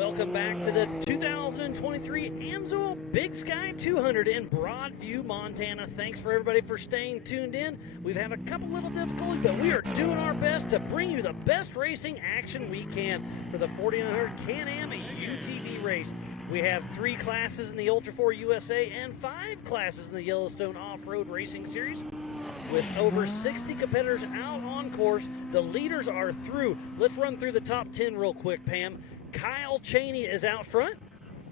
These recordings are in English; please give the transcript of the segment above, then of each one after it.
Welcome back to the 2023 AMSOIL Big Sky 200 in Broadview, Montana. Thanks for everybody for staying tuned in. We've had a couple little difficulties, but we are doing our best to bring you the best racing action we can for the 4900 Can-Am UTV race. We have 3 classes in the Ultra 4 USA and 5 classes in the Yellowstone Off-Road Racing Series. With over 60 competitors out on course, the leaders are through. Let's run through the top 10 real quick, Pam. Kyle Cheney is out front.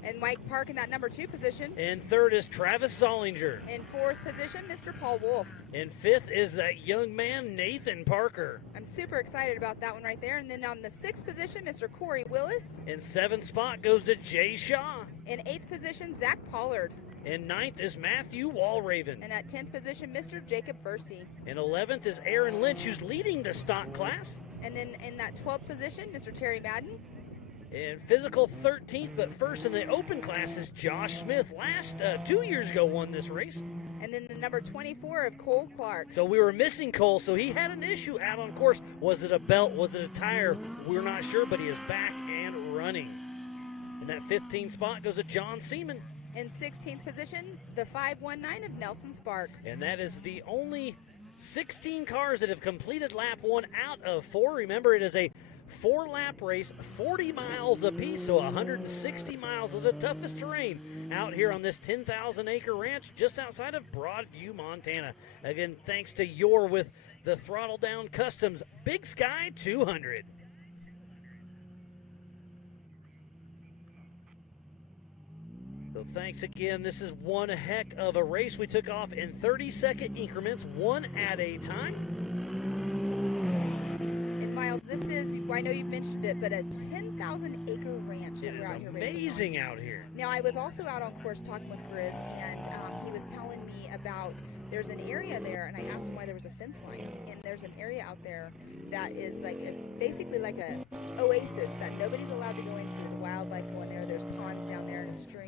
And Mike Park in that number 2 position. And third is Travis Zollinger. In 4th position, Mr. Paul Wolf. And 5th is that young man, Nathan Parker. I'm super excited about that one right there. And then on the 6th position, Mr. Corey Willis. In 7th spot goes to Jay Shaw. In 8th position, Zach Pollard. And 9th is Matthew Walraven. And at 10th position, Mr. Jacob Versey. And 11th is Aaron Lynch, who's leading the stock class. And then in that 12th position, Mr. Terry Madden. And physical 13th, but first in the open class is Josh Smith. 2 years ago won this race. And then the number 24 of Cole Clark. So we were missing Cole, so he had an issue out on course. Was it a belt? Was it a tire? We're not sure, but he is back and running. And that 15th spot goes to John Seaman. In 16th position, the 519 of Nelson Sparks. And that is the only 16 cars that have completed lap 1 out of 4. Remember, it is a 4-lap race, 40 miles apiece, so 160 miles of the toughest terrain out here on this 10,000-acre ranch just outside of Broadview, Montana. Again, thanks to Yor with the Throttle Down Customs Big Sky 200. So thanks again. This is one heck of a race. We took off in 30-second increments, one at a time. Miles, this is, I know you've mentioned it, but a 10,000-acre ranch that we're out here racing on. It is amazing out here. Now, I was also out on course talking with Grizz, and he was telling me about there's an area there, and I asked him why there was a fence line, and there's an area out there that is like basically like a oasis that nobody's allowed to go into. The wildlife go in there. There's ponds down there and a stream.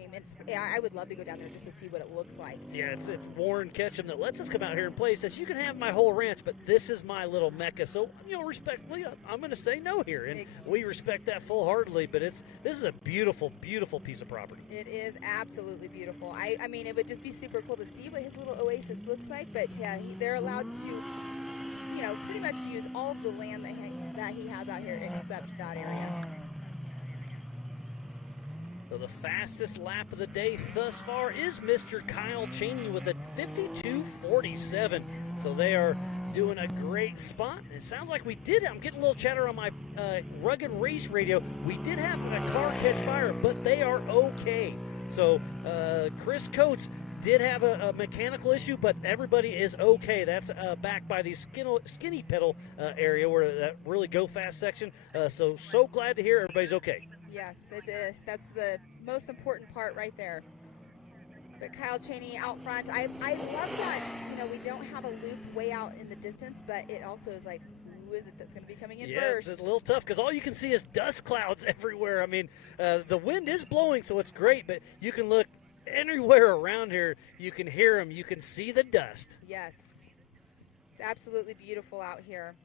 I would love to go down there just to see what it looks like. Yeah, it's Warren Ketchum that lets us come out here and play. He says, you can have my whole ranch, but this is my little mecca. So, respectfully, I'm going to say no here. And we respect that full-heartedly, but this is a beautiful, beautiful piece of property. It is absolutely beautiful. I mean, it would just be super cool to see what his little oasis looks like. But, yeah, they're allowed to, pretty much use all of the land that he has out here except that area. So the fastest lap of the day thus far is Mr. Kyle Cheney with a 52.47. So they are doing a great spot. It sounds like I'm getting a little chatter on my Rugged Race radio. We did have a car catch fire, but they are okay. So Chris Coates did have a mechanical issue, but everybody is okay. That's back by the skinny pedal area where that really go fast section. So glad to hear everybody's okay. Yes, it is. That's the most important part right there. But Kyle Cheney out front, I love that, we don't have a loop way out in the distance, but it also is like, who is it that's going to be coming in first? It's a little tough because all you can see is dust clouds everywhere. I mean, the wind is blowing, so it's great, but you can look anywhere around here. You can hear them. You can see the dust. Yes. It's absolutely beautiful out here.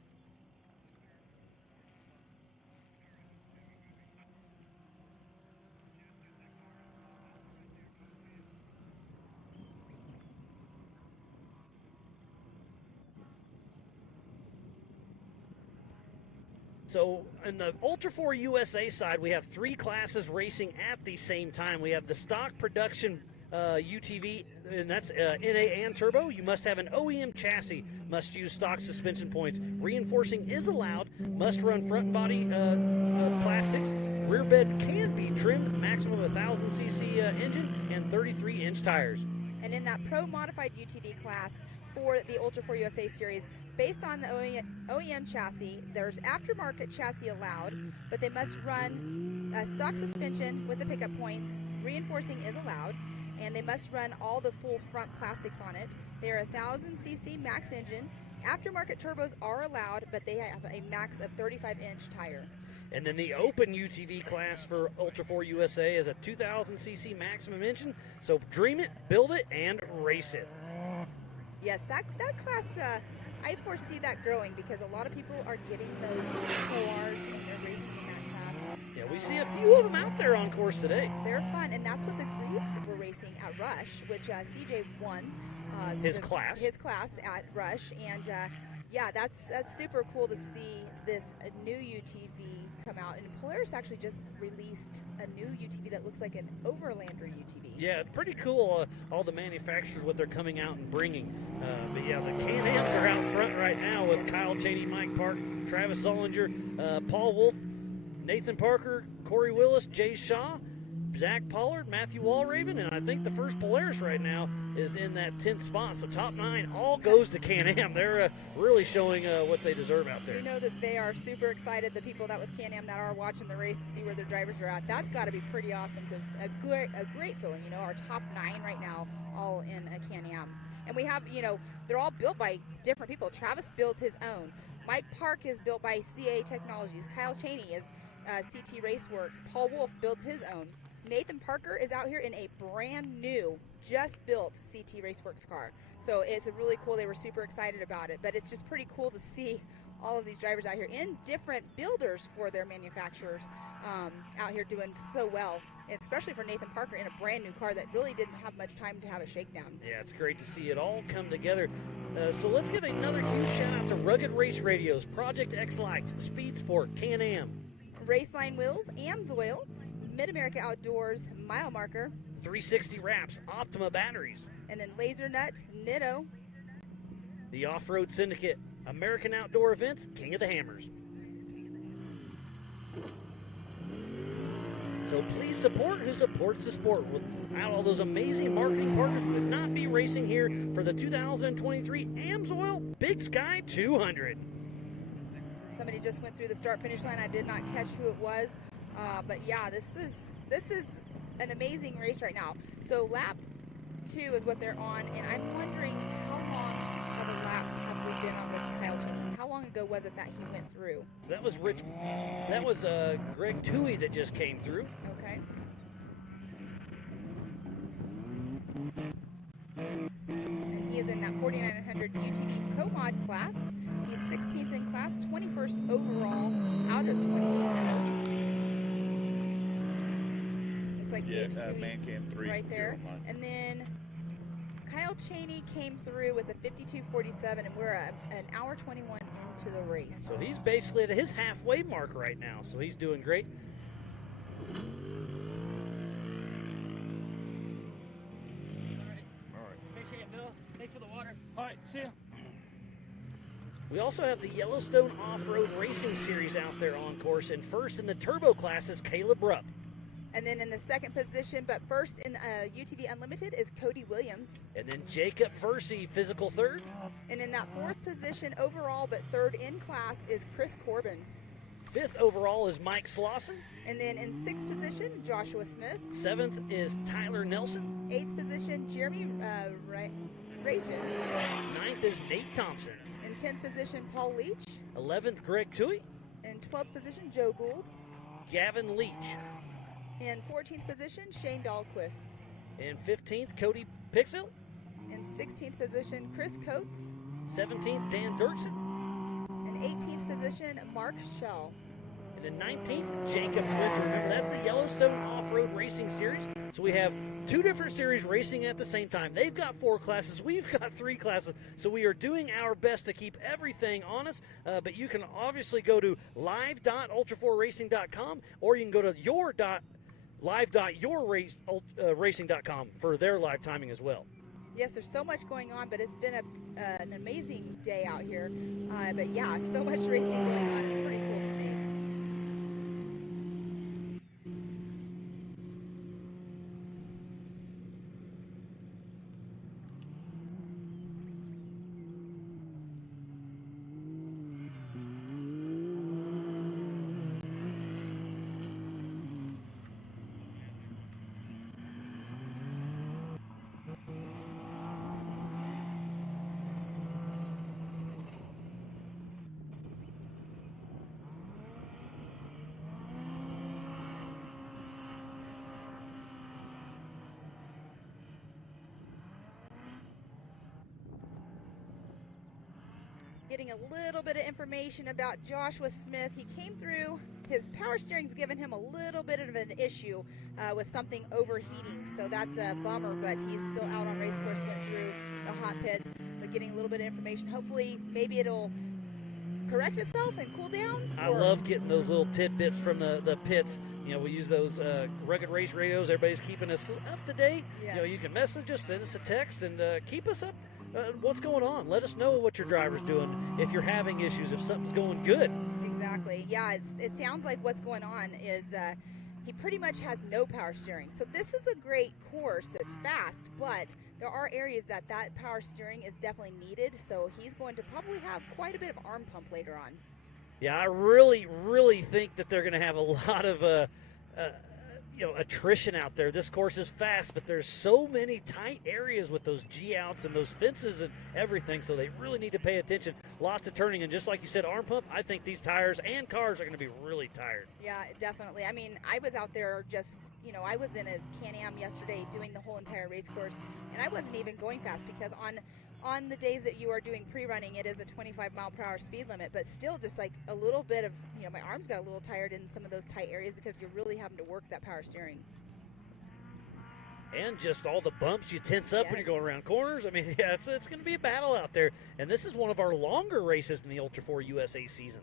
So in the Ultra 4 USA side, we have 3 classes racing at the same time. We have the stock production UTV, and that's NA and turbo. You must have an OEM chassis, must use stock suspension points. Reinforcing is allowed, must run front body plastics. Rear bed can be trimmed, maximum 1,000cc engine, and 33-inch tires. And in that pro modified UTV class for the Ultra 4 USA series, based on the OEM chassis, there's aftermarket chassis allowed, but they must run stock suspension with the pickup points. Reinforcing is allowed, and they must run all the full front plastics on it. They are 1,000cc max engine. Aftermarket turbos are allowed, but they have a max of 35-inch tire. And then the open UTV class for Ultra 4 USA is a 2,000cc maximum engine. So dream it, build it, and race it. Yes, that class, I foresee that growing because a lot of people are getting those ORs and they're racing in that class. Yeah, Yeah, we see a few of them out there on course today. They're fun, and that's what the groups were racing at Rush, which CJ won His class at Rush, and yeah, that's super cool to see this new UTV come out. And Polaris actually just released a new UTV that looks like an Overlander UTV. Yeah, it's pretty cool, all the manufacturers, what they're coming out and bringing. But yeah, the Can-Ams are out front right now with Kyle Cheney, Mike Park, Travis Zollinger, Paul Wolf, Nathan Parker, Corey Willis, Jay Shaw, Zach Pollard, Matthew Walraven, and I think the first Polaris right now is in that 10th spot. So top 9 all goes to Can-Am. They're really showing what they deserve out there. You know that they are super excited, the people that with Can-Am that are watching the race, to see where their drivers are at. That's got to be pretty awesome. A great feeling. You know, our top 9 right now all in a Can-Am. And we have, you know, they're all built by different people. Travis builds his own. Mike Park is built by CA Technologies. Kyle Cheney is CT Raceworks. Paul Wolf builds his own. Nathan Parker is out here in a brand new, just built CT Raceworks car. So it's really cool. They were super excited about it. But it's just pretty cool to see all of these drivers out here in different builders for their manufacturers out here doing so well, especially for Nathan Parker in a brand new car that really didn't have much time to have a shakedown. Yeah, it's great to see it all come together. So let's give another huge shout out to Rugged Race Radios, Project X Lights, Speed Sport, Can-Am, Raceline Wheels, Amsoil, Mid-America Outdoors, Mile Marker, 360 Wraps, Optima Batteries, and then Laser Nut, Nitto, the Off-Road Syndicate, American Outdoor Events, King of the Hammers. So please support who supports the sport. Without all those amazing marketing partners, we would not be racing here for the 2023 AMSOIL Big Sky 200. Somebody just went through the start-finish line. I did not catch who it was. But yeah, this is an amazing race right now. So lap 2 is what they're on, and I'm wondering how long of a lap have we been on with Kyle Cheney? How long ago was it that he went through? So that was Greg Toohey that just came through. Okay. And he is in that 4900 UTV Pro Mod class. He's 16th in class, 21st overall out of 20 drivers. Like man came 3 right there. And then Kyle Cheney came through with a 52.47, and we're an hour 21 into the race. So he's basically at his halfway mark right now, so he's doing great. All right. Appreciate it, Bill. Thanks for the water. All right, see ya. We also have the Yellowstone Off-Road Racing Series out there on course, and first in the turbo class is Caleb Rupp. And then in the second position, but first in UTV Unlimited, is Cody Williams. And then Jacob Versey, physical third. And in that fourth position overall, but third in class, is Chris Corbin. Fifth overall is Mike Slauson. And then in sixth position, Joshua Smith. Seventh is Tyler Nelson. Eighth position, Jeremy Rajan. Ninth is Nate Thompson. In 10th position, Paul Leach. 11th, Greg Toohey. In 12th position, Joe Gould. Gavin Leach. In 14th position, Shane Dahlquist. In 15th, Cody Pixel. In 16th position, Chris Coates. 17th, Dan Dirksen. In 18th position, Mark Schell. And in 19th, Jacob Winter. Remember, that's the Yellowstone Off-Road Racing Series. So we have 2 different series racing at the same time. They've got 4 classes. We've got 3 classes. So we are doing our best to keep everything honest. But you can obviously go to live.ultra4racing.com, or you can go to live.yourracing.com for their live timing as well. Yes, there's so much going on, but it's been an amazing day out here. But yeah, so much racing going on. It's pretty cool to see. Getting a little bit of information about Joshua Smith. He came through his power steering's given him a little bit of an issue with something overheating, so that's a bummer. But he's still out on race course, went through the hot pits. They're getting a little bit of information. Hopefully, maybe it'll correct itself and cool down. I love getting those little tidbits from the pits. You know, we use those Rugged Race radios. Everybody's keeping us up to date. Yes. You know, you can message us, send us a text, and keep us up. What's going on? Let us know what your driver's doing. If you're having issues, if something's going good. Exactly. Yeah, it sounds like what's going on is he pretty much has no power steering. So this is a great course. It's fast, but there are areas that power steering is definitely needed. So he's going to probably have quite a bit of arm pump later on. Yeah, I really, really think that they're going to have a lot of attrition out there. This course is fast, but there's so many tight areas with those G-outs and those fences and everything, so they really need to pay attention. Lots of turning, and just like you said, arm pump, I think these tires and cars are going to be really tired. Yeah, definitely. I mean, I was out there just, I was in a Can-Am yesterday doing the whole entire race course, and I wasn't even going fast because on the days that you are doing pre-running, it is a 25-mile-per-hour speed limit, but still just like a little bit of, my arms got a little tired in some of those tight areas because you're really having to work that power steering. And just all the bumps you tense up when you're going around corners. I mean, yeah, it's going to be a battle out there. And this is one of our longer races in the Ultra 4 USA season.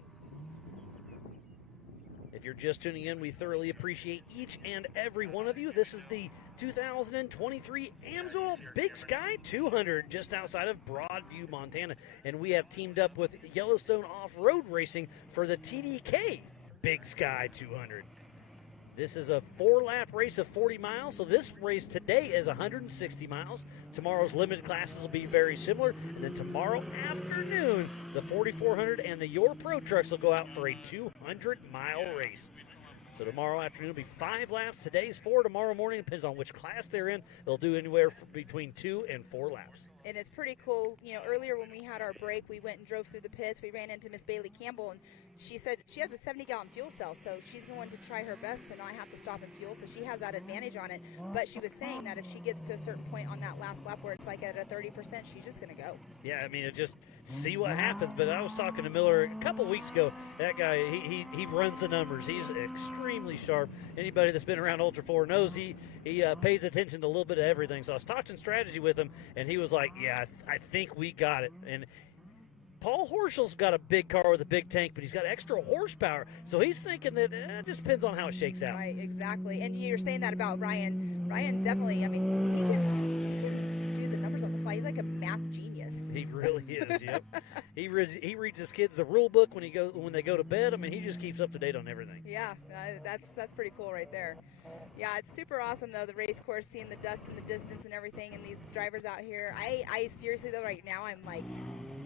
If you're just tuning in, we thoroughly appreciate each and every one of you. This is the 2023 AMSOIL Big Sky 200 just outside of Broadview, Montana. And we have teamed up with Yellowstone Off-Road Racing for the TDK Big Sky 200. This is a 4-lap race of 40 miles, so this race today is 160 miles. Tomorrow's limited classes will be very similar, and then tomorrow afternoon, the 4400 and the Your Pro trucks will go out for a 200-mile race. So tomorrow afternoon will be 5 laps. Today's 4. Tomorrow morning, depends on which class they're in. They'll do anywhere between 2 and 4 laps. And it's pretty cool. Earlier when we had our break, we went and drove through the pits. We ran into Miss Bailey Campbell, and she said she has a 70-gallon fuel cell, so she's going to try her best to not have to stop and fuel, so she has that advantage on it. But she was saying that if she gets to a certain point on that last lap where it's like at a 30%, she's just going to go. Yeah, I mean, just see what happens. But I was talking to Miller a couple weeks ago. That guy, he runs the numbers. He's extremely sharp. Anybody that's been around Ultra 4 knows he pays attention to a little bit of everything. So I was talking strategy with him, and he was like, yeah, I think we got it. And Paul Horschel's got a big car with a big tank, but he's got extra horsepower. So he's thinking that it just depends on how it shakes out. Right, exactly. And you're saying that about Ryan. Ryan definitely, I mean, he can do the numbers on the fly. He's like a math genius. He really is, yep. He reads his kids the rule book when they go to bed. I mean, he just keeps up to date on everything. Yeah, that's pretty cool right there. Yeah, it's super awesome, though, the race course, seeing the dust in the distance and everything, and these drivers out here. I seriously, though, right now, I'm like,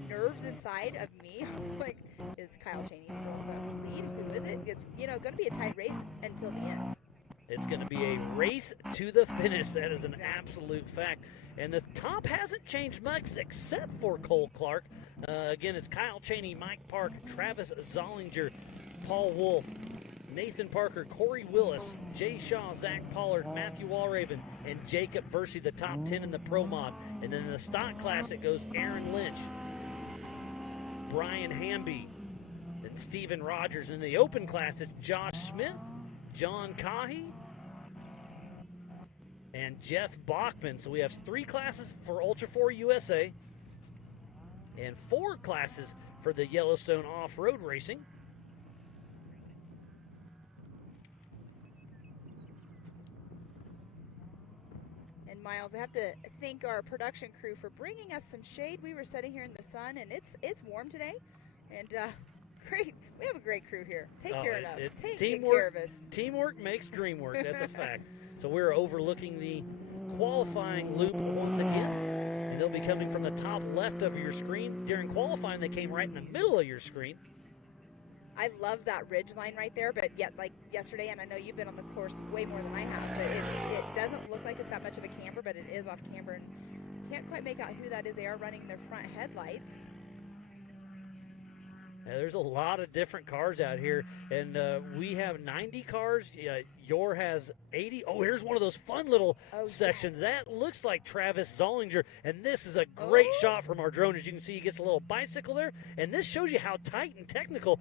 nerves inside of me. Like, is Kyle Chaney still going to lead? Who is it? It's, going to be a tight race until the end. It's going to be a race to the finish. That is an absolute fact. And the top hasn't changed much except for Cole Clark. Again, it's Kyle Chaney, Mike Park, Travis Zollinger, Paul Wolf, Nathan Parker, Corey Willis, Jay Shaw, Zach Pollard, Matthew Walraven, and Jacob Versey, the top 10 in the Pro Mod. And then in the Stock Class, it goes Aaron Lynch, Brian Hamby, and Steven Rogers. In the Open Class, it's Josh Smith, John Cahy, and Jeff Bachman. So we have 3 classes for Ultra 4 USA and 4 classes for the Yellowstone Off-Road Racing. And Miles, I have to thank our production crew for bringing us some shade. We were sitting here in the sun, and it's warm today, and great. We have a great crew here. Take care of us. Take care of us. Teamwork makes dream work. That's a fact. So we're overlooking the qualifying loop once again, and they'll be coming from the top left of your screen. During qualifying, they came right in the middle of your screen. I love that ridge line right there, but yet, like yesterday, and I know you've been on the course way more than I have, but it doesn't look like it's that much of a camber, but it is off camber, and can't quite make out who that is. They are running their front headlights. There's a lot of different cars out here, and we have 90 cars. Your has 80. Oh, here's one of those fun little sections. Yes. That looks like Travis Zollinger, and this is a great shot from our drone. As you can see, he gets a little bicycle there, and this shows you how tight and technical.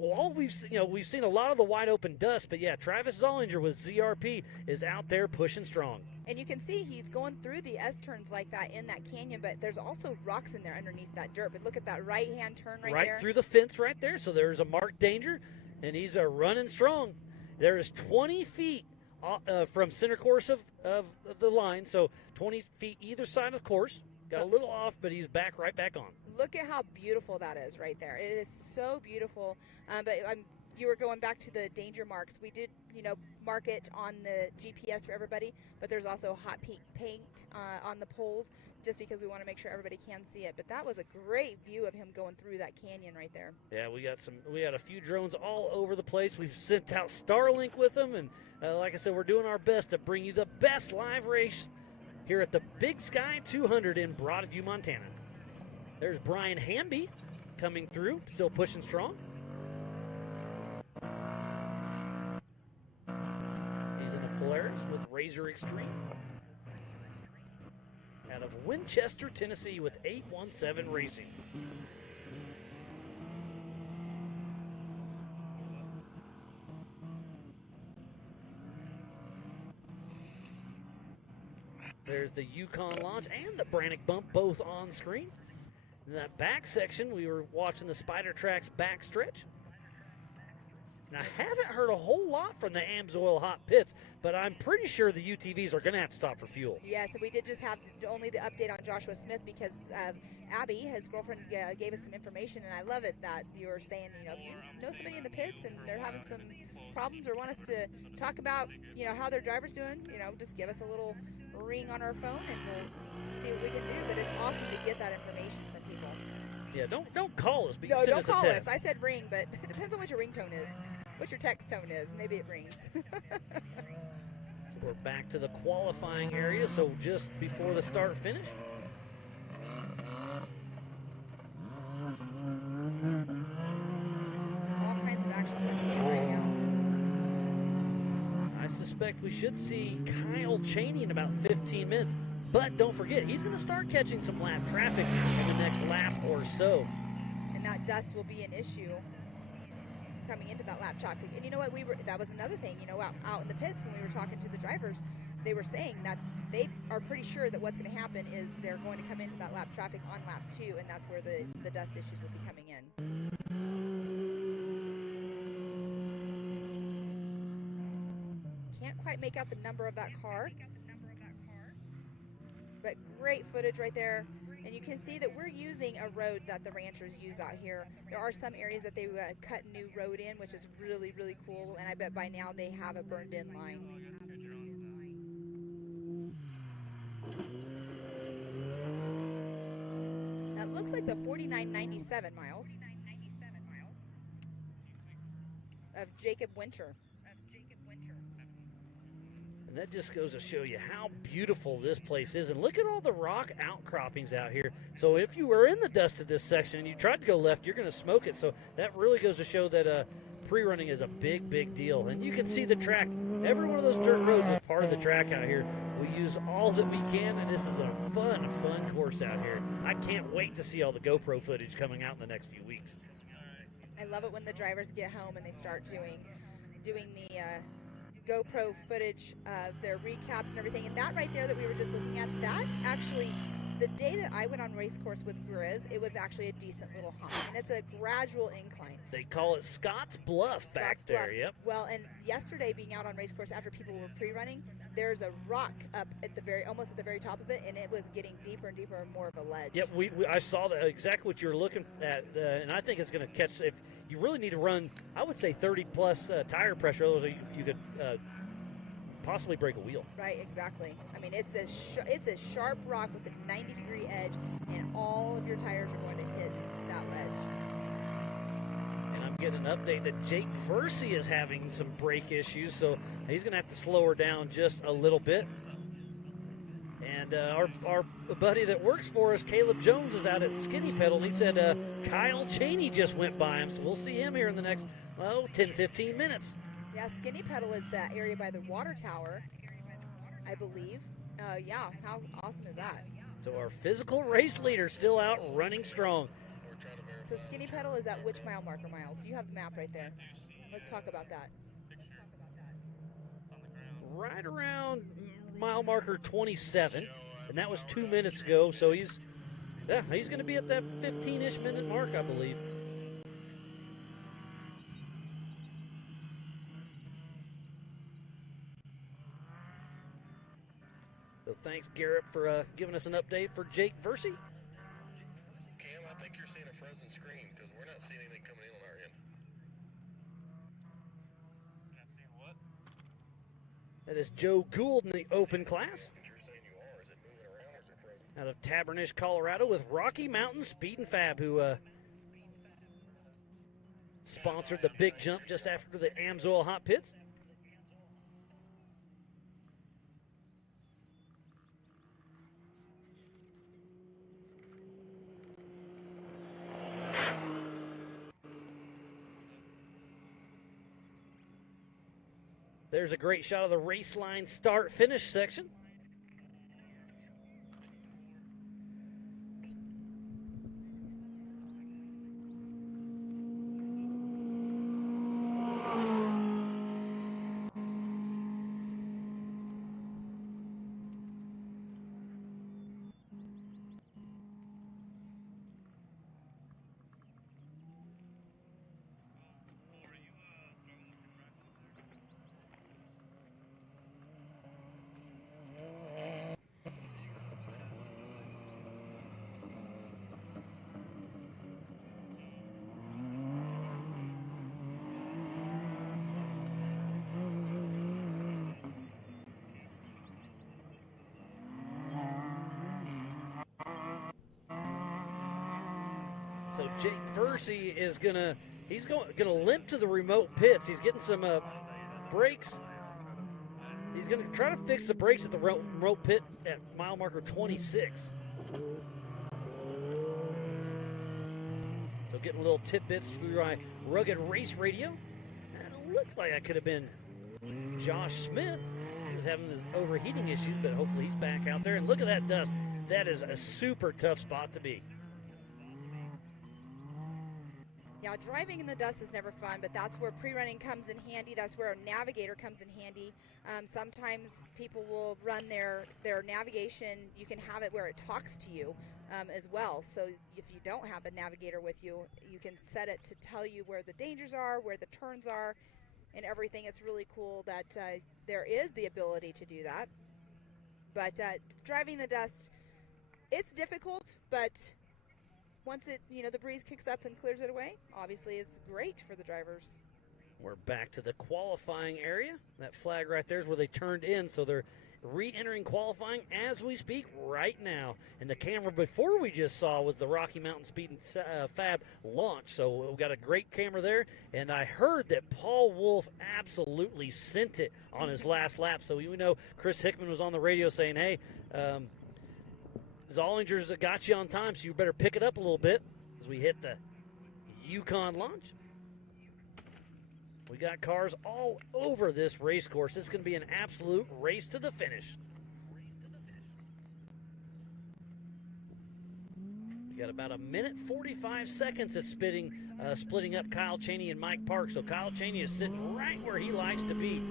all we've seen a lot of the wide open dust, but yeah, Travis Zollinger with ZRP is out there pushing strong. And you can see he's going through the S-turns like that in that canyon, but there's also rocks in there underneath that dirt. But look at that right-hand turn right there. Right through the fence right there, so there's a marked danger, and he's running strong. There is 20 feet from center course of the line, so 20 feet either side of the course. Got a little off, but he's right back on. Look at how beautiful that is right there. It is so beautiful. You were going back to the danger marks. We did, mark it on the GPS for everybody, but there's also hot pink paint on the poles just because we want to make sure everybody can see it. But that was a great view of him going through that canyon right there. Yeah, we had a few drones all over the place. We've sent out Starlink with them, and like I said, we're doing our best to bring you the best live race here at the Big Sky 200 in Broadview, Montana. There's Brian Hamby coming through, still pushing strong. He's in a Polaris with Razor Extreme out of Winchester, Tennessee with 817 Racing. There's the Yukon launch and the Brannick bump both on screen. In that back section, we were watching the Spider Tracks backstretch. And I haven't heard a whole lot from the AMSOIL hot pits, but I'm pretty sure the UTVs are going to have to stop for fuel. Yes, and we did just have only the update on Joshua Smith because Abby, his girlfriend, gave us some information, and I love it that you were saying, if you know somebody in the pits and they're having some problems or want us to talk about, how their driver's doing, just give us a little ring on our phone and we'll see what we can do. But it's awesome to get that information from people. Yeah, don't call us, but no, you send don't us a call text. us. I said ring, but it depends on what your ringtone is. What your text tone is. Maybe it rings. So we're back to the qualifying area, so just before the start finish. All kinds of action going on right now. I suspect we should see Kyle Cheney in about 15 minutes, but don't forget, he's going to start catching some lap traffic in the next lap or so. And that dust will be an issue coming into that lap traffic. And you know what, that was another thing, out in the pits when we were talking to the drivers, they were saying that they are pretty sure that what's going to happen is they're going to come into that lap traffic on lap 2, and that's where the dust issues will be coming in. Can't quite make out the number of that car, but great footage right there. And you can see that we're using a road that the ranchers use out here. There are some areas that they cut new road in, which is really, really cool. And I bet by now they have a burned-in line. That looks like the 4997 miles of Jacob Winter. And that just goes to show you how beautiful this place is. And look at all the rock outcroppings out here. So if you were in the dust of this section and you tried to go left, you're going to smoke it. So that really goes to show that pre-running is a big, big deal. And you can see the track. Every one of those dirt roads is part of the track out here. We use all that we can, and this is a fun course out here. I can't wait to see all the GoPro footage coming out in the next few weeks. I love it when the drivers get home and they start doing the GoPro footage of their recaps and everything. And that right there that we were just looking at, that's actually the day that I went on race course with Grizz, it was actually a decent little hump, and it's a gradual incline. They call it Scott's Bluff back there. Yep. Well, and yesterday being out on race course after people were pre-running, there's a rock up at almost at the very top of it, and it was getting deeper and deeper and more of a ledge. Yep, I saw that exactly what you were looking at, and I think it's going to catch. If you really need to run, I would say 30 plus tire pressure, otherwise you could possibly break a wheel. Right, exactly. I mean, it's a sharp rock with a 90-degree edge, and all of your tires are going to hit that ledge. And I'm getting an update that Jake Versey is having some brake issues, so he's going to have to slow her down just a little bit. And our buddy that works for us, Caleb Jones, is out at Skinny Pedal, and he said Kyle Cheney just went by him, so we'll see him here in the next 10-15 minutes. Yeah, Skinny Pedal is that area by the water tower, I believe. Yeah, how awesome is that? So our physical race leader still out running strong. So Skinny Pedal is at which mile marker, Miles? You have the map right there. Let's talk about that. Right around mile marker 27, and that was 2 minutes ago. So he's going to be at that 15-ish minute mark, I believe. So thanks, Garrett, for giving us an update for Jake Versey. Cam, I think you're seeing a frozen screen because we're not seeing anything coming in on our end. Not seeing what? That is Joe Gould in the open class You're saying you are. Is it moving around or is it frozen? out of Tabernish, Colorado, with Rocky Mountain Speed and Fab, who sponsored the big jump just after the Amsoil Hot Pits. There's a great shot of the race line start-finish section. So Jake Versey is gonna limp to the remote pits. He's getting some brakes. He's gonna try to fix the brakes at the remote pit at mile marker 26. So getting little tidbits through my rugged race radio. And it looks like that could have been Josh Smith. He was having his overheating issues, but hopefully he's back out there. And look at that dust. That is a super tough spot to be. Yeah, driving in the dust is never fun, but that's where pre-running comes in handy. That's where a navigator comes in handy. Sometimes people will run their navigation. You can have it where it talks to you as well. So if you don't have a navigator with you, you can set it to tell you where the dangers are, where the turns are, and everything. It's really cool that there is the ability to do that. But driving the dust, it's difficult, but once the breeze kicks up and clears it away, obviously it's great for the drivers. We're back to the qualifying area. That flag right there is where they turned in, so they're re-entering qualifying as we speak right now. And the camera before we just saw was the Rocky Mountain Speed and Fab launch, so we've got a great camera there. And I heard that Paul Wolf absolutely sent it on his last lap, so we know Chris Hickman was on the radio saying, hey, Zollinger's got you on time, so you better pick it up a little bit as we hit the Yukon launch. We got cars all over this race course. It's going to be an absolute race to the finish. We got about 1:45 seconds at splitting up Kyle Cheney and Mike Park. So Kyle Cheney is sitting right where he likes to be.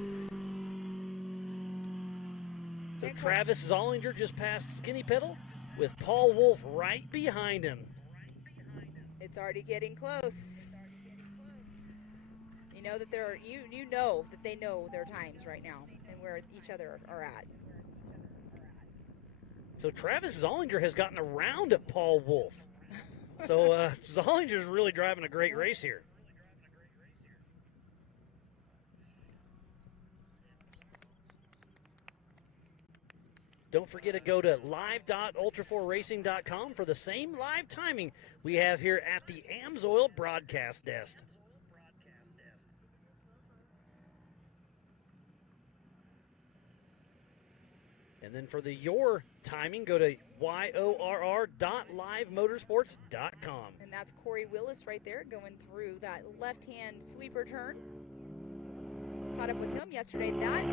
So Travis Zollinger just passed Skinny Pedal with Paul Wolf right behind him. It's already getting close. You know that you know that they know their times right now and where each other are at. So Travis Zollinger has gotten around at Paul Wolf. So Zollinger's really driving a great race here. Don't forget to go to live.ultra4racing.com for the same live timing we have here at the Amsoil broadcast desk. And then for your timing, go to yorr.livemotorsports.com. And that's Corey Willis right there going through that left-hand sweeper turn. Caught up with him yesterday. That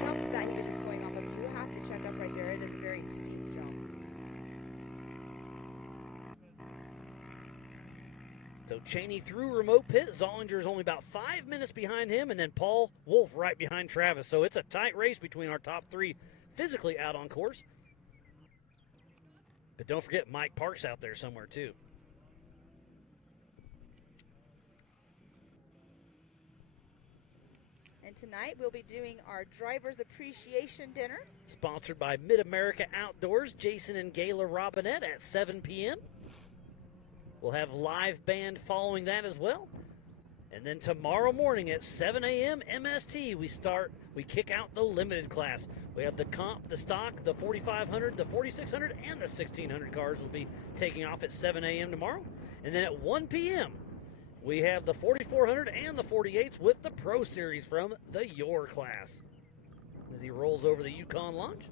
jump that he was just going off of, you have to check up right there. It is a very steep jump. So Cheney through remote pit. Zollinger is only about 5 minutes behind him, and then Paul Wolf right behind Travis. So it's a tight race between our top three physically out on course. But don't forget Mike Park's out there somewhere too. And tonight we'll be doing our Driver's Appreciation Dinner. Sponsored by Mid-America Outdoors, Jason and Gayla Robinette at 7 p.m. We'll have live band following that as well. And then tomorrow morning at 7 a.m. MST, we kick out the limited class. We have the comp, the stock, the 4500, the 4600, and the 1600 cars will be taking off at 7 a.m. tomorrow. And then at 1 p.m., we have the 4400 and the 48s with the Pro Series from the Your class. As he rolls over the Yukon launch.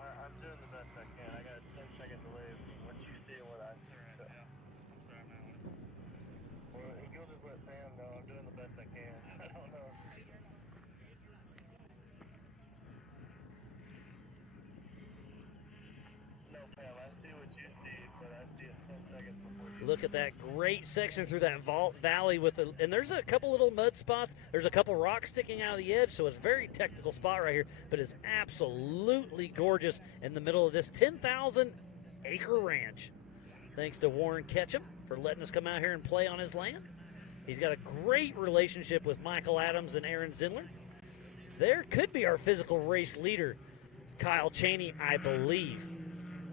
I'm doing the best I can. I got a 10-second delay between what you see and what I see. So. Yeah. I'm sorry, man. Well, you'll just let Pam know I'm doing the best I can. I don't know. No, Pam, I see what you see, but I see it 10 seconds before you. Look at that great section through that valley and there's a couple little mud spots. There's a couple rocks sticking out of the edge, so it's a very technical spot right here, but it's absolutely gorgeous in the middle of this 10,000-acre ranch. Thanks to Warren Ketchum for letting us come out here and play on his land. He's got a great relationship with Michael Adams and Aaron Zindler. There could be our physical race leader, Kyle Cheney, I believe.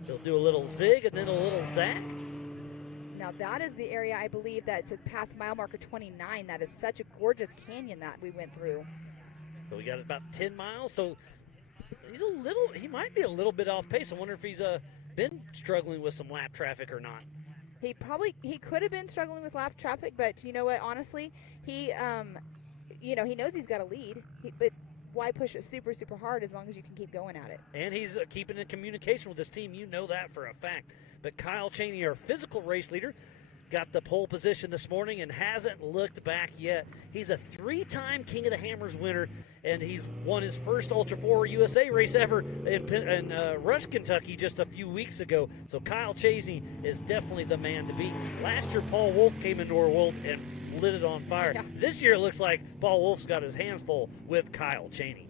He'll do a little zig and then a little zag. Now that is the area I believe that's past mile marker 29. That is such a gorgeous canyon that we went through. So we got about 10 miles. So he might be a little bit off pace. I wonder if he's been struggling with some lap traffic or not. He could have been struggling with lap traffic, but you know what? Honestly, he knows he's got a lead, but why push it super, super hard as long as you can keep going at it? And he's keeping in communication with his team. You know that for a fact. But Kyle Cheney, our physical race leader, got the pole position this morning and hasn't looked back yet. He's a 3-time King of the Hammers winner, and he won his first Ultra 4 USA race ever in Rush, Kentucky just a few weeks ago. So Kyle Cheney is definitely the man to beat. Last year, Paul Wolf came into our world and lit it on fire. Yeah. This year, it looks like Paul Wolf's got his hands full with Kyle Cheney.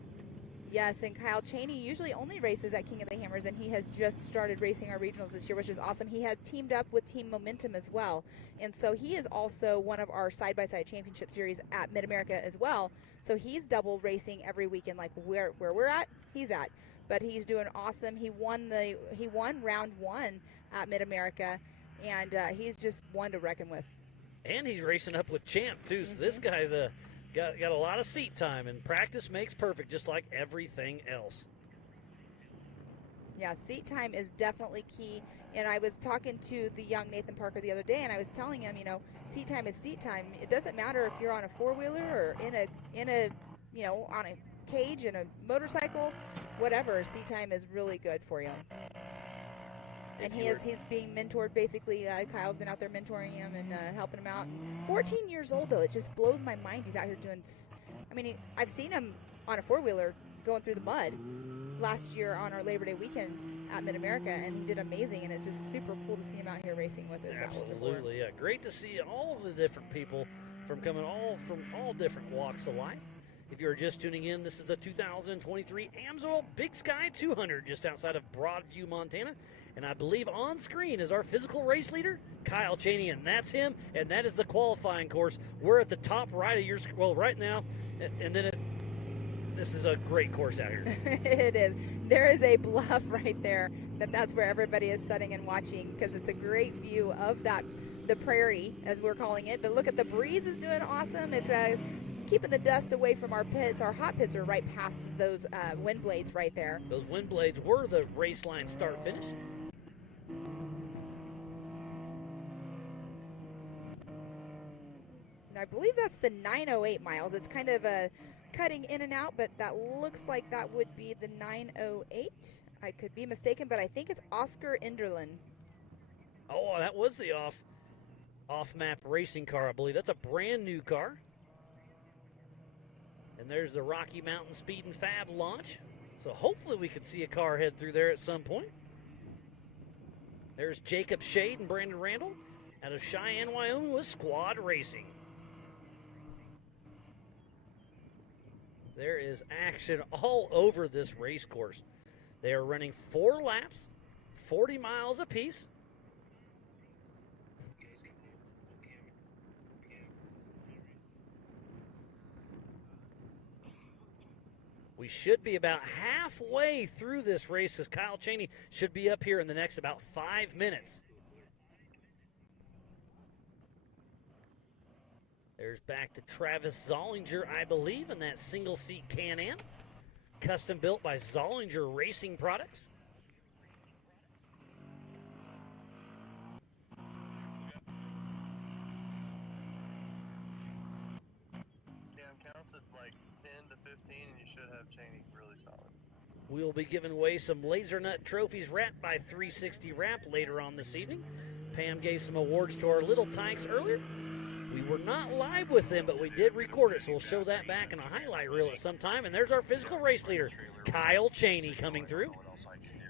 Yes, and Kyle Cheney usually only races at King of the Hammers, and he has just started racing our regionals this year, which is awesome. He has teamed up with Team Momentum as well, and so he is also one of our side-by-side championship series at Mid-America as well. So he's double racing every weekend, like where we're at, he's at. But he's doing awesome. He won round 1 at Mid-America, and he's just one to reckon with. And he's racing up with Champ too. So this guy's got a lot of seat time, and practice makes perfect, just like everything else. Yeah, seat time is definitely key. And I was talking to the young Nathan Parker the other day, and I was telling him, seat time is seat time. It doesn't matter if you're on a four-wheeler or in a on a cage, in a motorcycle, whatever. Seat time is really good for you. And he's being mentored, basically. Kyle's been out there mentoring him and helping him out. 14 years old, though. It just blows my mind. He's out here doing, I've seen him on a four-wheeler going through the mud last year on our Labor Day weekend at Mid-America, and he did amazing, and it's just super cool to see him out here racing with us. Absolutely, yeah. Great to see all of the different people from all different walks of life. If you're just tuning in, this is the 2023 AMSOIL Big Sky 200 just outside of Broadview, Montana. And I believe on screen is our physical race leader, Kyle Cheney, and that's him, and that is the qualifying course. We're at the top right of your screen, well, right now, and then this is a great course out here. It is. There is a bluff right there that's where everybody is sitting and watching, because it's a great view of the prairie, as we're calling it. But look at the breeze is doing awesome. It's keeping the dust away from our pits. Our hot pits are right past those wind blades right there. Those wind blades were the race line start finish. And I believe that's the 908 miles. It's kind of cutting in and out, but that looks like that would be the 908. I could be mistaken, but I think it's Oscar Inderlin. Oh, that was the off-map racing car, I believe. That's a brand new car. And there's the Rocky Mountain Speed and Fab launch. So hopefully we could see a car head through there at some point. There's Jacob Shade and Brandon Randall out of Cheyenne, Wyoming with Squad Racing. There is action all over this race course. They are running 4 laps, 40 miles apiece. We should be about halfway through this race as Kyle Cheney should be up here in the next about 5 minutes. There's back to Travis Zollinger, I believe, in that single-seat Can-Am. Custom built by Zollinger Racing Products. Counts at like 10 to 15, and you should have Cheney really solid. We'll be giving away some Laser Nut trophies wrapped by 360 Wrap later on this evening. Pam gave some awards to our Little Tykes earlier. We were not live with them, but we did record it, so we'll show that back in a highlight reel at some time. And there's our physical race leader, Kyle Cheney, coming through.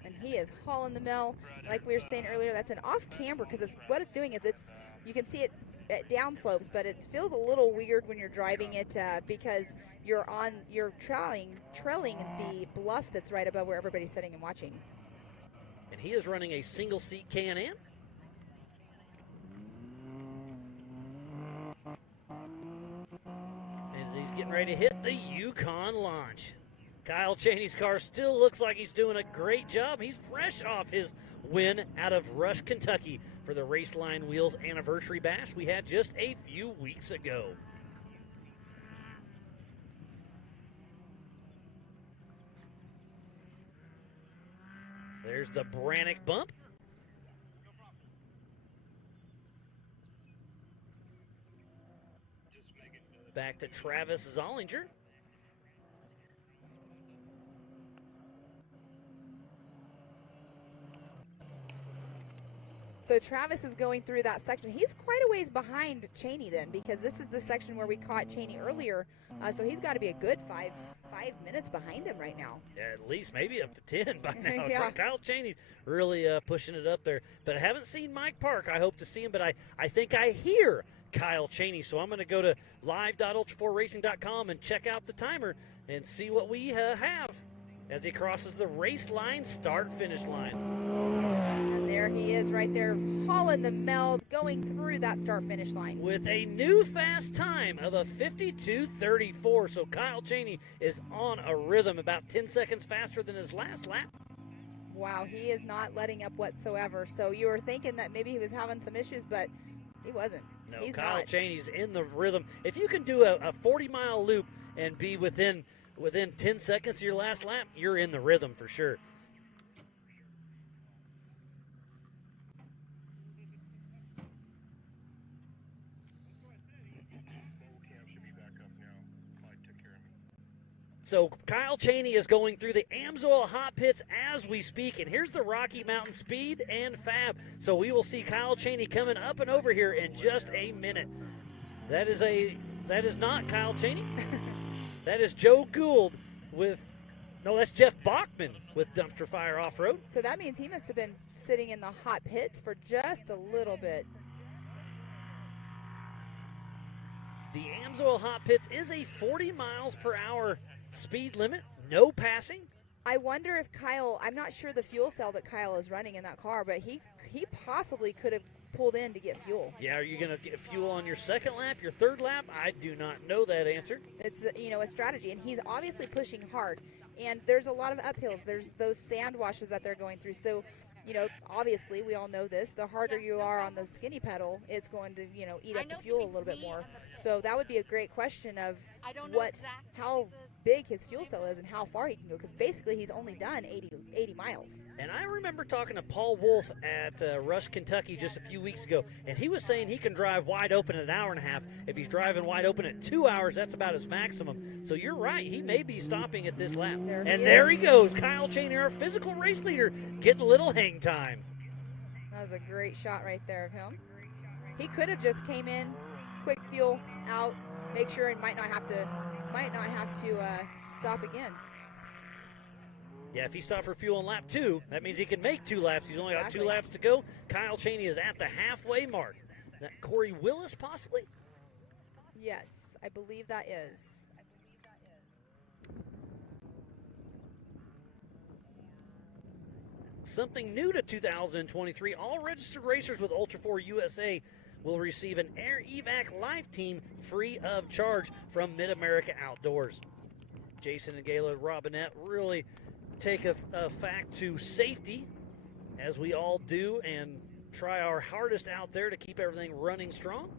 And he is hauling the mill. Like we were saying earlier, that's an off camber because what it's doing is you can see it at down slopes, but it feels a little weird when you're driving it because you're trailing the bluff that's right above where everybody's sitting and watching. And he is running a single seat Can-Am. As he's getting ready to hit the Yukon launch. Kyle Cheney's car still looks like he's doing a great job. He's fresh off his win out of Rush, Kentucky for the Raceline Wheels Anniversary Bash we had just a few weeks ago. There's the Brannick bump. Back to Travis Zollinger. So Travis is going through that section. He's quite a ways behind Cheney then, because this is the section where we caught Cheney earlier. So he's got to be a good five minutes behind him right now. Yeah, at least maybe up to 10 by now. Yeah. Kyle Cheney's really pushing it up there. But I haven't seen Mike Park. I hope to see him, but I think I hear Kyle Cheney. So I'm going to go to live.ultra4racing.com and check out the timer and see what we have as he crosses the race line, start-finish line. And there he is right there, hauling the meld, going through that start-finish line. With a new fast time of a 52.34. So Kyle Cheney is on a rhythm, about 10 seconds faster than his last lap. Wow, he is not letting up whatsoever. So you were thinking that maybe he was having some issues, but he wasn't. No, He's Kyle not. Cheney's in the rhythm. If you can do a 40-mile loop and be within 10 seconds of your last lap, you're in the rhythm for sure. So Kyle Cheney is going through the Amsoil hot pits as we speak, and here's the Rocky Mountain Speed and Fab. So we will see Kyle Cheney coming up and over here in just a minute. That is not Kyle Cheney. That is Joe Gould that's Jeff Bachman with Dumpster Fire Off-Road. So that means he must have been sitting in the hot pits for just a little bit. The Amsoil hot pits is a 40 miles per hour speed limit, no passing. I wonder if Kyle, I'm not sure the fuel cell that Kyle is running in that car, but he possibly could have pulled in to get fuel. Yeah, are you going to get fuel on your second lap, your third lap? I do not know that answer. It's a strategy, and he's obviously pushing hard. And there's a lot of uphills. There's those sand washes that they're going through. So, obviously we all know this. The harder you are on the skinny pedal, it's going to, eat up the fuel a little bit more. So that would be a great question of I don't know what how big his fuel cell is and how far he can go, because basically he's only done 80 miles. And I remember talking to Paul Wolf at Rush, Kentucky just a few weeks ago, and he was saying he can drive wide open an hour and a half. If he's driving wide open at 2 hours, that's about his maximum. So you're right, he may be stopping at this lap. There he goes, Kyle Cheney, our physical race leader, getting a little hang time. That was a great shot right there of him. He could have just came in, quick fuel out, make sure, and might not have to stop again. Yeah, if he stopped for fuel on lap 2, that means he can make 2 laps. He's only got 2 laps to go. Kyle Cheney is at the halfway mark. That Corey Willis, possibly? Yes, I believe that is. Something new to 2023, all registered racers with Ultra 4 USA will receive an Air Evac Life Team free of charge from Mid-America Outdoors. Jason and Gayla Robinette really take a fact to safety, as we all do, and try our hardest out there to keep everything running strong.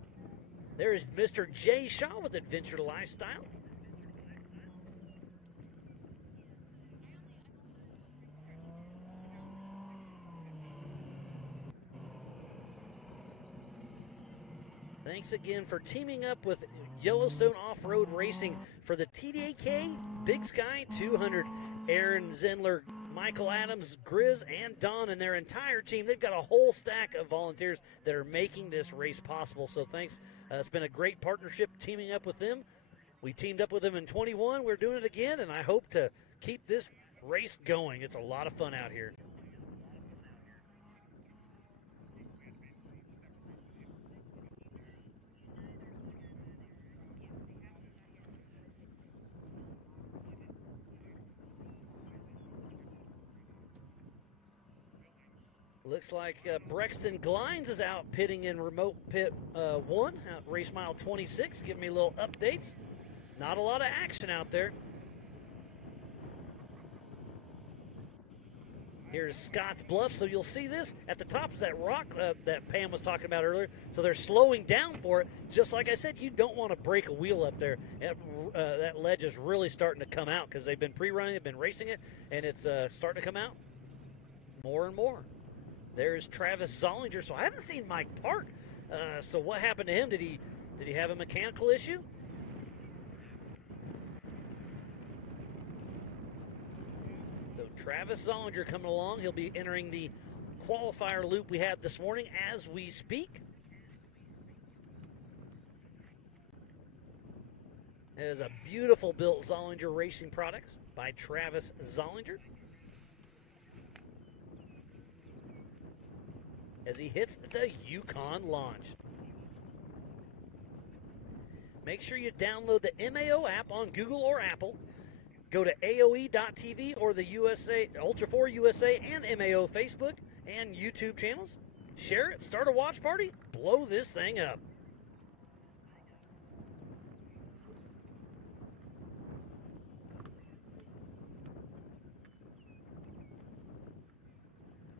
There's Mr. Jay Shaw with Adventure Lifestyle. Thanks again for teaming up with Yellowstone Off-Road Racing for the TDAK Big Sky 200. Aaron Zendler, Michael Adams, Grizz, and Don and their entire team. They've got a whole stack of volunteers that are making this race possible. So thanks. It's been a great partnership teaming up with them. We teamed up with them in 21. We're doing it again, and I hope to keep this race going. It's a lot of fun out here. Looks like Brexton Glines is out pitting in remote pit 1, race mile 26. Give me a little updates. Not a lot of action out there. Here's Scotts Bluff, so you'll see this. At the top is that rock that Pam was talking about earlier, so they're slowing down for it. Just like I said, you don't want to break a wheel up there. That ledge is really starting to come out because they've been pre-running, they've been racing it, and it's starting to come out more and more. There's Travis Zollinger. So I haven't seen Mike Park. So what happened to him? Did he have a mechanical issue? So Travis Zollinger coming along. He'll be entering the qualifier loop we had this morning as we speak. It is a beautiful built Zollinger Racing product by Travis Zollinger. As he hits the Yukon launch. Make sure you download the MAO app on Google or Apple. Go to AOE.tv or the USA Ultra 4 USA and MAO Facebook and YouTube channels. Share it, start a watch party, blow this thing up.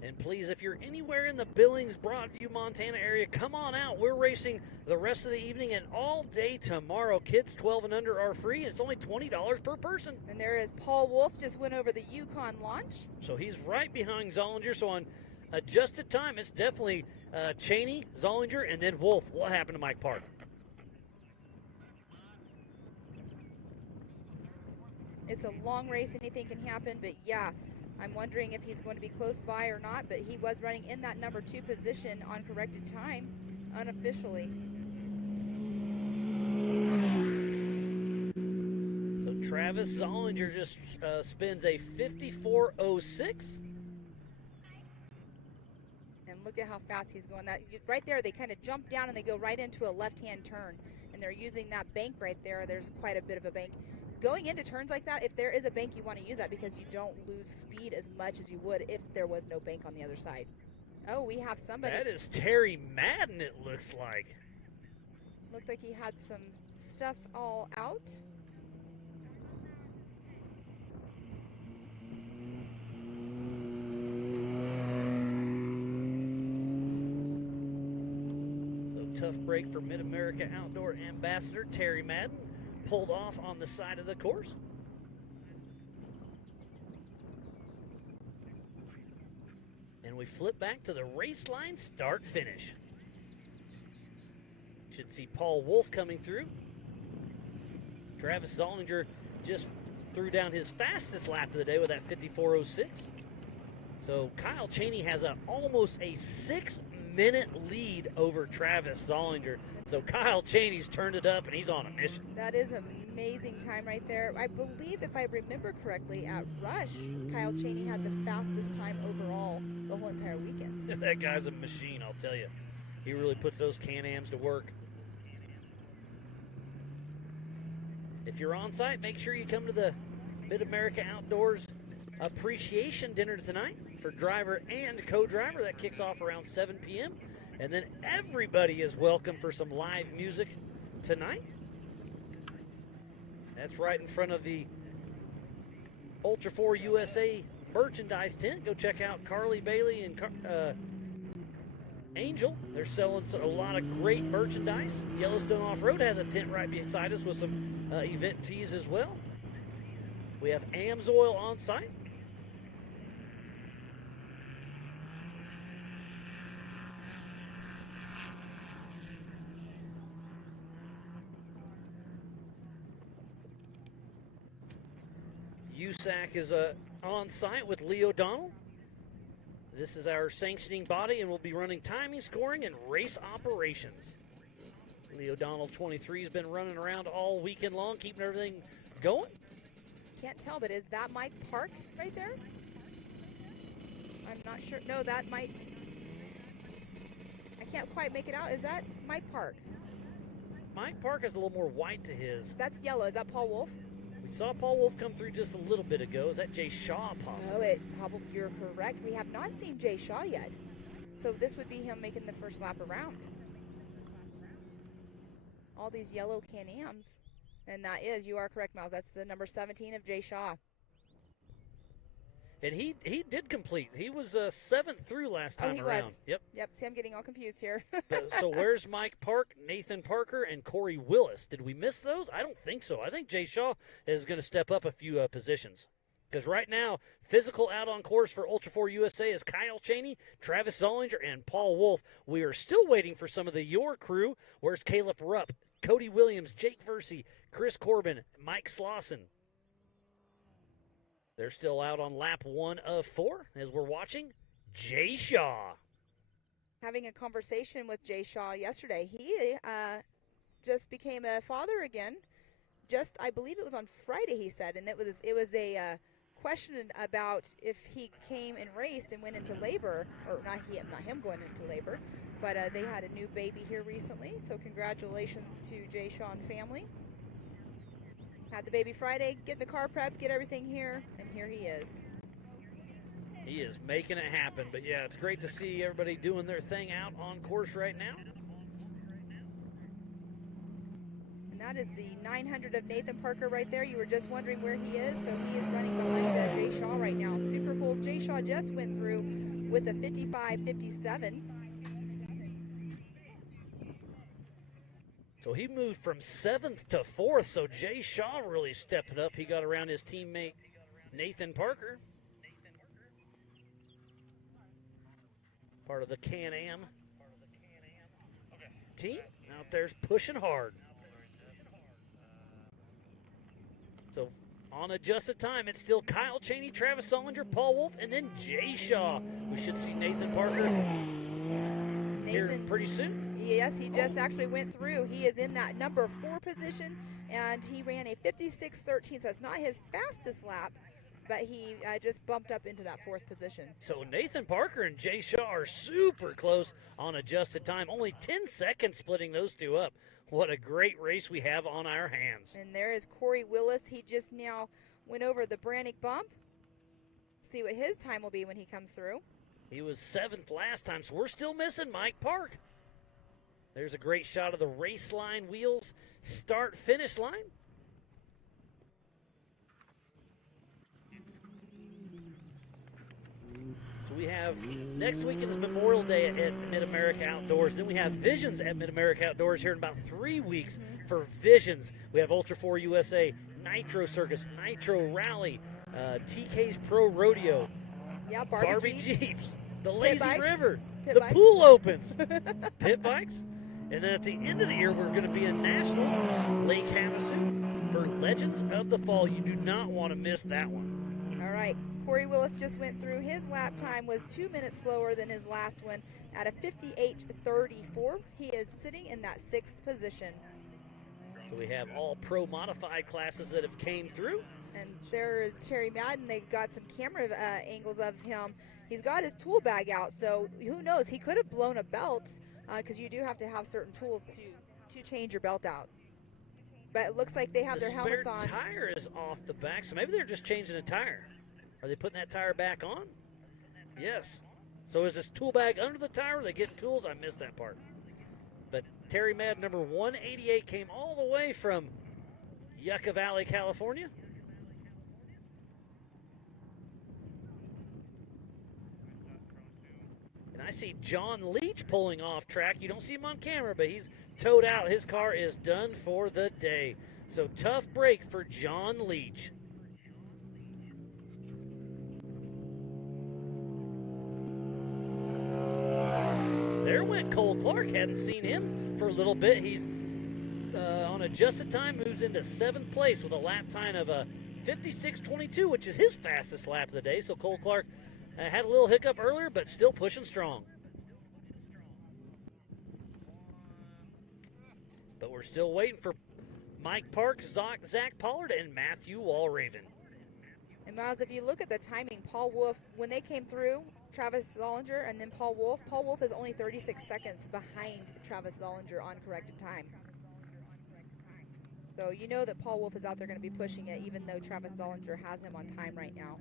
And please, if you're anywhere in the Billings, Broadview, Montana area, come on out. We're racing the rest of the evening and all day tomorrow. Kids 12 and under are free, and it's only $20 per person. And there is Paul Wolf, just went over the Yukon launch. So he's right behind Zollinger. So on adjusted time, it's definitely Cheney, Zollinger, and then Wolf. What happened to Mike Park? It's a long race, anything can happen, but yeah, I'm wondering if he's going to be close by or not, but he was running in that number 2 position on corrected time, unofficially. So Travis Zollinger just spins a 54.06. And look at how fast he's going. That right there, they kind of jump down and they go right into a left-hand turn, and they're using that bank right there. There's quite a bit of a bank. Going into turns like that, if there is a bank, you want to use that because you don't lose speed as much as you would if there was no bank on the other side. Oh, we have somebody. That is Terry Madden, it looks like. Looked like he had some stuff all out. So tough break for Mid-America Outdoor Ambassador Terry Madden. pulled off on the side of the course. And we flip back to the race line start finish. Should see Paul Wolf coming through. Travis Zollinger just threw down his fastest lap of the day with that 54.06. So Kyle Cheney has almost a 6-minute lead over Travis Zollinger. So Kyle Cheney's turned it up and he's on a mission. That is an amazing time right there. I believe, if I remember correctly, at Rush, Kyle Cheney had the fastest time overall the whole entire weekend. That guy's a machine, I'll tell you. He really puts those Can-Ams to work. If you're on site, make sure you come to the Mid-America Outdoors Appreciation Dinner tonight for driver and co-driver. That kicks off around 7 p.m. And then everybody is welcome for some live music tonight. That's right in front of the Ultra 4 USA merchandise tent. Go check out Carly Bailey and Angel. They're selling a lot of great merchandise. Yellowstone Off-Road has a tent right beside us with some event tees as well. We have AMSOIL on site. USAC is on site with Lee O'Donnell. This is our sanctioning body, and we'll be running timing, scoring, and race operations. Lee O'Donnell 23 has been running around all weekend long, keeping everything going. Can't tell, but is that Mike Park right there? I'm not sure. No, that might. I can't quite make it out. Is that Mike Park? Mike Park has a little more white to his. That's yellow. Is that Paul Wolf? We saw Paul Wolf come through just a little bit ago. Is that Jay Shaw possibly? No, you're correct. We have not seen Jay Shaw yet. So this would be him making the first lap around. All these yellow Can-Ams. And that is, you are correct, Miles. That's the number 17 of Jay Shaw. And he did complete. He was 7th through last time around. Was. Yep. See, I'm getting all confused here. So where's Mike Park, Nathan Parker, and Corey Willis? Did we miss those? I don't think so. I think Jay Shaw is going to step up a few positions. Because right now, physical out on course for Ultra 4 USA is Kyle Cheney, Travis Zollinger, and Paul Wolf. We are still waiting for some of your crew. Where's Caleb Rupp, Cody Williams, Jake Versey, Chris Corbin, Mike Slauson? They're still out on lap 1 of 4 as we're watching Jay Shaw. Having a conversation with Jay Shaw yesterday. He just became a father again. I believe it was on Friday, he said, and it was a question about if he came and raced and went into labor, or not him going into labor, but they had a new baby here recently. So congratulations to Jay Shaw and family. Had the baby Friday, get the car prepped, get everything here, and here he is. He is making it happen. But, yeah, it's great to see everybody doing their thing out on course right now. And that is the 900 of Nathan Parker right there. You were just wondering where he is. So he is running behind Jay Shaw right now. Super cool. Jay Shaw just went through with a 55.57. So he moved from 7th to 4th, so Jay Shaw really stepped it up. He got around his teammate Nathan Parker. Part of the Can-Am team out there's pushing hard. So on adjusted time, it's still Kyle Cheney, Travis Zollinger, Paul Wolf, and then Jay Shaw. We should see Nathan Parker here pretty soon. Yes, he just actually went through. He is in that number 4 position, and he ran a 56.13, so it's not his fastest lap, but he just bumped up into that 4th position. So Nathan Parker and Jay Shaw are super close on adjusted time. Only 10 seconds splitting those two up. What a great race we have on our hands. And there is Corey Willis. He just now went over the Brannick bump. See what his time will be when he comes through. He was 7th last time, so we're still missing Mike Park. There's a great shot of the race line wheels, start-finish line. So we have next weekend is Memorial Day at Mid-America Outdoors. Then we have Visions at Mid-America Outdoors here in about 3 weeks for Visions. We have Ultra 4 USA, Nitro Circus, Nitro Rally, TK's Pro Rodeo, Yeah, Barbie Jeeps, the Lazy bikes. River, Pit the bikes. pool opens, pit bikes. And then at the end of the year, we're going to be in Nationals, Lake Havasu for Legends of the Fall. You do not want to miss that one. All right. Corey Willis just went through. His lap time was 2 minutes slower than his last one at a 58.34. He is sitting in that 6th position. So we have all pro modified classes that have came through. And there is Terry Madden. They got some camera angles of him. He's got his tool bag out, so who knows? He could have blown a belt because you do have to have certain tools to change your belt out. But it looks like they have The their helmets spare on. tire is off the back, so maybe they're just changing the tire. Are they putting that tire back on? Yes. So is this tool bag under the tire? Are they getting tools? I missed that part. But Terry Madden, number 188, came all the way from Yucca Valley, California. And I see John Leach pulling off track. You don't see him on camera, but he's towed out. His car is done for the day. So tough break for John Leach. There went Cole Clark. Hadn't seen him for a little bit. He's on adjusted time, moves into 7th place with a lap time of 56.22, which is his fastest lap of the day. So Cole Clark had a little hiccup earlier, but still pushing strong. But we're still waiting for Mike Parks, Zach Pollard, and Matthew Walraven. And Miles, if you look at the timing, Paul Wolf, when they came through, Travis Zollinger and then Paul Wolf is only 36 seconds behind Travis Zollinger on corrected time. So you know that Paul Wolf is out there going to be pushing it, even though Travis Zollinger has him on time right now.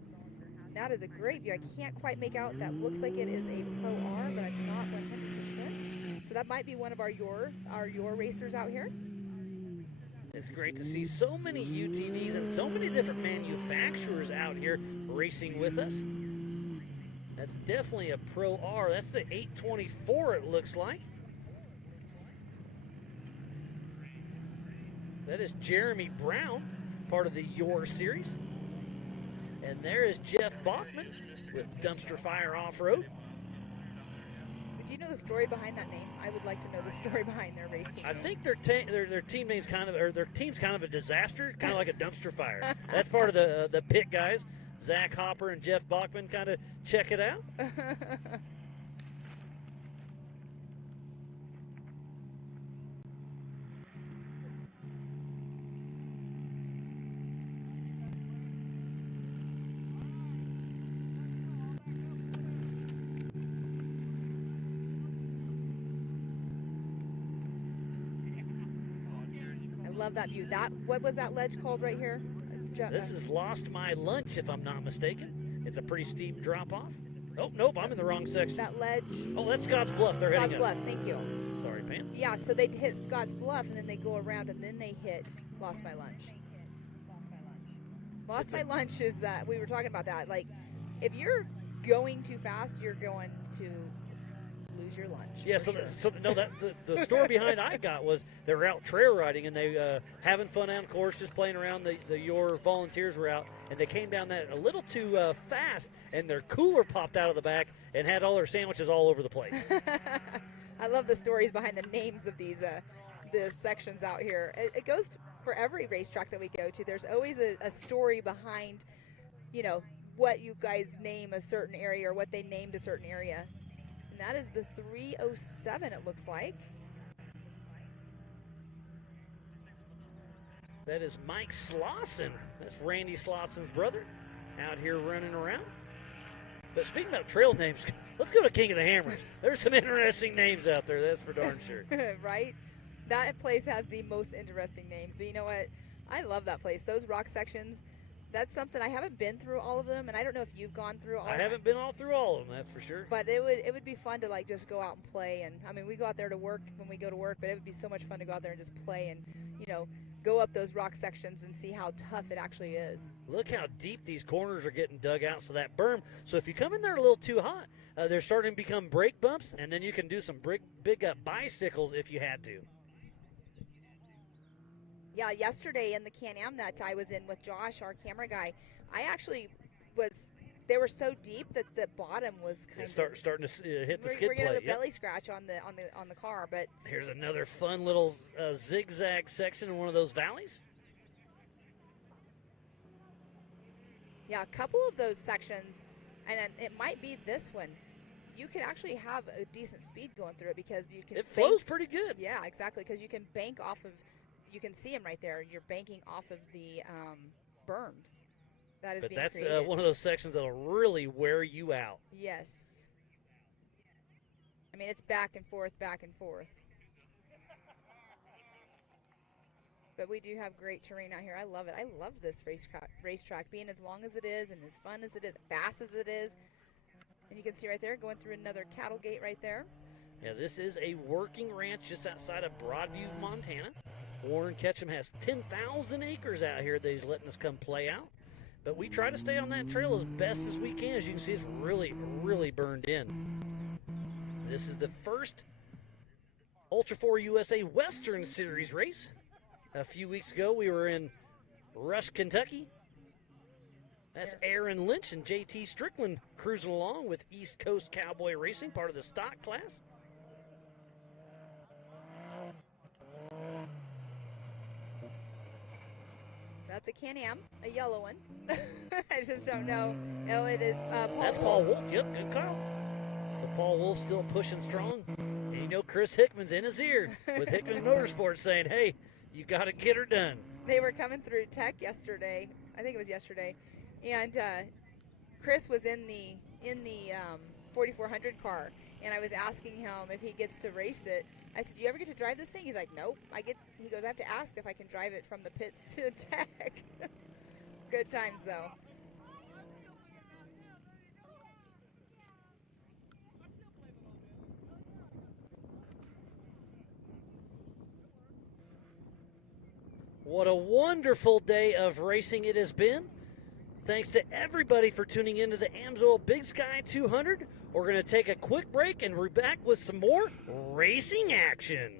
That is a great view. I can't quite make out. That looks like it is a Pro R, but I'm not 100%. So that might be one of our your racers out here. It's great to see so many UTVs and so many different manufacturers out here racing with us. That's definitely a Pro R. That's the 824, it looks like. That is Jeremy Brown, part of the Your Series. And there is Jeff Bachman with Dumpster Fire Off-Road. Do you know the story behind that name? I would like to know the story behind their race team. I think their team name's kind of, or their team's kind of a disaster, kind of like a dumpster fire. That's part of the pit guys. Zach Hopper and Jeff Bachman kind of check it out. I love that view. What was that ledge called right here? This is Lost My Lunch, if I'm not mistaken. It's a pretty steep drop off. Oh, nope, I'm in the wrong section. That ledge. Oh, that's Scotts Bluff. They're Scotts heading Bluff, up. thank you. Sorry, Pam. Yeah, so they hit Scotts Bluff and then they go around and then they hit Lost My Lunch. Lost My Lunch is, we were talking about that. Like, if you're going too fast, you're going to lose your lunch. Yeah, for so sure. no, the story behind I got was they were out trail riding and they having fun on course, just playing around. Your volunteers were out and they came down that a little too fast, and their cooler popped out of the back and had all their sandwiches all over the place. I love the stories behind the names of these the sections out here. It goes for every racetrack that we go to. There's always a story behind, you know, what you guys name a certain area or what they named a certain area. And that is the 307, it looks like. That is Mike Slauson. That's Randy Slauson's brother out here running around. But speaking of trail names, let's go to King of the Hammers. There's some interesting names out there, that's for darn sure. Right? That place has the most interesting names. But you know what? I love that place. Those rock sections, that's something. I haven't been through all of them, and I don't know if you've gone through all of them. I haven't been all through all of them, that's for sure. But it would be fun to like just go out and play. And I mean, we go out there to work when we go to work, but it would be so much fun to go out there and just play and, you know, go up those rock sections and see how tough it actually is. Look how deep these corners are getting dug out, so that berm. So if you come in there a little too hot, they're starting to become brake bumps, and then you can do some big bicycles if you had to. Yeah, yesterday in the Can-Am that I was in with Josh, our camera guy, I actually they were so deep that the bottom was kind of starting to hit the skid we're gonna plate. have a belly scratch on the car, but Here's another fun little zigzag section in one of those valleys. yeah, a couple of those sections, and it might be this one. You can actually have a decent speed going through it because you can. It flows pretty good. Yeah, exactly, because you can bank off of. You can see them right there. You're banking off of the berms. That is But being that's created. one of those sections that'll really wear you out. Yes. I mean, it's back and forth, back and forth. But we do have great terrain out here. I love it. I love this racetrack being as long as it is and as fun as it is, fast as it is. And you can see right there, going through another cattle gate right there. Yeah, this is a working ranch just outside of Broadview, Montana. Warren Ketchum has 10,000 acres out here that he's letting us come play out. But we try to stay on that trail as best as we can. As you can see, it's really, really burned in. This is the first Ultra 4 USA Western Series race. A few weeks ago, we were in Rush, Kentucky. That's Aaron Lynch and JT Strickland cruising along with East Coast Cowboy Racing, part of the stock class. That's a Can-Am, a yellow one. I just don't know. No, it is Paul That's Wolf. Paul Wolf. Yep, good call. So Paul Wolf's still pushing strong. And you know Chris Hickman's in his ear with Hickman Motorsports saying, hey, you got to get her done. They were coming through Tech yesterday. I think it was yesterday. And Chris was in the 4400 car. And I was asking him if he gets to race it. I said, do you ever get to drive this thing? He's like, nope. He goes, I have to ask if I can drive it from the pits to Tech. Good times, though. What a wonderful day of racing it has been. Thanks to everybody for tuning into the AMSOIL Big Sky 200. We're going to take a quick break and we're back with some more racing action.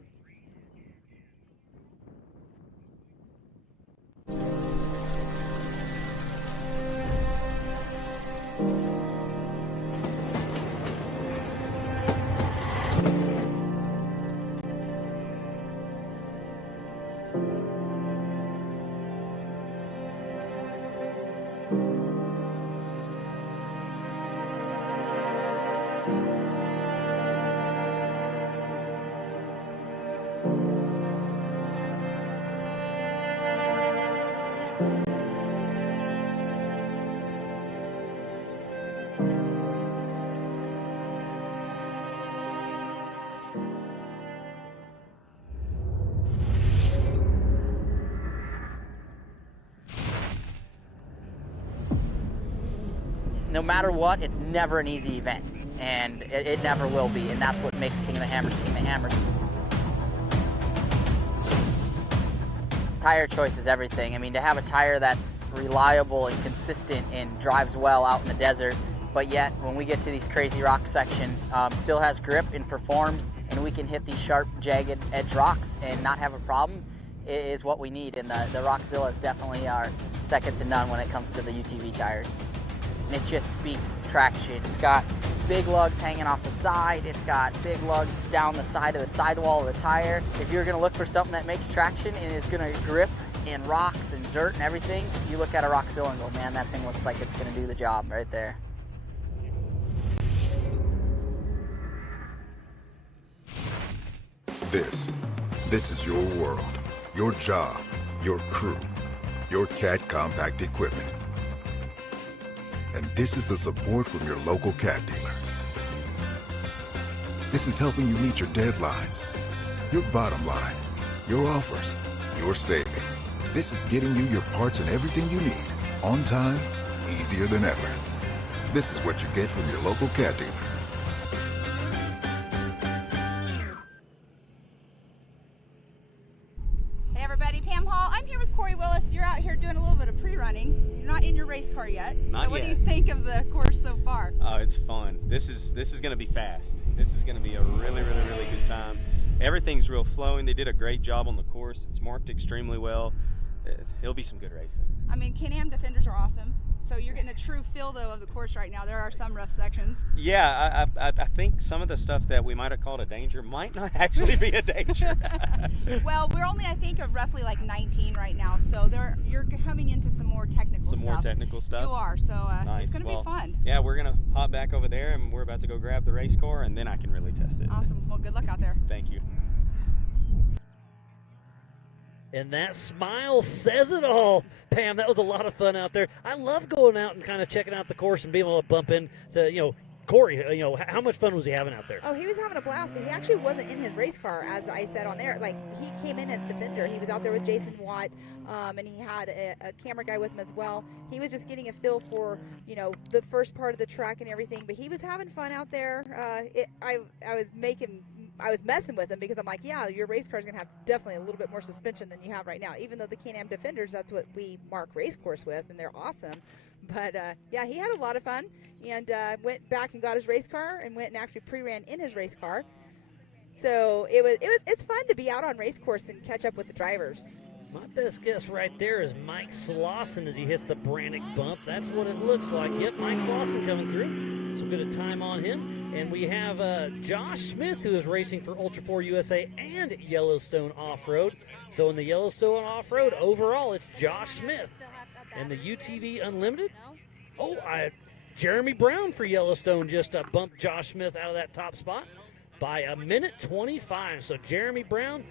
No matter what, it's never an easy event, and it never will be, and that's what makes King of the Hammers King of the Hammers. Tire choice is everything. I mean, to have a tire that's reliable and consistent and drives well out in the desert, but yet when we get to these crazy rock sections, still has grip and performs, and we can hit these sharp, jagged edge rocks and not have a problem, is what we need. And the Rockzillas definitely are second to none when it comes to the UTV tires. And it just speaks traction. It's got big lugs hanging off the side. It's got big lugs down the side of the sidewall of the tire. If you're gonna look for something that makes traction and is gonna grip in rocks and dirt and everything, you look at a Rockzilla and go, man, that thing looks like it's gonna do the job right there. This is your world, your job, your crew, your CAT compact equipment. And this is the support from your local CAT dealer. This is helping you meet your deadlines, your bottom line, your offers, your savings. This is getting you your parts and everything you need, on time, easier than ever. This is what you get from your local CAT dealer. Hey everybody, Pam Hall. I'm here with Corey Willis. You're out here doing a little bit of pre-running. You're not in your race car yet. Not so what yet. do you think of the course so far? Oh, it's fun. This is going to be fast. This is going to be a really good time. Everything's real flowing. They did a great job on the course. It's marked extremely well. It'll be some good racing. I mean, Can-Am defenders are awesome. So you're getting a true feel, though, of the course right now. There are some rough sections. Yeah, I think some of the stuff that we might have called a danger might not actually be a danger. Well, we're only, I think, of roughly like 19 right now. So you're coming into some more technical stuff. Some more technical stuff. You are. So Nice. it's going to be fun. Yeah, we're going to hop back over there, and we're about to go grab the race car, and then I can really test it. Awesome. Well, good luck out there. Thank you. And that smile says it all. Pam, that was a lot of fun out there. I love going out and kind of checking out the course and being able to bump into, Corey. How much fun was he having out there? Oh, he was having a blast, but he actually wasn't in his race car, as I said on there. Like, he came in at Defender. He was out there with Jason Watt, and he had a camera guy with him as well. He was just getting a feel for, the first part of the track and everything, but he was having fun out there. I was messing with him because I'm like, yeah, your race car is going to have definitely a little bit more suspension than you have right now. Even though the Can-Am Defenders, that's what we mark race course with, and they're awesome. But, yeah, he had a lot of fun and went back and got his race car and went and actually pre-ran in his race car. So it's fun to be out on race course and catch up with the drivers. My best guess right there is Mike Slauson as he hits the Brannick bump. That's what it looks like. Yep, Mike Slauson coming through. So good a time on him. And we have Josh Smith, who is racing for Ultra 4 USA and Yellowstone Off-Road. So in the Yellowstone Off-Road, overall, it's Josh Smith. And the UTV Unlimited, Jeremy Brown for Yellowstone just bumped Josh Smith out of that top spot by a minute 25. So Jeremy Brown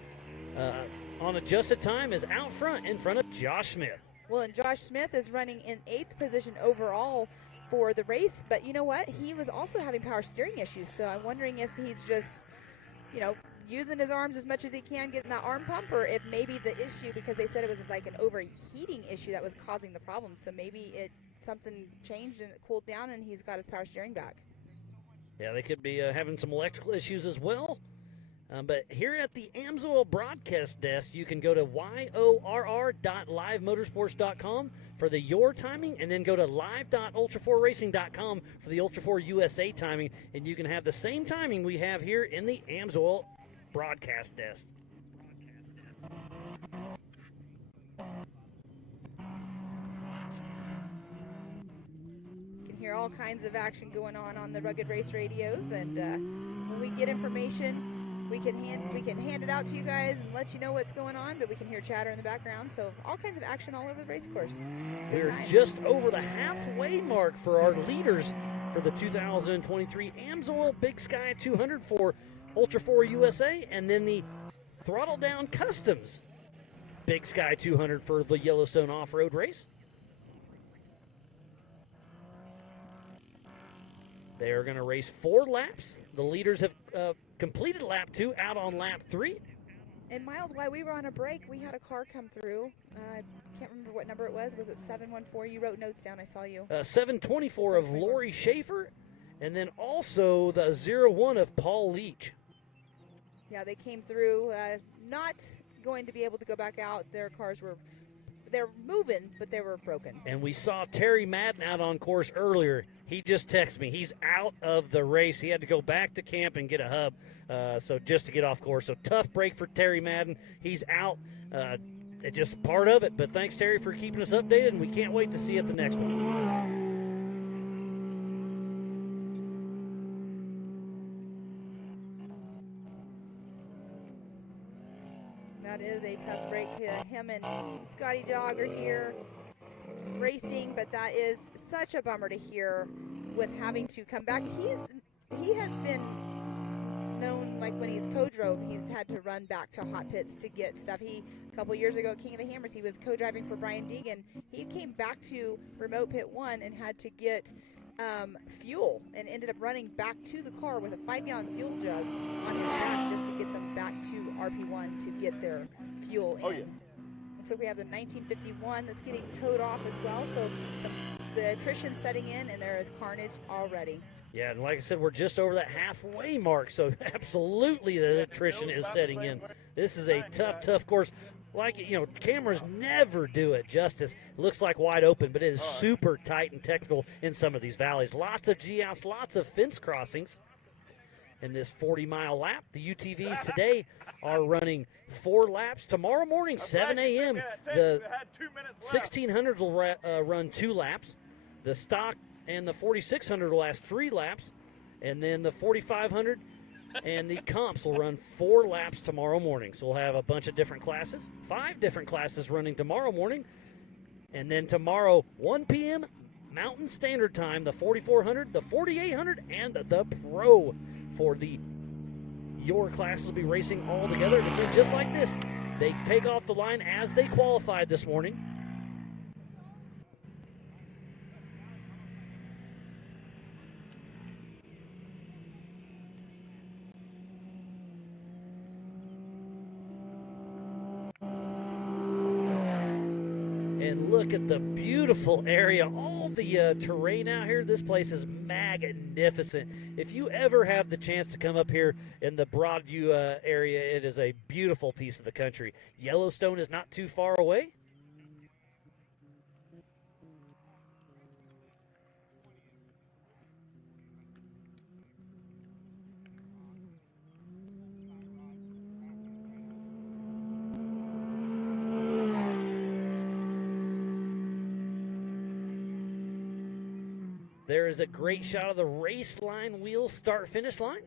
on adjusted time is out front in front of Josh Smith. Well, and Josh Smith is running in 8th position overall for the race, but you know what? He was also having power steering issues, so I'm wondering if he's just, using his arms as much as he can, getting that arm pump, or if maybe the issue, because they said it was like an overheating issue that was causing the problem, so maybe something changed and it cooled down and he's got his power steering back. Yeah, they could be having some electrical issues as well. But here at the AMSOIL broadcast desk, you can go to yorr.livemotorsports.com for the Your timing, and then go to live.ultra4racing.com for the Ultra 4 USA timing, and you can have the same timing we have here in the AMSOIL broadcast desk. You can hear all kinds of action going on the Rugged Race radios, and when we get information, we can hand it out to you guys and let you know what's going on, but we can hear chatter in the background, so all kinds of action all over the race course. Good We're times. just over the halfway mark for our leaders for the 2023 AMSOIL Big Sky 200 for Ultra 4 USA, and then the Throttle Down Customs Big Sky 200 for the Yellowstone Off-Road race. They are going to race 4 laps. The leaders have completed lap 2, out on lap 3. And Miles, while we were on a break, we had a car come through. I can't remember what number it was. Was it 714? You wrote notes down. I saw you. 724 of Lori Schaefer, and then also the 01 of Paul Leach. Yeah, they came through. Not going to be able to go back out. Their cars they're moving, but they were broken. And we saw Terry Madden out on course earlier. He just texted me. He's out of the race. He had to go back to camp and get a hub, so just to get off course. So tough break for Terry Madden. He's out. It's just part of it. But thanks, Terry, for keeping us updated, and we can't wait to see you at the next one. That is a tough break. Him and Scotty Dog are here racing, but that is such a bummer to hear with having to come back. He has been known, like when he's co-drove, he's had to run back to hot pits to get stuff. A couple years ago at King of the Hammers, he was co-driving for Brian Deegan. He came back to remote pit 1 and had to get fuel, and ended up running back to the car with a 5-gallon fuel jug on his back just to get them back to RP1 to get their fuel in. Oh, yeah. So we have the 1951 that's getting towed off as well. So the attrition setting in, and there is carnage already. Yeah, and like I said, we're just over that halfway mark, so absolutely the attrition is setting in. This is a tough course. like, you know, cameras never do it justice. It looks like wide open, but it is super tight and technical in some of these valleys. Lots of G-outs, lots of fence crossings in this 40-mile lap. The UTVs today are running 4 laps. Tomorrow morning, 7 a.m., the 1600s will run 2 laps. The stock and the 4600 will last 3 laps. And then the 4500 and the comps will run 4 laps tomorrow morning. So we'll have a bunch of different classes, 5 different classes running tomorrow morning. And then tomorrow, 1 p.m. Mountain Standard Time, the 4400, the 4800, and the Pro for your classes will be racing all together. And then just like this, they take off the line as they qualified this morning. And look at the beautiful area, all the terrain out here. This place is magnificent. If you ever have the chance to come up here in the Broadview area, it is a beautiful piece of the country. Yellowstone is not too far away. There is a great shot of the race line wheels start-finish line.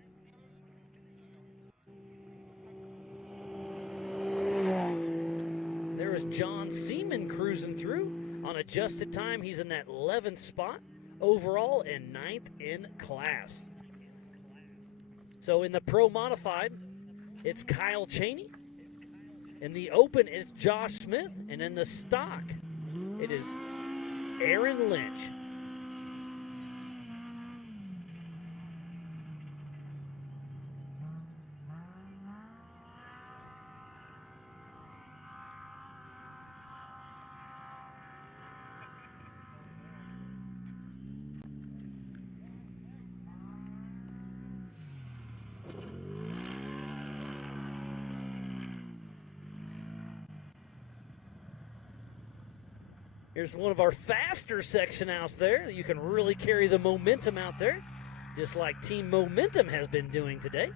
There is John Seaman cruising through. On adjusted time, he's in that 11th spot overall and 9th in class. So in the Pro Modified, it's Kyle Cheney. In the Open, it's Josh Smith. And in the Stock, it is Aaron Lynch. Here's one of our faster section outs there. You can really carry the momentum out there, just like Team Momentum has been doing today.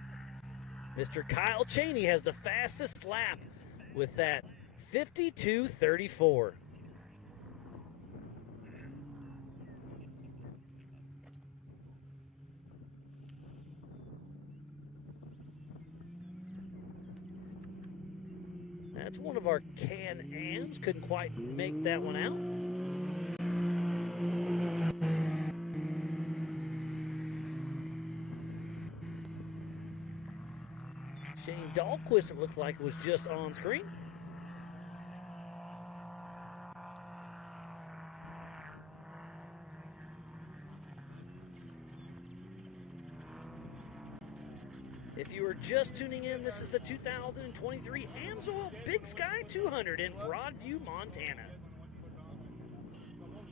Mr. Kyle Cheney has the fastest lap with that 52:34. That's one of our Can-Ams. Couldn't quite make that one out. Shane Dahlquist, it looked like, was just on screen. If you are just tuning in, this is the 2023 AMSOIL Big Sky 200 in Broadview, Montana.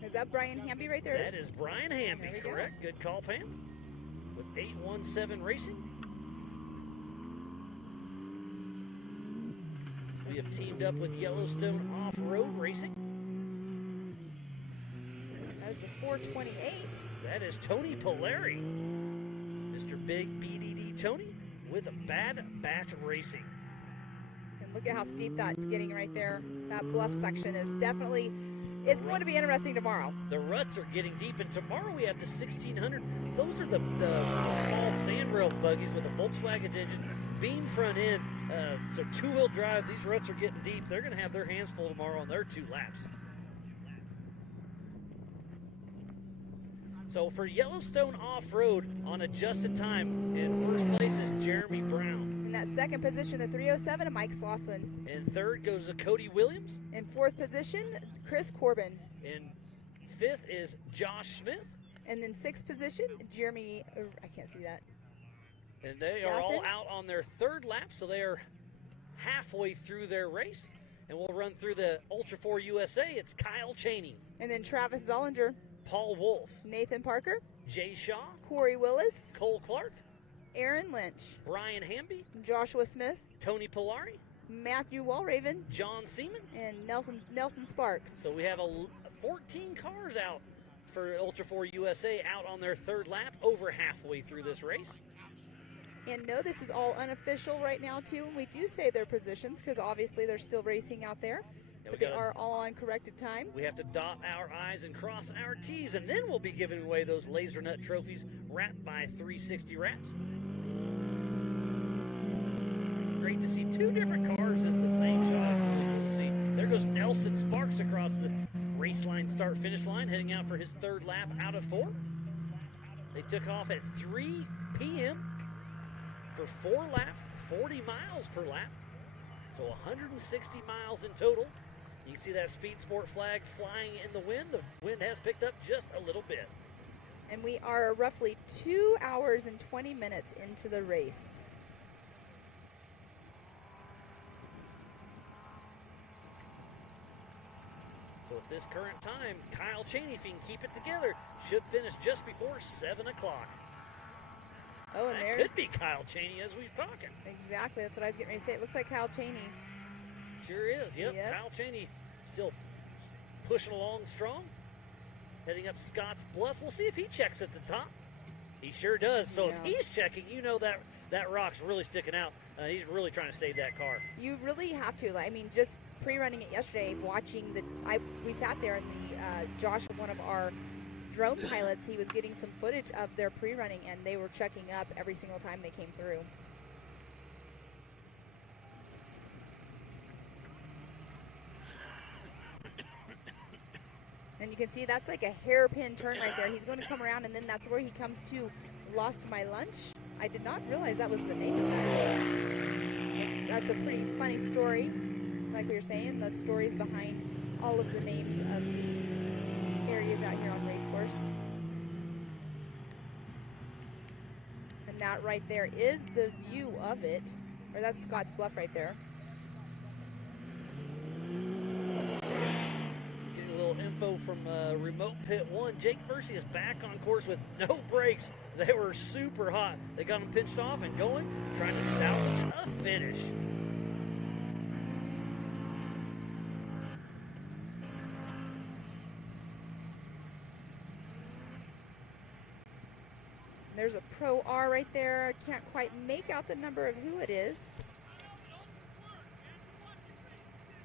Is that Brian Hamby right there? That is Brian Hamby, correct. Good call, Pam. With 817 Racing. We have teamed up with Yellowstone Off-Road Racing. That is the 428. That is Tony Polari. Mr. Big BDD Tony with a Bad Batch Racing. And look at how steep that's getting right there. That bluff section is definitely, it's going to be interesting tomorrow. The ruts are getting deep, and tomorrow we have the 1600. Those are the small sandrail buggies with a Volkswagen engine, beam front end. So two-wheel drive, these ruts are getting deep. They're going to have their hands full tomorrow on their 2 laps. So for Yellowstone Off-Road on adjusted time, in first place is Jeremy Brown. In that second position, the 307, Mike Slauson. In third goes the Cody Williams. In fourth position, Chris Corbin. In fifth is Josh Smith. And in sixth position, Jeremy, I can't see that. And they are all out on their 3rd lap, so they are halfway through their race. And we'll run through the Ultra 4 USA. It's Kyle Cheney. And then Travis Zollinger. Paul Wolf. Nathan Parker. Jay Shaw. Corey Willis. Cole Clark. Aaron Lynch. Brian Hamby. Joshua Smith. Tony Polari. Matthew Walraven, John Seaman. and Nelson Sparks. So we have 14 cars out for Ultra 4 USA out on their third lap, over halfway through this race. And no, this is all unofficial right now too, and we do say their positions because obviously they're still racing out there, Yeah, but they are all on corrected time. We have to dot our I's and cross our T's, and then we'll be giving away those Laser Nut trophies wrapped by 360 wraps. Great to see two different cars at the same shot. It's really cool to see. There goes Nelson Sparks across the race line, start finish line, heading out for his third lap out of 4. They took off at 3 p.m. for 4 laps, 40 miles per lap, so 160 miles in total. You can see that Speed Sport flag flying in the wind. The wind has picked up just a little bit. And we are roughly 2 hours and 20 minutes into the race. So at this current time, Kyle Cheney, if he can keep it together, should finish just before 7 o'clock. Oh, and That there's could be Kyle Cheney as we're talking. exactly, that's what I was getting ready to say. It looks like Kyle Cheney. Sure is, yep. Yep. Kyle Cheney still pushing along strong. Heading up Scotts Bluff. We'll see if he checks at the top. He sure does. So if Yeah. he's checking, you know that rock's really sticking out. He's really trying to save that car. You really have to. I mean, just pre-running it yesterday, watching we sat there and Josh, one of our drone pilots, he was getting some footage of their pre-running, and they were checking up every single time they came through. And you can see that's like a hairpin turn right there. He's going to come around, and then that's where he comes to Lost My Lunch. I did not realize that was the name of that. That's a pretty funny story. Like we were saying, the stories behind all of the names of the areas out here on Racecourse. And that right there is the view of it. Or that's Scotts Bluff right there. Getting a little info from Remote Pit 1. Jake Versey is back on course with no brakes. They were super hot. They got him pinched off and going, trying to salvage a finish. There's a Pro R right there. I can't quite make out the number of who it is.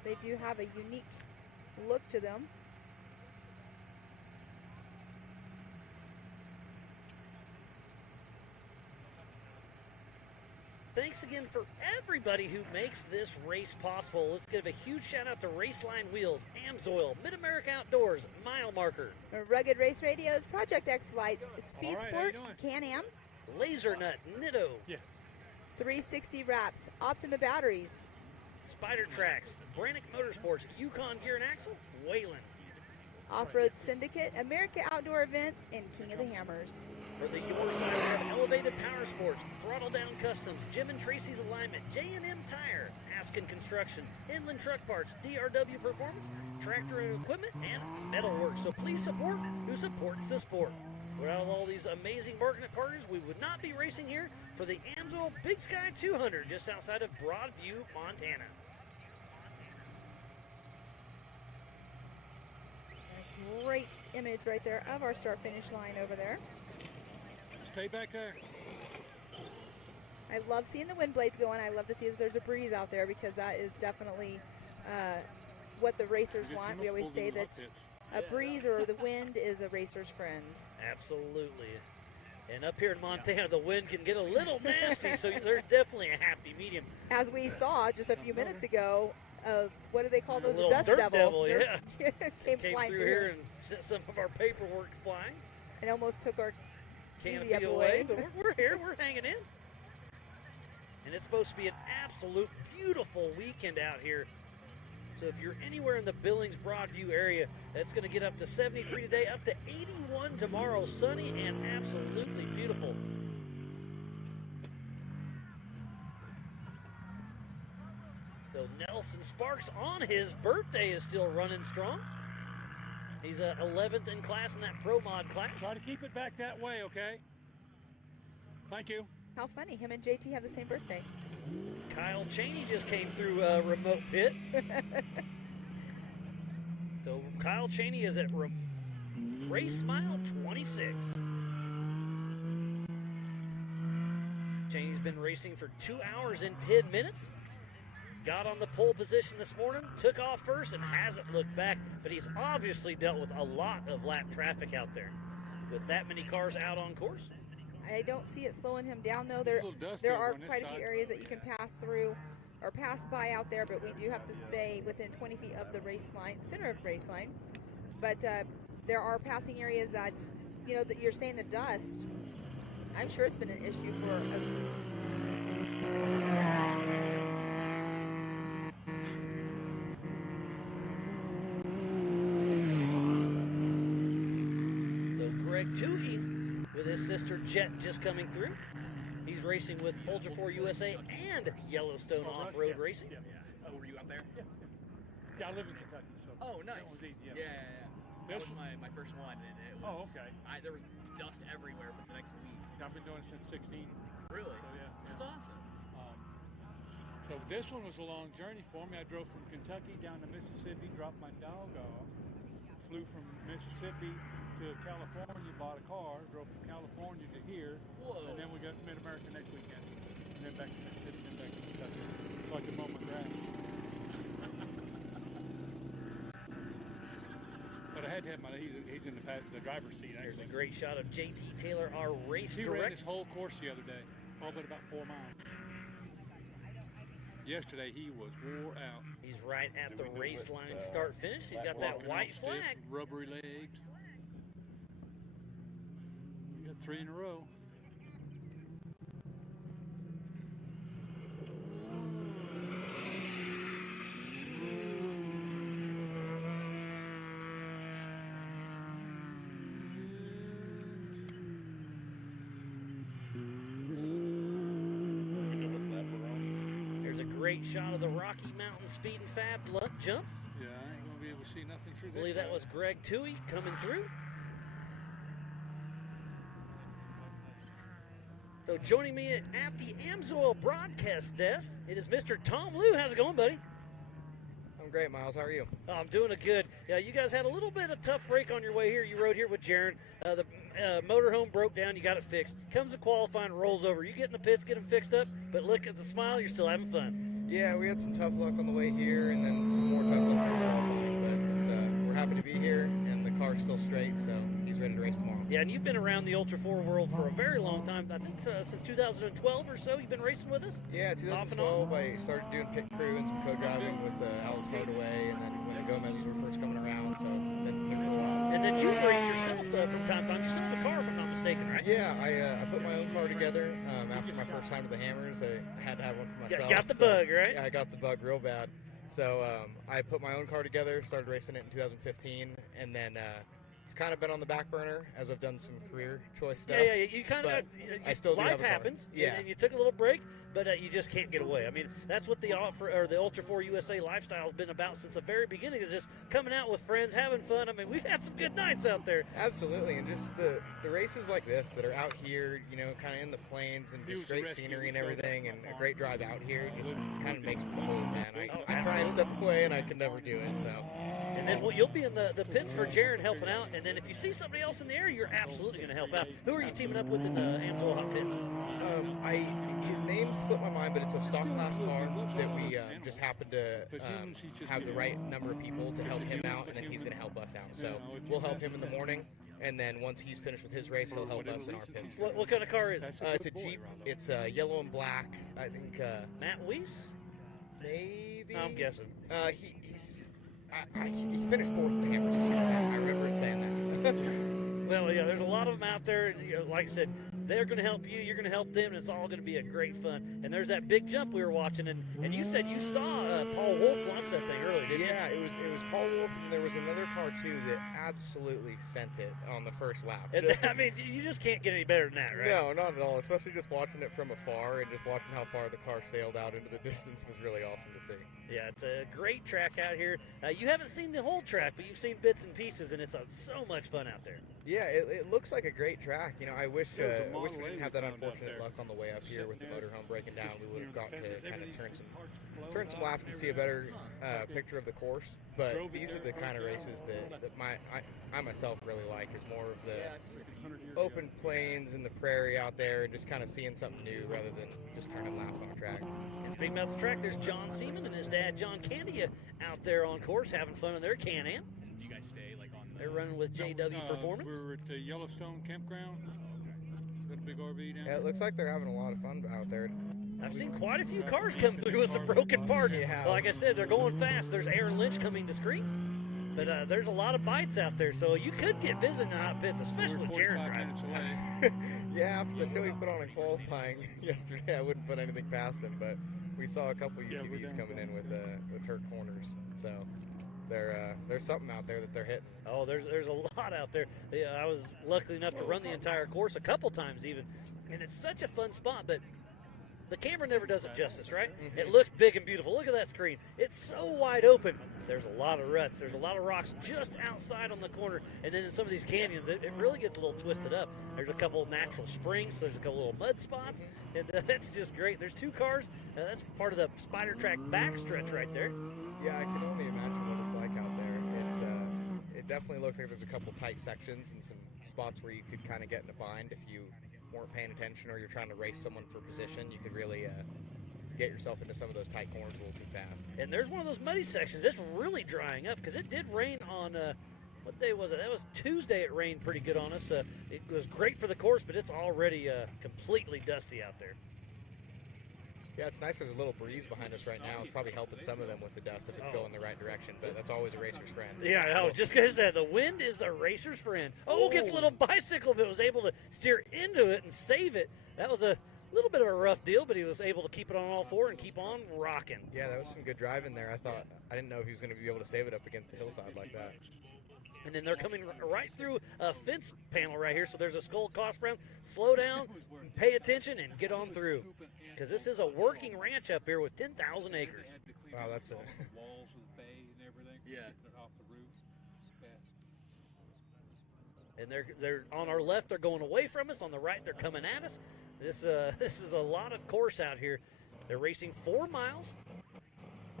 They do have a unique look to them. Thanks again for everybody who makes this race possible. Let's give a huge shout out to Raceline Wheels, AMSOIL, Mid-America Outdoors, Mile Marker, Rugged Race Radios, Project X Lights, Speed All right, Sport, how you Can-Am, Laser Nut, Nitto, 360 Wraps, Optima Batteries, Spider Tracks, Brannick Motorsports, Yukon Gear and Axle, Wayland. Off-Road Syndicate, America Outdoor Events, and King of the Hammers. For the your side, we have Elevated Power Sports, Throttle Down Customs, Jim and Tracy's Alignment, J&M Tire, Askin Construction, Inland Truck Parts, DRW Performance, Tractor and Equipment, and Metalworks. So please support who supports the sport. Without all these amazing market partners, we would not be racing here for the AMSOIL Big Sky 200 just outside of Broadview, Montana. A great image right there of our start-finish line over there. Stay back there. I love seeing the wind blades going. I love to see that there's a breeze out there because that is definitely what the racers want. We always say that a breeze or the wind is a racer's friend. Absolutely. And up here in Montana, the wind can get a little nasty, so there's definitely a happy medium. As we saw just a few minutes ago, what do they call those? A little Dust dirt devil. devil, yeah. came Came flying through here and sent some of our paperwork flying. and almost took our Canopy easy up away, but we're here, we're hanging in. And it's supposed to be an absolute beautiful weekend out here. So if you're anywhere in the Billings, Broadview area, it's going to get up to 73 today, up to 81 tomorrow. Sunny and absolutely beautiful. So Nelson Sparks on his birthday is still running strong. He's 11th in class in that Pro Mod class. Try to keep it back that way, okay? Thank you. How funny. Him and JT have the same birthday. Kyle Cheney just came through remote pit. So Kyle Cheney is at race mile 26. Cheney's been racing for 2 hours and 10 minutes. Got on the pole position this morning, took off first, and hasn't looked back. But he's obviously dealt with a lot of lap traffic out there. With that many cars out on course. I don't see it slowing him down, though. It's a little dusty There over are on this quite a few side. areas that you can pass through or pass by out there, but we do have to stay within 20 feet of the race line, center of race line. But there are passing areas that, you know, that you're saying the dust. I'm sure it's been an issue for So Greg Toohey with his sister Jet just coming through. He's racing with Ultra 4 USA and Yellowstone Off-Road Racing. Oh, were you out there? Yeah, I live in Kentucky. So Oh, nice. that was easy, Yeah. That This- was my first one, and it was. Oh, okay. There was dust everywhere for the next week. I've been doing it since 16. Really? So yeah. That's awesome. So this one was a long journey for me. I drove from Kentucky down to Mississippi, dropped my dog off, flew from Mississippi to California, bought a car, drove from California to here, Whoa. and then we got to Mid-America next weekend, and then back to Mississippi, and then back to Kentucky. So I could mow my grass. But I had to have he's in the driver's seat, There's a actually. great shot of JT Taylor, our race He ran director. this whole course the other day, all but about 4 miles. Yesterday he was wore out. He's right at Did the we do race it, line start finish. He's got that Walking white off flag. stiff, rubbery legs. We got 3 in a row. There's a great shot of the Rocky Mountain Speed and Fab jump. Yeah, I ain't gonna be able to see nothing through I that. believe that crowd. was Greg Toohey coming through. So joining me at the Amsoil broadcast desk, it is Mr. Tom Liu. How's it going, buddy? I'm great, Miles. How are you? Oh, I'm doing it good. Yeah, you guys had a little bit of tough break on your way here. You rode here with Jaron. The motorhome broke down. You got it fixed. Comes to qualifying, rolls over. You get in the pits, get them fixed up, but look at the smile. You're still having fun. Yeah, we had some tough luck on the way here, and then some more tough luck on qualifying. But it's, we're happy to be here, and the car's still straight, so he's ready to race tomorrow. Yeah, and you've been around the Ultra 4 world for a very long time. I think since 2012 or so, you've been racing with us? Yeah, Off and on? 2012, I started doing pit crew and some co-driving with Alex Hardaway, and then when the Gomez's were first coming around, so been here for a while. And then you've raced yourself from time to time. You still have a car, if I'm not mistaken, right? Yeah, I put my own car together after my first time to the Hammers. I had to have one for myself. Got the so- bug, right? Yeah, I got the bug real bad. So I put my own car together, started racing it in 2015, and then it's kind of been on the back burner as I've done some career choice stuff. Yeah. You kind of. But I still do life have a car. happens. Yeah. And you took a little break, but you just can't get away. I mean, that's what the Ultra 4 USA lifestyle has been about since the very beginning. Is just coming out with friends, having fun. I mean, we've had some good nights out there. Absolutely, and just the races like this that are out here, you know, kind of in the plains and He just was a great rescue, scenery and so everything, that's and not a far. great drive out here just kind of makes for the whole event. I try and absolutely. step away, and I can never do it. So. And then you'll be in the pits for Jaron helping out. And then if you see somebody else in the area, you're absolutely going to help out. Who are you teaming up with in the Amsoil Hot Pits? His name slipped my mind, but it's a stock class car that we just happened to have the right number of people to help him out, and then he's going to help us out. So we'll help him in the morning, and then once he's finished with his race, he'll help us in our pits. What kind of car is it? It's a Jeep. It's yellow and black. I think Matt Weiss? maybe. I'm guessing. He finished fourth in the Hammers this year. I remember him saying that. Well, yeah, there's a lot of them out there. And, you know, like I said, they're going to help you. You're going to help them, and it's all going to be a great fun. And there's that big jump we were watching, and you said you saw Paul Wolf launch that thing early, didn't you? Yeah, it was Paul Wolf, and there was another car too that absolutely sent it on the first lap. And, I mean, you just can't get any better than that, right? No, not at all. Especially just watching it from afar and just watching how far the car sailed out into the distance was really awesome to see. Yeah, it's a great track out here. You haven't seen the whole track, but you've seen bits and pieces, and it's so much fun out there. Yeah, it looks like a great track. You know, I wish we Model didn't A have that we found out unfortunate there. luck on the way up here with the motorhome breaking down. We would have gotten to kind of turn some laps and see a better picture of the course. But these are the kind of races that I myself really like. Is more of the open plains and the prairie out there, and just kind of seeing something new rather than just turning laps on a track. And speaking about the track, there's John Seaman and his dad John Candia out there on course having fun in their Can-Am. Do you guys stay like on the They're running with JW Performance. We're at the Yellowstone campground. Got a big RV down Yeah, it looks like they're having a lot of fun out there. I've seen quite a few cars come through with some broken parts. Yeah. Like I said, they're going fast. There's Aaron Lynch coming to screen. But there's a lot of bites out there, so you could get visiting the hot pits, especially with Jared driving. Yeah, after the show he put on in qualifying yesterday, I wouldn't put anything past him, but we saw a couple UTVs coming in with hurt corners. So there's something out there that they're hitting. Oh, there's a lot out there. I was lucky enough to run the entire course a couple times even, and it's such a fun spot, but the camera never does it justice, right? It looks big and beautiful. Look at that screen. It's so wide open. There's a lot of ruts. There's a lot of rocks just outside on the corner. And then in some of these canyons, it really gets a little twisted up. There's a couple of natural springs. There's a couple little mud spots. And that's just great. There's two cars. That's part of the Spider Track backstretch right there. Yeah, I can only imagine what it's like out there. It definitely looks like there's a couple tight sections and some spots where you could kind of get in a bind if you weren't paying attention or you're trying to race someone for position. You could really get yourself into some of those tight corners a little too fast. And there's one of those muddy sections. It's really drying up because it did rain on, what day was it? That was Tuesday. It rained pretty good on us. It was great for the course, but it's already completely dusty out there. Yeah, it's nice there's a little breeze behind us right now. It's probably helping some of them with the dust if it's going the right direction, but that's always a racer's friend. Yeah, oh, just because the wind is the racer's friend. Oh, gets a little bicycle, but was able to steer into it and save it. That was a little bit of a rough deal, but he was able to keep it on all four and keep on rocking. Yeah, that was some good driving there. I didn't know he was going to be able to save it up against the hillside like that. And then they're coming right through a fence panel right here, so there's a Skull Cost Brown. Slow down, pay attention, and get on through. Because this is a working ranch up here with 10,000 acres. Wow, that's walls of the bay and everything. Yeah. Off the roof. Yeah. And they're on our left, they're going away from us. On the right, they're coming at us. This is a lot of course out here. They're racing 4 miles,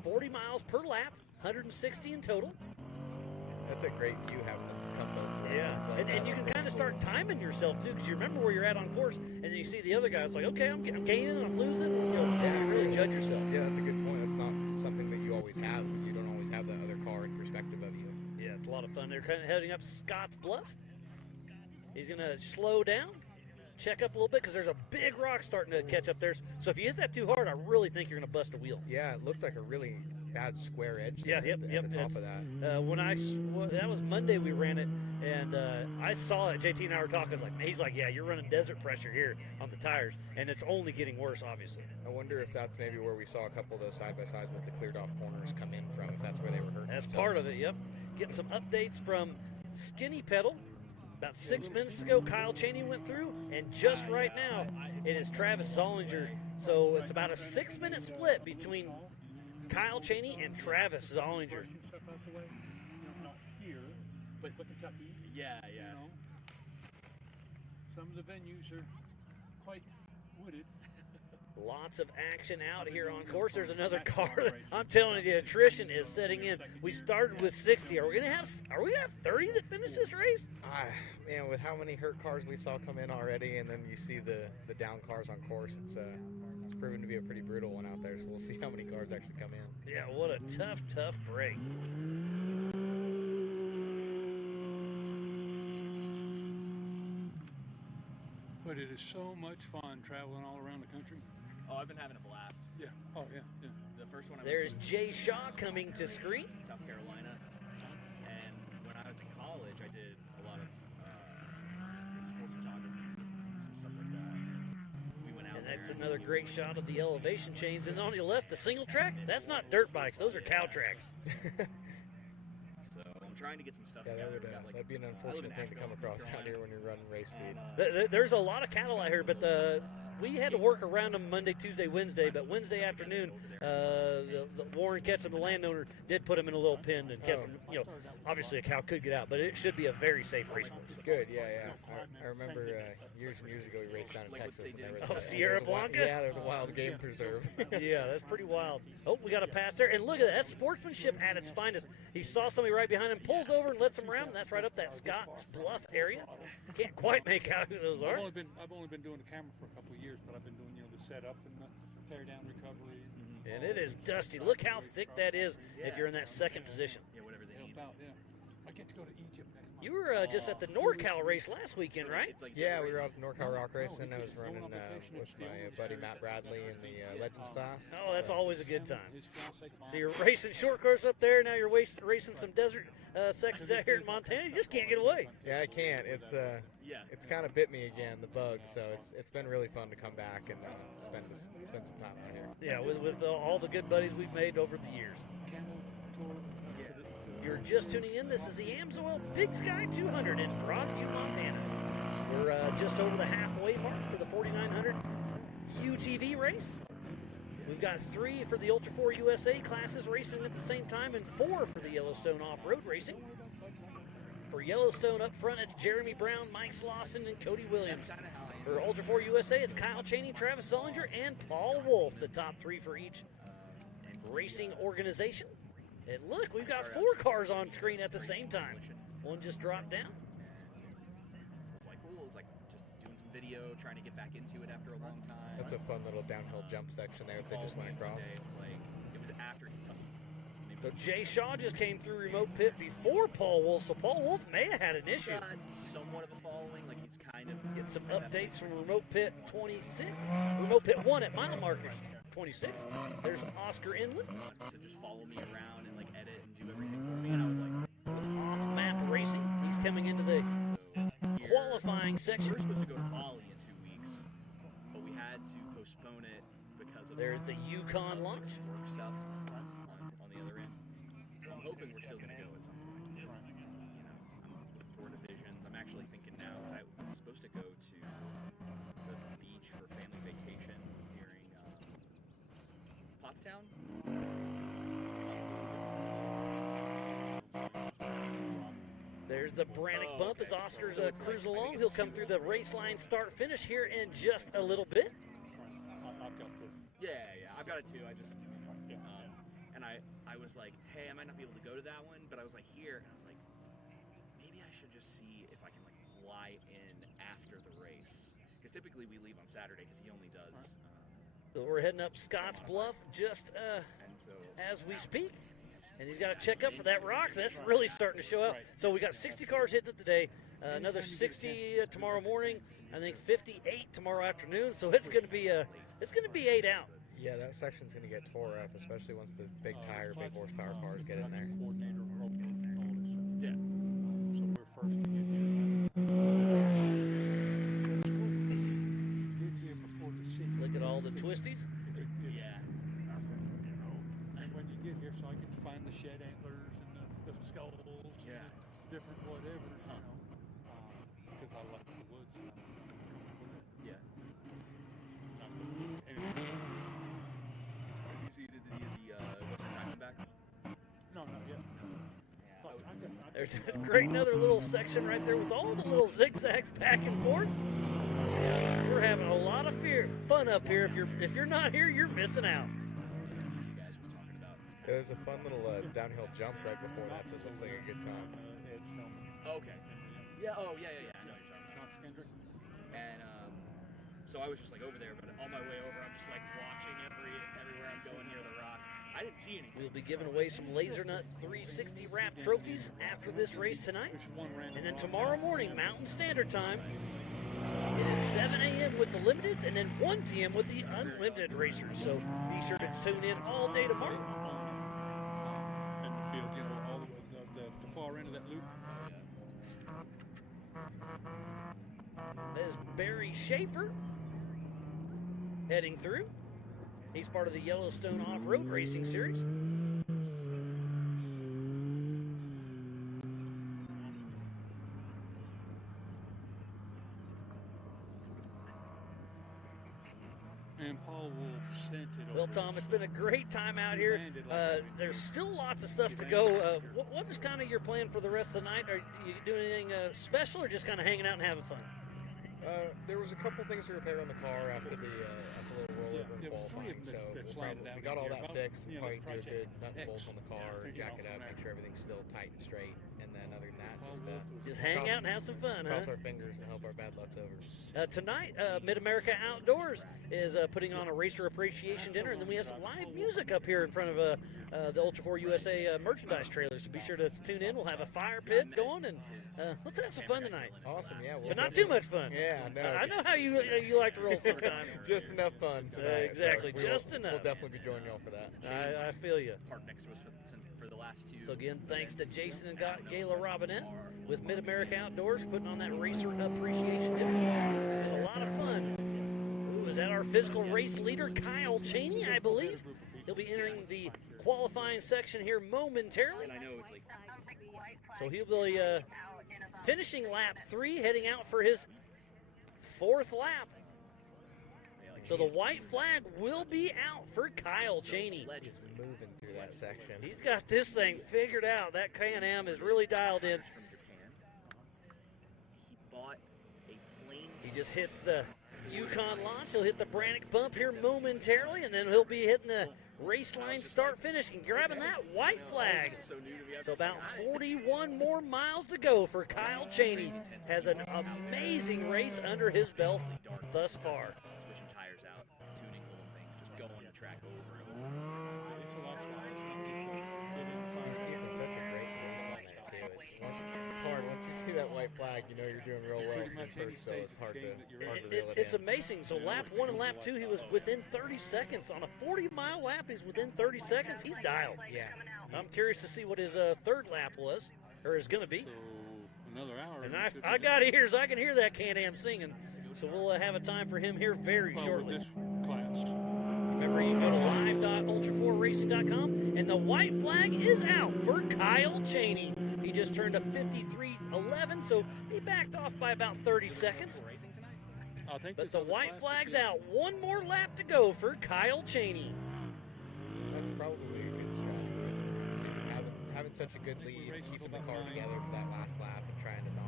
40 miles per lap, 160 in total. That's a great view having them come both directions. Yeah, like and you can kind of start timing yourself too, because you remember where you're at on course, and then you see the other guy. It's like, okay, I'm gaining, I'm losing. You really judge yourself. Yeah, that's a good point. That's not something that you always have because you don't always have the other car in perspective of you. Yeah, it's a lot of fun. They're kind of heading up Scotts Bluff. He's gonna slow down, check up a little bit because there's a big rock starting to catch up there. So if you hit that too hard, I really think you're gonna bust a wheel. Yeah, it looked like a really bad square edge. Yeah, there at the top of that. That was Monday we ran it, and I saw it. JT and I were talking. I was like, he's like, yeah, you're running desert pressure here on the tires, and it's only getting worse, obviously. I wonder if that's maybe where we saw a couple of those side by sides with the cleared off corners come in from. If that's where they were hurting. That's themselves. part of it. Yep. Getting some updates from Skinny Pedal. About 6 minutes ago, Kyle Cheney went through, and just right now, it is Travis Zollinger. So it's about a 6-minute split between Kyle Cheney and Travis Zollinger. Not here, but Kentucky. Yeah. You know, some of the venues are quite wooded. Lots of action out here on course. There's another car. I'm telling you, the attrition is setting in. We started with 60. Are we gonna have 30 that finish this race? Man, with how many hurt cars we saw come in already, and then you see the down cars on course, it's proven to be a pretty brutal one out there. So we'll see how many cars actually come in. Yeah, what a tough break. But it is so much fun traveling all around the country. Oh, I've been having a blast. Yeah. Oh, yeah. The first one I There's went to Jay Shaw coming to screen. South Carolina, and when I was in college, I did a lot of sports photography, some stuff like that. We went out And that's there. another great shot of the elevation chains. And on your left, the single track, that's not dirt bikes. Those are cow tracks. So I'm trying to get some stuff Yeah, together. that'd be an unfortunate thing to come across out here when you're running race speed. There's a lot of cattle out here, but we had to work around them Monday, Tuesday, Wednesday, but Wednesday afternoon, the Warren Ketchum, the landowner, did put him in a little pen and kept him. You know, obviously a cow could get out, but it should be a very safe race course. Good, yeah. I remember years and years ago we raced down in Texas, and there was Sierra Blanca. Yeah, there's a wild game preserve. Yeah, that's pretty wild. Oh, we got a pass there, and look at that. That's sportsmanship at its finest. He saw somebody right behind him, pulls over and lets him around, and that's right up that Scotts Bluff area. Can't quite make out who those are. I've only been doing the camera for a couple of years, but I've been doing the setup and the tear down recovery. And it is dusty. Look how thick that is if you're in that second position. Yeah, whatever they need. I get to go to Egypt next month. You were just at the NorCal race last weekend, right? Yeah, we were out at NorCal Rock Racing. I was running with my buddy Matt Bradley in the Legends class. Oh, that's always a good time. So you're racing short course up there. Now you're racing some desert sections out here in Montana. You just can't get away. Yeah, I can't. It's kind of bit me again, the bug. So it's been really fun to come back and spend some time out here. Yeah, with all the good buddies we've made over the years. You're just tuning in. This is the AMSOIL Big Sky 200 in Broadview, Montana. We're just over the halfway mark for the 4900 UTV race. We've got 3 for the Ultra 4 USA classes racing at the same time, and 4 for the Yellowstone off-road racing. For Yellowstone up front, it's Jeremy Brown, Mike Slauson, and Cody Williams. For Ultra 4 USA, it's Kyle Cheney, Travis Sullinger, and Paul Wolf, the top 3 for each racing organization. And look, we've got 4 cars on screen at the same time. One just dropped down. It was like cool. It was like just doing some video, trying to get back into it after a long time. That's a fun little downhill jump section there that they just went across. It was after Kentucky. So Jay Shaw just came through remote pit before Paul Wolf, so Paul Wolf may have had an issue. Somewhat of a following, like he's kind of... Get some updates from remote pit 26. Remote pit 1 at mile markers 26. There's Oscar Inland. To just follow me around and like edit and do everything for me, and I was like... With off-map racing, he's coming into the qualifying section. We were supposed to go to Bali in 2 weeks, but we had to postpone it because of... There's the Yukon launch. Work stuff on the other end. So I'm hoping we're still going to go at some point. You know, I'm looking forward to visions. I'm actually thinking now, because I was supposed to go to the beach for family vacation during Pottstown. There's the Brannick bump as Oscar's cruising along. He'll come through the race line start finish here in just a little bit. Yeah, I've got it too. I just, and I was like, hey, I might not be able to go to that one, but I was like here, and I was like, maybe I should just see if I can like fly in after the race, because typically we leave on Saturday because he only does. So we're heading up Scotts Bluff just as we speak. And he's got to check up for that rock. That's really starting to show up. So we got 60 cars hitting it today, another 60 tomorrow morning. I think 58 tomorrow afternoon. So it's going to be 8 out. Yeah, that section's going to get tore up, especially once the big tire, big horsepower cars get in there. Yeah. So we're first to get here before the city. Look at all the twisties. Yeah. When you get here, so I can find the shed antlers and the skulls, and different whatever, because I like the woods. Yeah. Anyway. You see the Western Diamondbacks? No, not yet. There's another little section right there with all the little zigzags back and forth. We're having a lot of fun up here. If you're not here, you're missing out. There's a fun little downhill jump right before that looks like a good time. Okay. Yeah. Oh, yeah. I know what you're talking about. And so I was just like over there, but on my way over, I'm just like watching everywhere I'm going near the rocks. I didn't see anything. We'll be giving away some LaserNut 360 wrap trophies after this race tonight. And then tomorrow morning, Mountain Standard Time, it is 7 a.m. with the limiteds and then 1 p.m. with the unlimited racers. So be sure to tune in all day tomorrow. And the field, all the far end of that loop. That is Barry Schaefer heading through. He's part of the Yellowstone Off-Road Racing Series. And Paul Wolf sent it Well, over. Tom, it's been a great time out here. There's still lots of stuff to go. What is kind of your plan for the rest of the night? Are you doing anything special or just kind of hanging out and having fun? There was a couple things to repair on the car after the little rollover in qualifying, so we got all that fixed. We'll probably do a good nut and bolt on the car, jack it up, make sure everything's still tight and straight, and then other than that, just hang out and have some fun, cross huh? our fingers and hope our bad luck's over. Tonight, Mid-America Outdoors is putting on a racer appreciation dinner, and then we have some live music up here in front of the Ultra 4 USA merchandise trailer, so be sure to tune in. We'll have a fire pit going, and let's have some fun tonight. Awesome, yeah. But not too much fun. Yeah, no. I know how you like to roll sometimes. Just enough fun tonight, exactly, so just enough. We'll definitely be joining y'all for that. I feel you. Parked next to us for the last two. So again, thanks to Jason and Gayla Robinette with Mid-America Outdoors putting on that racer appreciation dinner. It's been a lot of fun. Ooh, is that our physical race leader, Kyle Cheney, I believe? He'll be entering the qualifying section here momentarily. And I know it's like So he'll be finishing lap 3, heading out for his 4th lap. So the white flag will be out for Kyle Cheney. Just moving through that section. He's got this thing figured out. That Can-Am is really dialed in. from Japan. He bought a plane. He just hits the Yukon launch. He'll hit the Brannick bump here momentarily, and then he'll be hitting the race line start finish and grabbing that white flag. So about 41 more miles to go for Kyle Cheney. Has an amazing race under his belt thus far. Switching tires out, tuning little things, just going the track over and over. He's keeping such a great pace on that too. It's hard once you see that white flag, you know you're doing real well in the first, so it's hard to reel it It's in. amazing. So lap 1 and lap 2, he was within 30 seconds. On a 40-mile lap, he's within 30 seconds. He's dialed. Yeah. I'm curious to see what his 3rd lap was, or is going to be. So another hour. And I got ears. I can hear that Can-Am singing. So we'll have a time for him here very shortly. This class. Remember, you can go to live.ultra4racing.com, and the white flag is out for Kyle Cheney. He just turned a 53.11, so he backed off by about 30 seconds. But the white flag's out. One more lap to go for Kyle Cheney. That's probably a good strategy. Having such a good lead, keeping the car together for that last lap and trying to not.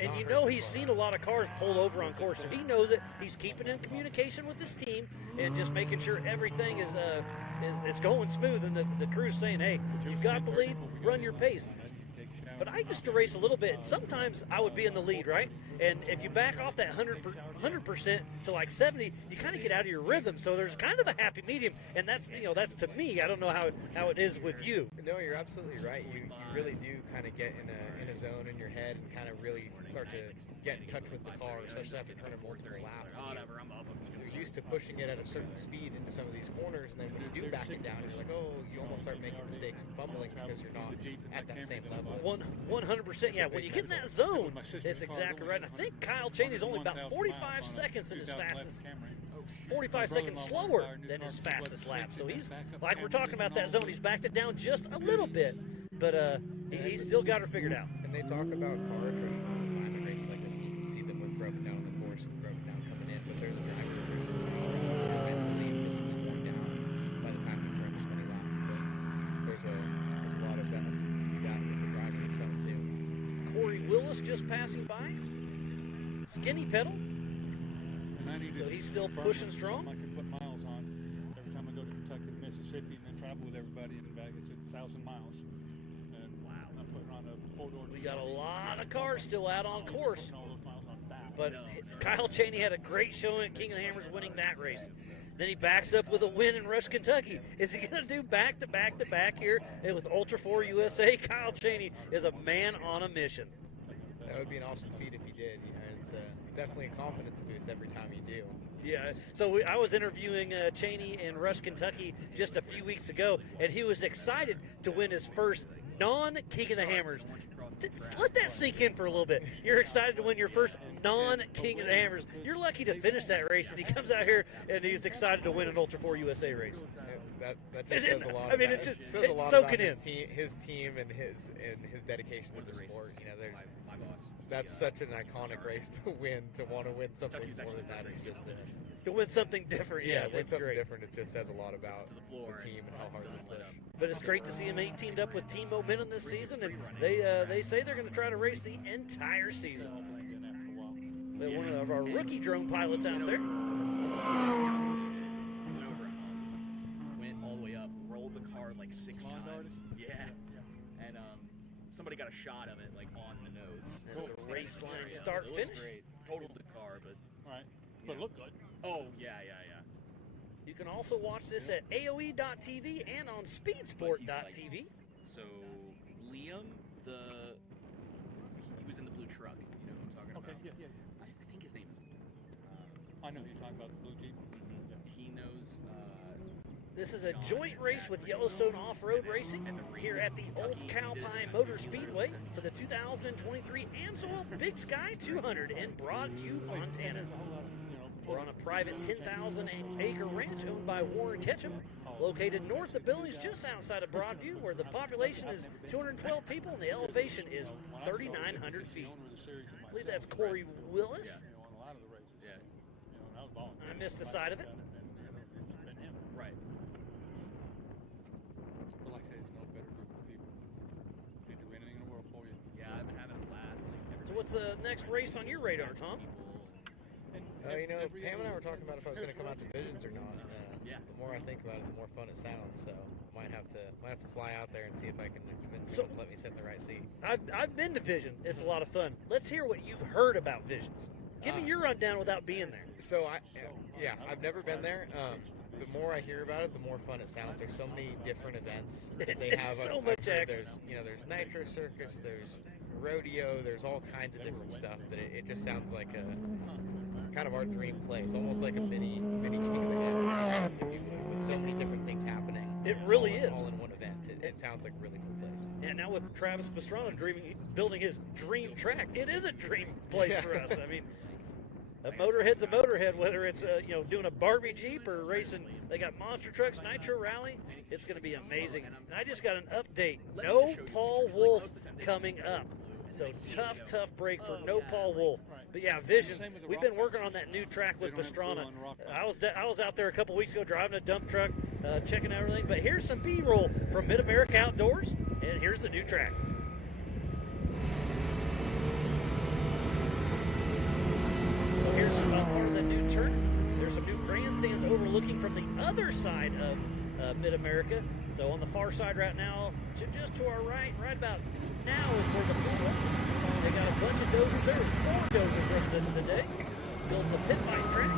And you know he's seen a lot of cars pull over on course, so he knows it. He's keeping in communication with his team and just making sure everything is going smooth. And the crew's saying, hey, you've got the lead, run your pace. But I used to race a little bit. Sometimes I would be in the lead, right? And if you back off that 100% to like 70, you kind of get out of your rhythm. So there's kind of a happy medium, and that's to me. I don't know how it is with you. No, you're absolutely right. You really do kind of get in a zone in your head and kind of really start to get in touch with the car, especially after turning multiple laps. You're used to pushing it at a certain speed into some of these corners, and then when you do back it down, you're like, oh, you almost start making mistakes and fumbling because you're not at that same level. 100%. Yeah, when you get in that zone, it's exactly right. And I think Kyle Cheney's only about 45 seconds in his fastest. 45 seconds slower than his fastest lap. So he's, like we're talking about that zone, he's backed it down just a little bit, but he's still got her figured out. And they talk about car attrition all the time in races like this, and you can see them with broken down on the course and broken down coming in, but there's a driver who's mentally and physically worn down by the time you've turned 20 laps. There's a lot of that with the driver himself too. Corey Willis just passing by. Skinny pedal. So he's still pushing strong. I can put miles on every time I go to Kentucky and Mississippi and then travel with everybody and back. It's 1,000 miles. And wow, I'm putting on a 4-door. We got a lot of cars still out on course. All those miles on that. But Kyle Cheney had a great showing at King of the Hammers, winning that race. Then he backs up with a win in Rush, Kentucky. Is he going to do back to back to back here and with Ultra 4 USA? Kyle Cheney is a man on a mission. That would be an awesome feat if he did. You know, it's definitely a confidence boost every time you do. Yeah, so I was interviewing Cheney in Rush, Kentucky just a few weeks ago, and he was excited to win his first non-King of the Hammers. Let that sink in for a little bit. You're excited to win your first non-King of the Hammers. You're lucky to finish that race, and he comes out here and he's excited to win an Ultra 4 USA race. that just says a lot. I mean, about, it's just says a lot soaking about in. his team and his dedication to the sport. You know, there's My boss. that's such an iconic race to win. To want to win something Kentucky's more actually than that is just To win something different, win that's something great. different. It just says a lot about to the floor the team and how hard they push. But it's great to see him teamed up with Team Momentum this season, and they say they're going to try to race the entire season. But one of our rookie drone pilots out there. Went over, went all the way up, rolled the car like 6 times. Yeah. And somebody got a shot of it like on the nose. That's the race line Yeah, start it looks finish. Great. Totaled the car, but Right. But look good. oh yeah. You can also watch this at AOE.tv and on Speedsport.tv. So Liam, he was in the blue truck. You know who I'm talking Okay, about? yeah. I think his name is. I know who you're talking about, the blue Jeep. He knows. This is a joint race with Yellowstone Off-Road Racing here at the Old Cowpine Motor Speedway for the 2023 AMSOIL Big Sky 200 in Broadview, Montana. We're on a private 10,000-acre ranch owned by Warren Ketchum, located north of Billings, just outside of Broadview, where the population is 212 people and the elevation is 3,900 feet. I believe that's Corey Willis. Yeah. I missed the side of it. Right. But like I say, there's no better group of people. They do anything in the world for you. Yeah, I've been having a blast. Like, So what's the next race on your radar, Tom? You know, Pam and I were talking about if I was going to come out to Visions or not. Yeah. The more I think about it, the more fun it sounds. So might have to fly out there and see if I can convince someone to let me sit in the right seat. I've been to Vision. It's a lot of fun. Let's hear what you've heard about Visions. Give me your rundown without being there. So I've never been there. The more I hear about it, the more fun it sounds. There's so many different events that they It's have. so I've much heard action. There's Nitro Circus, there's rodeo, there's all kinds of different stuff that it just sounds like a kind of our dream place, almost like a mini King of the Hill, if you will, with so many different things happening. It really all, is. all in one event. It sounds like a really cool place. And now with Travis Pastrana building his dream track, it is a dream place for us. I mean, a motorhead's a motorhead, whether it's doing a Barbie Jeep or racing. They got monster trucks, Nitro Rally. It's going to be amazing. And I just got an update. No Paul Wolf coming up. So tough break for no Paul Wolf. But yeah, Visions. We've been working on that new track with Pastrana. I was out there a couple weeks ago driving a dump truck, checking out everything. But here's some B-roll from Mid America Outdoors, and here's the new track. So here's some part of the new turn. There's some new grandstands overlooking from the other side of Mid America. So on the far side right now, just to our right about now is where the pool is. They got a bunch of dozers there. There's 4 dozers at the end of the day. Building the pit bike track.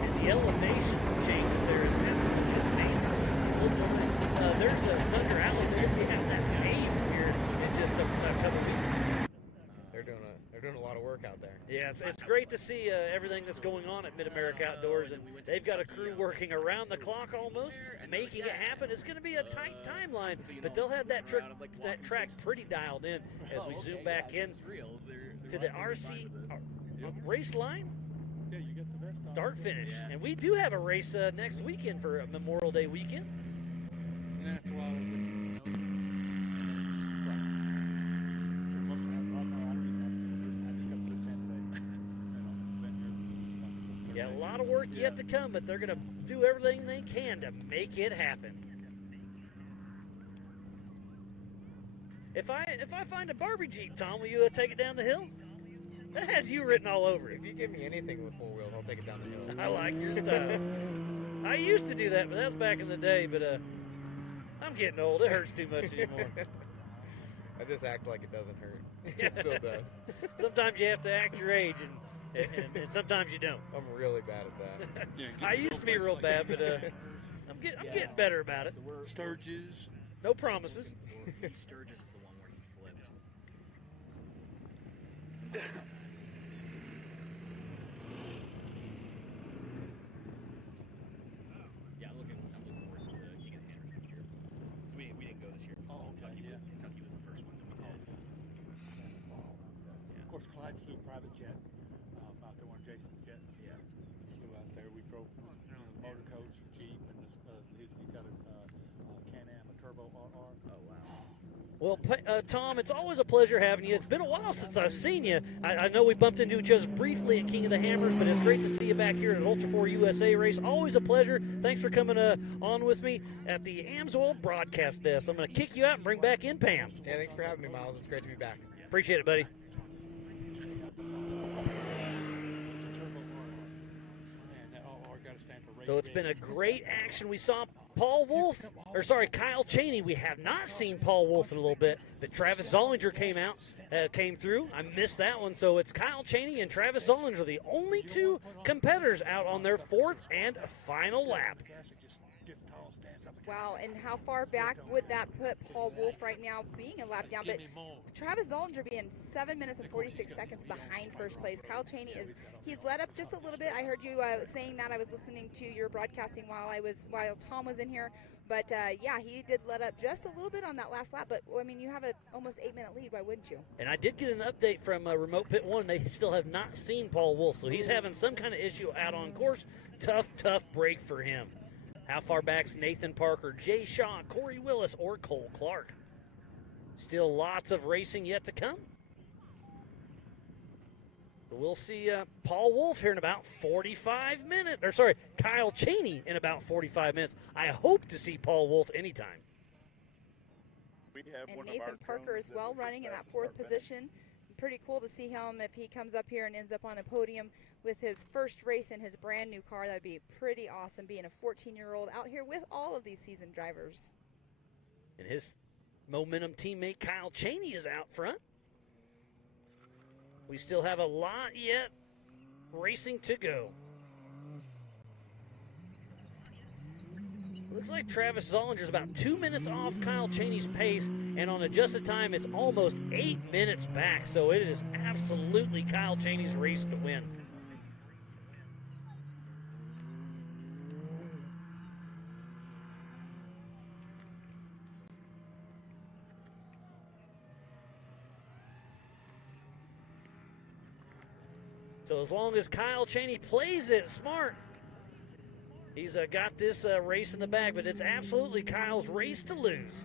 And the elevation changes there is absolutely amazing. So it's a little bit, there's a Thunder Alley. They're going to be having that paved here in just a couple weeks. They're doing a lot of work out there. Yeah, it's great to see everything that's going on at Mid America Outdoors, and they've got a crew working around the clock almost, making it happen. It's going to be a tight timeline, but they'll have that track pretty dialed in as we zoom back in to the RC race line. Start finish, and we do have a race next weekend for Memorial Day weekend. Yeah, a lot of work yet to come, but they're going to do everything they can to make it happen. If I find a Barbie Jeep, Tom, will you take it down the hill? That has you written all over it. If you give me anything with 4 wheels, I'll take it down the hill. I like your style. I used to do that, but that's back in the day. But I'm getting old. It hurts too much anymore. I just act like it doesn't hurt. It still does. Sometimes you have to act your age, and sometimes you don't. I'm really bad at that. I used to be real bad, but I'm getting better about it. Sturgis. No promises. Sturgis is the one where he flipped. Yeah, I'm looking forward to King of the Hammers next year. So we didn't go this year. Kentucky was the first one that we did. Of course, Clyde flew private jet. Well, Tom, it's always a pleasure having you. It's been a while since I've seen you. I know we bumped into each other briefly at King of the Hammers, but it's great to see you back here at an Ultra 4 USA race. Always a pleasure. Thanks for coming on with me at the AMSOIL broadcast desk. I'm going to kick you out and bring back in Pam. Yeah, thanks for having me, Miles. It's great to be back. Appreciate it, buddy. So it's been a great action. We saw Kyle Cheney. We have not seen Paul Wolf in a little bit, but Travis Zollinger came through. I missed that one. So it's Kyle Cheney and Travis Zollinger, the only two competitors out on their fourth and final lap. Wow, and how far back would that put Paul Wolf right now being a lap down? But Travis Zollinger being 7 minutes and 46 seconds behind first place. Kyle Cheney he's let up just a little bit. I heard you saying that. I was listening to your broadcasting while Tom was in here. But yeah, he did let up just a little bit on that last lap. But I mean, you have a almost 8-minute lead. Why wouldn't you? And I did get an update from Remote Pit 1. They still have not seen Paul Wolf, so he's having some kind of issue out on course. Tough break for him. How far back's Nathan Parker, Jay Shaw, Corey Willis, or Cole Clark? Still lots of racing yet to come. But we'll see Paul Wolf here in about 45 minutes. Kyle Cheney in about 45 minutes. I hope to see Paul Wolf anytime. And Nathan Parker is well running in that fourth position. Pretty cool to see him if he comes up here and ends up on a podium with his first race in his brand new car. That would be pretty awesome, being a 14-year-old out here with all of these seasoned drivers. And his Momentum teammate Kyle Cheney is out front. We still have a lot yet racing to go. Looks like Travis Zollinger is about 2 minutes off Kyle Cheney's pace, and on adjusted time, it's almost 8 minutes back. So it is absolutely Kyle Cheney's race to win. So as long as Kyle Cheney plays it smart, he's got this race in the bag, but it's absolutely Kyle's race to lose.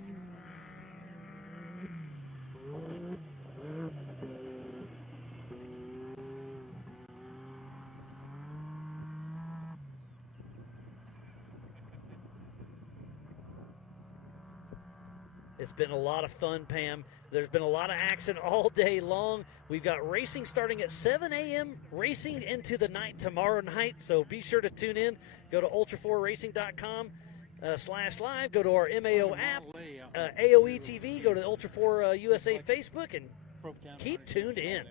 It's been a lot of fun, Pam. There's been a lot of action all day long. We've got racing starting at 7 a.m., racing into the night tomorrow night. So be sure to tune in. Go to ultra4racing.com/live. Go to our MAO app, AOE TV. Go to the Ultra 4 USA Facebook and keep tuned in.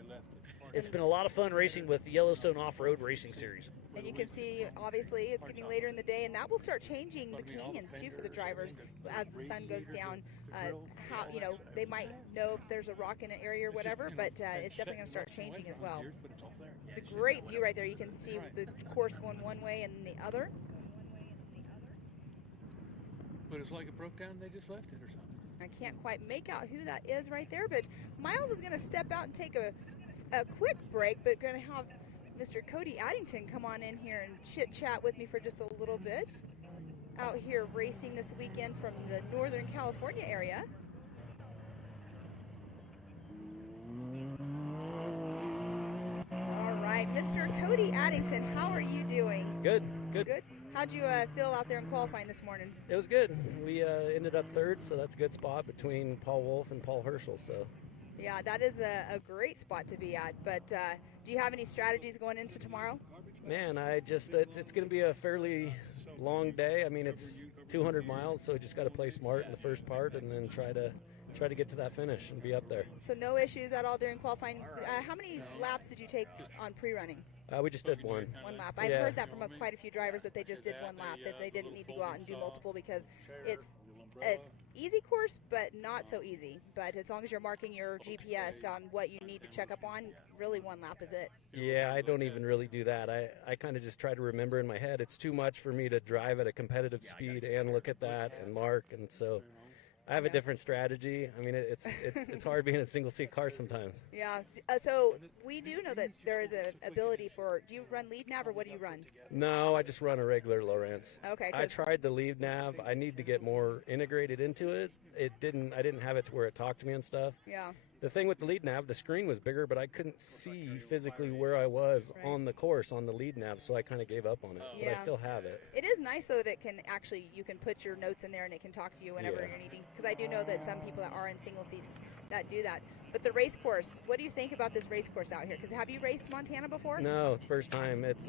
It's been a lot of fun racing with the Yellowstone Off-Road Racing Series. And you can see, obviously, it's getting later in the day, and that will start changing the canyons, too, for the drivers as the sun goes down. How, they might know if there's a rock in an area or whatever, but it's definitely going to start changing as well. The great view right there. You can see the course going one way and the other. But it's like it broke down and they just left it or something. I can't quite make out who that is right there, but Miles is going to step out and take a quick break, but going to have Mr. Cody Addington come on in here and chit-chat with me for just a little bit. Out here racing this weekend from the Northern California area. All right, Mr. Cody Addington, how are you doing? Good. How'd you feel out there in qualifying this morning? It was good. We ended up third, so that's a good spot between Paul Wolf and Paul Herschel. So. Yeah, that is a great spot to be at. But do you have any strategies going into tomorrow? Man, it's going to be a fairly long day. I mean, it's 200 miles, so just got to play smart in the first part and then try to get to that finish and be up there. So no issues at all during qualifying. How many laps did you take on pre-running? We just did one. One lap. I've heard that from quite a few drivers that they just did one lap, that they didn't need to go out and do multiple because it's an easy course, but not so easy. But as long as you're marking your GPS on what you need to check up on, really one lap is it. Yeah, I don't even really do that. I kind of just try to remember in my head. It's too much for me to drive at a competitive speed and look at that and mark. And so I have a different strategy. I mean, it's hard being a single seat car sometimes. Yeah. So we do know that there is an ability for. Do you run lead nav or what do you run? No, I just run a regular Lowrance. Okay. I tried the lead nav. I need to get more integrated into it. I didn't have it to where it talked to me and stuff. Yeah. The thing with the lead nav, the screen was bigger, but I couldn't see physically where I was on the course on the lead nav, so I kind of gave up on it. But I still have it. It is nice though that it can actually, you can put your notes in there and it can talk to you whenever you're needing. Because I do know that some people that are in single seats that do that. But the race course, what do you think about this race course out here? Because have you raced Montana before? No, it's first time. It's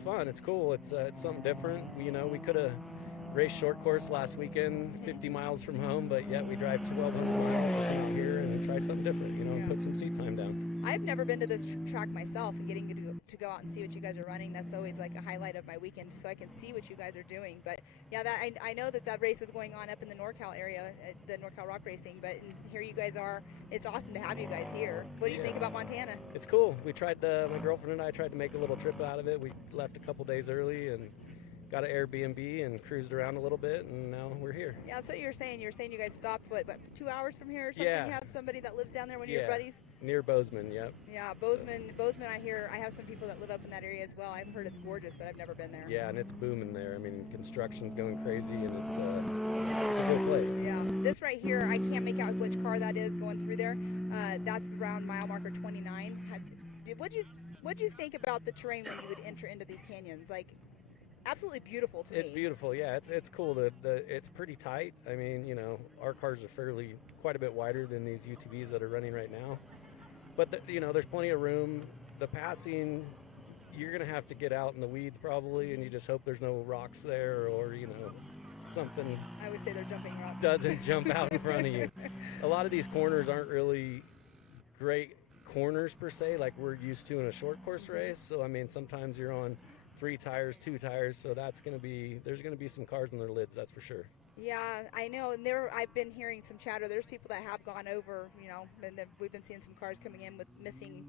fun. It's cool. It's something different. You know, we could have raced short course last weekend, 50 miles from home, but yet we drive 1,200 miles out here and try something different. You know, and put some seat time down. I've never been to this track myself, and getting to go out and see what you guys are running, that's always like a highlight of my weekend, so I can see what you guys are doing. But yeah, that I know that race was going on up in the NorCal area, the NorCal Rock Racing, but here you guys are. It's awesome to have you guys here. What do you think about Montana? It's cool. We tried my girlfriend and I tried to make a little trip out of it. We left a couple days early and got an Airbnb and cruised around a little bit, and now we're here. Yeah, that's what you're saying. You're saying you guys stopped, what 2 hours from here or something? Yeah. You have somebody that lives down there, one of your buddies? Near Bozeman, yep. Yeah, Bozeman, I hear, I have some people that live up in that area as well. I've heard it's gorgeous, but I've never been there. Yeah, and it's booming there. I mean, construction's going crazy, and it's a good place. Yeah, this right here, I can't make out which car that is going through there. That's around mile marker 29. What'd you think about the terrain when you would enter into these canyons? Like, absolutely beautiful to me. It's beautiful, yeah. It's cool. It's pretty tight. I mean, you know, our cars are quite a bit wider than these UTVs that are running right now. But you know, there's plenty of room. The passing, you're gonna have to get out in the weeds probably, and you just hope there's no rocks there, or you know, something. I would say they're jumping rocks. Doesn't jump out in front of you. A lot of these corners aren't really great corners per se, like we're used to in a short course race. So I mean, sometimes you're on 3 tires, 2 tires, so there's going to be some cars on their lids, that's for sure. Yeah, I know, and I've been hearing some chatter. There's people that have gone over, you know, and we've been seeing some cars coming in with missing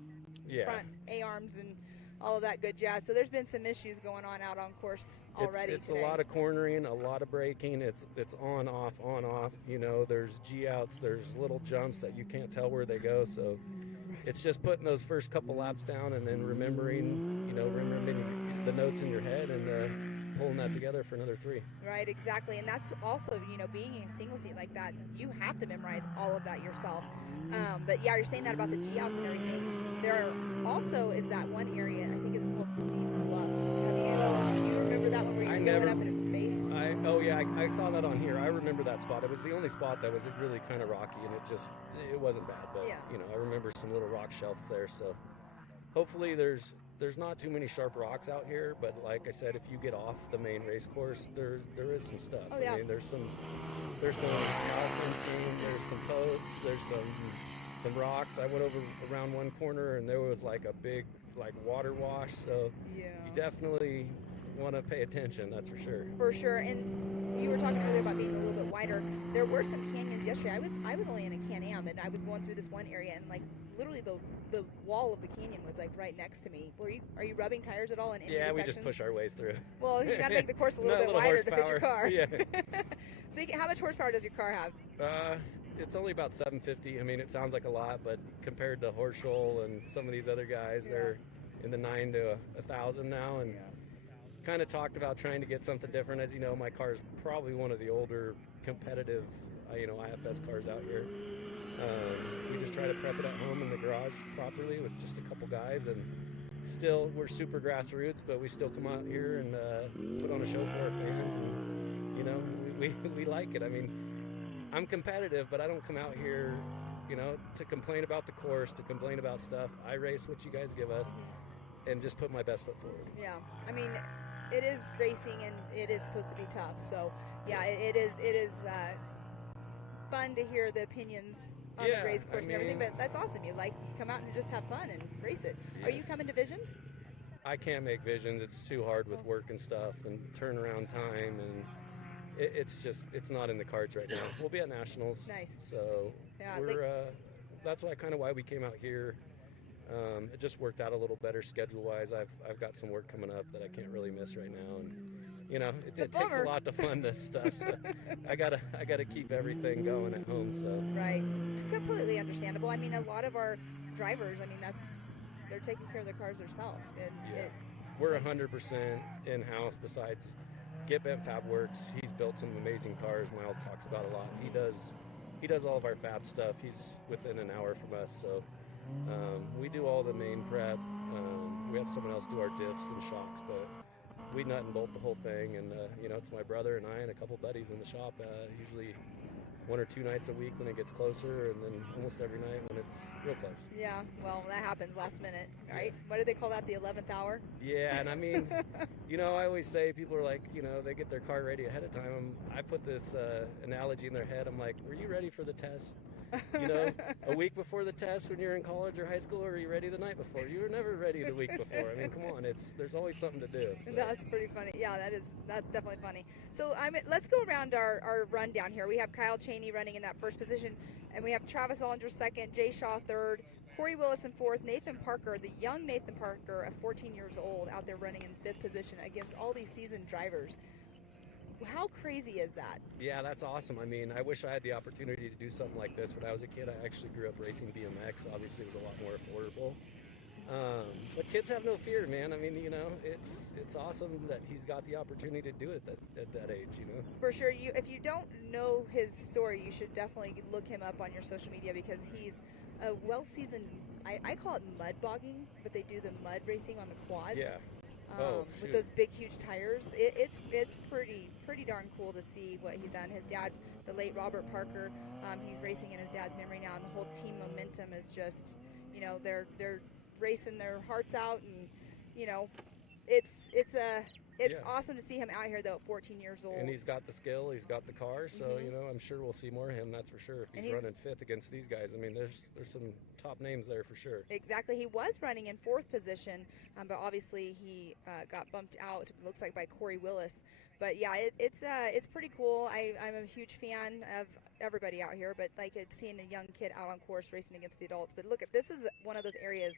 front A-arms and all of that good jazz. So there's been some issues going on out on course already. It's today. A lot of cornering, a lot of braking. It's on off. You know, there's G-outs, there's little jumps that you can't tell where they go. So it's just putting those first couple laps down and then remembering the notes in your head and pulling that together for another 3. Right, exactly. And that's also, you know, being in a single seat like that, you have to memorize all of that yourself. But yeah, you're saying that about the G-outs and everything. There also is that one area, I think it's called Steve's Bluffs. Do you remember that one where you're going up and it's a face? I saw that on here. I remember that spot. It was the only spot that was really kind of rocky, and it wasn't bad. But you know, I remember some little rock shelves there. So hopefully there's not too many sharp rocks out here, but like I said, if you get off the main race course, there is some stuff. Oh, yeah. I mean, there's some power fencing, there's some posts, there's some rocks. I went over around one corner and there was like a big water wash, so you definitely want to pay attention, that's for sure. For sure. And you were talking earlier about being a little bit wider. There were some canyons yesterday. I was only in a Can-Am, and I was going through this one area, and like literally the wall of the canyon was like right next to me. Are you rubbing tires at all in any of the sections? Yeah, we just push our ways through. Well, you got to make the course a little bit wider to fit your car. Yeah. Speaking, how much horsepower does your car have? It's only about 750. I mean, it sounds like a lot, but compared to Horschel and some of these other guys, they're in the 9 to 1,000 now, and kind of talked about trying to get something different. As you know, my car is probably one of the older competitive, IFS cars out here. We just try to prep it at home in the garage properly with just a couple guys, and still we're super grassroots, but we still come out here and put on a show for our fans, and you know, we like it. I mean, I'm competitive, but I don't come out here, you know, to complain about the course, to complain about stuff. I race what you guys give us and just put my best foot forward. Yeah, I mean, it is racing and it is supposed to be tough. So yeah, it is fun to hear the opinions on the race course and everything. But that's awesome. You come out and just have fun and race it. Yeah. Are you coming to Visions? I can't make Visions. It's too hard with work and stuff and turnaround time, and it's not in the cards right now. We'll be at Nationals. Nice. So that's why we came out here. It just worked out a little better schedule-wise. I've got some work coming up that I can't really miss right now, and you know, it takes a bummer. lot to fund this stuff. So I gotta keep everything going at home. So Right. It's completely understandable. I mean, a lot of our drivers, I mean, they're taking care of their cars themselves. And yeah, we're 100% in-house. Besides Get Bent Fab Works, he's built some amazing cars. Miles talks about a lot. He does all of our fab stuff. He's within an hour from us, so we do all the main prep. We have someone else do our diffs and shocks, but we nut and bolt the whole thing. And you know, it's my brother and I and a couple buddies in the shop. Usually 1 or 2 nights a week when it gets closer, and then almost every night when it's real close. Yeah, well, that happens last minute, right? What do they call that, the 11th hour? Yeah, and I mean, you know, I always say people are like, you know, they get their car ready ahead of time. I put this analogy in their head. I'm like, were you ready for the test? You know, a week before the test when you're in college or high school, or are you ready the night before? You were never ready the week before. I mean, come on, there's always something to do. So. That's pretty funny. Yeah, that's definitely funny. So let's go around our rundown here. We have Kyle Cheney running in that first position, and we have Travis Ollinger second, Jay Shaw third, Corey Willis in fourth, Nathan Parker, the young Nathan Parker, of 14 years old, out there running in fifth position against all these seasoned drivers. How crazy is that? Yeah, that's awesome. I mean, I wish I had the opportunity to do something like this when I was a kid. I actually grew up racing BMX. Obviously, it was a lot more affordable. But kids have no fear, man. I mean, you know, it's awesome that he's got the opportunity to do it at that age, you know? For sure. If you don't know his story, you should definitely look him up on your social media, because he's a well-seasoned, I call it mud bogging, but they do the mud racing on the quads. Yeah. With those big, huge tires. It's pretty darn cool to see what he's done. His dad, the late Robert Parker, he's racing in his dad's memory now, and the whole team momentum is just, you know, they're racing their hearts out, and you know, it's awesome to see him out here though at 14 years old. And he's got the skill, he's got the car, so you know, I'm sure we'll see more of him. That's for sure. If he's running fifth against these guys, I mean, there's some top names there for sure. Exactly. He was running in fourth position, but obviously he got bumped out. It looks like by Corey Willis. But yeah, it's pretty cool. I'm a huge fan of everybody out here, but like seeing a young kid out on course racing against the adults. But look, this is one of those areas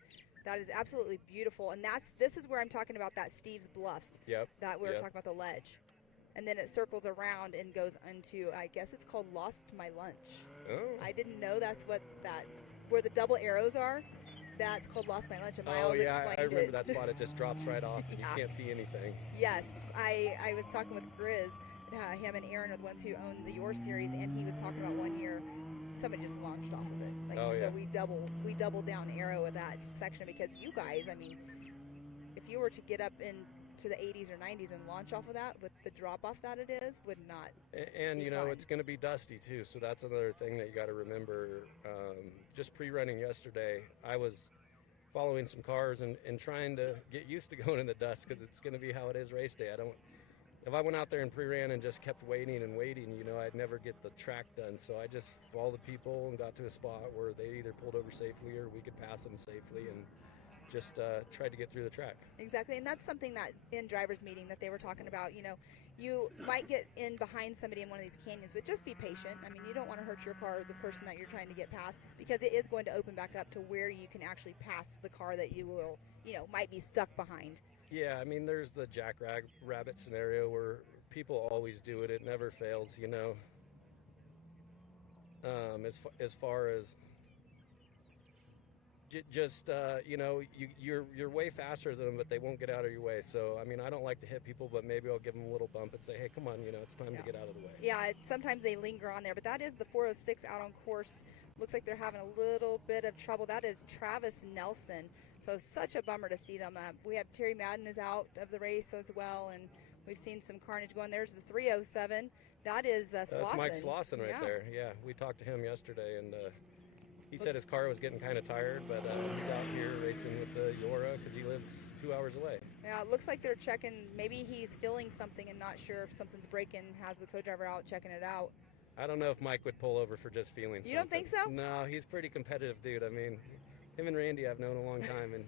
that is absolutely beautiful, and this is where I'm talking about that Steve's Bluffs. Yep. That we were talking about, the ledge, and then it circles around and goes into, I guess it's called Lost My Lunch. Oh. I didn't know that's what where the double arrows are. That's called Lost My Lunch, and Miles explained I remember it. that spot. It just drops right off, and you can't see anything. Yes, I was talking with Grizz, him and Aaron are the ones who own the Your Series, and he was talking about one year somebody just launched off of it. So we doubled down arrow at that section, because you guys, I mean, if you were to get up into the 80s or 90s and launch off of that with the drop off that it is, would not. And you know, it's going to be dusty too, so that's another thing that you got to remember. Just pre-running yesterday, I was following some cars and trying to get used to going in the dust, because it's going to be how it is race day. If I went out there and pre-ran and just kept waiting, you know, I'd never get the track done. So I just followed the people and got to a spot where they either pulled over safely or we could pass them safely, and just tried to get through the track. Exactly, and that's something that in driver's meeting that they were talking about. You know, you might get in behind somebody in one of these canyons, but just be patient. I mean, you don't want to hurt your car or the person that you're trying to get past, because it is going to open back up to where you can actually pass the car that you will, you know, might be stuck behind. Yeah, I mean, there's the jackrabbit scenario where people always do it. It never fails, you know. As far as just you know, you're way faster than them, but they won't get out of your way. So I mean, I don't like to hit people, but maybe I'll give them a little bump and say, hey, come on, you know, it's time to get out of the way. Yeah, sometimes they linger on there, but that is the 406 out on course. Looks like they're having a little bit of trouble. That is Travis Nelson. So such a bummer to see them. We have Terry Madden is out of the race as well, and we've seen some carnage going. There's the 307. That is Slauson. That's Mike Slauson right there. Yeah, we talked to him yesterday, and he said his car was getting kind of tired, but he's out here racing with the Yora because he lives 2 hours away. Yeah, it looks like they're checking. Maybe he's feeling something and not sure if something's breaking. Has the co-driver out checking it out. I don't know if Mike would pull over for just feeling something. You don't think so? No, he's a pretty competitive dude. I mean, him and Randy I've known a long time, and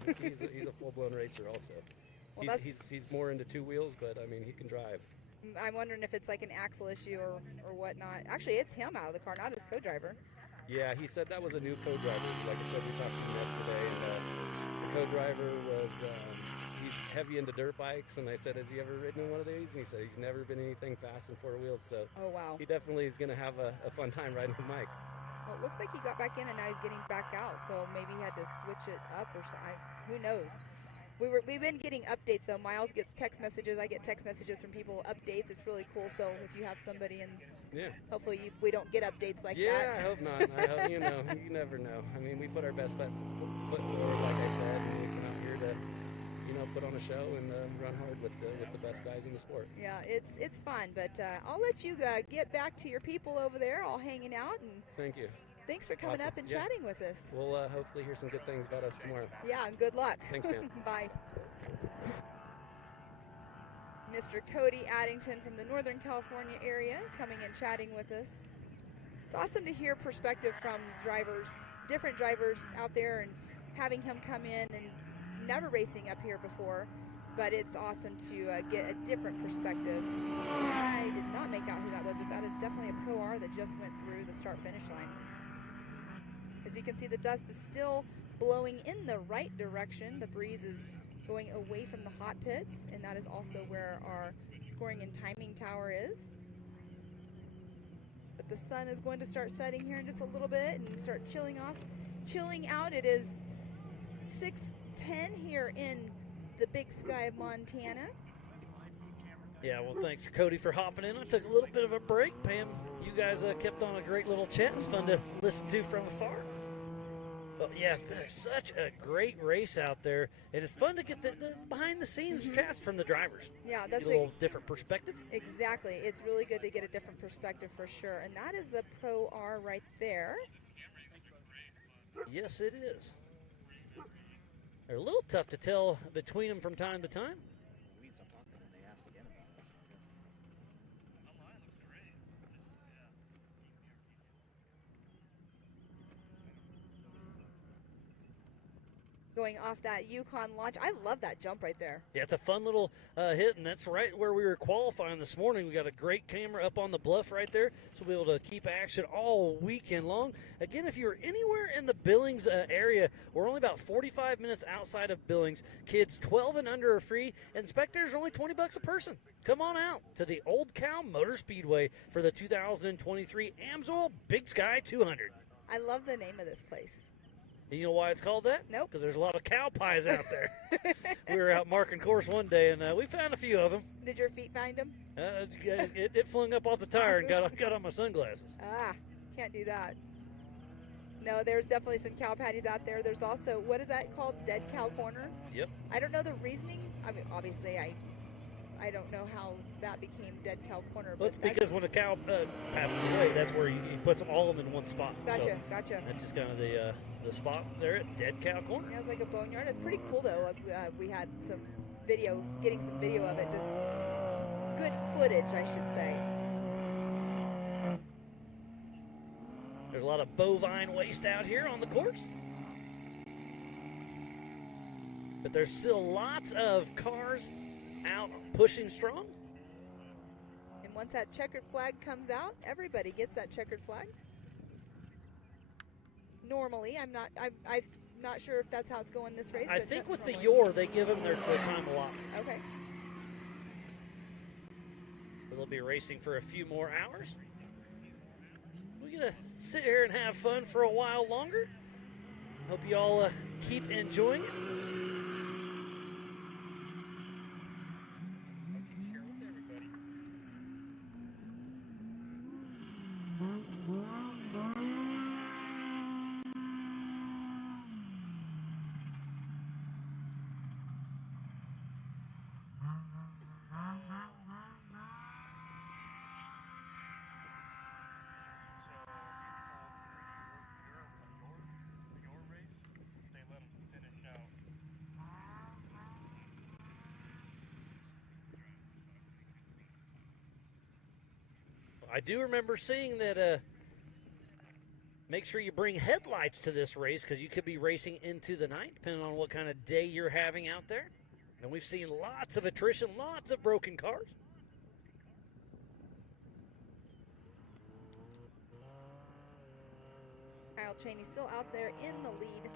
he's a full-blown racer also. Well, he's more into two wheels, but I mean, he can drive. I'm wondering if it's like an axle issue or whatnot. Actually, it's him out of the car, not his co-driver. Yeah, he said that was a new co-driver. Like I said, we talked to him yesterday, and the co-driver was he's heavy into dirt bikes, and I said, has he ever ridden in one of these? And he said he's never been anything fast in 4 wheels, so Oh, wow. he definitely is going to have a fun time riding with Mike. Well, it looks like he got back in and now he's getting back out, so maybe he had to switch it up or something. Who knows? We've been getting updates though. Miles gets text messages. I get text messages from people, updates. It's really cool. So if you have somebody, and hopefully we don't get updates like that. Yeah, I hope not. I hope, you never know. I mean, we put our best foot forward, like I said, and we come out here to, put on a show and run hard with the best guys in the sport. Yeah, it's fun. But I'll let you get back to your people over there, all hanging out. And thank you. Thanks for coming up and chatting with us. We'll hopefully hear some good things about us tomorrow. Yeah, and good luck. Thanks, man. Bye. Mr. Cody Addington from the Northern California area coming and chatting with us. It's awesome to hear perspective from drivers, different drivers out there, and having him come in and never racing up here before, but it's awesome to get a different perspective. I did not make out who that was, but that is definitely a Pro R that just went through the start-finish line. As you can see, the dust is still blowing in the right direction. The breeze is going away from the hot pits, and that is also where our scoring and timing tower is. But the sun is going to start setting here in just a little bit and start chilling out. It is 6:10 here in the Big Sky of Montana. Yeah, well, thanks, Cody, for hopping in. I took a little bit of a break. Pam, you guys kept on a great little chat. It's fun to listen to from afar. But yeah, it's been such a great race out there, and it's fun to get the behind-the-scenes chats from the drivers. Yeah, that's a little different perspective. Exactly. It's really good to get a different perspective for sure. And that is the Pro R right there. Yes, it is. They're a little tough to tell between them from time to time. Going off that Yukon launch. I love that jump right there. Yeah, it's a fun little hit, and that's right where we were qualifying this morning. We got a great camera up on the bluff right there, so we'll be able to keep action all weekend long. Again, if you're anywhere in the Billings area, we're only about 45 minutes outside of Billings. Kids 12 and under are free, and spectators are only $20 a person. Come on out to the Old Cow Motor Speedway for the 2023 AMSOIL Big Sky 200. I love the name of this place. You know why it's called that? Nope. Because there's a lot of cow pies out there. We were out marking course one day, and we found a few of them. Did your feet find them? It flung up off the tire and got on my sunglasses. Can't do that. No, there's definitely some cow patties out there. There's also, what is that called? Dead Cow Corner? Yep. I don't know the reasoning. I mean, obviously, I don't know how that became Dead Cow Corner. Well, it's because when a cow passes away, that's where he puts all of them in one spot. Gotcha. That's just kind of the spot there at Dead Cow Corner. Yeah, it's like a boneyard. It's pretty cool, though. We had some video, getting some video of it. Just good footage, I should say. There's a lot of bovine waste out here on the course. But there's still lots of cars out pushing strong. And once that checkered flag comes out, everybody gets that checkered flag. Normally, I'm not sure if that's how it's going this race. I think with the Yor, they give them their time a lot. Okay. They'll be racing for a few more hours. We're gonna sit here and have fun for a while longer. Hope you all keep enjoying it. I do remember seeing that make sure you bring headlights to this race because you could be racing into the night depending on what kind of day you're having out there. And we've seen lots of attrition, lots of broken cars. Kyle Cheney still out there in the lead.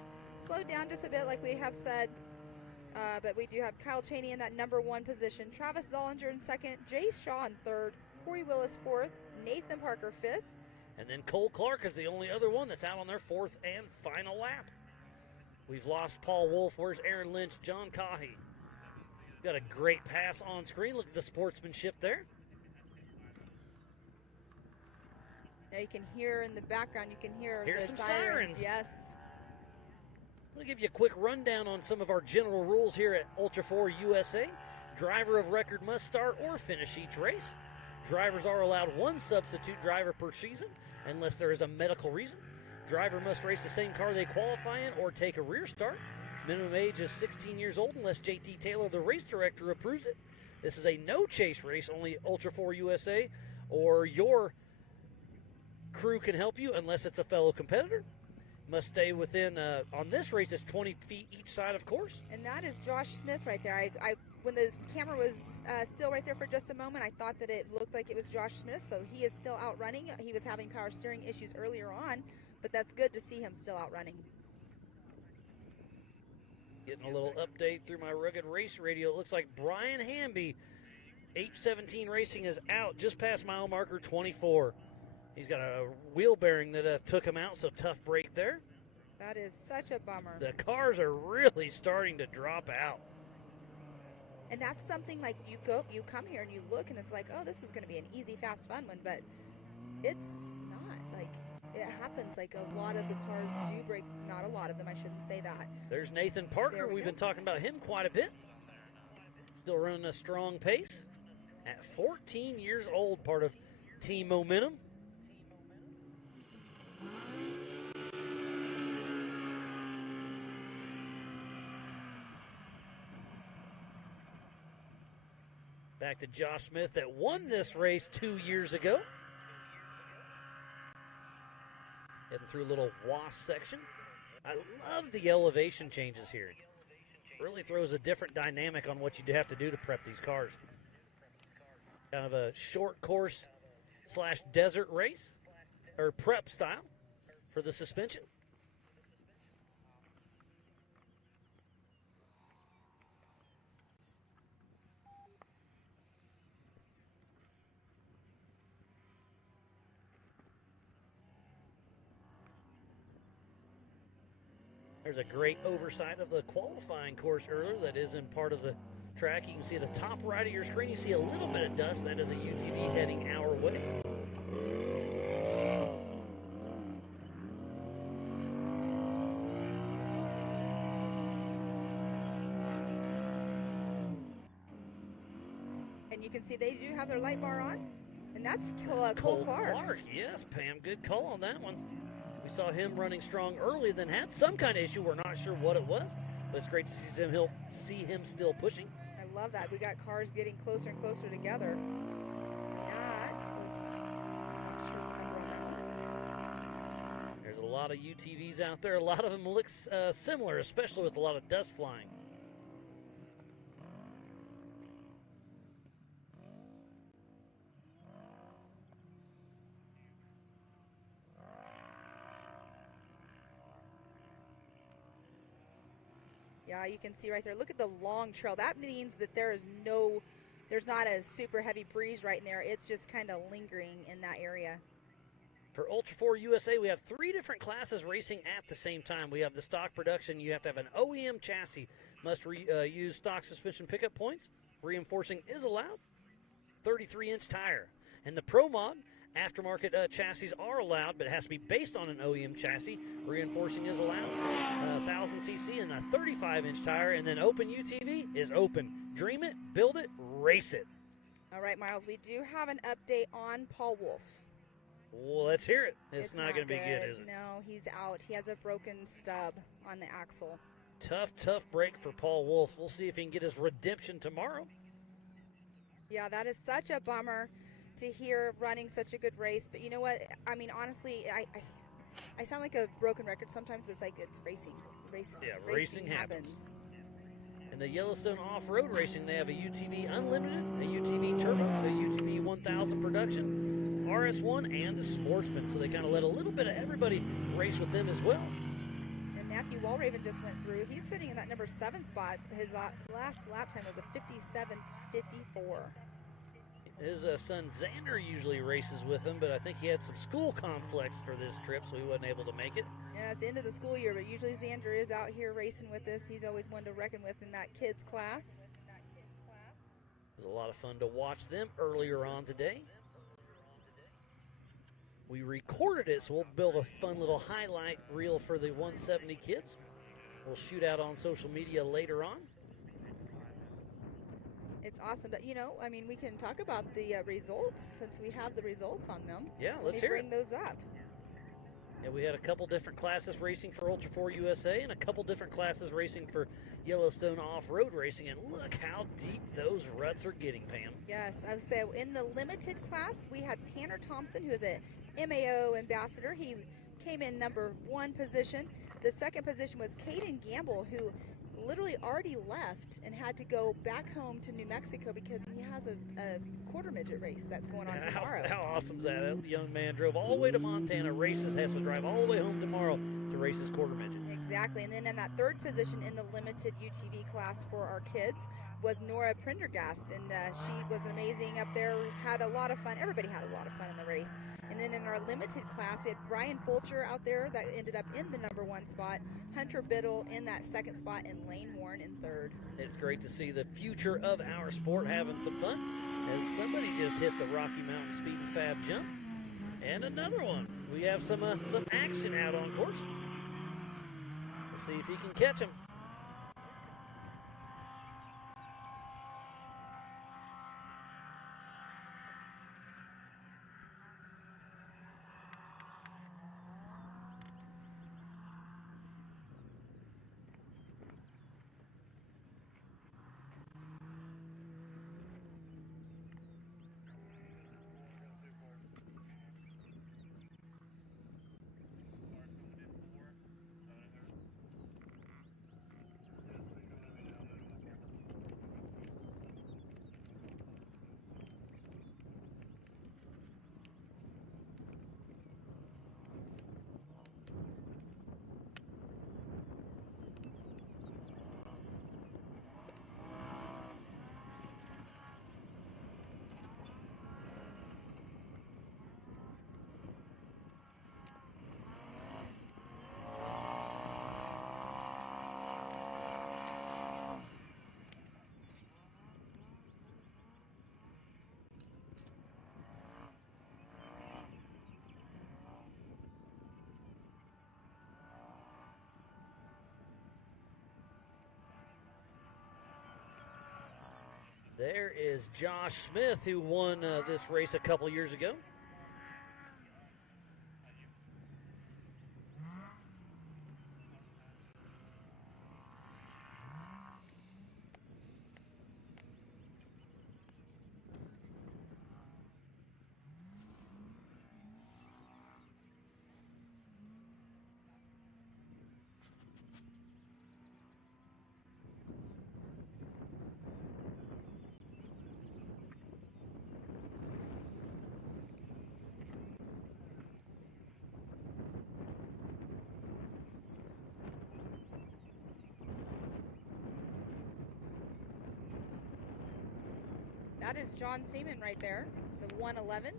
Slowed down just a bit like we have said. But we do have Kyle Chaney in that number 1 position, Travis Zollinger in 2nd, Jay Shaw in 3rd, Corey Willis 4th, Nathan Parker 5th. And then Cole Clark is the only other one that's out on their 4th and final lap. We've lost Paul Wolf. Where's Aaron Lynch? John Cahy. Got a great pass on screen. Look at the sportsmanship there. Now you can hear in the background, you can hear Here's the some sirens. sirens. Yes. We'll give you a quick rundown on some of our general rules here at Ultra 4 USA. Driver of record must start or finish each race. Drivers are allowed 1 substitute driver per season unless there is a medical reason. Driver must race the same car they qualify in or take a rear start. Minimum age is 16 years old unless JT Taylor, the race director, approves it. This is a no-chase race. Only Ultra 4 USA or your crew can help you unless it's a fellow competitor. Must stay within, on this race, it's 20 feet each side, of course. And that is Josh Smith right there. I when the camera was still right there for just a moment, I thought that it looked like it was Josh Smith, so he is still out running. He was having power steering issues earlier on, but that's good to see him still out running. Getting a little update through my Rugged Race Radio. It looks like Brian Hamby, 817 Racing, is out just past mile marker 24. He's got a wheel bearing that took him out, so tough break there. That is such a bummer. The cars are really starting to drop out. And that's something like you come here and you look and it's like, oh, this is going to be an easy, fast, fun one, but it's not. Like, it happens. Like, a lot of the cars do break. Not a lot of them, I shouldn't say that. There's Nathan Parker. We've been talking about him quite a bit. Still running a strong pace. At 14 years old, part of Team Momentum. Back to Josh Smith that won this race 2 years ago. Heading through a little WAS section. I love the elevation changes here. Really throws a different dynamic on what you have to do to prep these cars. Kind of a short course / desert race, or prep style for the suspension. There's a great oversight of the qualifying course earlier that isn't part of the track. You can see at the top right of your screen, you see a little bit of dust. That is a UTV heading our way. And you can see they do have their light bar on, and that's Cole Clark. Yes, Pam, good call on that one. We saw him running strong early, then had some kind of issue. We're not sure what it was, but it's great to see him still pushing. I love that. We got cars getting closer and closer together. That was, I'm not sure the number on that one. There's a lot of UTVs out there. A lot of them look similar, especially with a lot of dust flying. Yeah, you can see right there. Look at the long trail. That means that there's not a super heavy breeze right in there. It's just kind of lingering in that area. For Ultra 4 USA, we have 3 different classes racing at the same time. We have the stock production. You have to have an OEM chassis. Must use stock suspension pickup points. Reinforcing is allowed. 33-inch tire. And the Pro Mod aftermarket chassis are allowed, but it has to be based on an OEM chassis. Reinforcing is allowed. 1000cc and a 35-inch tire, and then open UTV is open. Dream it, build it, race it. All right, Miles, we do have an update on Paul Wolf. Well, let's hear it. It's not going to be good, is it? No, he's out. He has a broken stub on the axle. Tough break for Paul Wolf. We'll see if he can get his redemption tomorrow. Yeah, that is such a bummer to hear running such a good race. But you know what? I mean, honestly, I sound like a broken record sometimes, but it's like it's racing. Racing happens. In the Yellowstone off-road racing, they have a UTV Unlimited, a UTV Turbo, a UTV 1000 production, RS1, and the Sportsman. So they kind of let a little bit of everybody race with them as well. And Matthew Walraven just went through. He's sitting in that number 7 spot. His last lap time was a 57:54. His son Xander usually races with him, but I think he had some school conflicts for this trip, so he wasn't able to make it. Yeah, it's the end of the school year, but usually Xander is out here racing with us. He's always one to reckon with in that kids class. It was a lot of fun to watch them earlier on today. We recorded it, so we'll build a fun little highlight reel for the 170 kids. We'll shoot out on social media later on. It's awesome, but I mean, we can talk about the results since we have the results on them. Yeah, so let's hear bring it. those up. Yeah, we had a couple different classes racing for Ultra 4 USA and a couple different classes racing for Yellowstone Off-Road Racing, and look how deep those ruts are getting, Pam. Yes, I would say in the limited class, we had Tanner Thompson, who is a MAO ambassador. He came in number 1 position. The second position was Caden Gamble, who literally already left and had to go back home to New Mexico because he has a quarter midget race that's going on tomorrow. How awesome is that? That young man drove all the way to Montana, has to drive all the way home tomorrow to race his quarter midget. Exactly, and then in that third position in the limited UTV class for our kids was Nora Prendergast, and she was amazing up there. We had a lot of fun. Everybody had a lot of fun in the race. And then in our limited class, we had Brian Fulcher out there that ended up in the number 1 spot, Hunter Biddle in that 2nd spot, and Lane Warren in 3rd. It's great to see the future of our sport having some fun as somebody just hit the Rocky Mountain Speed and Fab jump. And another one. We have some action out on course. Let's see if he can catch him. There is Josh Smith, who won this race a couple years ago. That is John Seaman right there, the 111.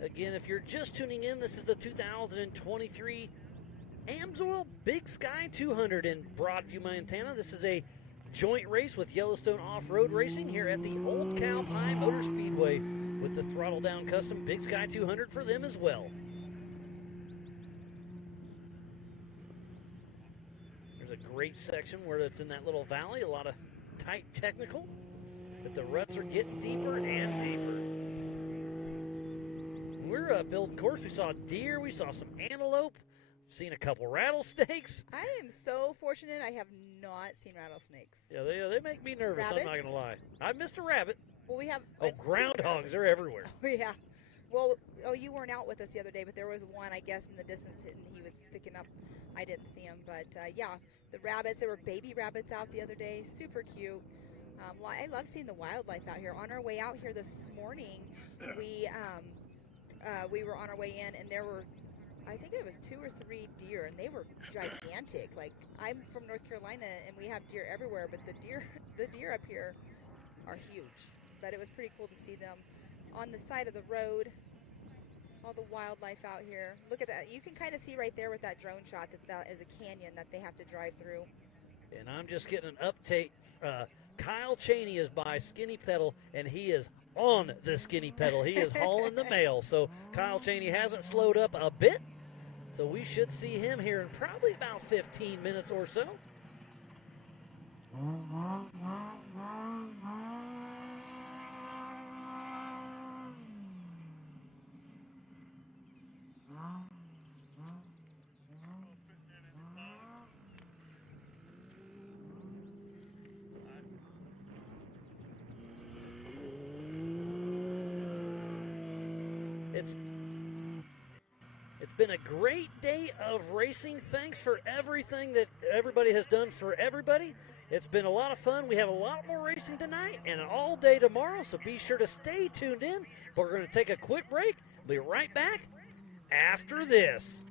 Again, if you're just tuning in, this is the 2023 AMSOIL Big Sky 200 in Broadview, Montana. This is a joint race with Yellowstone Off-Road Racing here at the Old Cow Pie Motor Speedway with the Throttle Down Custom Big Sky 200 for them as well. There's a great section where it's in that little valley, a lot of tight technical, but the ruts are getting deeper and deeper. When we were building course, we saw deer, we saw some antelope, seen a couple rattlesnakes. I am so fortunate I have not seen rattlesnakes. Yeah, they make me nervous, Rabbits? I'm not going to lie. I missed a rabbit. Well, we have... Oh, groundhogs are everywhere. Oh, yeah. Well, you weren't out with us the other day, but there was one, I guess, in the distance, and he was sticking up. I didn't see him, but yeah, the rabbits, there were baby rabbits out the other day, super cute. I love seeing the wildlife out here. On our way out here this morning, we were on our way in, and there were I think it was 2 or 3 deer, and they were gigantic. Like, I'm from North Carolina, and we have deer everywhere, but the deer up here are huge. But it was pretty cool to see them on the side of the road. All the wildlife out here. Look at that. You can kind of see right there with that drone shot that is a canyon that they have to drive through. And I'm just getting an update. Kyle Cheney is by Skinny Pedal, and he is on the Skinny Pedal. He is hauling the mail. So Kyle Cheney hasn't slowed up a bit. So we should see him here in probably about 15 minutes or so. It's been a great day of racing. Thanks for everything that everybody has done for everybody. It's been a lot of fun. We have a lot more racing tonight and all day tomorrow, so be sure to stay tuned in. But we're going to take a quick break. We'll be right back after this.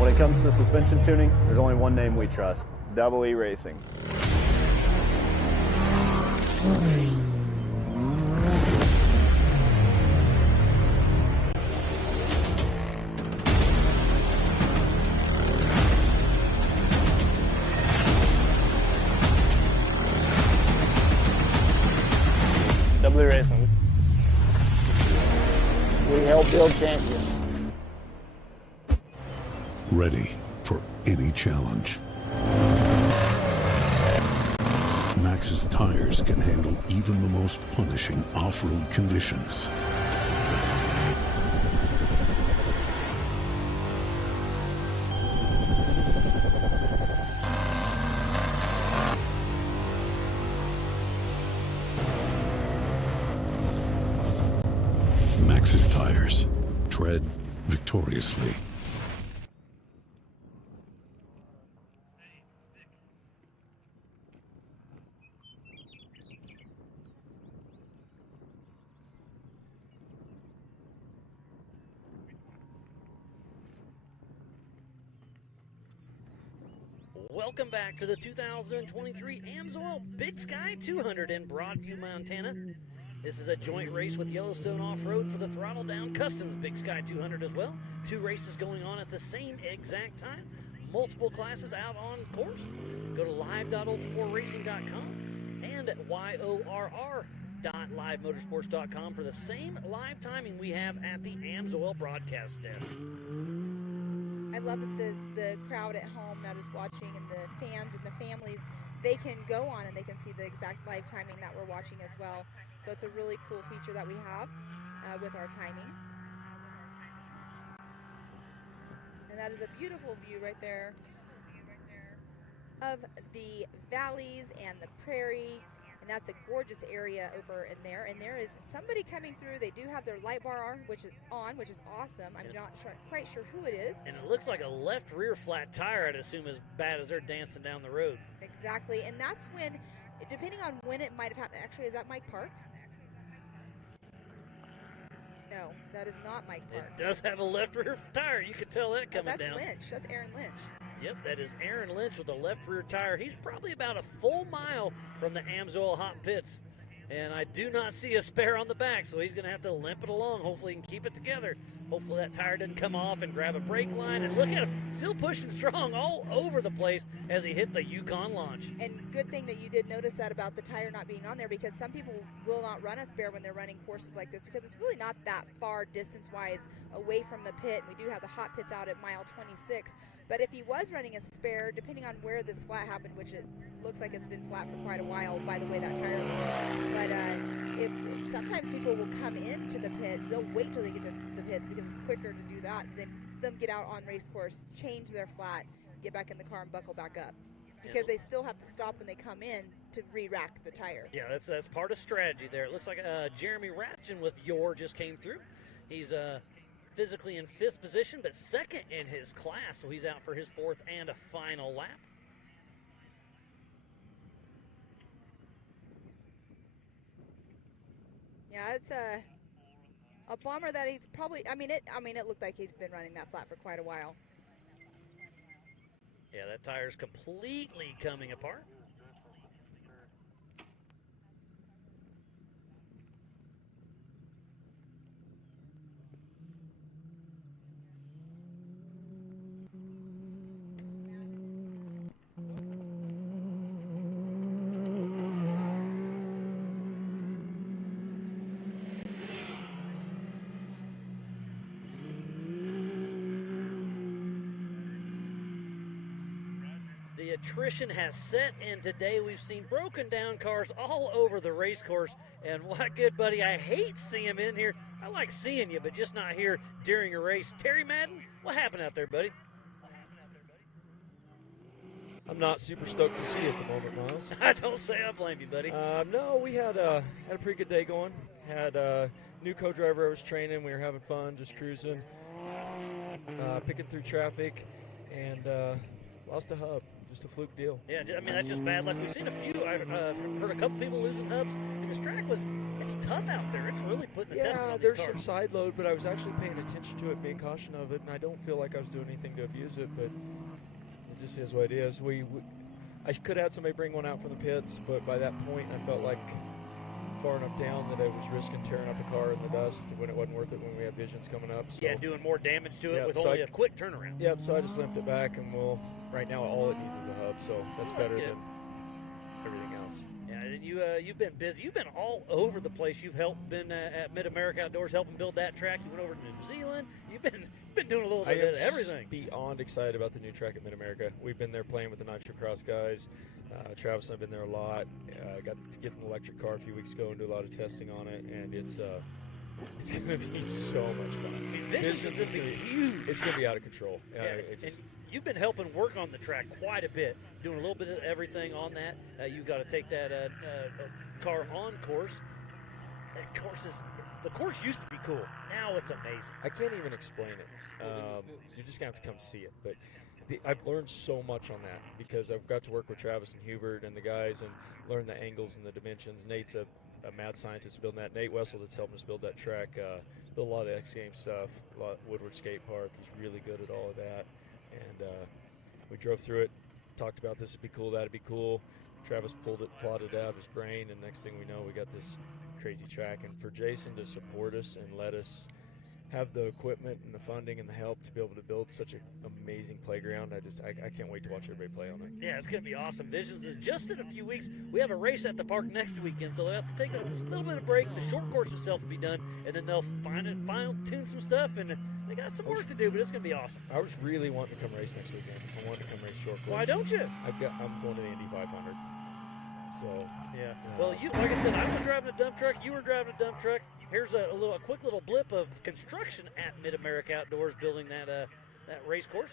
When it comes to suspension tuning, there's only one name we trust: Double E Racing. Double E Racing. We help build champions. Ready for any challenge. Maxxis tires can handle even the most punishing off-road conditions. Maxxis tires. Tread victoriously. Welcome back to the 2023 AMSOIL Big Sky 200 in Broadview, Montana. This is a joint race with Yellowstone Off-Road for the Throttle Down Customs Big Sky 200 as well. 2 races going on at the same exact time. Multiple classes out on course. Go to live.ultra4racing.com and at yorr.livemotorsports.com for the same live timing we have at the AMSOIL broadcast desk. I love that the crowd at home that is watching and the fans and the families, they can go on and they can see the exact live timing that we're watching as well. So it's a really cool feature that we have with our timing. And that is a beautiful view right there of the valleys and the prairie. And that's a gorgeous area over in there. And there is somebody coming through. They do have their light bar on, which is awesome. I'm not quite sure who it is. And it looks like a left rear flat tire, I'd assume, as bad as they're dancing down the road. Exactly. And that's when, depending on when it might have happened. Actually, is that Mike Park? No, that is not Mike Park. It does have a left rear tire. You can tell that coming that's down. Lynch. That's Aaron Lynch. Yep, that is Aaron Lynch with a left rear tire. He's probably about a full mile from the AMSOIL hot pits And I do not see a spare on the back, so he's going to have to limp it along. Hopefully he can keep it together. Hopefully that tire doesn't come off and grab a brake line. And look at him, still pushing strong all over the place as he hit the Yukon launch. And good thing that you did notice that about the tire not being on there, because some people will not run a spare when they're running courses like this, because it's really not that far distance-wise away from the pit. We do have the hot pits out at mile 26. But if he was running a spare, depending on where this flat happened, which it looks like it's been flat for quite a while by the way that tire looks, but sometimes people will come into the pits, they'll wait till they get to the pits because it's quicker to do that than them get out on race course, change their flat, get back in the car and buckle back up. Because they still have to stop when they come in to re-rack the tire. Yeah, that's part of strategy there. It looks like Jeremy Ratchin with Yor just came through. He's physically in 5th position, but 2nd in his class, so he's out for his 4th and a final lap. Yeah, it's a bummer that he's probably. I mean, it looked like he's been running that flat for quite a while. Yeah, that tire's completely coming apart. Attrition has set, and today we've seen broken down cars all over the race course. And what good, buddy, I hate seeing him in here. I like seeing you, but just not here during a race. Terry Madden, what happened out there, buddy? I'm not super stoked to see you at the moment, Miles. I don't say I blame you, buddy. No, we had a pretty good day going. Had a new co-driver I was training. We were having fun, just cruising, picking through traffic, and lost a hub. Just a fluke deal. Yeah, I mean, that's just bad luck. We've seen a few. I've heard a couple people losing hubs, and this track it's tough out there. It's really putting the test on these there's cars. some side load, but I was actually paying attention to it, being cautious of it, and I don't feel like I was doing anything to abuse it, but it just is what it is. I could have had somebody bring one out from the pits, but by that point, I felt like far enough down that I was risking tearing up a car in the dust when it wasn't worth it when we had visions coming up. So, yeah, doing more damage to it with only a quick turnaround. Yep, so I just limped it back, and right now all it needs is a hub, so that's better than everything else. Yeah, and you've been busy. You've been all over the place. You've been at Mid-America Outdoors helping build that track. You went over to New Zealand. You've been doing a little bit of everything. Beyond excited about the new track at Mid-America. We've been there playing with the Nitro Cross guys. Travis and I've been there a lot. Got to get an electric car a few weeks ago and do a lot of testing on it, and it's going to be so much fun. I mean, Visions is going to be huge. It's going to be out of control. And you've been helping work on the track quite a bit, doing a little bit of everything on that. You've got to take that car on course. The course used to be cool. Now it's amazing. I can't even explain it. You're just going to have to come see it. But I've learned so much on that because I've got to work with Travis and Hubert and the guys and learn the angles and the dimensions. Nate's a mad scientist building that. Nate Wessel that's helping us build that track, build a lot of the X Games stuff, a lot of Woodward Skate Park. He's really good at all of that. And we drove through it, talked about this would be cool, that'd be cool. Travis plotted it out of his brain, and next thing we know, we got this crazy track. And for Jason to support us and let us have the equipment and the funding and the help to be able to build such an amazing playground, I can't wait to watch everybody play on it. Yeah, it's going to be awesome. Visions is just in a few weeks. We have a race at the park next weekend, so they'll have to take a little bit of break. The short course itself will be done, and then they'll fine-tune some stuff, and they got some work to do, but it's going to be awesome. I was really wanting to come race next weekend. I wanted to come race short course. Why don't you? I'm going to the Indy 500. So yeah. Well, like I said, I was driving a dump truck. You were driving a dump truck. Here's a quick little blip of construction at Mid-America Outdoors, building that race course.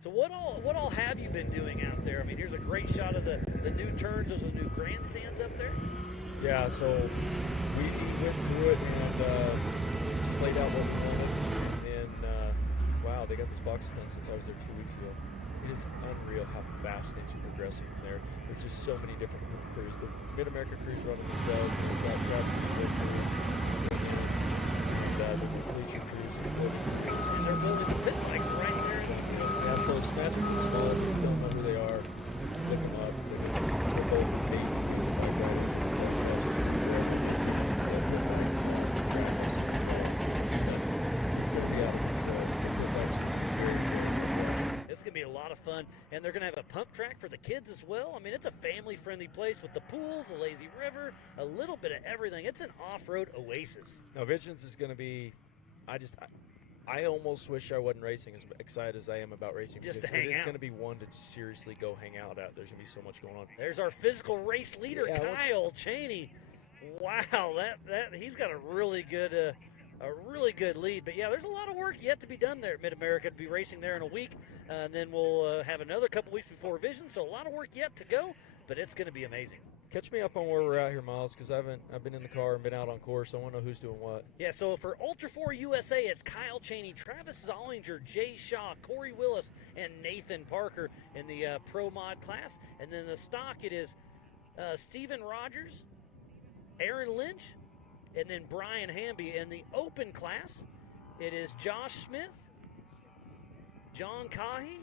So what all have you been doing out there? I mean, here's a great shot of the new turns. Those are the new grandstands up there. Yeah. So we went through it and just laid out what we wanted. And wow, they got this boxes done since I was there 2 weeks ago. It is unreal how fast things are progressing in there. There's just so many different crews. The Mid-America crews running themselves, and we've got Travis and their crews, and the completion crews. And they're building the pit bikes right there. Yeah, so it's magic and small. You don't know who they are. Look them up. They're both lot of fun. And they're going to have a pump track for the kids as well. I mean, it's a family-friendly place with the pools, the lazy river, a little bit of everything. It's an off-road oasis. Now, Visions is going to be, I almost wish I wasn't racing as excited as I am about racing. Just because to hang it is out. going to be one to seriously go hang out at. There's going to be so much going on. There's our physical race leader, Yeah, Kyle Cheney. Wow, that he's got a really good lead. But yeah, there's a lot of work yet to be done there at Mid-America. To be racing there in a week, and then we'll have another couple weeks before Vision. So a lot of work yet to go, but it's going to be amazing. Catch me up on where we're at here, Miles, because I've been in the car and been out on course. I want to know who's doing what. Yeah, so for Ultra 4 USA, it's Kyle Cheney, Travis Zollinger, Jay Shaw, Corey Willis, and Nathan Parker in the Pro Mod class. And then the stock, it is Steven Rogers, Aaron Lynch, and then Brian Hamby. In the open class, it is Josh Smith, John Cahy,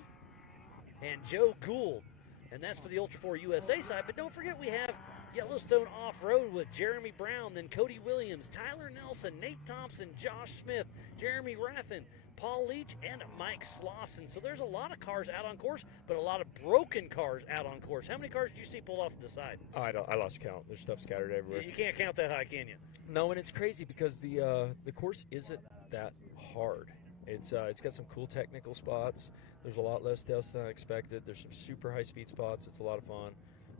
and Joe Gould. And that's for the Ultra 4 USA side. But don't forget, we have Yellowstone Off-Road with Jeremy Brown, then Cody Williams, Tyler Nelson, Nate Thompson, Josh Smith, Jeremy Rathen, Paul Leach, and Mike Slauson. So there's a lot of cars out on course, but a lot of broken cars out on course. How many cars did you see pulled off to the side? Oh, I lost count. There's stuff scattered everywhere. You can't count that high, can you? No, and it's crazy because the course isn't that hard. It's got some cool technical spots. There's a lot less deaths than I expected. There's some super high speed spots. It's a lot of fun,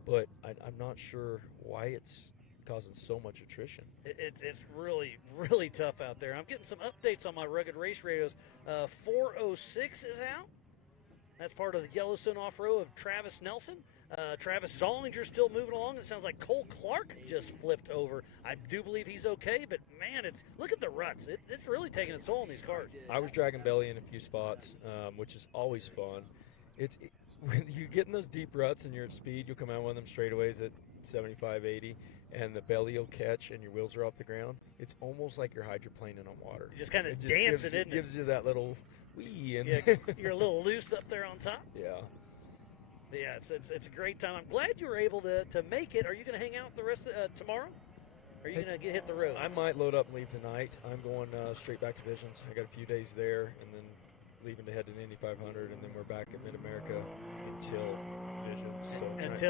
but I'm not sure why it's causing so much attrition. It's really, really tough out there. I'm getting some updates on my Rugged Race Radios. 406 is out. That's part of the Yellowstone Off-Road of Travis Nelson. Travis Zollinger's still moving along. It sounds like Cole Clark just flipped over. I do believe he's okay, but man, look at the ruts. It's really taking its toll on these cars. I was dragging belly in a few spots, which is always fun. When you get in those deep ruts and you're at speed, you'll come out one of them straightaways at 75, 80, and the belly will catch and your wheels are off the ground. It's almost like you're hydroplaning on water. You just kind of dance it, gives you that little wee. And yeah, you're a little loose up there on top. Yeah. But yeah, it's a great time. I'm glad you were able to make it. Are you going to hang out the rest of tomorrow? Or are you going to hit the road? I might load up and leave tonight. I'm going straight back to Visions. I got a few days there, and then leaving to head to the Indy 500, and then we're back at Mid-America until Visions. So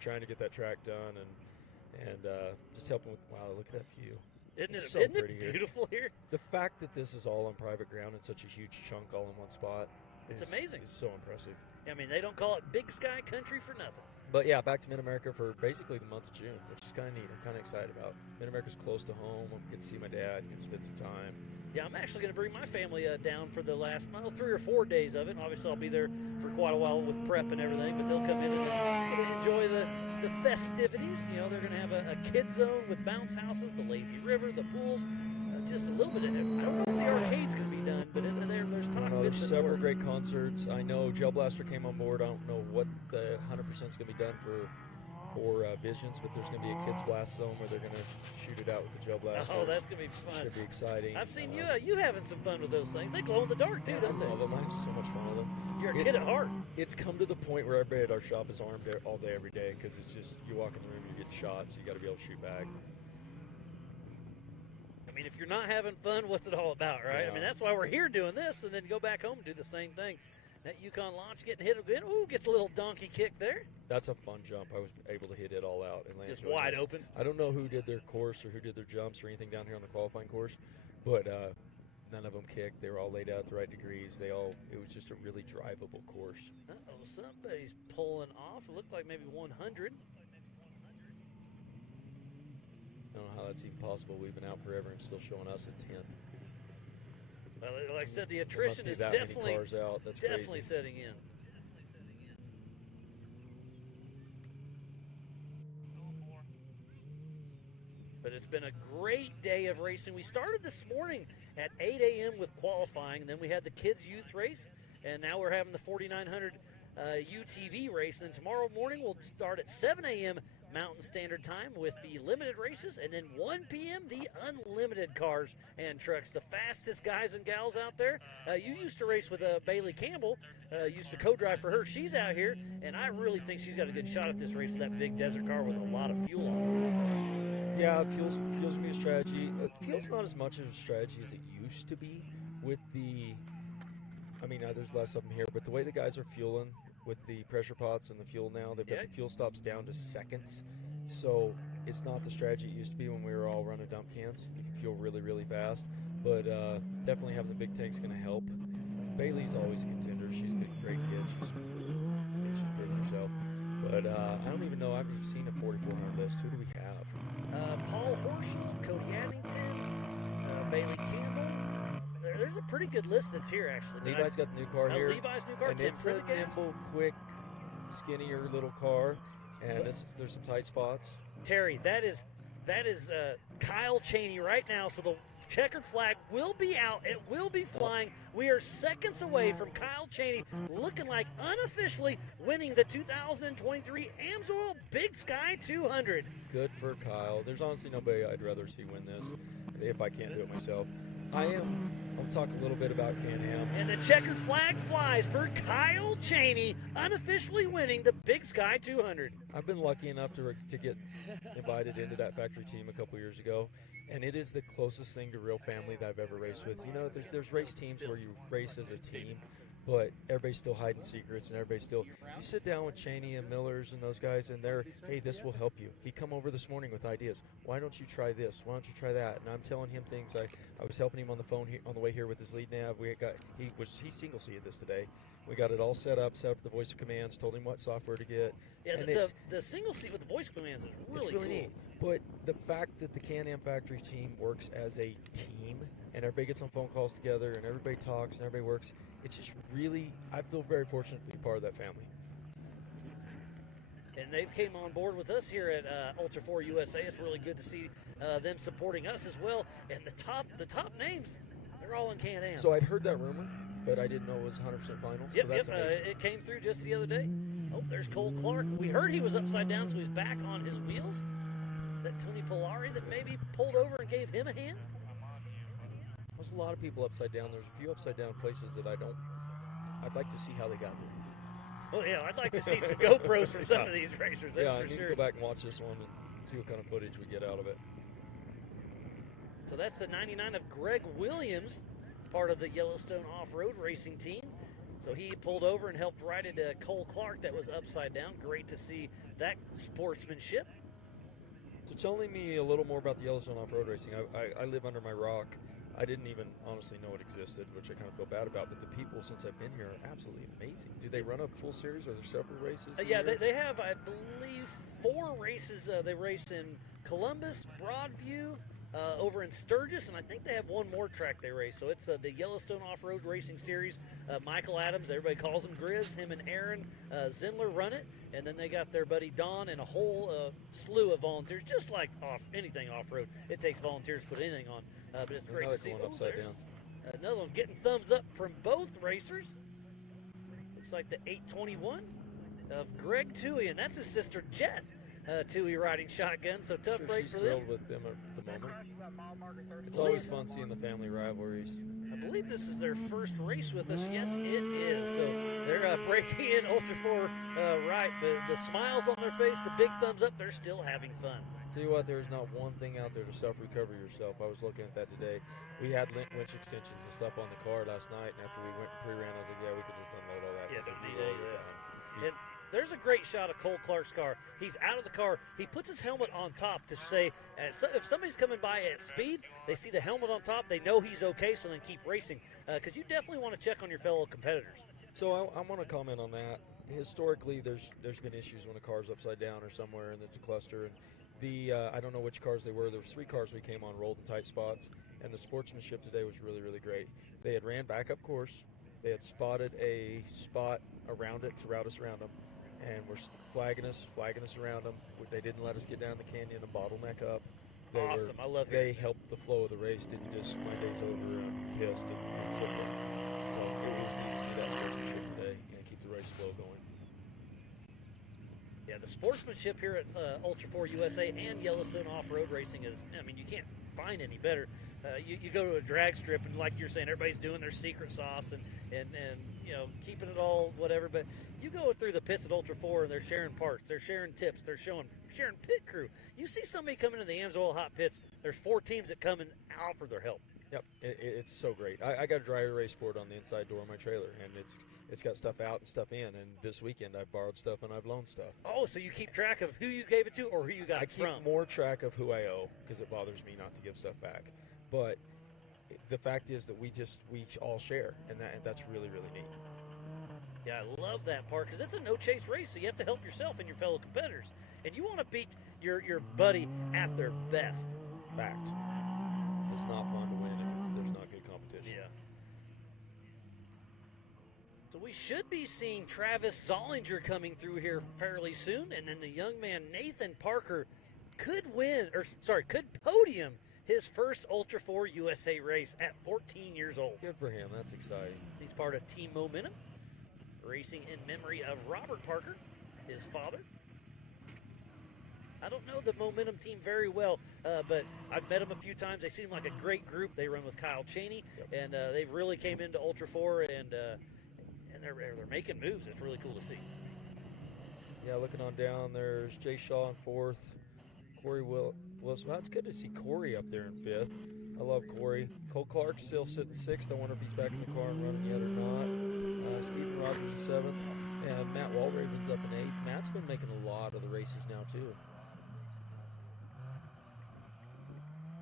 trying to get that track done and just helping with. Wow, look at that view! Isn't it beautiful here? The fact that this is all on private ground and such a huge chunk all in one spot. It's amazing. It's so impressive. I mean, they don't call it Big Sky Country for nothing. But yeah, back to Mid-America for basically the month of June, which is kind of neat. I'm kind of excited about. Mid-America's close to home. I get to see my dad. Get to spend some time. Yeah, I'm actually going to bring my family down for the last 3 or 4 days of it. And obviously, I'll be there for quite a while with prep and everything. But they'll come in and enjoy the festivities. You know, they're going to have a kid zone with bounce houses, the lazy river, the pools. Just a little bit of it. I don't know if the arcade's going to be done, but there's talk. There's several great concerts. I know Gel Blaster came on board. I don't know what the 100% is going to be done for Visions, but there's going to be a kids blast zone where they're going to shoot it out with the Gel Blaster. Oh, that's going to be fun. Should be exciting. I've seen you having some fun with those things. They glow in the dark too, don't they? I love them. I have so much fun with them. You're a kid at heart. It's come to the point where everybody at our shop is armed all day, every day, because it's just you walk in the room, you get shot, so you got to be able to shoot back. I mean, if you're not having fun, what's it all about, right? Yeah. I mean, that's why we're here doing this, and then go back home and do the same thing. That Yukon launch getting hit again. Ooh, gets a little donkey kick there. That's a fun jump. I was able to hit it all out and land just wide open. I don't know who did their course or who did their jumps or anything down here on the qualifying course, but none of them kicked. They were all laid out at the right degrees. It was just a really drivable course. Uh-oh, somebody's pulling off. It looked like maybe 100. I don't know how that's even possible. We've been out forever and still showing us at 10th. Well, like I said, the attrition is definitely setting in. But it's been a great day of racing. We started this morning at 8 a.m. with qualifying, and then we had the kids' youth race, and now we're having the 4900 UTV race. And then tomorrow morning we'll start at 7 a.m. Mountain Standard Time with the limited races, and then 1 p.m. the unlimited cars and trucks. The fastest guys and gals out there. You used to race with Bailey Campbell, used to co-drive for her. She's out here, and I really think she's got a good shot at this race with that big desert car with a lot of fuel on it. Yeah, it feels to be a strategy. It feels not as much of a strategy as it used to be with the I mean, there's less of them here, but the way the guys are fueling with the pressure pots and the fuel now, they've got the fuel stops down to seconds. So it's not the strategy it used to be when we were all running dump cans. You can fuel really, really fast, but definitely having the big tank's going to help. Bailey's always a contender. She's a great kid. She's proven herself. But I don't even know. I've seen a 4,400 list. Who do we have? Paul Horschel, Cody Addington, Bailey Campbell. There's a pretty good list that's here, actually. Levi's got the new car here. Levi's new car, and Tim it's a nimble, quick, skinnier little car. And there's some tight spots. Terry, that is Kyle Chaney right now. So the checkered flag will be out. It will be flying. We are seconds away from Kyle Chaney looking like unofficially winning the 2023 AMSOIL Big Sky 200. Good for Kyle. There's honestly nobody I'd rather see win this if I can't do it myself. I'll talk a little bit about Can-Am. And the checkered flag flies for Kyle Chaney, unofficially winning the Big Sky 200. I've been lucky enough to get invited into that factory team a couple years ago, and it is the closest thing to real family that I've ever raced with. You know, there's race teams where you race as a team, but everybody's still hiding secrets, and everybody's still. You sit down with Chaney and Millers and those guys, and they're, hey, this will help you. He come over this morning with ideas. Why don't you try this? Why don't you try that? And I'm telling him things. I was helping him on the phone on the way here with his lead nav. He single seated this today. We got it all set up the voice of commands, told him what software to get. Yeah, the single seat with the voice commands is really cool. Neat. But the fact that the Can-Am factory team works as a team, and everybody gets on phone calls together, and everybody talks, and everybody works, it's just really, I feel very fortunate to be part of that family. And they've came on board with us here at Ultra 4 USA. It's really good to see them supporting us as well. And the top names, they're all in Can-Am. So I'd heard that rumor, but I didn't know it was 100% final. Yep, so that's amazing. It came through just the other day. Oh, there's Cole Clark. We heard he was upside down, so he's back on his wheels. Is that Tony Polari that maybe pulled over and gave him a hand? There's a lot of people upside down. There's a few upside down places that I'd like to see how they got there. Well, yeah, I'd like to see some GoPros from some of these racers. That's I for need sure. to go back and watch this one and see what kind of footage we get out of it. So that's the 99 of Greg Williams, part of the Yellowstone Off-Road Racing team. So he pulled over and helped ride it Cole Clark that was upside down. Great to see that sportsmanship. So telling me a little more about the Yellowstone Off-Road Racing, I live under my rock. I didn't even honestly know it existed, which I kind of feel bad about. But the people, since I've been here, are absolutely amazing. Do they run a full series? Are there several races? Yeah, they have, I believe, 4 races. They race in Columbus, Broadview, over in Sturgis, and I think they have one more track they race. So it's the Yellowstone Off-Road Racing Series. Michael Adams, everybody calls him Grizz. Him and Aaron Zindler run it, and then they got their buddy Don and a whole slew of volunteers. Just like anything off-road, it takes volunteers to put anything on. But it's great to see. There's another one getting thumbs up from both racers. Looks like the 821 of Greg Toohey, and that's his sister Jet. Toohey riding shotgun, so tough break she's for them. thrilled with them at the moment. It's always fun seeing the family rivalries. I believe this is their first race with us. Yes, it is. So they're breaking in Ultra 4 right. The smiles on their face, the big thumbs up, they're still having fun. Tell you what, there's not one thing out there to self-recover yourself. I was looking at that today. We had winch extensions and stuff on the car last night, and after we went and pre-ran, I was like, yeah, we could just unload all that. Yeah, don't need any of that. And there's a great shot of Cole Clark's car. He's out of the car. He puts his helmet on top to say, if somebody's coming by at speed, they see the helmet on top, they know he's okay, so then keep racing. Because you definitely want to check on your fellow competitors. So I want to comment on that. Historically, there's been issues when a car's upside down or somewhere, and it's a cluster. And I don't know which cars they were. There was 3 cars we came on rolled in tight spots, and the sportsmanship today was really, really great. They had ran backup course. They had spotted a spot around it to route us around them, and were flagging us around them. They didn't let us get down the canyon and bottleneck up. Awesome, I love it. They helped the flow of the race. Didn't just, my day's over, I'm pissed, and sit there. So it was neat to see that sportsmanship today and keep the race flow going. Yeah, the sportsmanship here at Ultra 4 USA and Yellowstone Off-Road Racing is, I mean, you can't find any better. You go to a drag strip, and like you're saying, everybody's doing their secret sauce and you know, keeping it all whatever. But you go through the pits at Ultra 4, and they're sharing parts, they're sharing tips, they're sharing pit crew. You see somebody coming to the AMSOIL hot pits, there's 4 teams that come and offer their help. Yep, it's so great. I got a dry erase board on the inside door of my trailer, and it's got stuff out and stuff in. And this weekend I've borrowed stuff and I've loaned stuff. Oh, so you keep track of who you gave it to or who you got it from? I keep more track of who I owe because it bothers me not to give stuff back. But the fact is that we all share, and that's really, really neat. Yeah, I love that part because it's a no-chase race, so you have to help yourself and your fellow competitors. And you want to beat your buddy at their best. Fact. It's not fun to win if there's not good competition. Yeah. So we should be seeing Travis Zollinger coming through here fairly soon, and then the young man Nathan Parker could podium his first Ultra 4 USA race at 14 years old. Good for him. That's exciting. He's part of Team Momentum, racing in memory of Robert Parker, his father. I don't know the Momentum team very well, but I've met them a few times. They seem like a great group. They run with Kyle Cheney, and they've really came into Ultra 4, and they're making moves. It's really cool to see. Yeah, looking on down, there's Jay Shaw in fourth, Corey Wilson. Well, it's good to see Corey up there in fifth. I love Corey. Cole Clark still sitting sixth. I wonder if he's back in the car and running yet or not. Stephen Rogers in seventh, and Matt Walraven's up in eighth. Matt's been making a lot of the races now, too.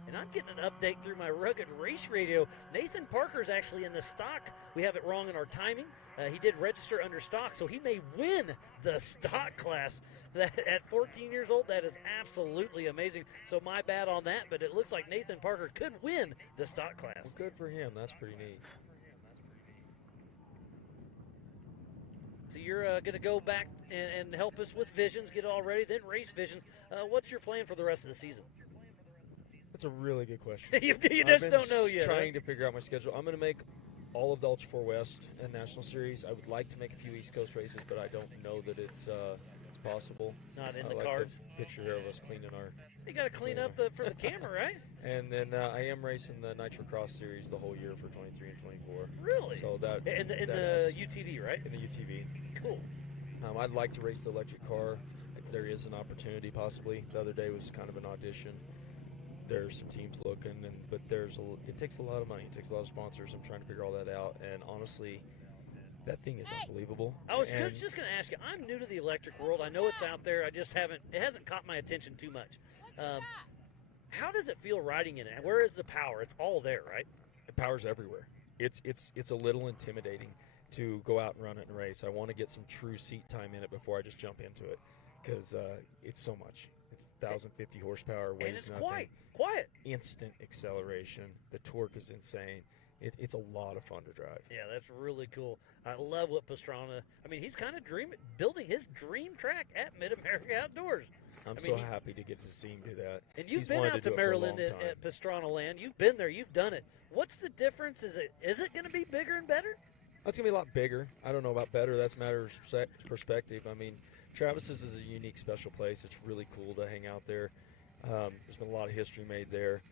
And I'm getting an update through my Rugged Race Radio. Nathan Parker's actually in the stock. We have it wrong in our timing. He did register under stock, so he may win the stock class. That at 14 years old, that is absolutely amazing. So my bad on that, but it looks like Nathan Parker could win the stock class. Well, good for him. That's pretty neat. So you're going to go back and help us with Visions, get it all ready, then race Visions. What's your plan for the rest of the season? That's a really good question. you just don't know yet. Trying to figure out my schedule. I'm going to make all of the Ultra 4 West and National Series. I would like to make a few East Coast races, but I don't know that it's possible. Not in I the like cards. The picture here of us cleaning our. You got to clean up for the camera, right? And then I am racing the Nitro Cross Series the whole year for 23 and 24. Really? So that in the UTV, right? In the UTV. Cool. I'd like to race the electric car. There is an opportunity possibly. The other day was kind of an audition. There's some teams looking, but it takes a lot of money. It takes a lot of sponsors. I'm trying to figure all that out, and honestly, that thing is unbelievable. I was just going to ask you. I'm new to the electric world. I know it's out there. It hasn't caught my attention too much. How does it feel riding in it? Where is the power? It's all there, right? The power's everywhere. It's a little intimidating to go out and run it in a race. I want to get some true seat time in it before I just jump into it, because it's so much. 1,050 horsepower, weighs and it's nothing. Quiet. Instant acceleration. The torque is insane. It's a lot of fun to drive. Yeah, that's really cool. I love what Pastrana. I mean, he's kind of building his dream track at Mid America Outdoors. I'm so happy to get to see him do that. And you've He's been wanted out do to it for a Maryland long time. at Pastrana Land. You've been there. You've done it. What's the difference? Is it going to be bigger and better? It's going to be a lot bigger. I don't know about better. That's a matter of perspective. I mean, Travis's is a unique, special place. It's really cool to hang out there. There's been a lot of history made there.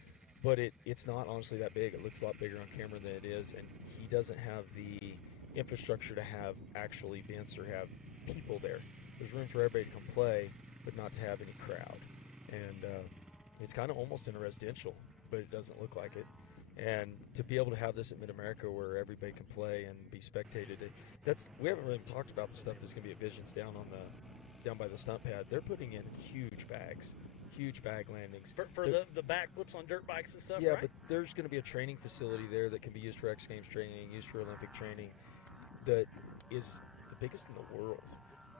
But it's not honestly that big. It looks a lot bigger on camera than it is. And he doesn't have the infrastructure to have actual events or have people there. There's room for everybody to come play, but not to have any crowd. And it's kind of almost in a residential, but it doesn't look like it. And to be able to have this at Mid-America where everybody can play and be spectated, we haven't really talked about the stuff that's going to be at Visions down by the stunt pad. They're putting in huge bag landings. For the backflips on dirt bikes and stuff, yeah, right? but there's going to be a training facility there that can be used for X Games training, used for Olympic training, that is the biggest in the world.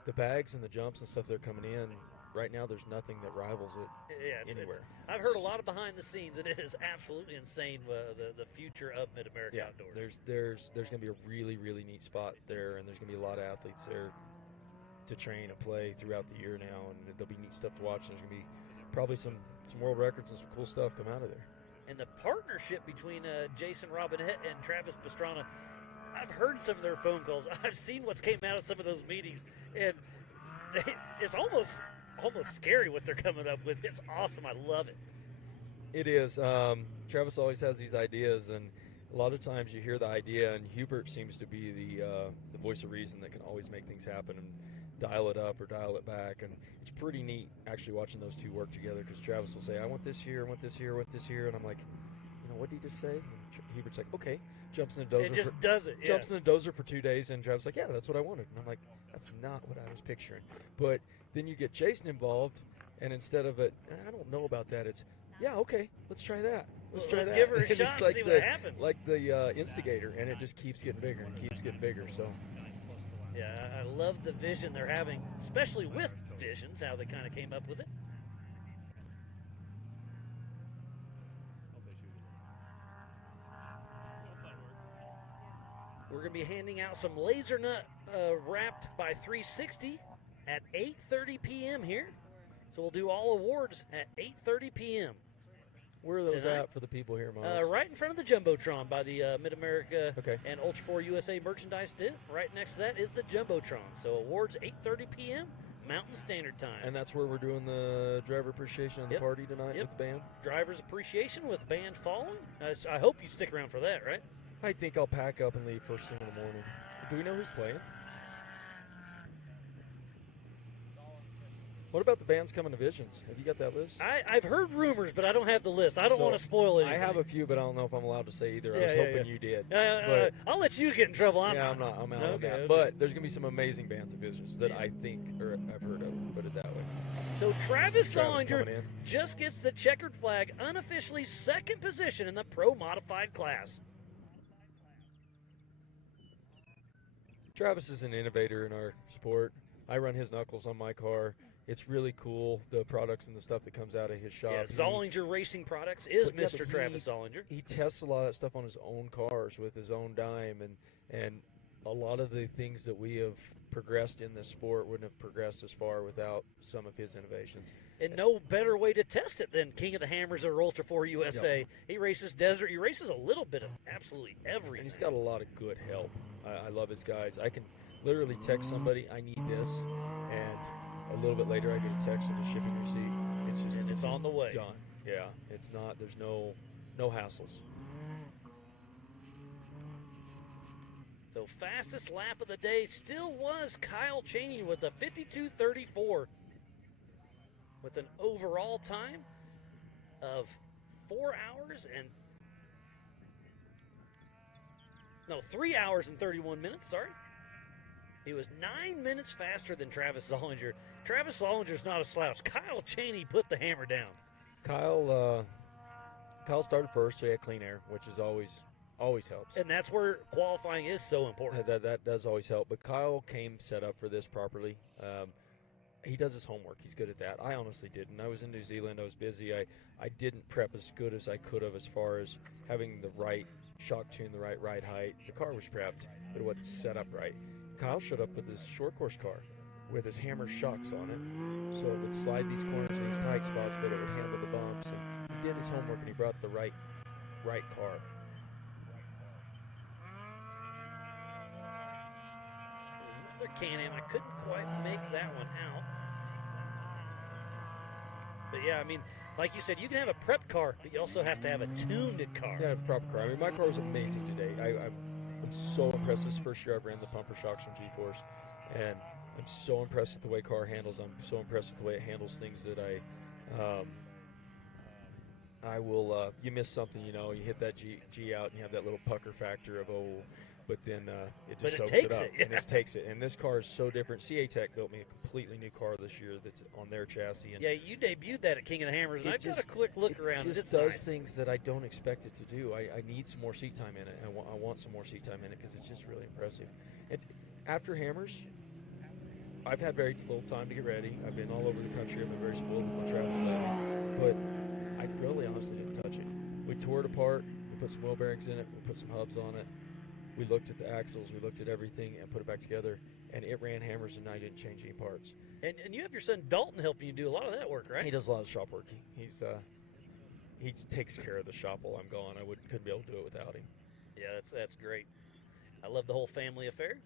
The bags and the jumps and stuff that are coming in, right now there's nothing that rivals it anywhere. I've heard a lot of behind the scenes, and it is absolutely insane, the future of Mid-America Outdoors. There's going to be a really, really neat spot there, and there's going to be a lot of athletes there to train and play throughout the year now, and there'll be neat stuff to watch. There's going to be probably some world records and some cool stuff come out of there. And the partnership between Jason Robinette and Travis Pastrana, I've heard some of their phone calls. I've seen what's came out of some of those meetings, and it's almost scary what they're coming up with. It's awesome. I love it. It is. Travis always has these ideas, and a lot of times you hear the idea, and Hubert seems to be the voice of reason that can always make things happen and dial it up or dial it back. And it's pretty neat actually watching those two work together, because Travis will say, I want this here, I want this here, I want this here, and I'm like, what did he just say? And Hubert's like, okay. Jumps in the dozer. It just does it. Jumps in the dozer for 2 days, and Travis like, yeah, that's what I wanted. And I'm like, that's not what I was picturing. But then you get Jason involved, and instead of it, I don't know about that. It's, yeah, okay, let's try that. Let's try that. Give her a And shot it's and see what happens. Like the instigator, and it just keeps getting bigger and keeps getting bigger. So, yeah, I love the vision they're having, especially with visions, how they kind of came up with it. We're going to be handing out some laser nut wrapped by 360 at 8:30 p.m. here. So we'll do all awards at 8:30 p.m. where are those tonight. at for the people here, Miles? Right in front of the Jumbotron by the Mid-America and Ultra 4 USA merchandise tent. Right next to that is the Jumbotron. So awards 8:30 p.m. Mountain Standard Time. And that's where we're doing the driver appreciation and the party tonight with the band? Driver's appreciation with band following. I hope you stick around for that, right? I think I'll pack up and leave first thing in the morning. Do we know who's playing? What about the bands coming to Visions? Have you got that list? I've heard rumors, but I don't have the list. I don't want to spoil anything. I have a few, but I don't know if I'm allowed to say either. I was hoping you did. I'll let you get in trouble. I'm out on that. But there's going to be some amazing bands at Visions that I think, or I've heard of, put it that way. So Travis Solinger just gets the checkered flag, unofficially second position in the Pro Modified class. Travis is an innovator in our sport. I run his knuckles on my car. It's really cool, the products and the stuff that comes out of his shop. Yeah, Zollinger Racing Products is Mr. Travis Zollinger. He tests a lot of that stuff on his own cars with his own dime, and a lot of the things that we have progressed in this sport wouldn't have progressed as far without some of his innovations. And no better way to test it than King of the Hammers or Ultra 4 USA. Yep. He races desert. He races a little bit of absolutely everything. And he's got a lot of good help. I love his guys. I can literally text somebody, I need this, and a little bit later I get a text with a shipping receipt. It's just it's on the way. Done. Yeah, it's not. There's no hassles. So fastest lap of the day still was Kyle Chaney with a 52:34, with an overall time of 3 hours and 31 minutes. Sorry. He was 9 minutes faster than Travis Zollinger. Travis Zollinger's not a slouch. Kyle Chaney put the hammer down. Kyle started first, so he had clean air, which is always helps. And that's where qualifying is so important. That does always help. But Kyle came set up for this properly. He does his homework. He's good at that. I honestly didn't. I was in New Zealand. I was busy. I didn't prep as good as I could have as far as having the right shock tune, the right ride height. The car was prepped, but it wasn't set up right. Kyle showed up with his short course car with his Hammer shocks on it, so it would slide these corners in these tight spots, but it would handle the bumps. And he did his homework, and he brought the right car. Another Can-Am. I couldn't quite make that one out. But yeah, I mean, like you said, you can have a prep car, but you also have to have a tuned car. Yeah, a proper car. I mean, my car was amazing today. I'm so impressed. This first year I've ran the pumper shocks from G-Force, and I'm so impressed with the way car handles. I'm so impressed with the way it handles things that I will. You miss something, you hit that G out, and you have that little pucker factor of but then it just soaks it up, and it takes it. And this car is so different. CA Tech built me a completely new car this year that's on their chassis. And yeah, you debuted that at King of the Hammers, and I got a quick look around. It just does things that I don't expect it to do. I need some more seat time in it. I want some more seat time in it because it's just really impressive. And after Hammers, I've had very little time to get ready. I've been all over the country. I've been very spoiled with my travels lately. But I really honestly didn't touch it. We tore it apart. We put some wheel bearings in it. We put some hubs on it. We looked at the axles, we looked at everything, and put it back together, and it ran Hammers, and I didn't change any parts. And you have your son Dalton helping you do a lot of that work, right? He does a lot of shop work. He takes care of the shop while I'm gone. I couldn't be able to do it without him. Yeah, that's great. I love the whole family affair.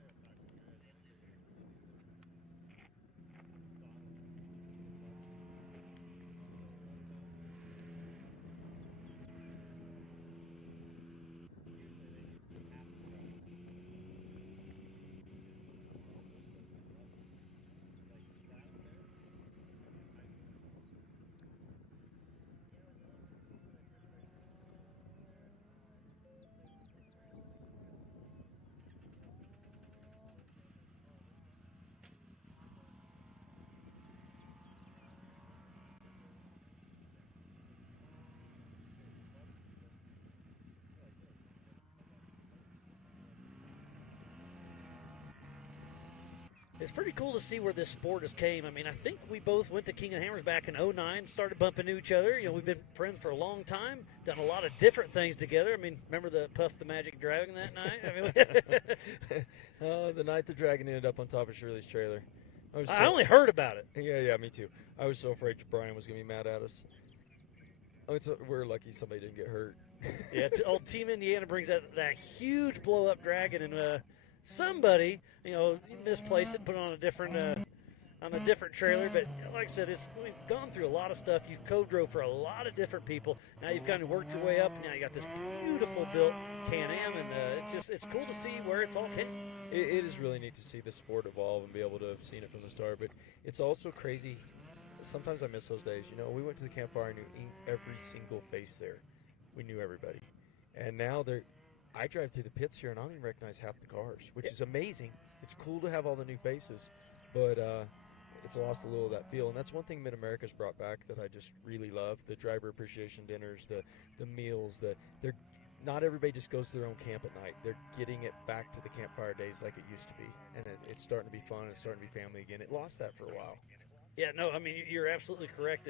It's pretty cool to see where this sport has came. I mean, I think we both went to King of Hammers back in '09, started bumping into each other. You know, we've been friends for a long time, done a lot of different things together. I mean, remember the Puff the Magic Dragon that night? I mean, the night the dragon ended up on top of Shirley's trailer. I only heard about it. Yeah, me too. I was so afraid Brian was going to be mad at us. We're lucky somebody didn't get hurt. Yeah, old Team Indiana brings that huge blow-up dragon, and somebody, misplaced it, put it on a different trailer. But like I said, we've gone through a lot of stuff. You've co-drove for a lot of different people. Now you've kind of worked your way up. Now you got this beautiful built Can-Am, and it's cool to see where it's all came. It is really neat to see the sport evolve and be able to have seen it from the start. But it's also crazy. Sometimes I miss those days. We went to the campfire and knew every single face there. We knew everybody. And now I drive through the pits here and I don't even recognize half the cars, which is amazing. It's cool to have all the new faces, but it's lost a little of that feel. And that's one thing Mid-America's brought back that I just really love: the driver appreciation dinners, the meals. Not everybody just goes to their own camp at night. They're getting it back to the campfire days like it used to be, and it's starting to be fun. It's starting to be family again. It lost that for a while. Yeah, no, I mean, you're absolutely correct.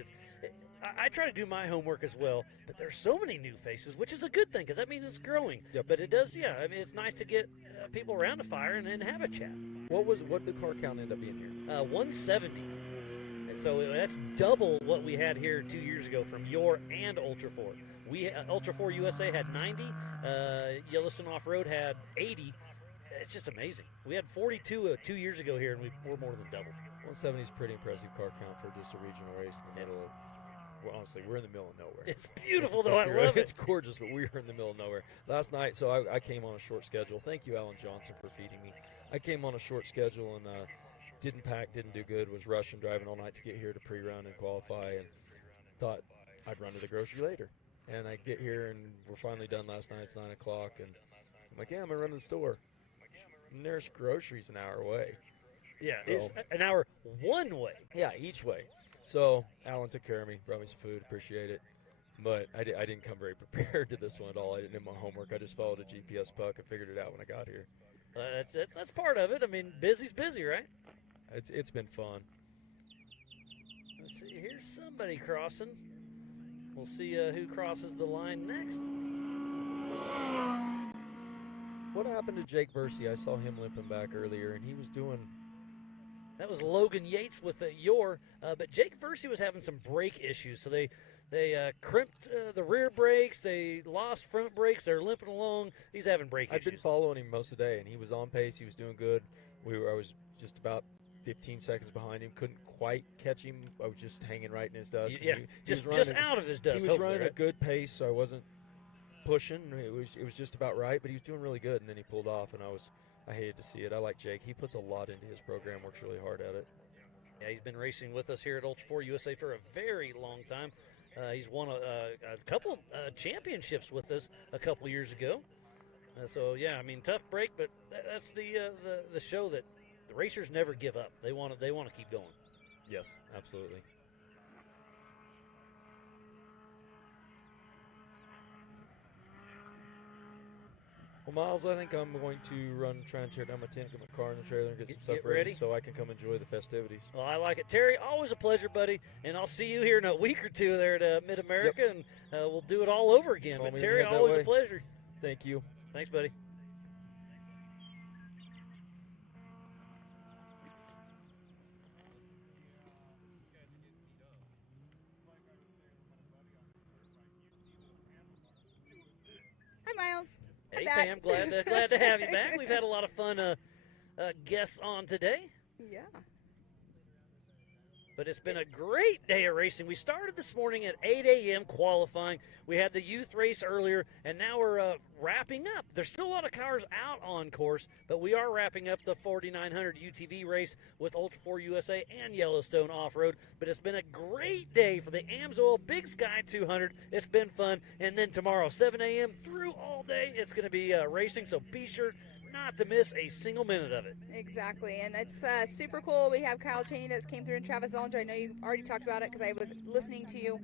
I try to do my homework as well, but there's so many new faces, which is a good thing because that means it's growing. Yep. But it does, I mean, it's nice to get people around a fire and have a chat. What did the car count end up being here? 170. And so that's double what we had here 2 years ago from your and Ultra 4. Ultra 4 USA had 90. Yellowstone Off-Road had 80. It's just amazing. We had 42 2 years ago here, and we're more than double. 170 is a pretty impressive car count for just a regional race in the middle of, well, honestly, we're in the middle of nowhere. It's beautiful, though. I love it. It's gorgeous, but we're in the middle of nowhere. Last night, so I came on a short schedule. Thank you, Alan Johnson, for feeding me. I came on a short schedule and didn't pack, didn't do good, was rushing, driving all night to get here to pre-run and qualify, and thought I'd run to the grocery later. And I get here, and we're finally done last night. It's 9 o'clock, and I'm like, yeah, I'm going to run to the store. And there's groceries an hour away. Yeah, it's an hour one way. Yeah, each way. So Alan took care of me, brought me some food, appreciate it. But I didn't come very prepared to this one at all. I didn't do my homework. I just followed a GPS puck and figured it out when I got here. That's part of it. I mean, busy's busy, right? It's been fun. Let's see. Here's somebody crossing. We'll see who crosses the line next. What happened to Jake Versey? I saw him limping back earlier, and he was doing... That was Logan Yates with but Jake Versey was having some brake issues, so they crimped the rear brakes, they lost front brakes, they're limping along. He's having brake issues. I've been following him most of the day, and he was on pace, he was doing good. I was just about 15 seconds behind him, couldn't quite catch him. I was just hanging right in his dust. Yeah, just out of his dust. He was running a good pace, so I wasn't pushing. It was just about right, but he was doing really good, and then he pulled off, and I hated to see it. I like Jake. He puts a lot into his program, works really hard at it. Yeah, he's been racing with us here at Ultra 4 USA for a very long time. He's won a couple championships with us a couple years ago. So, yeah, I mean, tough break, but that's the show that the racers never give up. They want to keep going. Yes, absolutely. Well, Miles, I think I'm going to try and tear down my tent, get my car in the trailer, and get some stuff ready so I can come enjoy the festivities. Well, I like it. Terry, always a pleasure, buddy. And I'll see you here in a week or two there at Mid-America, and we'll do it all over again. But, Terry, always a pleasure. Thank you. Thanks, buddy. Hi, Miles. Hey, Pam, glad to have you back. We've had a lot of fun guests on today. Yeah. But it's been a great day of racing. We started this morning at 8 a.m. qualifying. We had the youth race earlier, and now we're wrapping up. There's still a lot of cars out on course, but we are wrapping up the 4900 UTV race with Ultra 4 USA and Yellowstone Off-Road. But it's been a great day for the AMSOIL Big Sky 200. It's been fun. And then tomorrow, 7 a.m. through all day, it's going to be racing. So be sure not to miss a single minute of it. Exactly, and it's super cool. We have Kyle Chaney that came through and Travis Zollinger. I know you already talked about it because I was listening to you,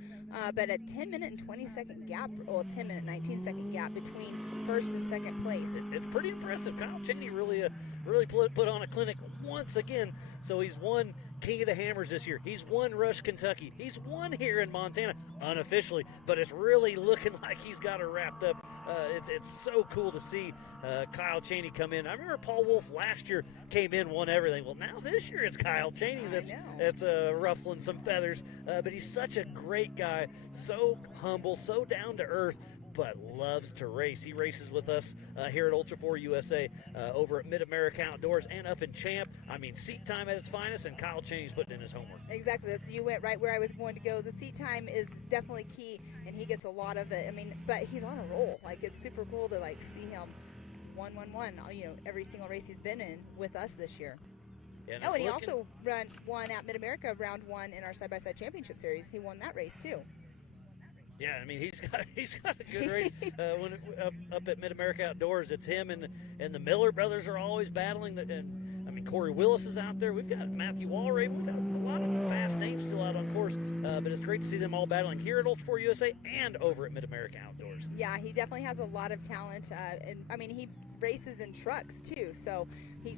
but a 10-minute and 20-second gap, well, 10-minute, 19-second gap between first and second place. It's pretty impressive. Kyle Chaney really put on a clinic once again. So he's won King of the Hammers this year. He's won Rush, Kentucky. He's won here in Montana unofficially, but it's really looking like he's got it wrapped up. It's so cool to see Kyle Chaney come in. I remember Paul Wolf last year came in, won everything. Well, now this year it's Kyle Chaney that's ruffling some feathers. But he's such a great guy, so humble, so down to earth, but loves to race. He races with us here at Ultra 4 USA over at Mid-America Outdoors and up in Champ. I mean, seat time at its finest, and Kyle Chaney's putting in his homework. Exactly. You went right where I was going to go. The seat time is definitely key, and he gets a lot of it. I mean, but he's on a roll. Like, it's super cool to, like, see him 1-1-1, every single race he's been in with us this year. Yeah, and he also won at Mid-America round 1 in our side-by-side championship series. He won that race, too. Yeah, I mean, he's got a good race. Up at Mid-America Outdoors, it's him and the Miller brothers are always battling. And I mean, Corey Willis is out there. We've got Matthew Walraven. We've got a lot of fast names still out on course. But it's great to see them all battling here at Ultra 4 USA and over at Mid-America Outdoors. Yeah, he definitely has a lot of talent. And I mean, he races in trucks too, so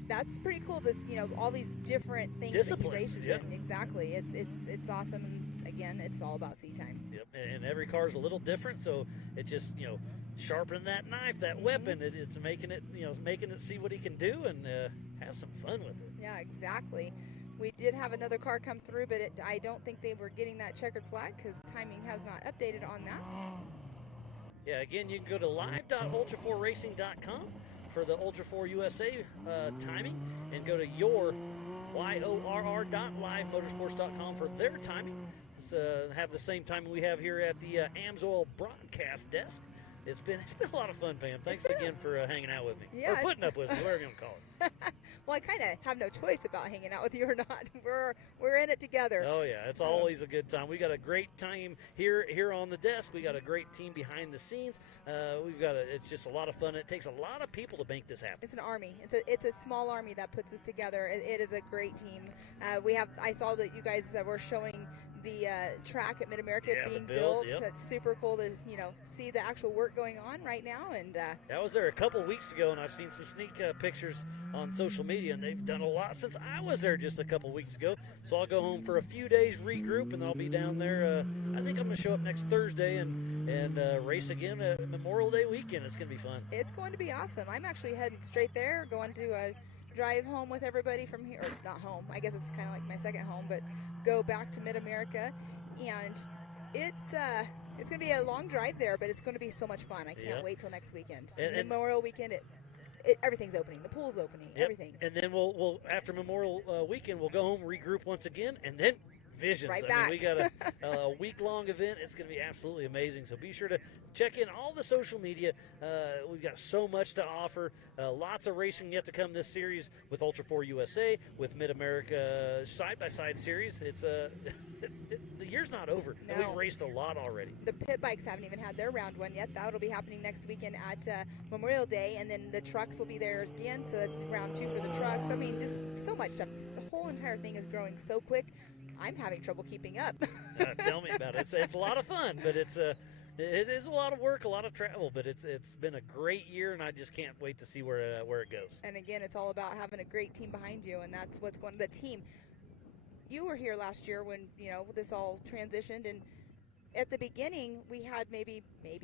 that's pretty cool. To all these different things that he races in. Exactly, it's awesome. And again, it's all about seat time. Yep, and every car is a little different, so it just sharpening that knife, that weapon. It's making it making it see what he can do and have some fun with it. Yeah, exactly. We did have another car come through, but I don't think they were getting that checkered flag because timing has not updated on that. Yeah, again, you can go to live.ultra4racing.com for the Ultra 4 USA timing, and go to your YORR.livemotorsports.com for their timing. It's have the same timing we have here at the AMSOIL broadcast desk. It's been a lot of fun, Pam. Thanks again for hanging out with me. Yeah, or putting up with me, whatever you're going to call it. Well, I kind of have no choice about hanging out with you or not. We're in it together. Oh yeah, it's always a good time. We got a great time here on the desk. We got a great team behind the scenes. It's just a lot of fun. It takes a lot of people to make this happen. It's an army. It's a small army that puts this together. It is a great team. I saw that you guys were showing the track at Mid-America being built. Yep. That's super cool to see the actual work going on right now. And I was there a couple weeks ago, and I've seen some sneak pictures on social media, and they've done a lot since I was there just a couple weeks ago. So I'll go home for a few days, regroup, and I'll be down there. I think I'm going to show up next Thursday and race again at Memorial Day weekend. It's going to be fun. It's going to be awesome. I'm actually heading straight there, going to drive home with everybody from here, or not home, I guess it's kind of like my second home, but go back to Mid-America, and it's going to be a long drive there, but it's going to be so much fun. I can't wait till next weekend. And Memorial weekend, everything's opening. The pool's opening, everything. And then we'll after Memorial weekend, we'll go home, regroup once again, and then visions. Right I mean, we got a week-long event. It's going to be absolutely amazing. So be sure to check in all the social media. We've got so much to offer. Lots of racing yet to come this series with Ultra 4 USA, with Mid-America side-by-side series. It's the year's not over. No. And we've raced a lot already. The pit bikes haven't even had their round one yet. That'll be happening next weekend at Memorial Day, and then the trucks will be there again. So that's round 2 for the trucks. I mean, just so much stuff. The whole entire thing is growing so quick. I'm having trouble keeping up. Tell me about it. It's a lot of fun, but it is a lot of work, a lot of travel. But it's been a great year, and I just can't wait to see where it goes. And again, it's all about having a great team behind you, and that's what's going. The team. You were here last year when this all transitioned, and at the beginning we had maybe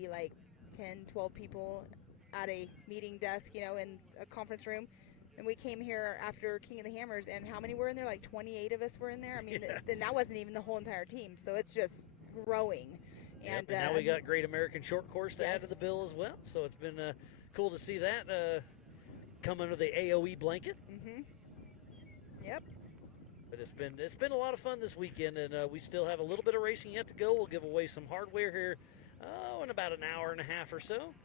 like 10, 12 people at a meeting desk, in a conference room. And we came here after King of the Hammers, and how many were in there? Like 28 of us were in there. I mean, then that wasn't even the whole entire team. So it's just growing. And now we got Great American Short Course to add to the bill as well. So it's been cool to see that come under the AOE blanket. Mm-hmm. Yep. But it's been a lot of fun this weekend, and we still have a little bit of racing yet to go. We'll give away some hardware here in about an hour and a half or so,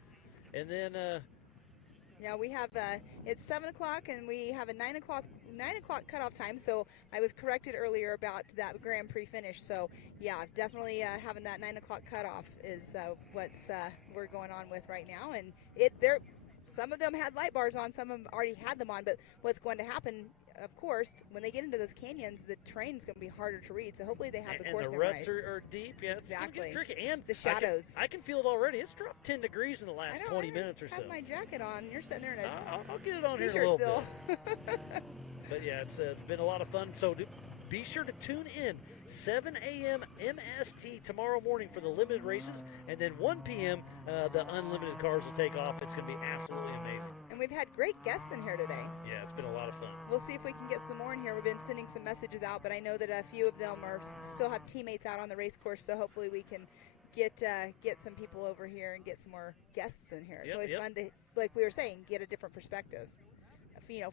and then. Yeah, we have it's 7 o'clock, and we have a 9 o'clock cutoff time. So I was corrected earlier about that Grand Prix finish. So yeah, definitely having that 9 o'clock cutoff is what's we're going on with right now. And some of them had light bars on, some of them already had them on. But what's going to happen, of course, when they get into those canyons, the terrain's going to be harder to read. So hopefully they have the course and the memorized. ruts are deep. Yeah, it's Exactly. gonna get tricky. And the shadows. I can feel it already. It's dropped 10 degrees in the last 20 minutes or so. I have my jacket on. You're sitting there in a I'll get it on here in a t-shirt little still. bit. But yeah, it's been a lot of fun. So be sure to tune in 7 a.m. MST tomorrow morning for the limited races, and then 1 p.m. The unlimited cars will take off. It's going to be absolutely amazing. And we've had great guests in here today. Yeah, it's been a lot of fun. We'll see if we can get some more in here. We've been sending some messages out, but I know that a few of them still have teammates out on the race course, so hopefully we can get some people over here and get some more guests in here. It's always fun to, like we were saying, get a different perspective,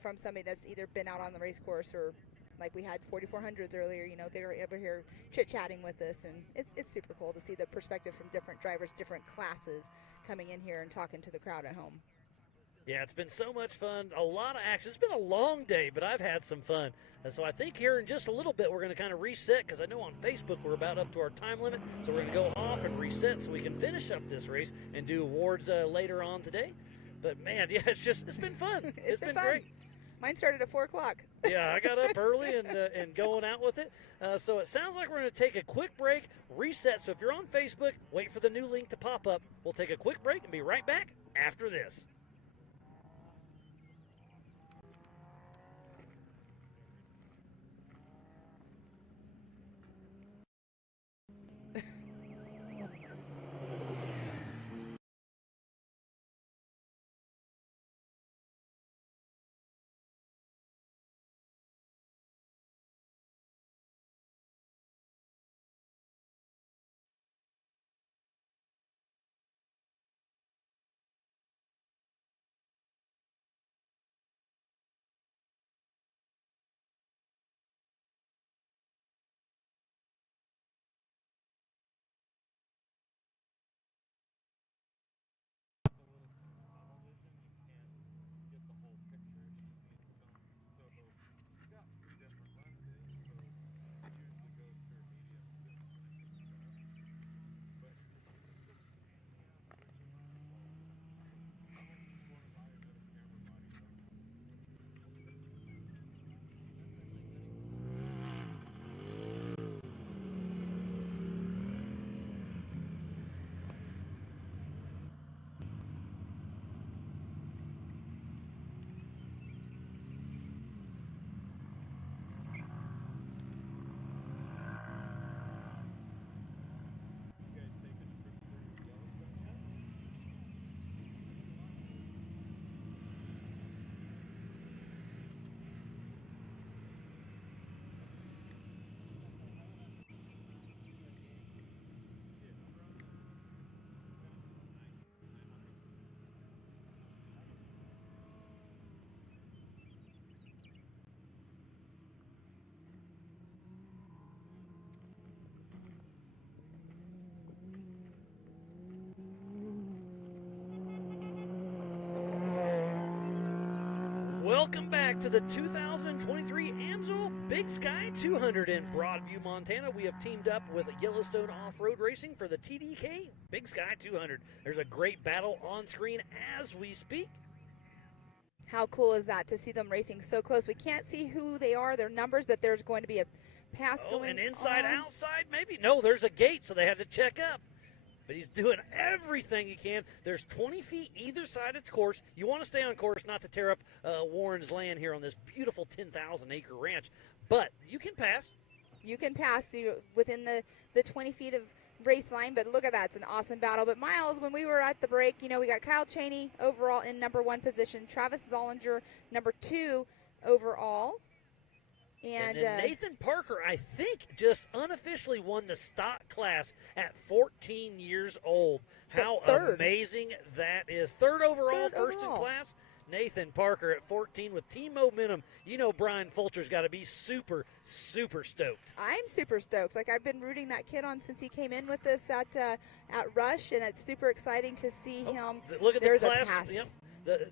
from somebody that's either been out on the race course or like we had 4400s earlier, they were over here chit-chatting with us, and it's super cool to see the perspective from different drivers, different classes coming in here and talking to the crowd at home. Yeah, it's been so much fun. A lot of action. It's been a long day, but I've had some fun. And so I think here in just a little bit we're going to kind of reset, because I know on Facebook we're about up to our time limit. So we're going to go off and reset so we can finish up this race and do awards later on today. But man, yeah, it's been fun. It's been fun. Great. Mine started at 4 o'clock. Yeah, I got up early and going out with it. So it sounds like we're going to take a quick break, reset. So if you're on Facebook, wait for the new link to pop up. We'll take a quick break and be right back after this. Welcome back to the 2023 AMSOIL Big Sky 200 in Broadview, Montana. We have teamed up with Yellowstone Off-Road Racing for the TDK Big Sky 200. There's a great battle on screen as we speak. How cool is that to see them racing so close? We can't see who they are, their numbers, but there's going to be a pass going an inside, on. outside, maybe? No, there's a gate, so they had to check up. But he's doing everything he can. There's 20 feet either side of its course. You want to stay on course, not to tear up Warren's land here on this beautiful 10,000-acre ranch. But you can pass. You can pass within the 20 feet of race line, but look at that. It's an awesome battle. But Miles, when we were at the break, we got Kyle Cheney overall in number 1 position, Travis Zollinger number 2 overall. And then Nathan Parker, I think, just unofficially won the stock class at 14 years old. How amazing that is. Third overall, first in class. Nathan Parker at 14 with team momentum. Brian Fulcher's got to be super, super stoked. I'm super stoked. I've been rooting that kid on since he came in with us at Rush, and it's super exciting to see him. Look at the class. Yep.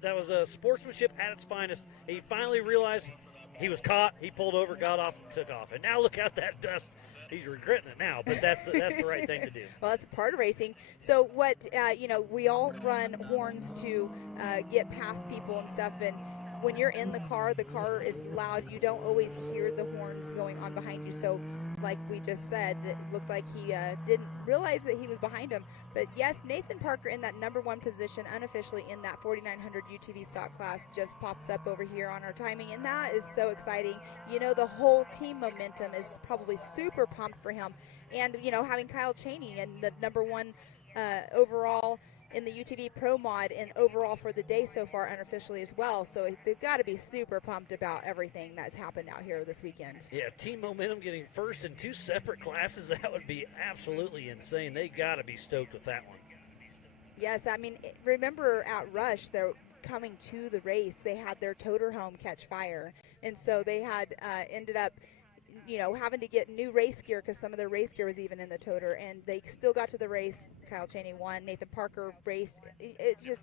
That was sportsmanship at its finest. He finally realized he was caught. He pulled over, got off, and took off. And now look at that dust. He's regretting it now, but that's the right thing to do. Well, that's a part of racing. So what, we all run horns to get past people and stuff, and when you're in the car is loud. You don't always hear the horns going on behind you. So like we just said, it looked like he didn't realize that he was behind him. But yes, Nathan Parker in that number 1 position, unofficially in that 4,900 UTV stock class, just pops up over here on our timing, and that is so exciting. The whole team momentum is probably super pumped for him. And, having Kyle Chaney and the number 1 overall in the UTV Pro Mod and overall for the day so far unofficially as well. So they've got to be super pumped about everything that's happened out here this weekend. Yeah, team momentum getting first in 2 separate classes, that would be absolutely insane. They got to be stoked with that one. Yes, I mean, remember at Rush, they're coming to the race, they had their toter home catch fire. And so they had ended up having to get new race gear because some of their race gear was even in the toter, and they still got to the race. Kyle Chaney won. Nathan Parker raced. It's just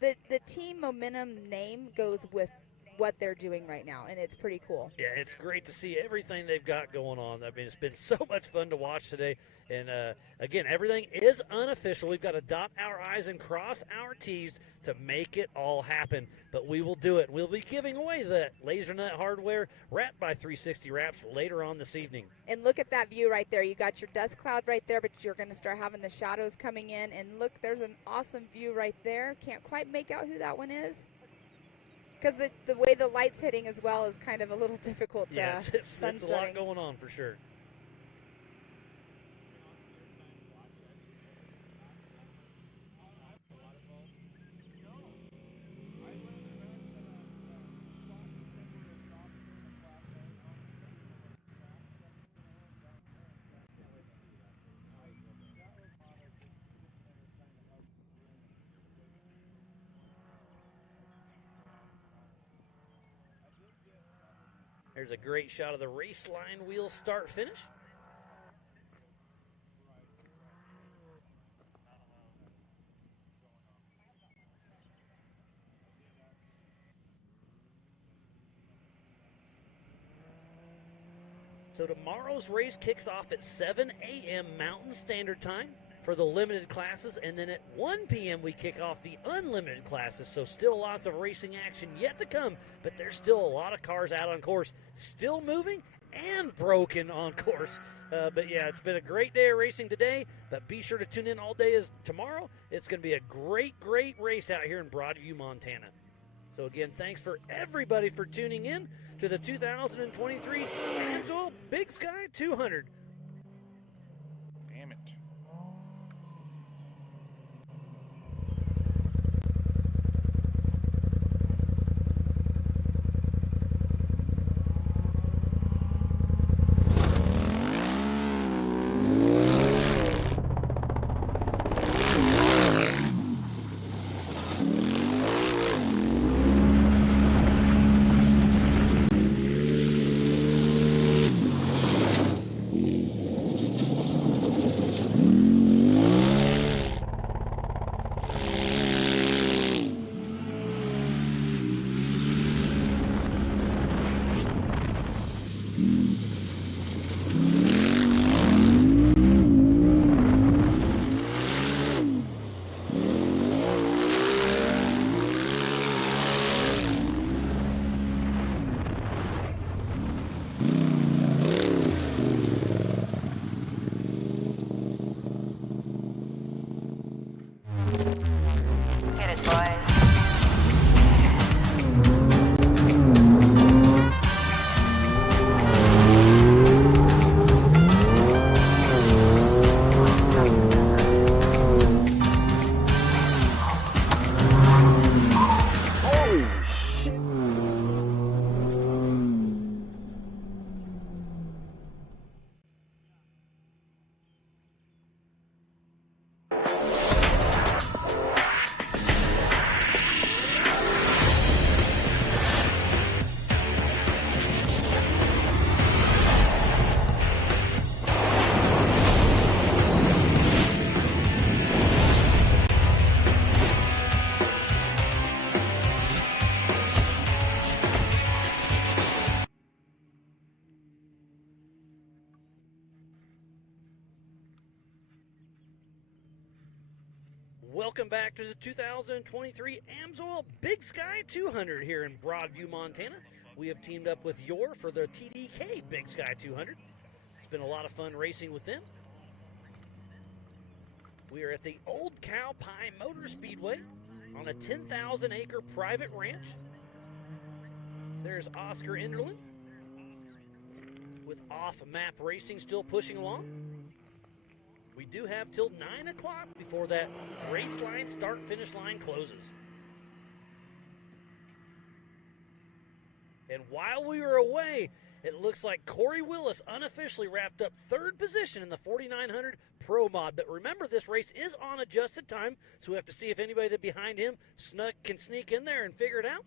the team momentum name goes with what they're doing right now, and it's pretty cool. Yeah, it's great to see everything they've got going on. I mean, it's been so much fun to watch today. And, again, everything is unofficial. We've got to dot our I's and cross our T's to make it all happen. But we will do it. We'll be giving away the Laser Nut hardware wrapped by 360 Wraps later on this evening. And look at that view right there. You got your dust cloud right there, but you're going to start having the shadows coming in. And look, there's an awesome view right there. Can't quite make out who that one is, because the way the light's hitting as well is kind of a little difficult. Yeah, it's a lot going on for sure. There's a great shot of the race line wheel start finish. So tomorrow's race kicks off at 7 a.m. Mountain Standard Time for the limited classes, and then at 1 p.m. we kick off the unlimited classes. So still lots of racing action yet to come, but there's still a lot of cars out on course, still moving and broken on course. But yeah, it's been a great day of racing today, but be sure to tune in all day as tomorrow. It's going to be a great, great race out here in Broadview, Montana. So again, thanks for everybody for tuning in to the 2023 AMSOIL Big Sky 200. Damn it. Welcome back to the 2023 AMSOIL Big Sky 200 here in Broadview, Montana. We have teamed up with Yor for the TDK Big Sky 200. It's been a lot of fun racing with them. We are at the Old Cow Pie Motor Speedway on a 10,000-acre private ranch. There's Oscar Enderlin with off-map racing still pushing along. We do have till 9 o'clock before that race line, start-finish line closes. And while we were away, it looks like Corey Willis unofficially wrapped up third position in the 4900 Pro Mod. But remember, this race is on adjusted time, so we have to see if anybody that behind him can sneak in there and figure it out.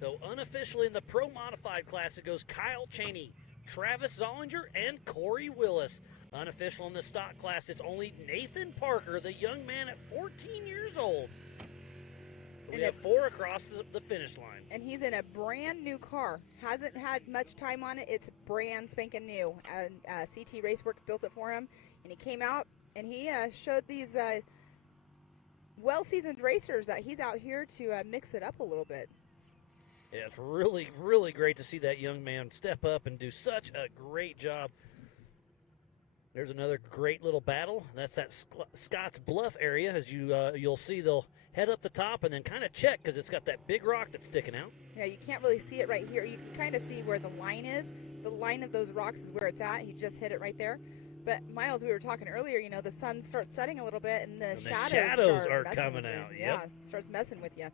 So unofficially in the Pro Modified class, it goes Kyle Cheney, Travis Zollinger, and Corey Willis. Unofficial in the stock class, it's only Nathan Parker, the young man at 14 years old. So we have 4 across the finish line. And he's in a brand new car. Hasn't had much time on it. It's brand spanking new. CT Raceworks built it for him. And he came out and he showed these well-seasoned racers that he's out here to mix it up a little bit. Yeah, it's really, really great to see that young man step up and do such a great job. There's another great little battle. That's that Scotts Bluff area. As you'll see, they'll head up the top and then kind of check because it's got that big rock that's sticking out. Yeah, you can't really see it right here. You can kind of see where the line is. The line of those rocks is where it's at. He just hit it right there. But, Miles, we were talking earlier, you know, the sun starts setting a little bit and the shadows are coming out. Yeah, starts messing with you.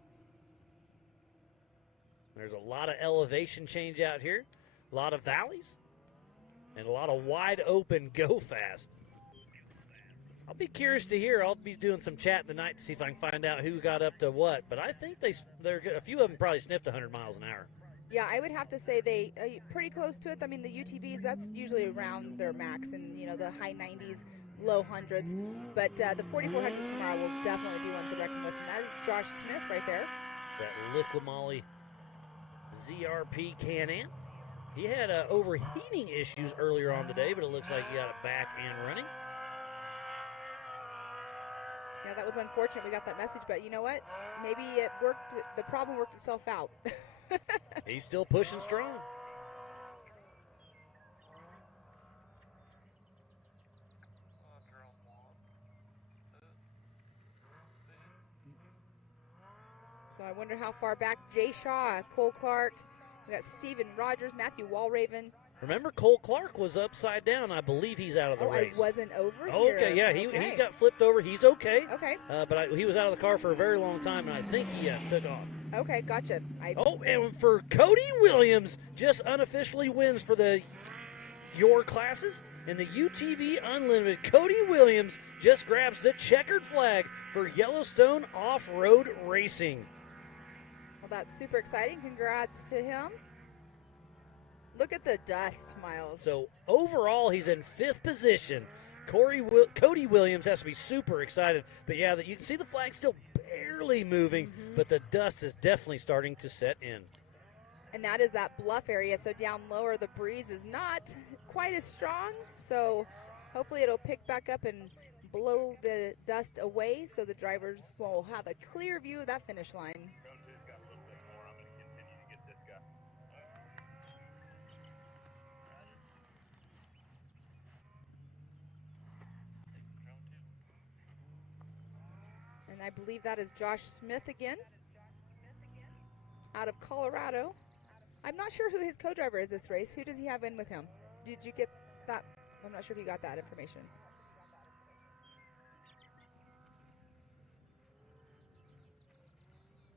There's a lot of elevation change out here, a lot of valleys, and a lot of wide open go fast. I'll be curious to hear. I'll be doing some chat tonight to see if I can find out who got up to what. But I think they're a few of them probably sniffed 100 miles an hour. Yeah, I would have to say they pretty close to it. I mean, the UTVs, that's usually around their max and, you know, the high 90s, low hundreds. But the 4400s tomorrow will definitely be ones to reckon with. And that is Josh Smith right there. That Liquid Moly ZRP Can-Am. He had overheating issues earlier on today, but it looks like he got it back and running. Yeah, that was unfortunate. We got that message, but you know what? Maybe it worked. The problem worked itself out. He's still pushing strong. So I wonder how far back. Jay Shaw, Cole Clark, we got Steven Rogers, Matthew Walraven. Remember, Cole Clark was upside down. I believe he's out of the race. I wasn't over here. Okay, yeah, he got flipped over. He's okay. Okay. But he was out of the car for a very long time, and I think he took off. Okay, gotcha. And for Cody Williams, just unofficially wins for the Yor classes. In the UTV Unlimited, Cody Williams just grabs the checkered flag for Yellowstone Off-Road Racing. Well, that's super exciting. Congrats to him. Look at the dust, Miles. So overall, he's in 5th position. Cody Williams has to be super excited. But yeah, you can see the flag still barely moving, but the dust is definitely starting to set in. And that is that bluff area. So down lower, the breeze is not quite as strong. So hopefully it'll pick back up and blow the dust away so the drivers will have a clear view of that finish line. And I believe that is Josh Smith again, out of Colorado. I'm not sure who his co-driver is this race. Who does he have in with him? Did you get that? I'm not sure if you got that information.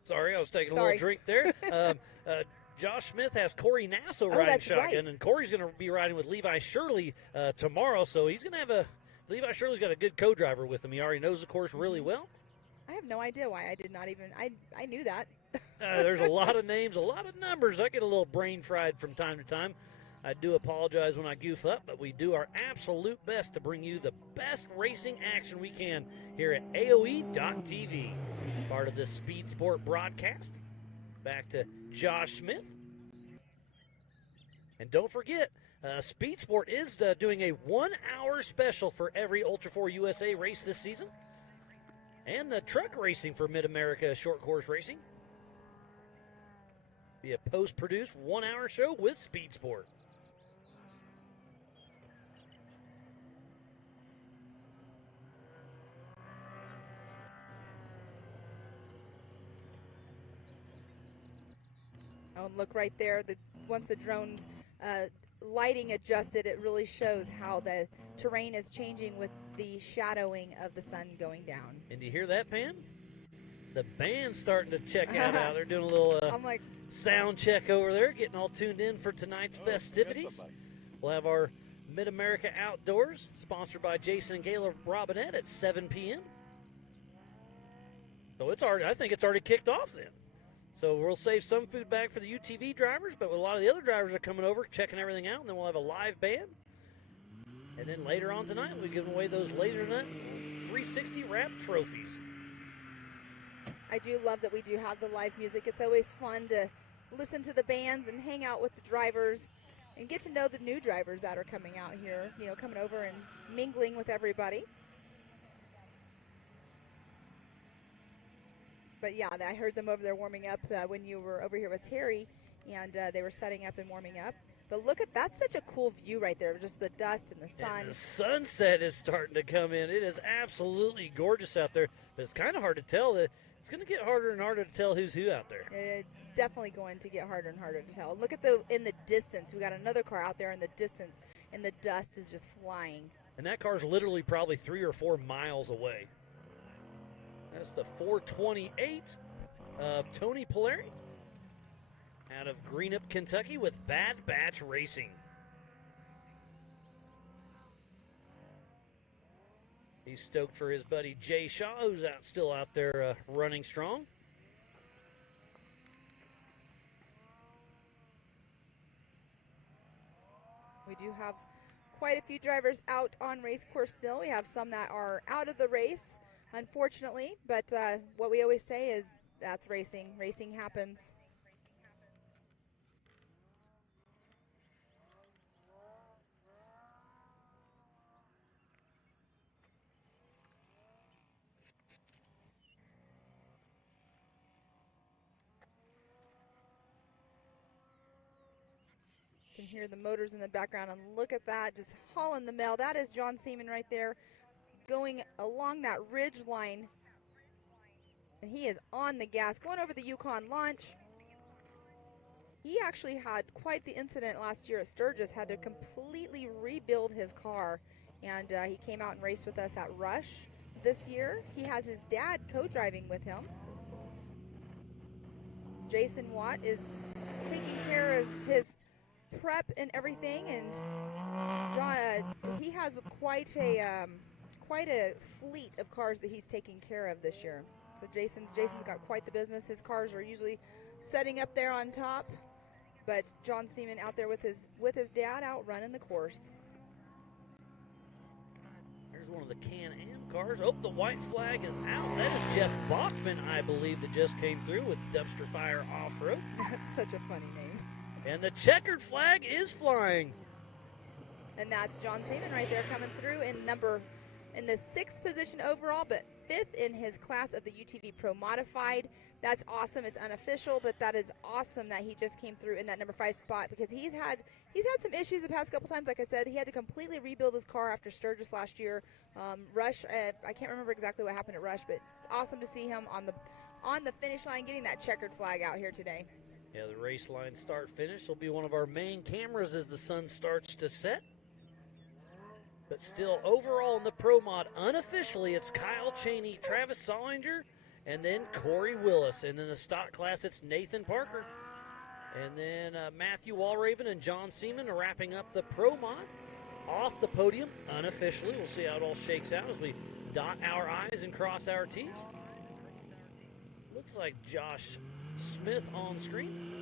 Sorry, I was taking a little drink there. Josh Smith has Corey Nasso riding shotgun, and Corey's going to be riding with Levi Shirley tomorrow, so he's going to have Levi Shirley's got a good co-driver with him. He already knows the course really well. I have no idea why I did not even, I knew that. There's a lot of names, a lot of numbers. I get a little brain fried from time to time. I do apologize when I goof up, but we do our absolute best to bring you the best racing action we can here at AOE.TV. Part of the Speed Sport broadcast. Back to Josh Smith. And don't forget, Speed Sport is doing a 1-hour special for every Ultra 4 USA race this season. And the truck racing for Mid-America Short Course Racing. Be a post-produced 1-hour show with Speed Sport. Oh, and look right there. Once the drone's lighting adjusted, it really shows how the terrain is changing with the shadowing of the sun going down. And do you hear that, Pam? The band's starting to check out. They're doing a little I'm like, sound check over there, getting all tuned in for tonight's festivities. We'll have our Mid-America Outdoors, sponsored by Jason and Gayla Robinette at 7 p.m. So I think it's already kicked off then. So we'll save some food back for the UTV drivers, but a lot of the other drivers are coming over, checking everything out, and then we'll have a live band. And then later on tonight, we'll be giving away those Laser Nut 360 wrap trophies. I do love that we do have the live music. It's always fun to listen to the bands and hang out with the drivers and get to know the new drivers that are coming out here, coming over and mingling with everybody. But yeah, I heard them over there warming up when you were over here with Terry, and they were setting up and warming up. But look at that's such a cool view right there, just the dust and the sun. And the sunset is starting to come in. It is absolutely gorgeous out there, but it's kind of hard to tell. It's going to get harder and harder to tell who's who out there. It's definitely going to get harder and harder to tell. Look at in the distance. We got another car out there in the distance, and the dust is just flying. And that car's literally probably 3 or 4 miles away. That's the 428 of Tony Polari out of Greenup, Kentucky with Bad Batch Racing. He's stoked for his buddy Jay Shaw, who's still out there running strong. We do have quite a few drivers out on race course still. We have some that are out of the race, unfortunately, but what we always say is that's racing. Racing happens. You can hear the motors in the background, and look at that, just hauling the mail. That is John Seaman right there, going along that ridge line, and he is on the gas, going over the Yukon launch. He actually had quite the incident last year at Sturgis, had to completely rebuild his car, and he came out and raced with us at Rush this year. He has his dad co-driving with him. Jason Watt is taking care of his prep and everything, and he has quite a fleet of cars that he's taking care of this year. So Jason's got quite the business. His cars are usually setting up there on top, but John Seaman out there with his dad out running the course. There's one of the Can-Am cars. Oh, the white flag is out. That is Jeff Bachman, I believe, that just came through with Dumpster Fire Off-Road. That's such a funny name. And the checkered flag is flying. And that's John Seaman right there coming through in the 6th position overall, but 5th in his class of the UTV Pro Modified. That's awesome. It's unofficial, but that is awesome that he just came through in that number 5 spot, because he's had some issues the past couple times. Like I said, he had to completely rebuild his car after Sturgis last year. Rush, I can't remember exactly what happened at Rush, but awesome to see him on the finish line, getting that checkered flag out here today. Yeah, the race line start-finish will be one of our main cameras as the sun starts to set. But still, overall in the Pro Mod, unofficially, it's Kyle Cheney, Travis Solinger, and then Corey Willis. And in the stock class, it's Nathan Parker. And then Matthew Walraven and John Seaman are wrapping up the Pro Mod off the podium unofficially. We'll see how it all shakes out as we dot our I's and cross our T's. Looks like Josh Smith on screen.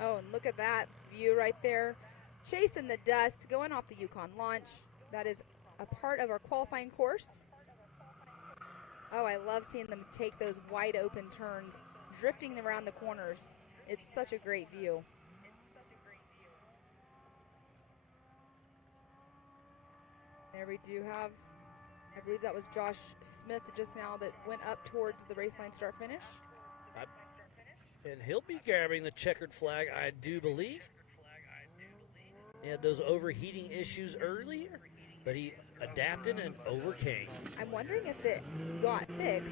Oh, and look at that view right there. Chasing the dust, going off the Yukon launch. That is a part of our qualifying course. Oh, I love seeing them take those wide open turns, drifting around the corners. It's such a great view. There we do have, I believe that was Josh Smith just now that went up towards the race line start finish. And he'll be grabbing the checkered flag, I do believe. He had those overheating issues earlier, but he adapted and overcame. I'm wondering if it got fixed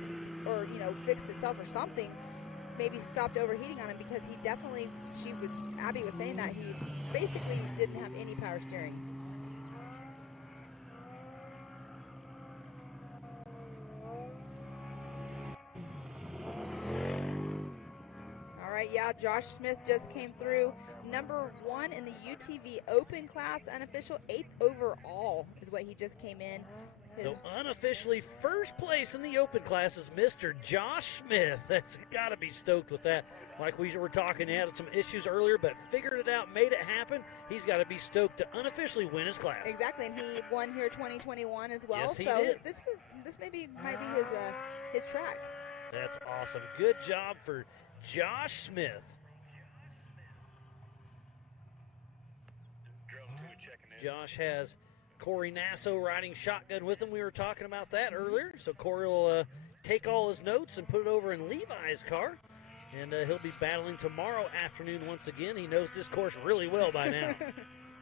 or, fixed itself or something. Maybe stopped overheating on him, because he definitely, Abby was saying that he basically didn't have any power steering. All right, yeah, Josh Smith just came through. Number 1 in the UTV Open class, unofficial 8th overall is what he just came in. So unofficially first place in the open class is Mr. Josh Smith. That's got to be stoked with that. Like we were talking, he had some issues earlier, but figured it out, made it happen. He's got to be stoked to unofficially win his class. Exactly, and he won here 2021 as well. Yes, he so did. This might be his track. That's awesome. Good job for Josh Smith. Josh has Corey Nasso riding shotgun with him. We were talking about that earlier. So Corey will take all his notes and put it over in Levi's car. And he'll be battling tomorrow afternoon once again. He knows this course really well by now.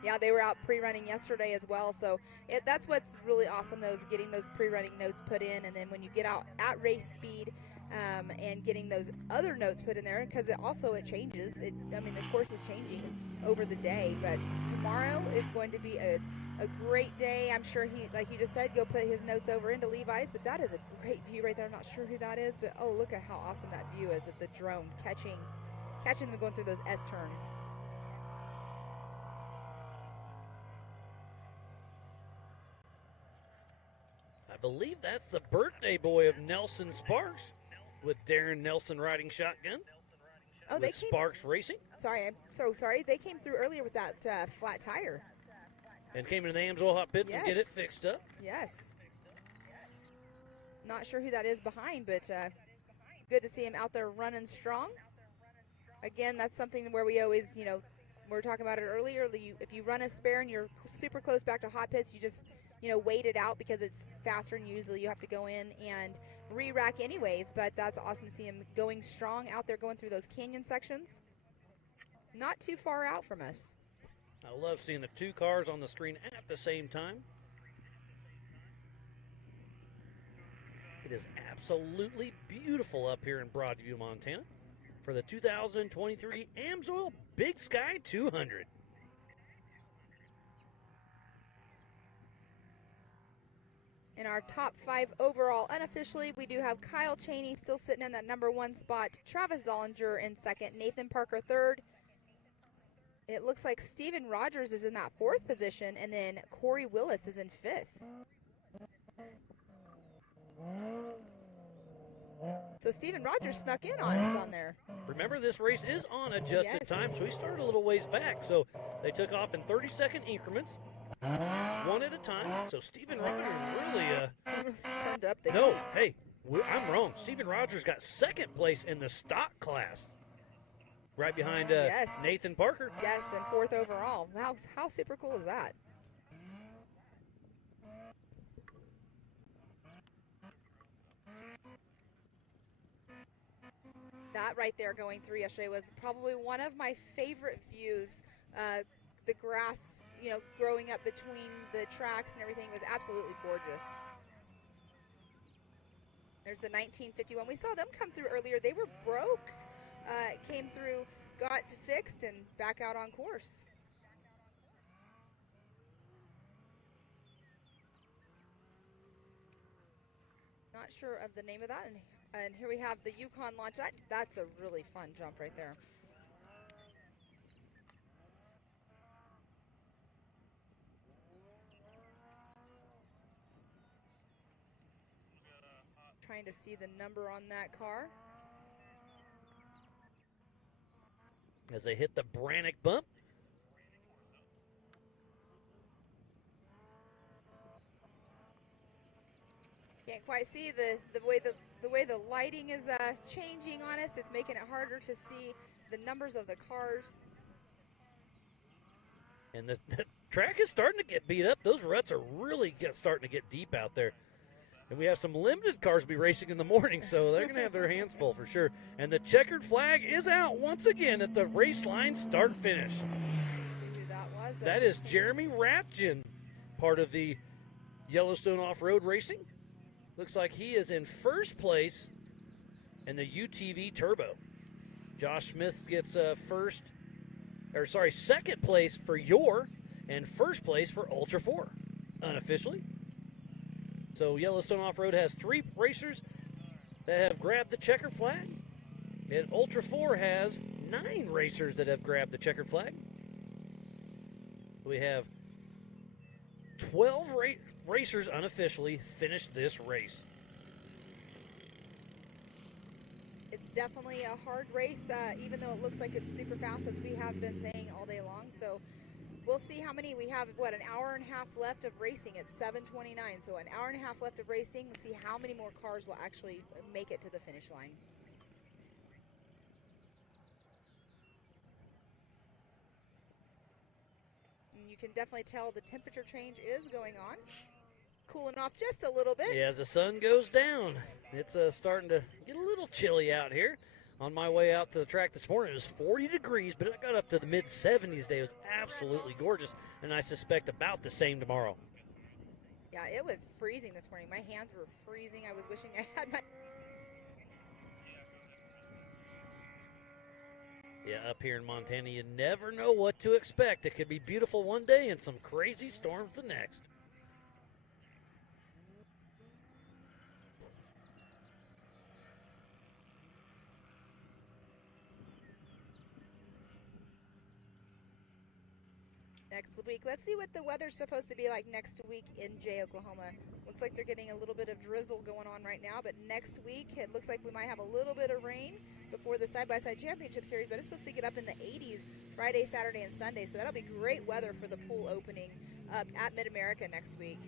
Yeah, they were out pre-running yesterday as well. So that's what's really awesome, though, is getting those pre-running notes put in. And then when you get out at race speed and getting those other notes put in there, because it changes. The course is changing over the day. But tomorrow is going to be a great day. I'm sure he, like you just said, go put his notes over into Levi's, but that is a great view right there. I'm not sure who that is, but oh, look at how awesome that view is of the drone catching them going through those S turns. I believe that's the birthday boy of Nelson Sparks, with Darren Nelson riding shotgun. Oh, with Sparks Racing. Sorry, I'm so sorry. They came through earlier with that flat tire. And came into the Amsoil Hot Pits Yes. and get it fixed up. Yes. Not sure who that is behind, but good to see him out there running strong. Again, that's something where we always, we were talking about it earlier. If you run a spare and you're super close back to hot pits, you just, wait it out because it's faster, and usually you have to go in and re-rack anyways. But that's awesome to see him going strong out there, going through those canyon sections. Not too far out from us. I love seeing the two cars on the screen at the same time. It is absolutely beautiful up here in Broadview, Montana for the 2023 Amsoil Big Sky 200. In our top 5 overall unofficially, we do have Kyle Chaney still sitting in that number 1 spot, Travis Zollinger in 2nd, Nathan Parker 3rd. It looks like Steven Rogers is in that 4th position, and then Corey Willis is in 5th. So Steven Rogers snuck in on us on there. Remember, this race is on adjusted time, so he started a little ways back. So they took off in 30-second increments, one at a time. So Steven Rogers really turned up the No, heat. hey, I'm wrong. Steven Rogers got 2nd place in the stock class, right behind Yes. Nathan Parker. Yes, and 4th overall. How super cool is that? That right there going through yesterday was probably one of my favorite views. The grass, growing up between the tracks and everything was absolutely gorgeous. There's the 1951. We saw them come through earlier. They were broke. Came through, got fixed, and back out on course. Not sure of the name of that. And here we have the Yukon launch. That's a really fun jump right there. Trying to see the number on that car. as they hit the Brannick bump. Can't quite see the way the lighting is changing on us. It's making it harder to see the numbers of the cars. And the track is starting to get beat up. Those ruts are really starting to get deep out there. And we have some limited cars be racing in the morning, so they're going to have their hands full for sure. And the checkered flag is out once again at the race line start-finish. Who that was? That is Jeremy Ratjen, part of the Yellowstone Off-Road Racing. Looks like he is in first place in the UTV Turbo. Josh Smith gets second place for your and first place for Ultra 4, unofficially. So Yellowstone Off-Road has 3 racers that have grabbed the checkered flag, and Ultra 4 has 9 racers that have grabbed the checkered flag. We have 12 racers unofficially finished this race. It's definitely a hard race, even though it looks like it's super fast, as we have been saying all day long. So we'll see how many we have. An hour and a half left of racing. It's 7:29, so an hour and a half left of racing. We'll see how many more cars will actually make it to the finish line. And you can definitely tell the temperature change is going on. Cooling off just a little bit. Yeah, as the sun goes down, it's starting to get a little chilly out here. On my way out to the track this morning, it was 40 degrees, but it got up to the mid-70s today. It was absolutely gorgeous, and I suspect about the same tomorrow. Yeah, it was freezing this morning. My hands were freezing. I was wishing I had my... Yeah, up here in Montana, you never know what to expect. It could be beautiful one day and some crazy storms the next. Next week, let's see what the weather's supposed to be like next week in Jay, Oklahoma. Looks like they're getting a little bit of drizzle going on right now, but next week it looks like we might have a little bit of rain before the side-by-side championship series, but it's supposed to get up in the 80s Friday, Saturday, and Sunday, so that'll be great weather for the pool opening up at Mid-America next week.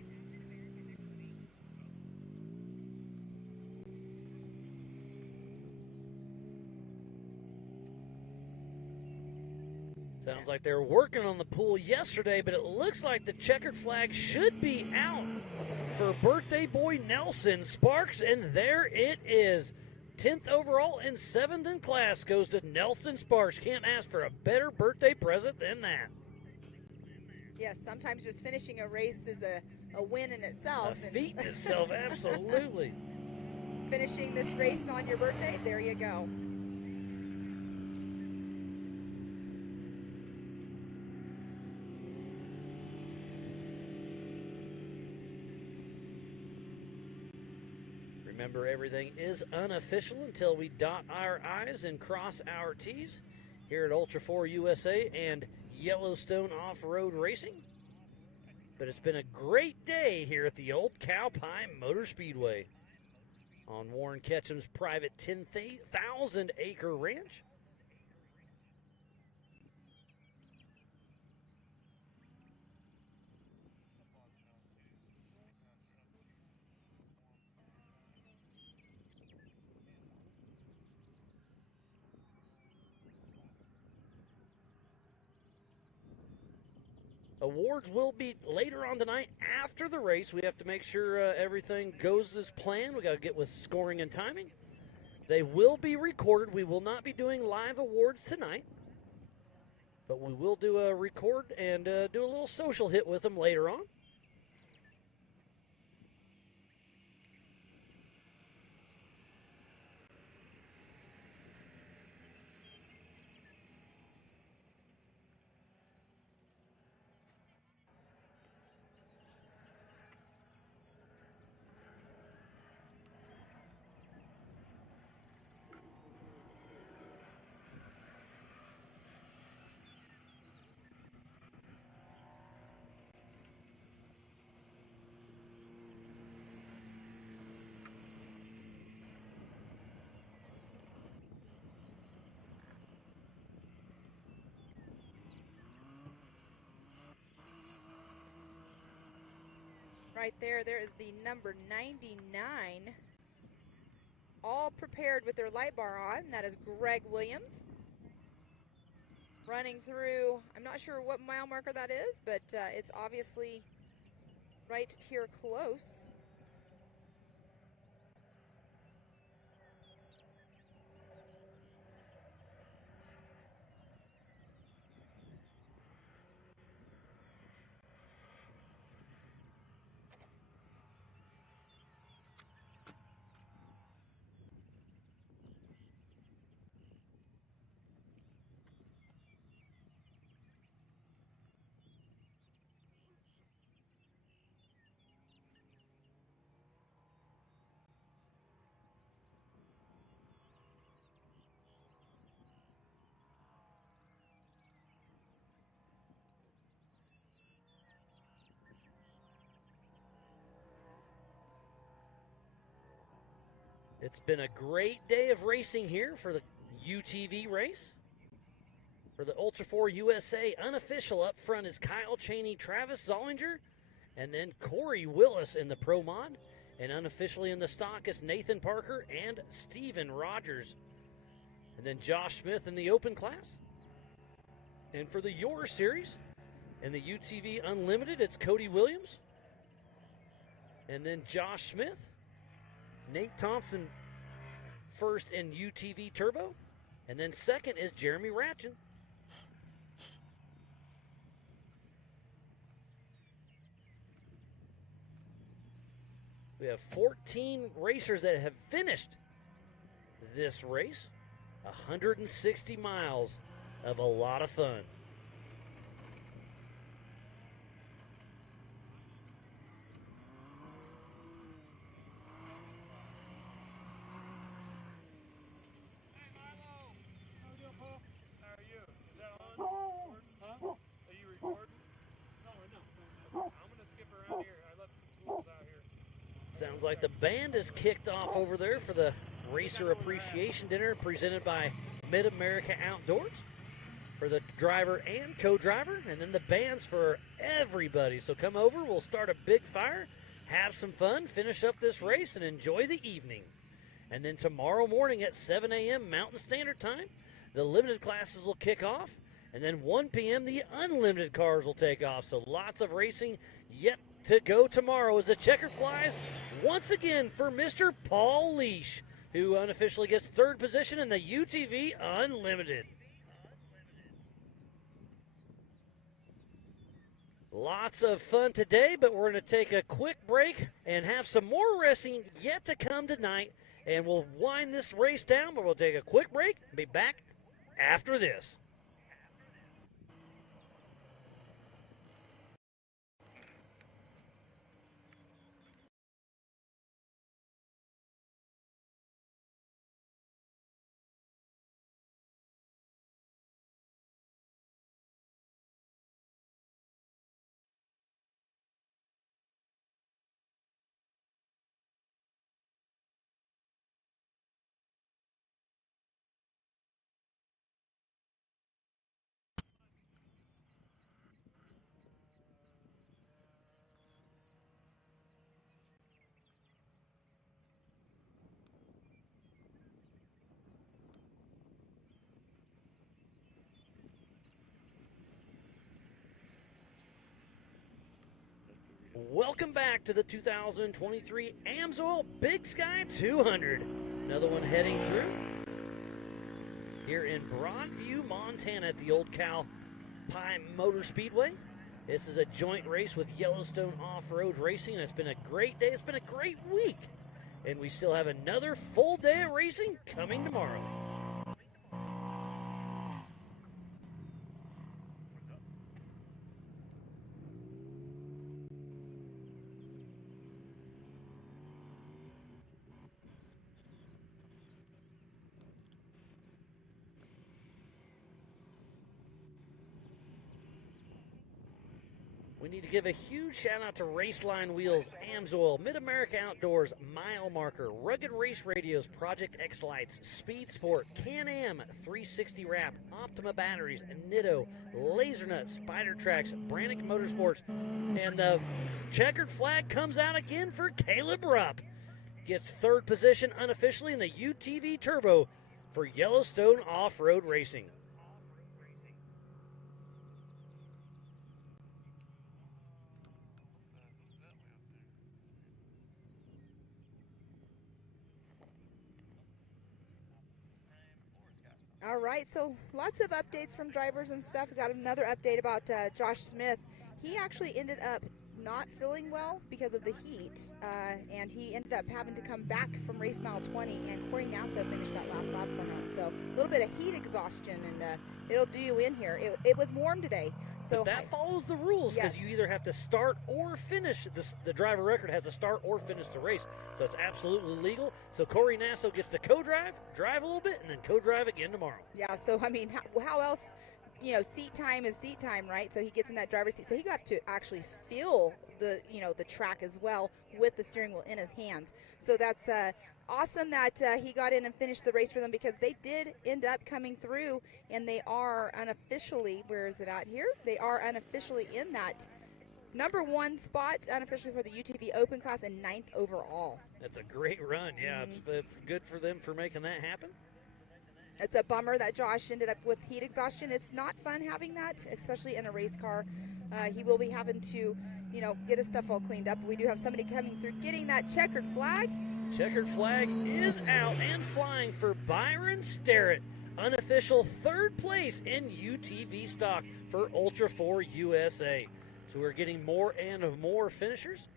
Sounds like they were working on the pool yesterday, but it looks like the checkered flag should be out for birthday boy Nelson Sparks, and there it is. 10th overall and 7th in class goes to Nelson Sparks. Can't ask for a better birthday present than that. Yes, sometimes just finishing a race is a win in itself. A feat in itself, absolutely. Finishing this race on your birthday, there you go. Remember, everything is unofficial until we dot our I's and cross our T's here at Ultra 4 USA and Yellowstone Off-Road Racing. But it's been a great day here at the Old Cow Pie Motor Speedway on Warren Ketchum's private 10,000-acre ranch. Awards will be later on tonight after the race. We have to make sure everything goes as planned. We got to get with scoring and timing. They will be recorded. We will not be doing live awards tonight, but we will do a record and do a little social hit with them later on. Right there is the number 99. All prepared with their light bar on. That is Greg Williams. Running through, I'm not sure what mile marker that is, but it's obviously right here close. It's been a great day of racing here for the UTV race. For the Ultra 4 USA, unofficial up front is Kyle Cheney, Travis Zollinger, and then Corey Willis in the Pro Mod. And unofficially in the stock is Nathan Parker and Steven Rogers. And then Josh Smith in the Open class. And for the Your Series, in the UTV Unlimited, it's Cody Williams. And then Josh Smith. Nate Thompson first in UTV Turbo. And then second is Jeremy Ratchin. We have 14 racers that have finished this race. 160 miles of a lot of fun. Sounds like the band is kicked off over there for the Racer Appreciation Dinner presented by Mid-America Outdoors for the driver and co-driver, and then the bands for everybody. So come over, we'll start a big fire, have some fun, finish up this race, and enjoy the evening. And then tomorrow morning at 7 a.m. Mountain Standard Time, the limited classes will kick off, and then 1 p.m. the unlimited cars will take off. So lots of racing yet to go tomorrow as the checkered flies once again for Mr. Paul Leash, who unofficially gets third position in the UTV Unlimited. Lots of fun today, but we're going to take a quick break and have some more racing yet to come tonight, and we'll wind this race down, but we'll take a quick break and be back after this. Welcome back to the 2023 AMSOIL Big Sky 200. Another one heading through here in Broadview, Montana at the Old Cow Pie Motor Speedway. This is a joint race with Yellowstone Off-Road Racing. It's been a great day. It's been a great week. And we still have another full day of racing coming tomorrow. We need to give a huge shout out to Raceline Wheels, Amsoil, Mid-America Outdoors, Mile Marker, Rugged Race Radios, Project X Lights, Speed Sport, Can-Am, 360 Wrap, Optima Batteries, Nitto, Lasernut, Spider Tracks, Brannick Motorsports, and the checkered flag comes out again for Caleb Rupp. Gets third position unofficially in the UTV Turbo for Yellowstone Off-Road Racing. All right, so lots of updates from drivers and stuff. We got another update about Josh Smith. He actually ended up not feeling well because of the heat, and he ended up having to come back from race mile 20, and Corey Nasso finished that last lap for him. So a little bit of heat exhaustion, and it'll do you in here. It was warm today. So but that follows the rules because Yes. you either have to start or finish. The driver record has to start or finish the race. So it's absolutely legal. So Corey Nasso gets to co-drive, drive a little bit, and then co-drive again tomorrow. Yeah, so I mean, how else, seat time is seat time, right? So he gets in that driver's seat. So he got to actually feel the track as well with the steering wheel in his hands. So that's awesome that he got in and finished the race for them, because they did end up coming through, and they are unofficially, where is it at here? They are unofficially in that number 1 spot unofficially for the UTV Open class and 9th overall. That's a great run. Yeah, it's good for them for making that happen. It's a bummer that Josh ended up with heat exhaustion. It's not fun having that, especially in a race car. He will be having to, get his stuff all cleaned up. We do have somebody coming through getting that checkered flag. Checkered flag is out and flying for Byron Starrett. Unofficial 3rd place in UTV stock for Ultra 4 USA. So we're getting more and more finishers.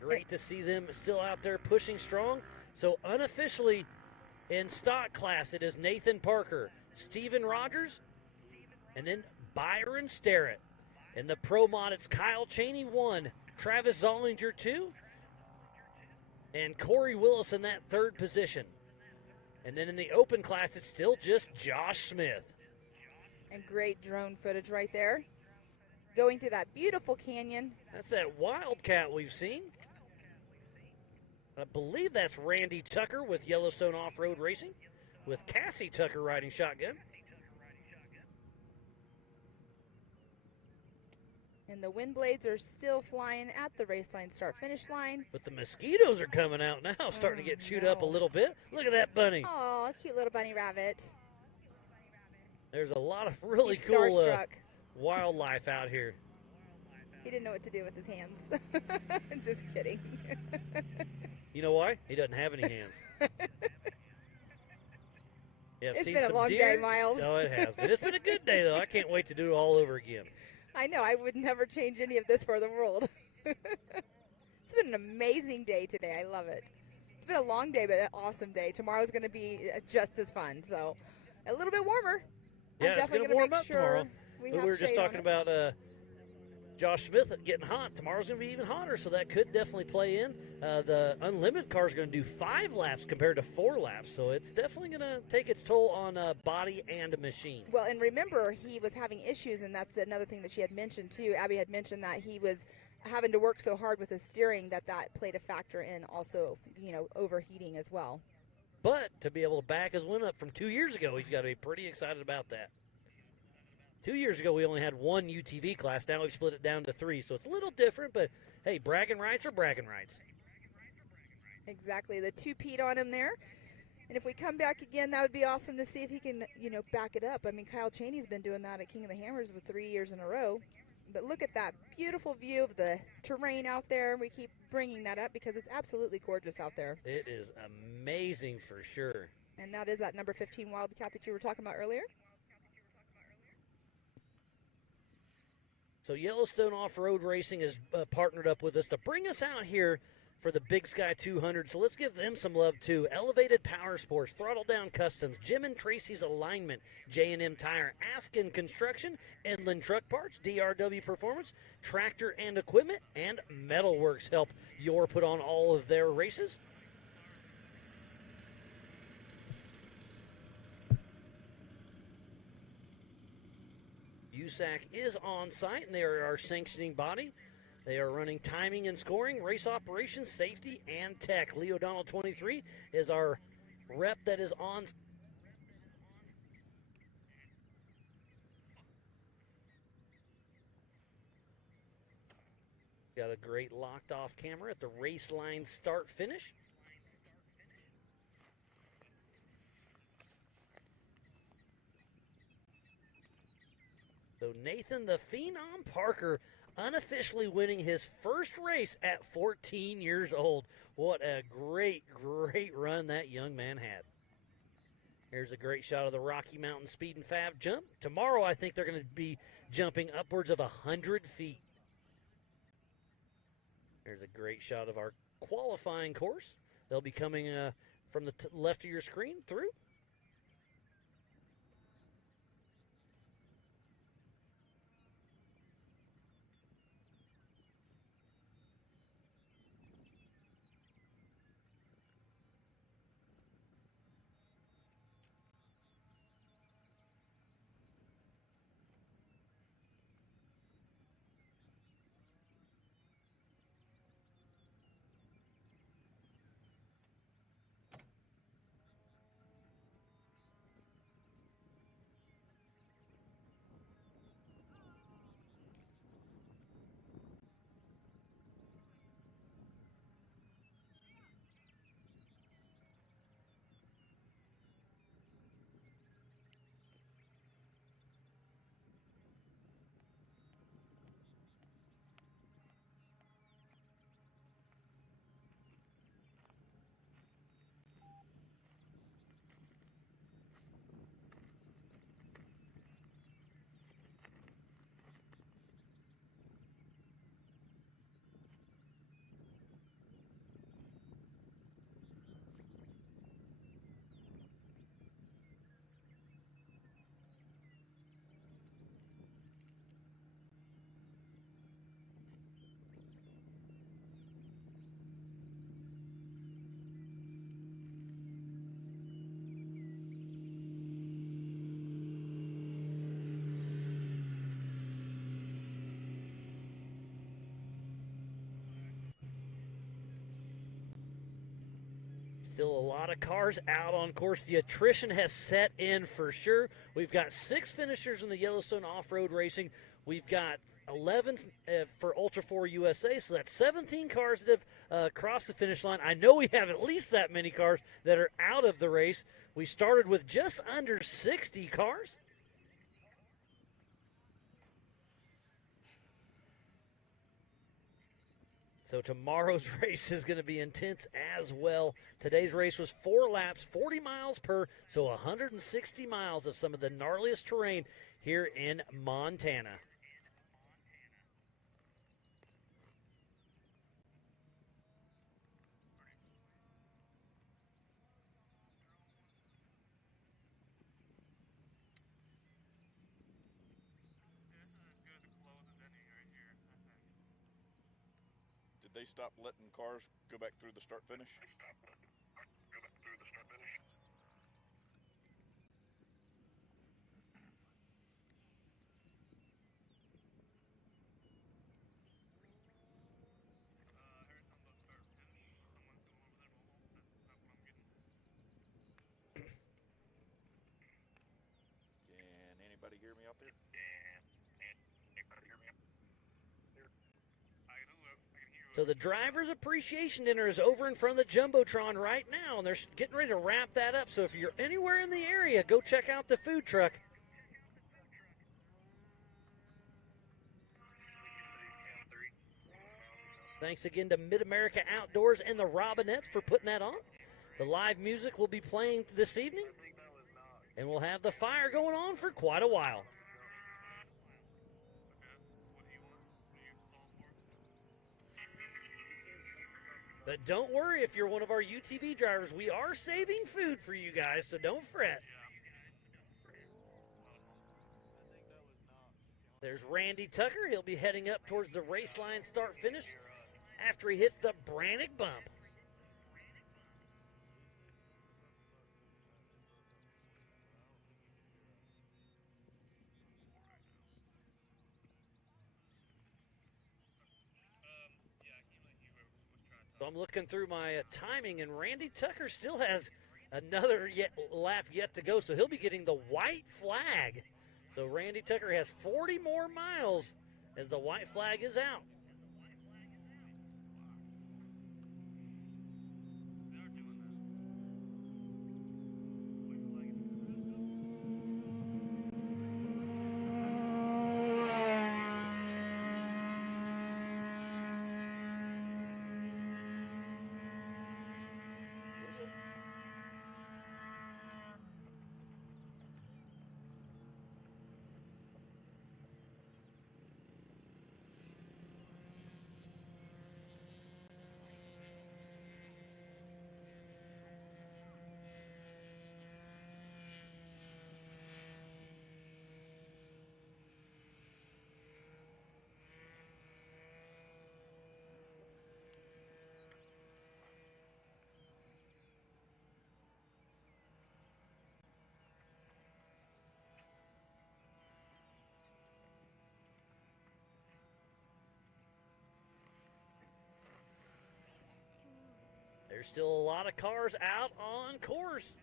Great to see them still out there pushing strong. So unofficially in stock class, it is Nathan Parker, Steven Rogers, and then Byron Starrett. In the Pro Mod, it's Kyle Cheney 1, Travis Zollinger 2, and Corey Willis in that 3rd position. And then in the Open class, it's still just Josh Smith. And great drone footage right there. Going through that beautiful canyon. That's that Wildcat we've seen. I believe that's Randy Tucker with Yellowstone Off-Road Racing, with Cassie Tucker riding shotgun. And the wind blades are still flying at the race line start-finish line. But the mosquitoes are coming out now, starting to get chewed up a little bit. Look at that bunny. Oh, cute little bunny rabbit. There's a lot of really He's cool starstruck. wildlife out here. He didn't know what to do with his hands. I'm just kidding. You know why? He doesn't have any hands. Yeah, I've It's seen been a some long deer. day, Miles. No, it has been. It's been a good day, though. I can't wait to do it all over again. I know, I would never change any of this for the world. It's been an amazing day today. I love it. It's been a long day, but an awesome day. Tomorrow's going to be just as fun. So a little bit warmer. Yeah, I'm it's definitely going to warm make up sure tomorrow. We But have we were just shade on talking us. about Josh Smith getting hot. Tomorrow's going to be even hotter, so that could definitely play in. The Unlimited car is going to do 5 laps compared to 4 laps, so it's definitely going to take its toll on body and machine. Well, and remember, he was having issues, and that's another thing that she had mentioned, too. Abby had mentioned that he was having to work so hard with his steering that played a factor in also, overheating as well. But to be able to back his win up from 2 years ago, he's got to be pretty excited about that. 2 years ago, we only had 1 UTV class. Now we've split it down to 3, so it's a little different, but hey, bragging rights are bragging rights. Exactly, the 2-peat on him there. And if we come back again, that would be awesome to see if he can, back it up. I mean, Kyle Cheney's been doing that at King of the Hammers with 3 years in a row. But look at that beautiful view of the terrain out there. We keep bringing that up because it's absolutely gorgeous out there. It is amazing for sure. And that is that number 15 Wildcat that you were talking about earlier. So Yellowstone Off-Road Racing has partnered up with us to bring us out here for the Big Sky 200. So let's give them some love too. Elevated Power Sports, Throttle Down Customs, Jim and Tracy's Alignment, J&M Tire, Askin Construction, Inland Truck Parts, DRW Performance, Tractor and Equipment, and Metalworks help your put on all of their races. USAC is on site, and they are our sanctioning body. They are running timing and scoring, race operations, safety, and tech. Lee O'Donnell 23 is our rep that is on. Got a great locked off camera at the race line start finish. So Nathan the Phenom Parker unofficially winning his first race at 14 years old. What a great, great run that young man had. Here's a great shot of the Rocky Mountain Speed and Fab jump. Tomorrow, I think they're going to be jumping upwards of 100 feet. There's a great shot of our qualifying course. They'll be coming from the left of your screen through. Still a lot of cars out on course. The attrition has set in for sure. We've got 6 finishers in the Yellowstone Off-Road Racing. We've got 11 for Ultra 4 USA, so that's 17 cars that have crossed the finish line. I know we have at least that many cars that are out of the race. We started with just under 60 cars. So tomorrow's race is going to be intense as well. Today's race was 4 laps, 40 miles per, so 160 miles of some of the gnarliest terrain here in Montana. Did they stop letting cars go back through the start finish? They stopped letting cars go back through the start finish. Can anybody hear me out there? Anybody hear me? So the Driver's Appreciation Dinner is over in front of the Jumbotron right now, and they're getting ready to wrap that up. So if you're anywhere in the area, go check out the food truck. Thanks again to Mid-America Outdoors and the Robinettes for putting that on. The live music will be playing this evening, and we'll have the fire going on for quite a while. But don't worry if you're one of our UTV drivers. We are saving food for you guys, so don't fret. There's Randy Tucker. He'll be heading up towards the race line start-finish after he hits the Brannick bump. So I'm looking through my timing, and Randy Tucker still has another lap yet to go, so he'll be getting the white flag. So Randy Tucker has 40 more miles as the white flag is out. There's still a lot of cars out on course.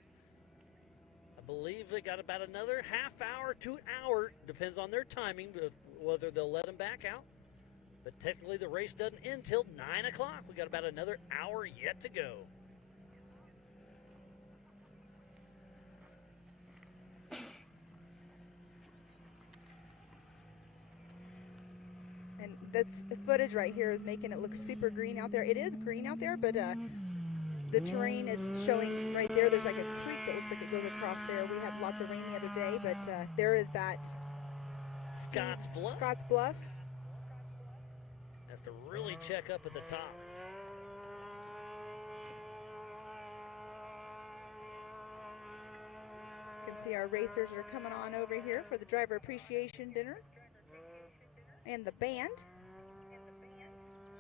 I believe they got about another half hour to an hour, depends on their timing, whether they'll let them back out. But technically the race doesn't end till 9 o'clock. We got about another hour yet to go. And this footage right here is making it look super green out there. It is green out there, but the terrain is showing right there. There's like a creek that looks like it goes across there. We had lots of rain the other day, but there is that Scotts Bluff. Scotts Bluff. Has to really check up at the top. You can see our racers are coming on over here for the driver appreciation dinner. And the band.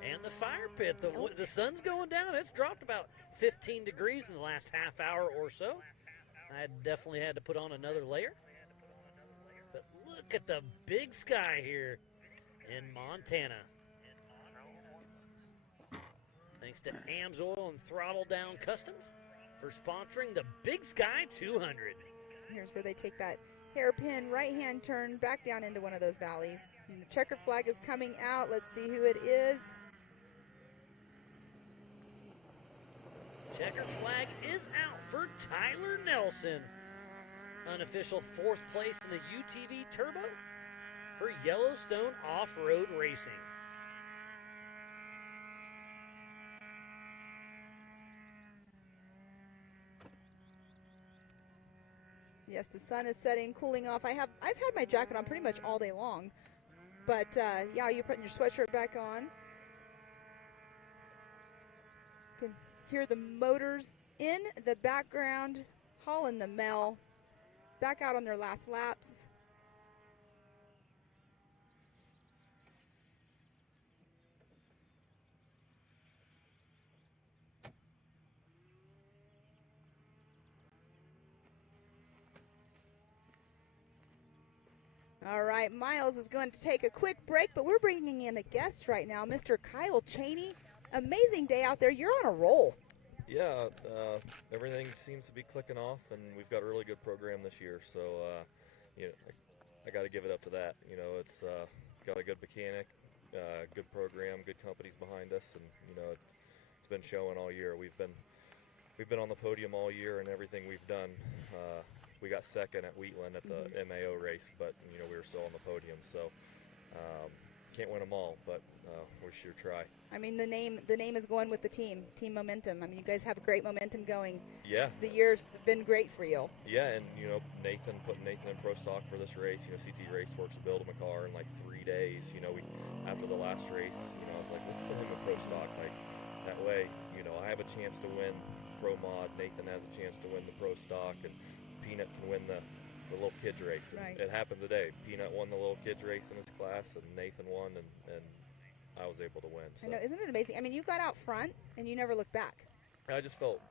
And the fire pit. The sun's going down. It's dropped about 15 degrees in the last half hour or so. I definitely had to put on another layer. But look at the big sky here in Montana. Thanks to AMSOIL and Throttle Down Customs for sponsoring the Big Sky 200. Here's where they take that hairpin right-hand turn back down into one of those valleys. And the checkered flag is coming out. Let's see who it is. Checkered flag is out for Tyler Nelson. Unofficial 4th place in the UTV Turbo for Yellowstone Off-Road Racing. Yes, the sun is setting, cooling off. I've had my jacket on pretty much all day long. But yeah, you're putting your sweatshirt back on. You can hear the motors in the background, hauling the mail back out on their last laps. All right, Miles is going to take a quick break, but we're bringing in a guest right now, Mr. Kyle Cheney. Amazing day out there. You're on a roll. Yeah, everything seems to be clicking off, and we've got a really good program this year. So, you know, I got to give it up to that. You know, it's got a good mechanic, good program, good companies behind us, and you know, it's been showing all year. We've been on the podium all year, and everything we've done. We got second at Wheatland at the MAO race, but you know we were still on the podium. So can't win them all, but we sure try. I mean, the name is going with the team momentum. I mean, you guys have great momentum going. Yeah. The year's been great for you. Yeah, and you know putting Nathan in pro stock for this race. You know, CT Raceworks built him a car in like 3 days. You know, after the last race, you know, I was like, let's put him in pro stock. Like that way, you know, I have a chance to win pro mod. Nathan has a chance to win the pro stock, and Peanut can win the little kids race. And right. It happened today. Peanut won the little kids race in his class, and Nathan won, and I was able to win. So. I know, isn't it amazing? I mean, you got out front and you never looked back. I just felt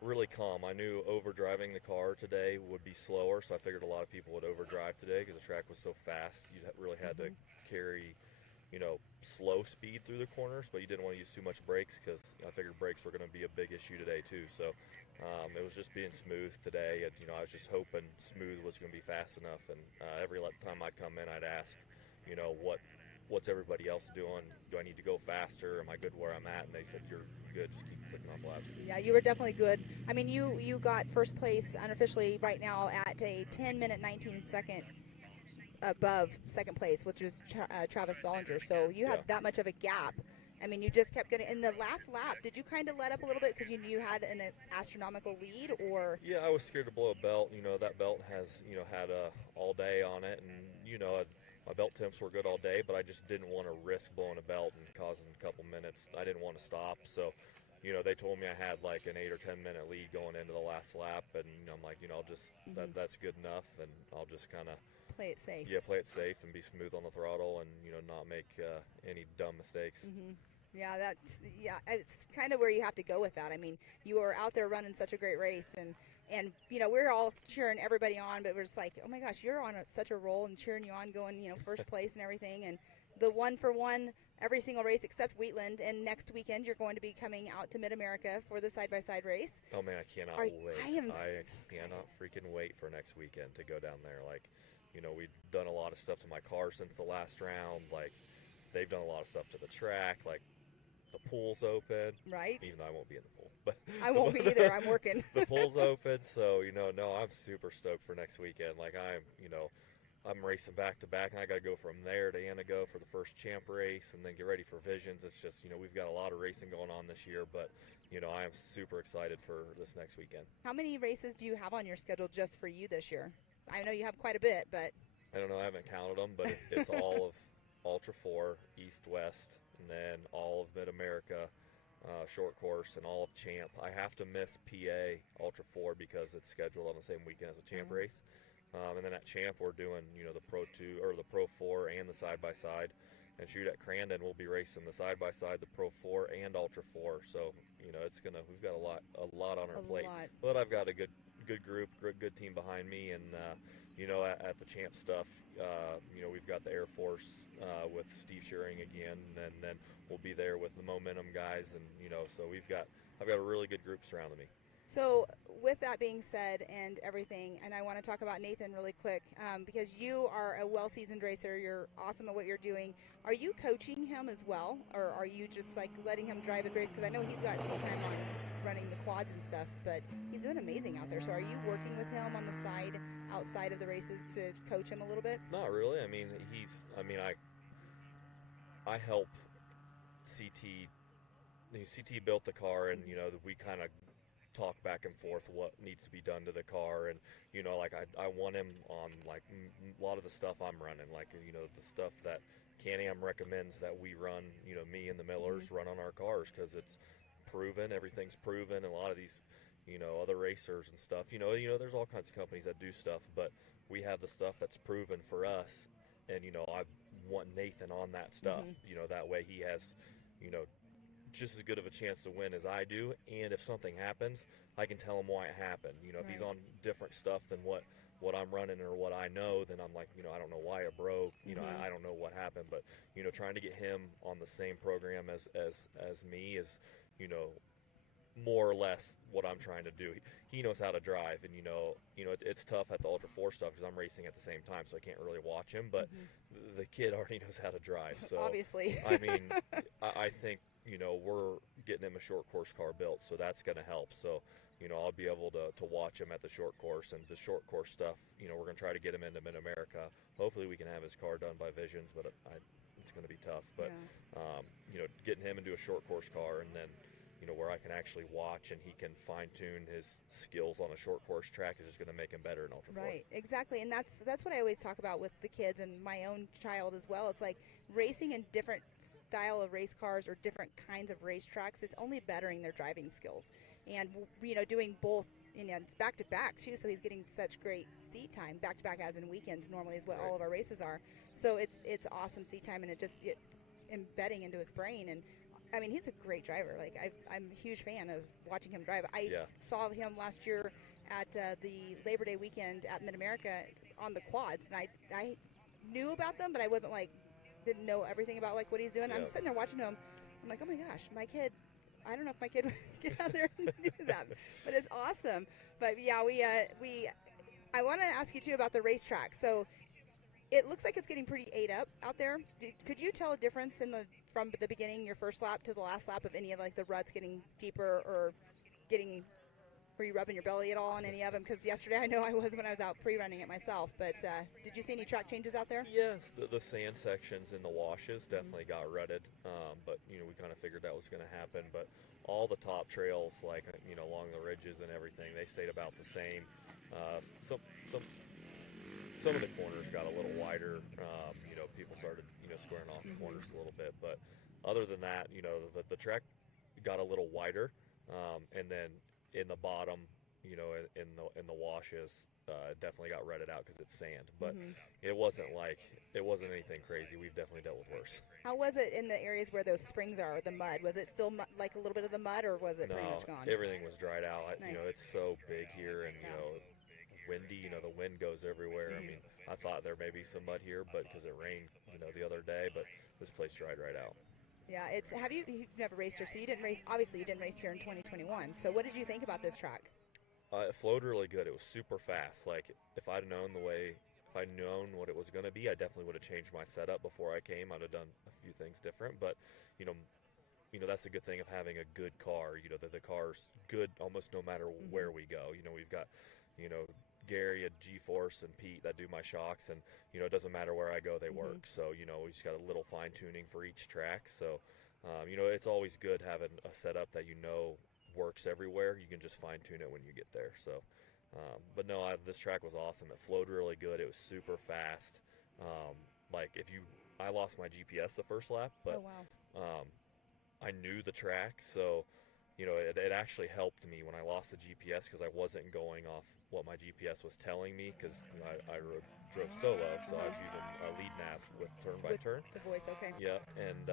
really calm. I knew overdriving the car today would be slower, so I figured a lot of people would overdrive today because the track was so fast. You really had to carry slow speed through the corners, but you didn't want to use too much brakes because I figured brakes were going to be a big issue today too. So it was just being smooth today. And, I was just hoping smooth was going to be fast enough. And every time I'd come in, I'd ask, what's everybody else doing? Do I need to go faster? Am I good where I'm at? And they said, you're good. Just keep clicking off laps. Yeah, you were definitely good. I mean, you got first place unofficially right now at a 10-minute 19-second above second place, which is Travis Solinger. So you had that much of a gap. I mean, you just kept getting in the last lap. Did you kind of let up a little bit because you knew you had an astronomical lead, or? Yeah, I was scared to blow a belt. That belt has had all day on it, and my belt temps were good all day, but I just didn't want to risk blowing a belt and causing a couple minutes. I didn't want to stop, so they told me I had like an 8 or 10 minute lead going into the last lap, and I'm like, I'll just that's good enough, and I'll just kind of play it safe. Yeah, play it safe and be smooth on the throttle, and not make any dumb mistakes. Yeah, it's kind of where you have to go with that. I mean, you are out there running such a great race, and we're all cheering everybody on, but we're just like, oh my gosh, you're on such a roll and cheering you on, going first place and everything, and the 1-for-1 every single race except Wheatland, and next weekend you're going to be coming out to Mid-America for the side-by-side race. Oh man, I cannot wait. I cannot freaking wait for next weekend to go down there. Like, we've done a lot of stuff to my car since the last round. Like, they've done a lot of stuff to the track. Like, the pool's open. Right. Even though I won't be in the pool. But I won't be either. I'm working. The pool's open, so no, I'm super stoked for next weekend. Like, I'm racing back to back, and I got to go from there to Anago for the first champ race, and then get ready for Visions. It's just we've got a lot of racing going on this year, but I am super excited for this next weekend. How many races do you have on your schedule just for you this year? I know you have quite a bit, but I don't know. I haven't counted them, but it's all of Ultra 4, East West, and then all of Mid-America, short course, and all of Champ. I have to miss PA Ultra 4 because it's scheduled on the same weekend as a Champ race. And then at Champ, we're doing, the Pro 2 or the Pro 4 and the side-by-side. And shoot, at Crandon, we'll be racing the side-by-side, the Pro 4 and Ultra 4. So, we've got a lot on our plate. But I've got a good group, good team behind me, and at the Champ stuff, we've got the Air Force with Steve Shearing again, and then we'll be there with the Momentum guys, and so I've got a really good group surrounding me. So with that being said and everything, and I want to talk about Nathan really quick, because you are a well-seasoned racer, you're awesome at what you're doing. Are you coaching him as well, or are you just like letting him drive his race? Because I know he's got seat time on running the quads and stuff, but he's doing amazing out there. So are you working with him on the side, outside of the races, to coach him a little bit? Not really. I mean, I help CT. CT built the car, and we kind of talk back and forth what needs to be done to the car, and I want him on like a lot of the stuff I'm running, like the stuff that Can-Am recommends that we run, me and the Millers run on our cars, because it's proven, everything's proven, and a lot of these other racers and stuff, there's all kinds of companies that do stuff, but we have the stuff that's proven for us, and I want Nathan on that stuff, that way he has just as good of a chance to win as I do, and if something happens, I can tell him why it happened. If he's on different stuff than what I'm running or what I know, then I'm like, I don't know why it broke, I don't know what happened, but trying to get him on the same program as me is more or less what I'm trying to do. He knows how to drive, and it's tough at the Ultra 4 stuff because I'm racing at the same time, so I can't really watch him, but the kid already knows how to drive, so obviously. I mean, I think we're getting him a short course car built, so that's going to help. So, I'll be able to watch him at the short course, and the short course stuff, we're going to try to get him into Mid-America. Hopefully we can have his car done by Visions, but it's going to be tough. But, getting him into a short course car, and then, where I can actually watch and he can fine-tune his skills on a short course track is just going to make him better in Ultra 4. Right, exactly, and that's what I always talk about with the kids and my own child as well. It's like racing in different style of race cars or different kinds of racetracks, it's only bettering their driving skills. And, doing both, it's back-to-back, too, so he's getting such great seat time, back-to-back as in weekends normally is what all of our races are. So it's awesome seat time, and it's embedding into his brain, and I mean, he's a great driver. Like, I'm a huge fan of watching him drive. I saw him last year at the Labor Day weekend at Mid-America on the quads, and I knew about them, but I wasn't like didn't know everything about like what he's doing. I'm Yeah. sitting there watching him. I'm like, oh my gosh, my kid. I don't know if my kid would get out there and do that, but it's awesome. But yeah, I want to ask you too about the racetrack. So it looks like it's getting pretty ate up out there. Could you tell a difference from the beginning, your first lap to the last lap, of any of like the ruts getting deeper or were you rubbing your belly at all on any of them? Because yesterday I know I was when I was out pre-running it myself. But did you see any track changes out there? Yes, the sand sections in the washes definitely got rutted, but we kind of figured that was going to happen. But all the top trails, like along the ridges and everything, they stayed about the same. Some of the corners got a little wider. People started squaring off the corners a little bit, but other than that, the track got a little wider, and then in the bottom, in the washes, definitely got rutted out because it's sand. But it wasn't anything crazy. We've definitely dealt with worse. How was it in the areas where those springs are, the mud? Was it still like a little bit of the mud, or was it pretty much gone? Everything was dried out. Nice. It's so big here, and windy. The wind goes everywhere. I mean, I thought there may be some mud here, but because it rained, the other day, but this place dried right out. Yeah, you've never raced here, so you didn't race. Obviously, you didn't race here in 2021. So, what did you think about this track? It flowed really good. It was super fast. Like if I'd known what it was going to be, I definitely would have changed my setup before I came. I'd have done a few things different, but that's a good thing of having a good car. The car's good almost no matter where we go. We've got Gary and G-Force and Pete that do my shocks, and it doesn't matter where I go, they work. So we just got a little fine tuning for each track. So it's always good having a setup that works everywhere. You can just fine tune it when you get there. So but no, this track was awesome. It flowed really good. It was super fast. I lost my GPS the first lap, but I knew the track, so it actually helped me when I lost the GPS, because I wasn't going off what my GPS was telling me, because I drove solo, so I was using a lead nav with turn by turn. The voice, okay. Yeah, and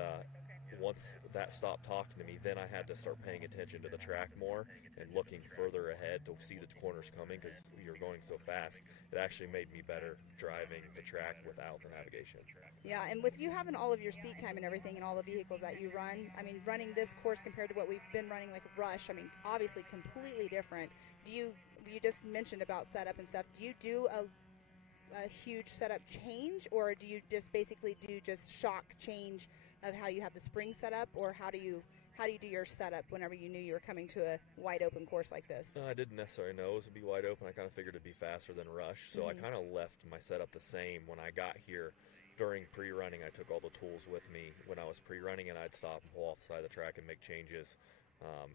once that stopped talking to me, then I had to start paying attention to the track more and looking further ahead to see the corners coming, because you're going so fast. It actually made me better driving the track without the navigation. Yeah, and with you having all of your seat time and everything and all the vehicles that you run, I mean, running this course compared to what we've been running like Rush, I mean, obviously completely different. You just mentioned about setup and stuff. Do you do a huge setup change, or do you just basically do just shock change of how you have the spring set up, or how do you do your setup whenever you knew you were coming to a wide open course like this? I didn't necessarily know it was to be wide open. I kind of figured it'd be faster than Rush, so I kind of left my setup the same when I got here. During pre-running, I took all the tools with me when I was pre-running, and I'd stop and pull off the side of the track and make changes.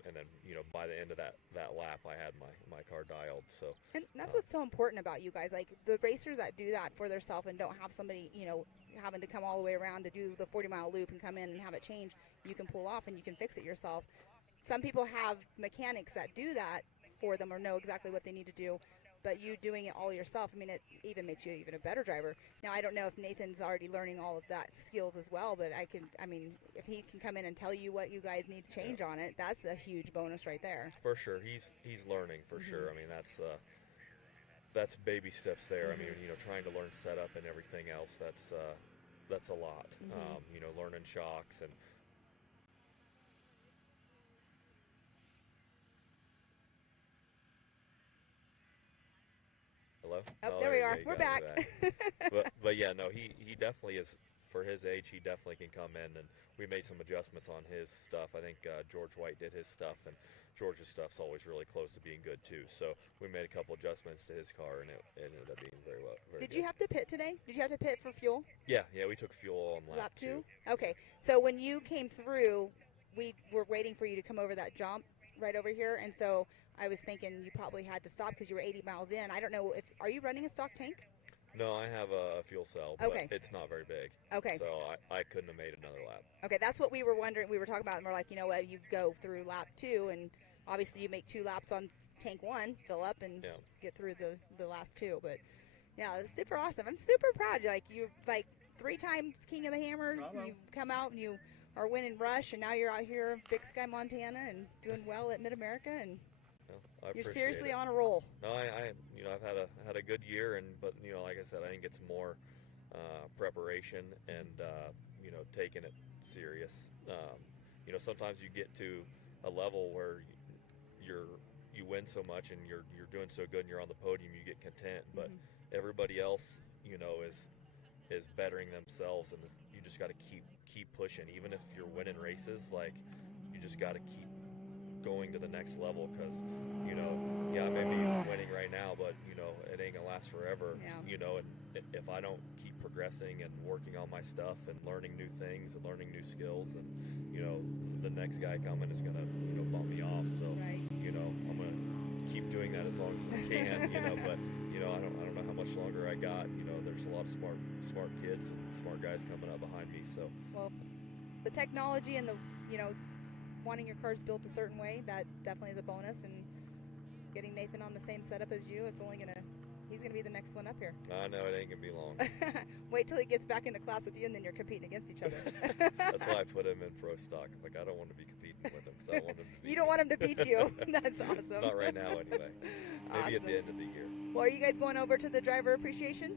And then, by the end of that lap, I had my car dialed. So, and that's what's so important about you guys. Like the racers that do that for themselves and don't have somebody, having to come all the way around to do the 40-mile loop and come in and have it change, you can pull off and you can fix it yourself. Some people have mechanics that do that for them or know exactly what they need to do. But you doing it all yourself, I mean, it even makes you even a better driver. Now, I don't know if Nathan's already learning all of that skills as well, but if he can come in and tell you what you guys need to change on it, that's a huge bonus right there. For sure, he's learning for sure. I mean, that's baby steps there. I mean, trying to learn setup and everything else, that's a lot. Learning shocks and. Hello? Oh, there we are. We're back. but yeah, no, he definitely is, for his age, he definitely can come in, and we made some adjustments on his stuff. I think George White did his stuff, and George's stuff's always really close to being good too. So we made a couple adjustments to his car, and it ended up being very well. Did you have to pit today? Did you have to pit for fuel? Yeah, we took fuel on lap 2. Okay, so when you came through, we were waiting for you to come over that jump right over here, and so I was thinking you probably had to stop because you were 80 miles in. I don't know are you running a stock tank? No, I have a fuel cell, but it's not very big. Okay. So I couldn't have made another lap. Okay, that's what we were wondering. We were talking about, and we're like, you go through lap 2, and obviously you make 2 laps on tank 1, fill up, and get through the last 2. But yeah, it's super awesome. I'm super proud. You're 3 times King of the Hammers. And you've come out and you are winning Rush, and now you're out here in Big Sky, Montana, and doing well at Mid-America, and you're seriously on a roll. No, I've had a good year, but like I said, I think it's more preparation and you know, taking it serious. You know, sometimes you get to a level where you win so much and you're doing so good and you're on the podium, you get content, but everybody else, you know, is bettering themselves, and you just got to keep pushing. Even if you're winning races, like, you just got to keep going to the next level, because, you know, yeah, I may be winning right now, but, you know, it ain't gonna last forever. You know, and if I don't keep progressing and working on my stuff and learning new things and learning new skills, and, you know, the next guy coming is gonna, you know, bump me off. So, you know, I'm gonna keep doing that as long as I can. You know, but, you know, I don't know how much longer I got. You know, there's a lot of smart kids and smart guys coming up behind me. So, well, the technology and the, you know, wanting your cars built a certain way, that definitely is a bonus. And getting Nathan on the same setup as you, he's gonna be the next one up here. I know it ain't gonna be long. Wait till he gets back into class with you, and then you're competing against each other. That's why I put him in pro stock. Like, I don't want to be competing with him, because I want him to beat You don't want him to beat you. That's awesome. Not right now, anyway. Maybe at Awesome. the end of the year. Well, are you guys going over to the driver appreciation?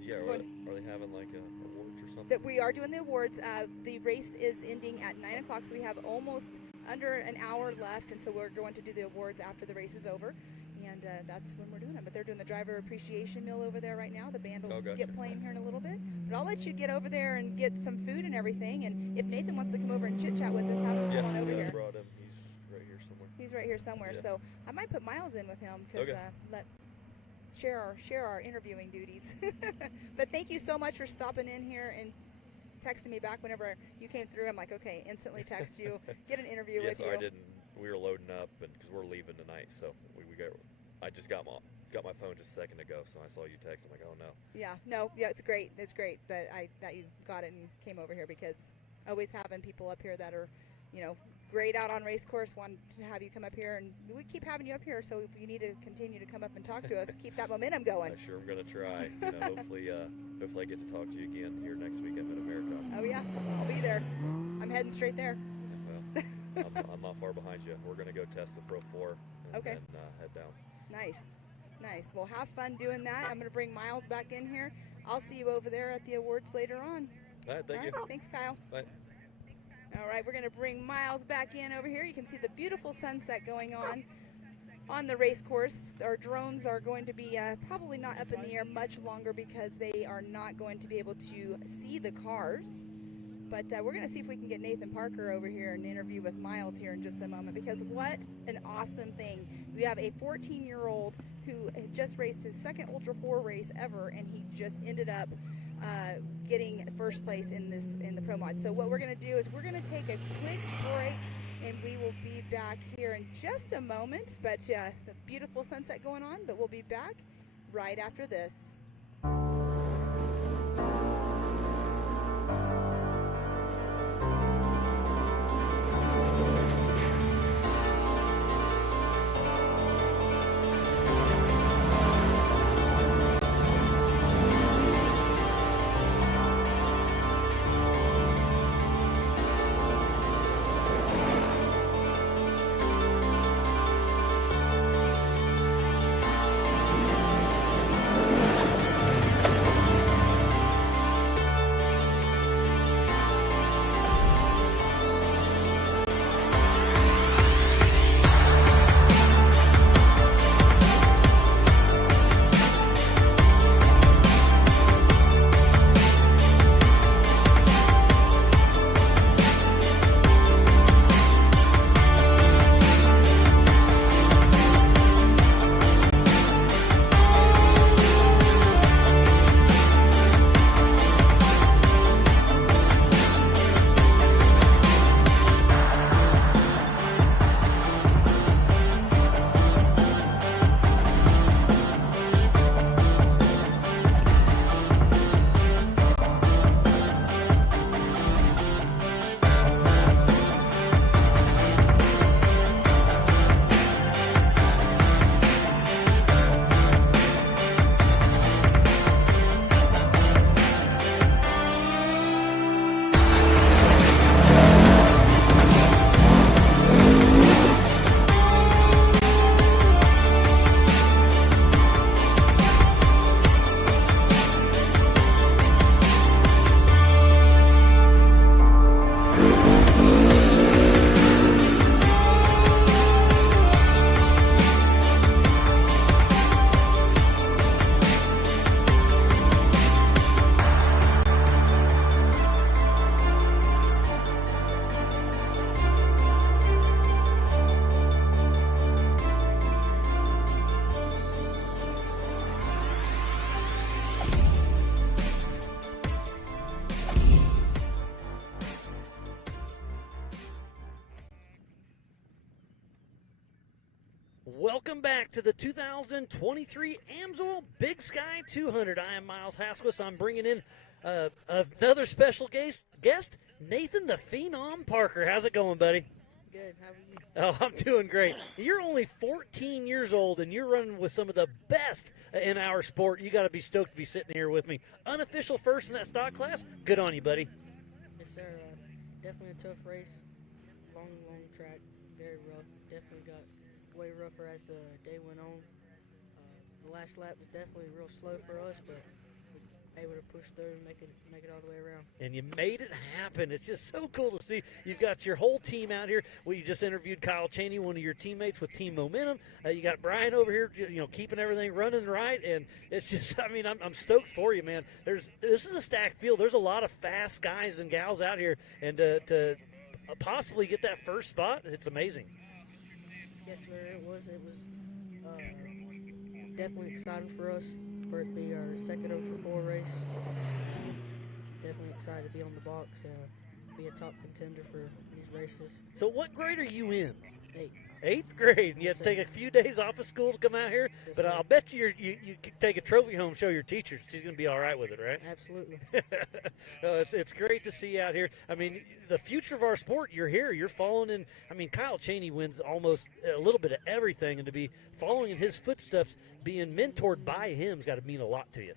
Yeah. Are they having like a awards or something? That we are doing the awards. The race is ending at 9 o'clock, so we have almost under an hour left, and so we're going to do the awards after the race is over, and that's when we're doing it. But they're doing the driver appreciation meal over there right now. The band will get playing here in a little bit, but I'll let you get over there and get some food and everything. And if Nathan wants to come over and chit chat with us, have him come on over here. I brought him. He's right here somewhere. He's right here somewhere. Yeah. So I might put Miles in with him because share our interviewing duties. But thank you so much for stopping in here and texting me back whenever you came through. I'm like, okay, instantly text you, get an interview with you. I didn't. We were loading up, and because we're leaving tonight, so I just got my phone just a second ago, so I saw you text. I'm like, oh no. Yeah, it's great. It's great that you got it and came over here, because always having people up here that are, you know, great out on race course, want to have you come up here, and we keep having you up here, so if you need to continue to come up and talk to us, keep that momentum going. Sure, I'm gonna try. You know, hopefully I get to talk to you again here next week at Mid-America. Oh yeah, I'll be there. I'm heading straight there. Well, I'm not far behind you. We're gonna go test the Pro 4 and then head down. Nice. Well, have fun doing that. I'm gonna bring Miles back in here. I'll see you over there at the awards later on. All right, thank you. Thanks, Kyle. Bye. All right, we're gonna bring Miles back in over here. You can see the beautiful sunset going on the race course. Our drones are going to be probably not up in the air much longer, because they are not going to be able to see the cars. But we're going to see if we can get Nathan Parker over here and interview with Miles here in just a moment, because what an awesome thing. We have a 14-year-old who has just raced his second Ultra 4 race ever, and he just ended up getting first place in the Pro Mod. So what we're going to do is we're going to take a quick break, and we will be back here in just a moment. But the beautiful sunset going on, but we'll be back right after this. Welcome back to the 2023 AMSOIL Big Sky 200. I am Miles Hasquis. I'm bringing in another special guest, Nathan the Phenom Parker. How's it going, buddy? Good. How are you? Oh, I'm doing great. You're only 14 years old, and you're running with some of the best in our sport. You got to be stoked to be sitting here with me. Unofficial first in that stock class. Good on you, buddy. Yes, sir. Definitely a tough race. Long track. Very rough. Definitely got way rougher as the day went on. The last lap was definitely real slow for us, but we were able to push through and make it all the way around. And you made it happen. It's just so cool to see. You've got your whole team out here. Well, you just interviewed Kyle Cheney, one of your teammates with Team Momentum. You got Brian over here, keeping everything running right. And it's just, I'm stoked for you, man. This is a stacked field. There's a lot of fast guys and gals out here, and to possibly get that first spot, it's amazing. Yes, sir. It was definitely exciting for us for it to be our second 0-for-4 race. Definitely excited to be on the box, be a top contender for these races. So what grade are you in? 8th. 8th grade. And you have to take a few days off of school to come out here, yes, but sir. I'll bet you can take a trophy home, show your teacher. She's going to be all right with it, right? Absolutely. It's great to see you out here. I mean, the future of our sport, you're here. You're following in. I mean, Kyle Cheney wins almost a little bit of everything, and to be following in his footsteps, being mentored by him has got to mean a lot to you.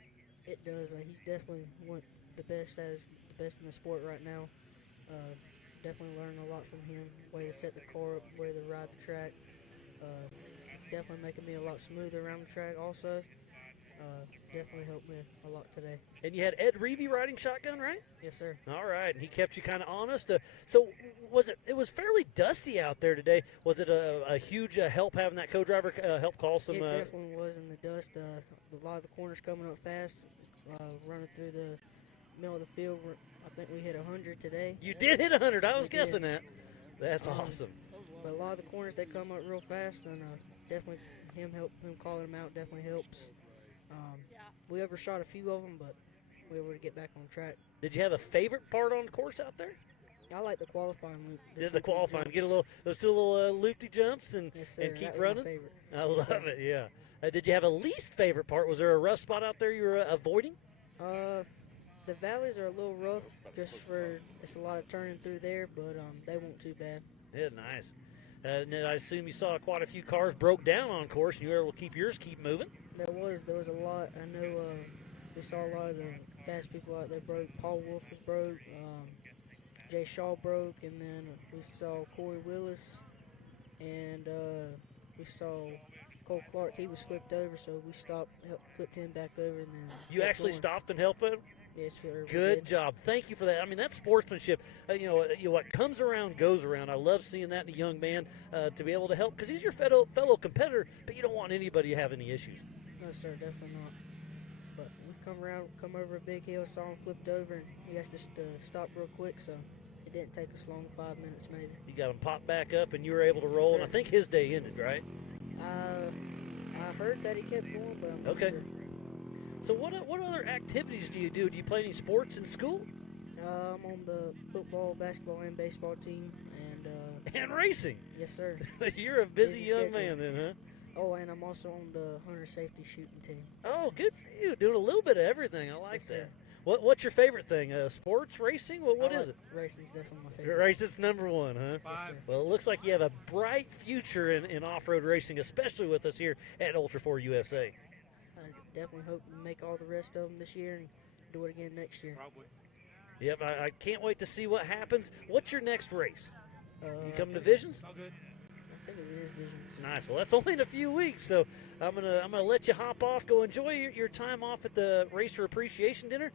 It does. He's definitely the best in the sport right now. Definitely learning a lot from him, way to set the car up, way to ride the track. It's definitely making me a lot smoother around the track also. Definitely helped me a lot today. And you had Ed Reevy riding shotgun, right? Yes, sir. All right, and he kept you kind of honest. So it was fairly dusty out there today. Was it a huge help having that co-driver help call some? It definitely was in the dust. A lot of the corners coming up fast, running through the middle of the field. I think we hit 100 today. You did hit 100. I was guessing that. That's awesome. But a lot of the corners, they come up real fast, and definitely him calling them out definitely helps. We overshot a few of them, but we were able to get back on track. Did you have a favorite part on the course out there? I like the qualifying loop. The qualifying, get those two little loopy jumps and keep running. I love it. Yeah. Did you have a least favorite part? Was there a rough spot out there you were avoiding? The valleys are a little rough, it's a lot of turning through there, but they weren't too bad. Yeah, nice. And I assume you saw quite a few cars broke down on course, and you were able to keep yours moving. There was a lot. I know we saw a lot of the fast people out there broke. Paul Wolf was broke. Jay Shaw broke, and then we saw Corey Willis, and we saw Cole Clark. He was flipped over, so we flipped him back over, and then you actually stopped and helped him. Yes, sir. Good job. Thank you for that. I mean, that's sportsmanship. What comes around goes around. I love seeing that in a young man to be able to help because he's your fellow competitor, but you don't want anybody to have any issues. No, sir, definitely not. But we come over a big hill, saw him flipped over, and he has to stop real quick, so it didn't take us long, 5 minutes maybe. You got him popped back up, and you were able to roll, and I think his day ended, right? I heard that he kept going, but I'm not okay. sure. So what other activities do you do? Do you play any sports in school? I'm on the football, basketball, and baseball team, and racing. Yes, sir. You're a busy young man, then, huh? Oh, and I'm also on the hunter safety shooting team. Oh, good for you. Doing a little bit of everything. I like yes, that. Sir. What's your favorite thing? Sports, racing? What is it? Racing's definitely my favorite. Racing's number one, huh? Yes, well, it looks like you have a bright future in off-road racing, especially with us here at Ultra4 USA. I definitely hope to make all the rest of them this year and do it again next year. Probably. Yep, I can't wait to see what happens. What's your next race? You coming to Visions? All good. I think it is Visions. Nice. Well, that's only in a few weeks, so I'm gonna let you hop off. Go enjoy your time off at the Racer Appreciation Dinner.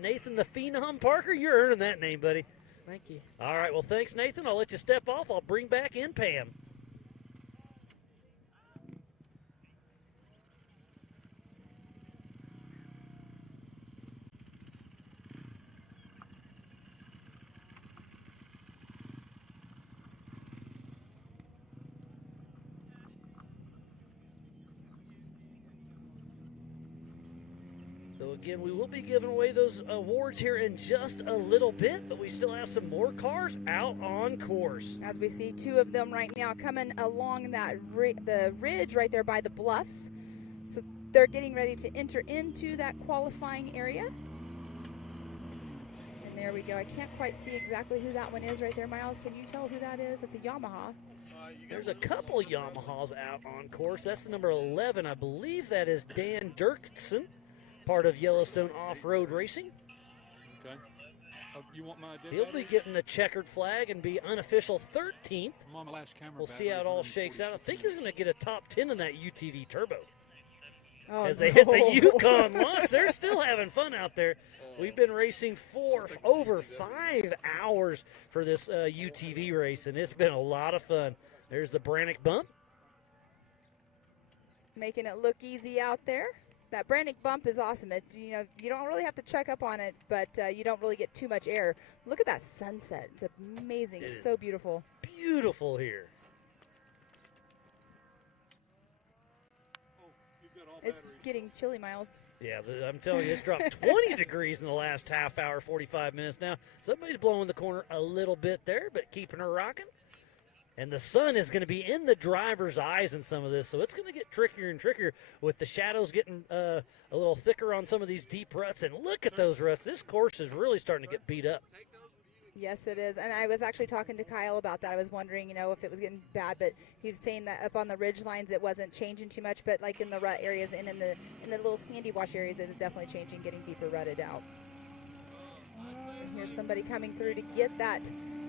Nathan the Phenom Parker, you're earning that name, buddy. Thank you. All right. Well, thanks, Nathan. I'll let you step off. I'll bring back in Pam. So again, we will be giving away those awards here in just a little bit, but we still have some more cars out on course. As we see two of them right now coming along that the ridge right there by the bluffs. So they're getting ready to enter into that qualifying area. And there we go. I can't quite see exactly who that one is right there. Miles, can you tell who that is? It's a Yamaha. There's a couple of Yamahas out on course. That's the number 11. I believe that is Dan Dirksen, part of Yellowstone Off-Road Racing. Okay. You want my dead He'll be battery? getting the checkered flag and be unofficial 13th. I'm on my last camera. We'll see how it all shakes out. I think he's going to get a top 10 in that UTV Turbo. Oh, As they hit the Yukon launch, they're still having fun out there. We've been racing for over 5 hours for this UTV race, and it's been a lot of fun. There's the Brannick bump. Making it look easy out there. That Brannick bump is awesome. It, you don't really have to check up on it, but you don't really get too much air. Look at that sunset. It's amazing. It's so beautiful. Beautiful here. It's getting chilly, Miles. Yeah, I'm telling you, it's dropped 20 degrees in the last half hour, 45 minutes now. Somebody's blowing the corner a little bit there, but keeping her rocking. And the sun is going to be in the driver's eyes in some of this, so it's going to get trickier and trickier with the shadows getting a little thicker on some of these deep ruts. And look at those ruts. This course is really starting to get beat up. Yes, it is. And I was actually talking to Kyle about that. I was wondering, if it was getting bad, but he's saying that up on the ridge lines it wasn't changing too much, but like in the rut areas and in the little sandy wash areas, it was definitely changing, getting deeper rutted out. And here's somebody coming through to get that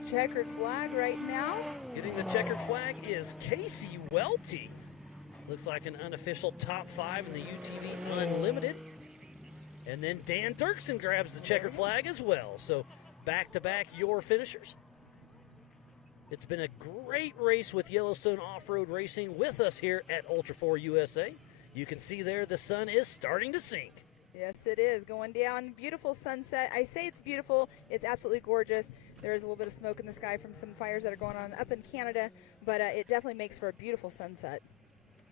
checkered flag right now. Getting the checkered flag is Casey Welty. Looks like an unofficial top 5 in the UTV Unlimited. And then Dan Dirksen grabs the checkered flag as well. So back-to-back your finishers. It's been a great race with Yellowstone Off-Road Racing with us here at Ultra 4 USA. You can see there the sun is starting to sink. Yes, it is. Going down. Beautiful sunset. I say it's beautiful. It's absolutely gorgeous. There is a little bit of smoke in the sky from some fires that are going on up in Canada, but it definitely makes for a beautiful sunset.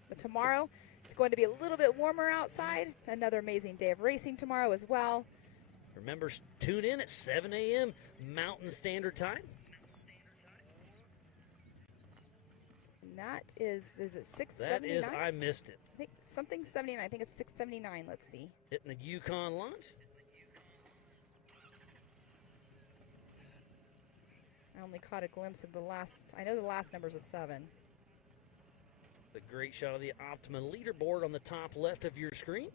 But tomorrow, it's going to be a little bit warmer outside. Another amazing day of racing tomorrow as well. Remember, tune in at 7 a.m. Mountain Standard Time. And that is it 679? That is, I missed it. I think something 79. I think it's 679. Let's see. Hitting the Yukon launch. I only caught a glimpse of the last. I know the last number's a 7. The great shot of the Optima leaderboard on the top left of your screen.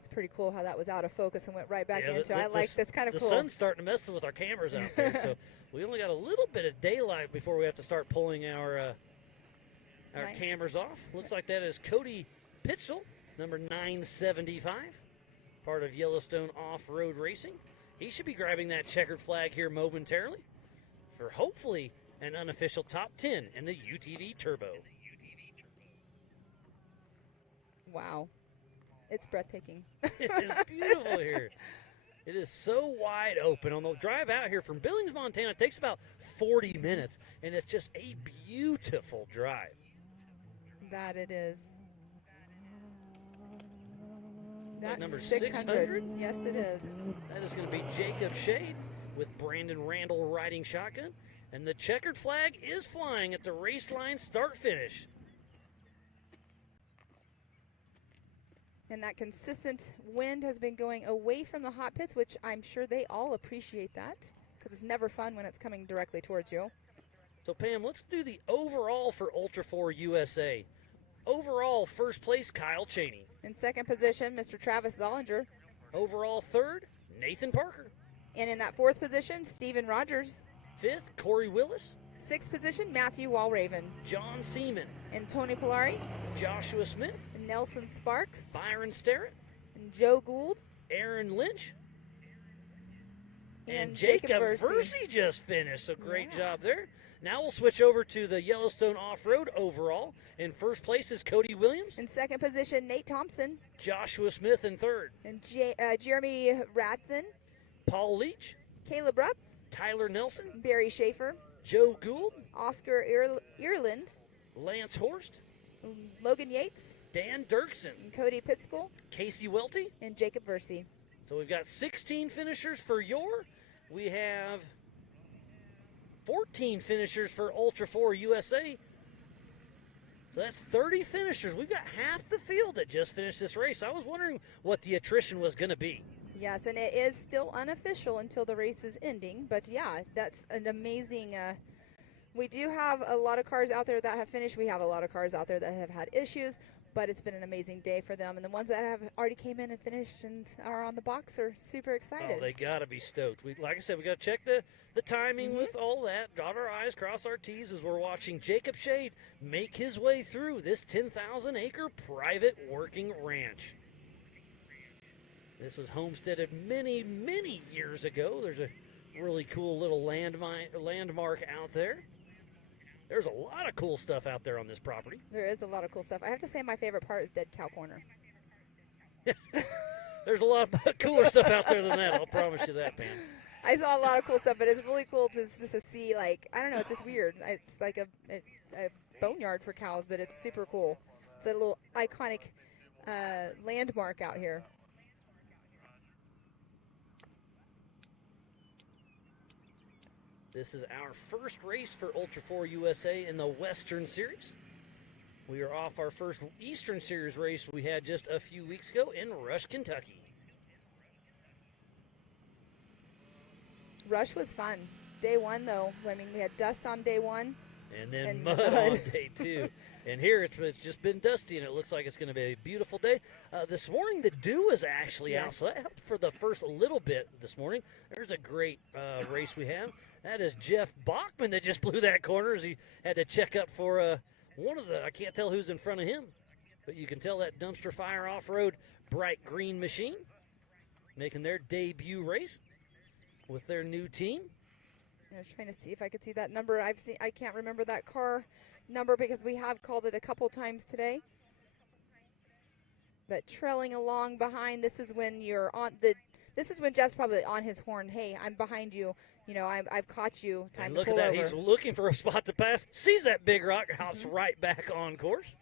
It's pretty cool how that was out of focus and went right back into. I like this kind of cool. The sun's starting to mess with our cameras out there, so we only got a little bit of daylight before we have to start pulling our cameras off. Looks like that is Cody Pitchell, number 975. Part of Yellowstone Off-Road Racing. He should be grabbing that checkered flag here momentarily for hopefully an unofficial top 10 in the UTV Turbo. Wow. It's breathtaking. It is beautiful here. It is so wide open. On the drive out here from Billings, Montana, it takes about 40 minutes, and it's just a beautiful drive. That it is. That's number 600? Yes, it is. That is going to be Jacob Shade with Brandon Randall riding shotgun. And the checkered flag is flying at the race line start-finish. And that consistent wind has been going away from the hot pits, which I'm sure they all appreciate that because it's never fun when it's coming directly towards you. So, Pam, let's do the overall for Ultra 4 USA. Overall, first place, Kyle Cheney. In second position, Mr. Travis Zollinger. Overall, third, Nathan Parker. And in that fourth position, Steven Rogers. Fifth, Corey Willis. Sixth position, Matthew Walraven. John Seaman. And Tony Polari. Joshua Smith. And Nelson Sparks. Byron Starrett. And Joe Gould. Aaron Lynch. And Jacob Versey just finished, so great job there. Now we'll switch over to the Yellowstone Off-Road overall. In first place is Cody Williams. In second position, Nate Thompson. Joshua Smith in third. And Jeremy Rathen. Paul Leach. Caleb Rupp. Tyler Nelson. Barry Schaefer. Joe Gould. Oscar Earland. Lance Horst. Logan Yates, Dan Dirksen, and Cody Pitskill, Casey Welty, and Jacob Versey. So we've got 16 finishers for your. We have 14 finishers for Ultra 4 USA. So that's 30 finishers. We've got half the field that just finished this race. I was wondering what the attrition was going to be. Yes, and it is still unofficial until the race is ending. But yeah, that's an amazing. We do have a lot of cars out there that have finished. We have a lot of cars out there that have had issues. But it's been an amazing day for them. And the ones that have already came in and finished and are on the box are super excited. Oh, they got to be stoked. Like I said, we got to check the timing with all that. Dot our I's, cross our T's as we're watching Jacob Shade make his way through this 10,000-acre private working ranch. This was homesteaded many, many years ago. There's a really cool little landmark out there. There's a lot of cool stuff out there on this property. There is a lot of cool stuff. I have to say my favorite part is Dead Cow Corner. There's a lot of cooler stuff out there than that. I'll promise you that, Pam. I saw a lot of cool stuff, but it's really cool to see, like, I don't know, it's just weird. It's like a boneyard for cows, but it's super cool. It's a little iconic landmark out here. This is our first race for Ultra 4 USA in the Western Series. We are off our first Eastern Series race we had just a few weeks ago in Rush, Kentucky. Rush was fun. Day one, though, I mean, we had dust on day one. And then mud on day two. And here it's just been dusty, and it looks like it's going to be a beautiful day. This morning, the dew is actually out, so that helped for the first little bit this morning. There's a great race we have. That is Jeff Bachman that just blew that corner as he had to check up for one of the, I can't tell who's in front of him, but you can tell that Dumpster Fire Off-Road Bright Green Machine making their debut race with their new team. I was trying to see if I could see that number. I can't remember that car number because we have called it a couple times today. But trailing along behind, this is when you're on the. This is when Jeff's probably on his horn. Hey, I'm behind you. You know, I've caught you. Time and to look pull at that. over. He's looking for a spot to pass. Sees that big rock, hops right back on course.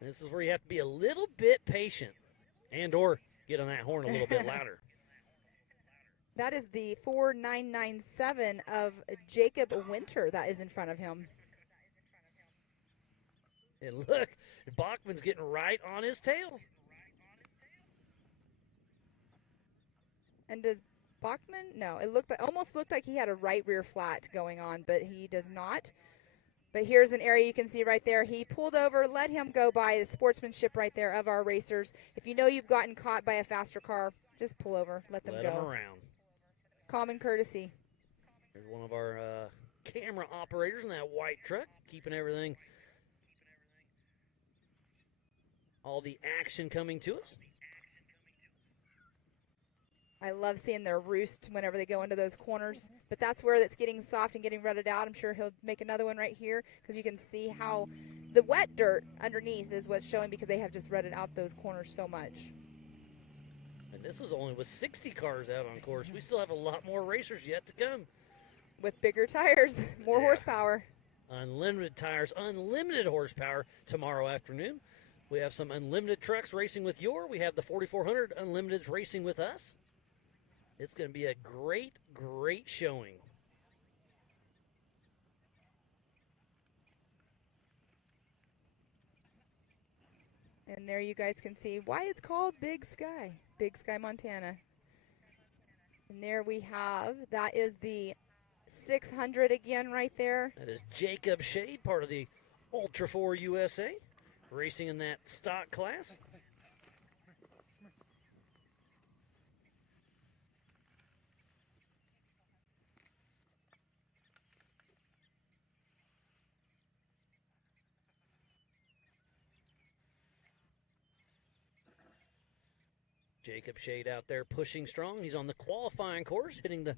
And this is where you have to be a little bit patient and or get on that horn a little bit louder. That is the 4997 of Jacob Winter that is in front of him. And look, Bachman's getting right on his tail. And does Bachman? No, it almost looked like he had a right rear flat going on, but he does not. But here's an area you can see right there. He pulled over, let him go by. The sportsmanship right there of our racers. If you know you've gotten caught by a faster car, just pull over, let them go. Let them around. Common courtesy. There's one of our camera operators in that white truck, keeping everything, all the action coming to us. I love seeing their roost whenever they go into those corners, but that's where it's getting soft and getting rutted out. I'm sure he'll make another one right here because you can see how the wet dirt underneath is what's showing because they have just rutted out those corners so much. And this was only with 60 cars out on course. We still have a lot more racers yet to come. With bigger tires, more horsepower. Unlimited tires, unlimited horsepower tomorrow afternoon. We have some unlimited trucks racing with we have the 4400 Unlimiteds racing with us. It's going to be a great, great showing. And there you guys can see why it's called Big Sky, Big Sky, Montana. And there we have, that is the 600 again right there. That is Jacob Shade, part of the Ultra 4 USA, racing in that stock class. Jacob Shade out there pushing strong. He's on the qualifying course, hitting the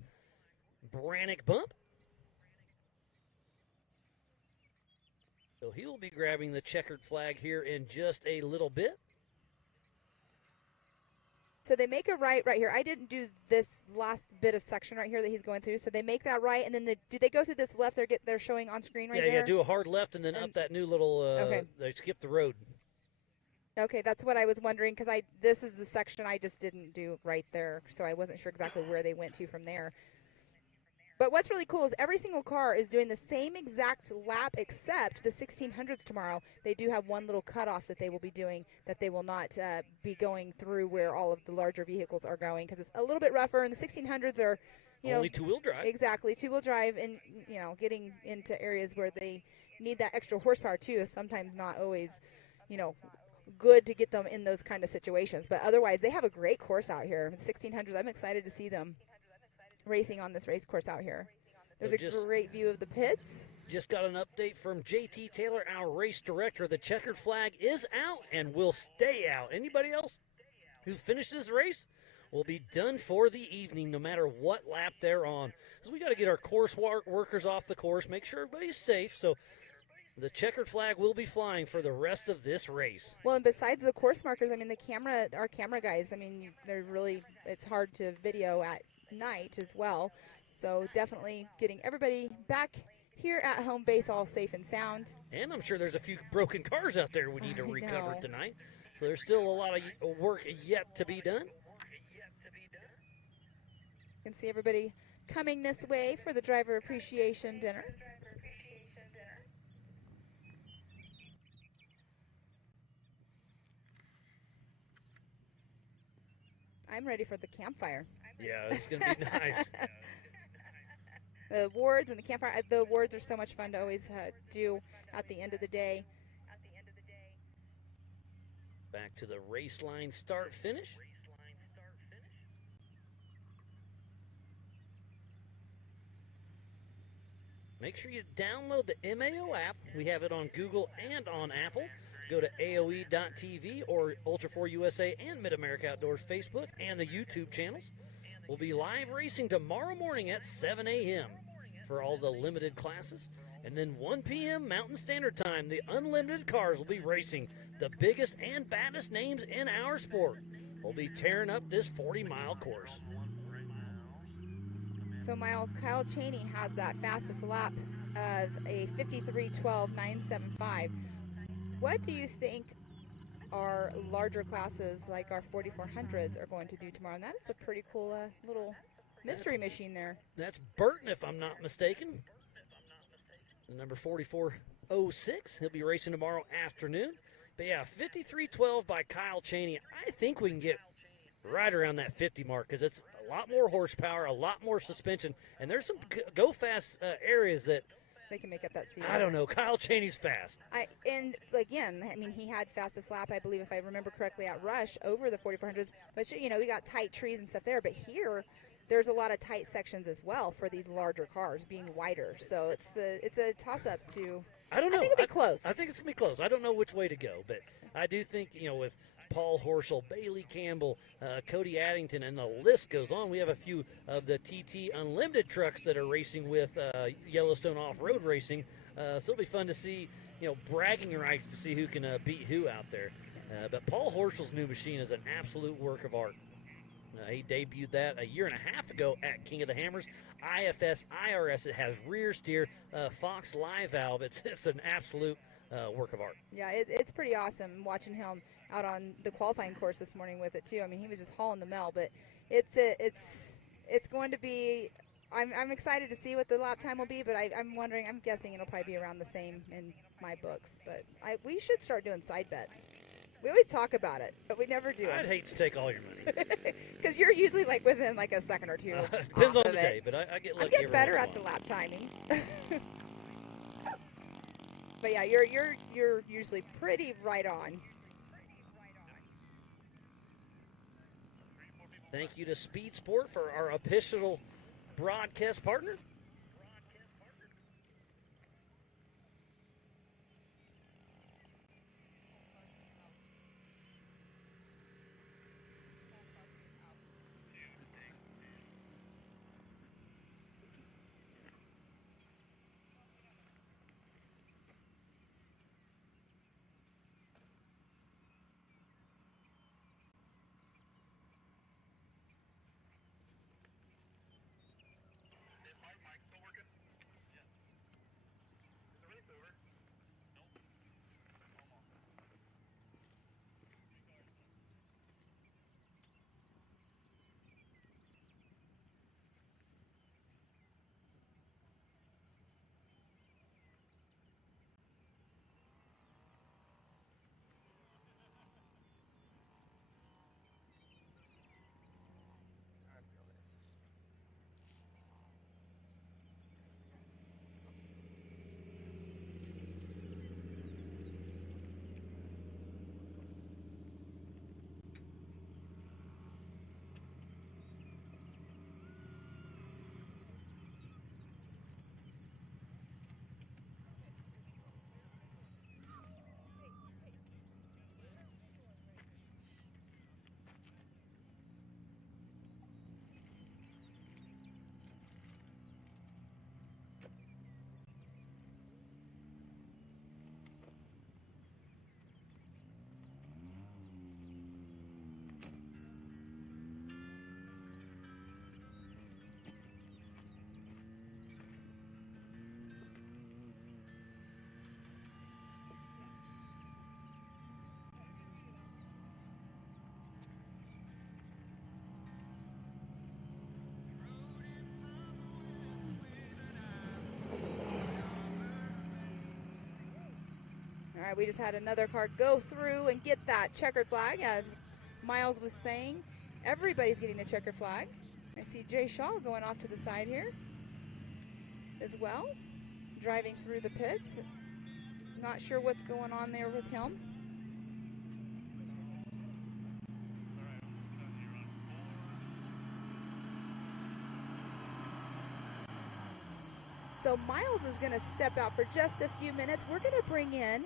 Brannick bump. So he will be grabbing the checkered flag here in just a little bit. So they make a right here. I didn't do this last bit of section right here that he's going through. So they make that right, and then do they go through this left? They're showing on screen right there. Yeah, do a hard left and then up that new little. Okay. They skip the road. Okay, that's what I was wondering because this is the section I just didn't do right there, so I wasn't sure exactly where they went to from there. But what's really cool is every single car is doing the same exact lap except the 1600s tomorrow. They do have one little cutoff that they will be doing that they will not be going through where all of the larger vehicles are going because it's a little bit rougher, and the 1600s are, only two-wheel drive. Exactly, two-wheel drive, and, getting into areas where they need that extra horsepower too is sometimes not always, good to get them in those kind of situations. But otherwise, they have a great course out here. 1600s, I'm excited to see them racing on this race course out here. There's a great view of the pits. Just got an update from JT Taylor, our race director. The checkered flag is out and will stay out. Anybody else who finishes this race will be done for the evening no matter what lap they're on. Because we got to get our course workers off the course, make sure everybody's safe. So the checkered flag will be flying for the rest of this race. Well, and besides the course markers, our camera guys, it's hard to video at night as well. So definitely getting everybody back here at home base all safe and sound. And I'm sure there's a few broken cars out there we need to recover tonight. So there's still a lot of work yet to be done. You can see everybody coming this way for the driver appreciation dinner. I'm ready for the campfire. Yeah, it's going to be nice. The awards and the campfire. The awards are so much fun to always do at the end of the day. Back to the race line start finish. Make sure you download the MAO app. We have it on Google and on Apple. Go to AOE.TV or Ultra4 USA and Mid-America Outdoors Facebook and the YouTube channels. We'll be live racing tomorrow morning at 7 a.m. for all the limited classes. And then 1 p.m. Mountain Standard Time, the unlimited cars will be racing the biggest and baddest names in our sport. We'll be tearing up this 40-mile course. So, Miles, Kyle Cheney has that fastest lap of a 53:12.975. What do you think our larger classes, like our 4400s, are going to do tomorrow? And that is a pretty cool little mystery machine there. That's Burton, if I'm not mistaken. The number 4406. He'll be racing tomorrow afternoon. But yeah, 53:12 by Kyle Cheney. I think we can get right around that 50 mark because it's a lot more horsepower, a lot more suspension, and there's some go-fast areas that they can make up that seat. I don't know. Kyle Cheney's fast. He had fastest lap, I believe, if I remember correctly, at Rush over the 4400s. But, we got tight trees and stuff there. But here, there's a lot of tight sections as well for these larger cars being wider. So it's a toss-up to – I don't know. I think it'll be close. I think it's going to be close. I don't know which way to go. But I do think, with Paul Horschel, Bailey Campbell, Cody Addington, and the list goes on. We have a few of the TT Unlimited trucks that are racing with Yellowstone Off-Road Racing. So it'll be fun to see, bragging rights to see who can beat who out there. But Paul Horschel's new machine is an absolute work of art. He debuted that a year and a half ago at King of the Hammers. IFS, IRS, it has rear steer, Fox Live Valve. It's an absolute work of art. Yeah, it's pretty awesome watching him out on the qualifying course this morning with it too. He was just hauling the mail, but it's going to be. I'm excited to see what the lap time will be, but I'm guessing it'll probably be around the same in my books. But we should start doing side bets. We always talk about it, but we never do. I'd hate to take all your money. Because you're usually within a second or two. Depends on the day, but I get lucky. I get better at the lap timing. But yeah, you're usually pretty right on. Thank you to Speed Sport for our official broadcast partner. All right, we just had another car go through and get that checkered flag. As Miles was saying, everybody's getting the checkered flag. I see Jay Shaw going off to the side here as well, driving through the pits. Not sure what's going on there with him. So Miles is going to step out for just a few minutes. We're going to bring in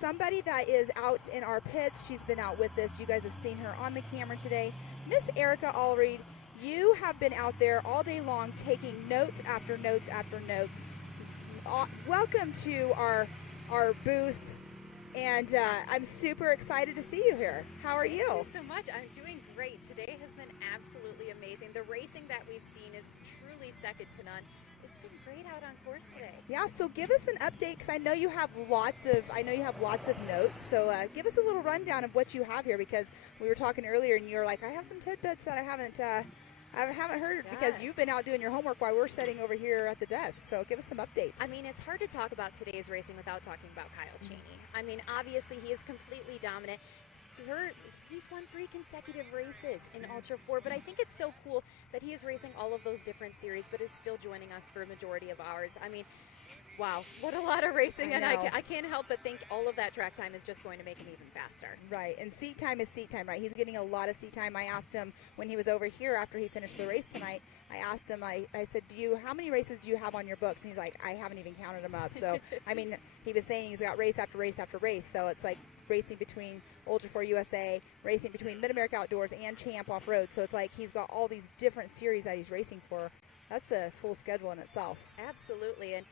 somebody that is out in our pits. She's been out with us. You guys have seen her on the camera today. Miss Erica Allreed, you have been out there all day long taking notes after notes after notes. Welcome to our booth, and I'm super excited to see you here. How are you? Thank you so much. I'm doing great. Today has been absolutely amazing. The racing that we've seen is truly second to none. It's been great out on course today. Yeah, so give us an update, because I know you have lots of notes. So give us a little rundown of what you have here, because we were talking earlier and you were like, I have some tidbits that I haven't heard, because you've been out doing your homework while we're sitting over here at the desk. So give us some updates. I mean, it's hard to talk about today's racing without talking about Kyle Cheney. I mean, obviously he is completely dominant. He's won 3 consecutive races in Ultra 4, but I think it's so cool that he is racing all of those different series, but is still joining us for a majority of ours. I mean, wow, what a lot of racing, and I can't help but think all of that track time is just going to make him even faster. Right, and seat time is seat time, right? He's getting a lot of seat time. I asked him when he was over here after he finished the race tonight, I asked him, I said, how many races do you have on your books? And he's like, I haven't even counted them up. So, I mean, he was saying he's got race after race after race. So it's like racing between Ultra 4 USA, racing between Mid-America Outdoors and Champ Off-Road. So it's like he's got all these different series that he's racing for. That's a full schedule in itself. Absolutely, and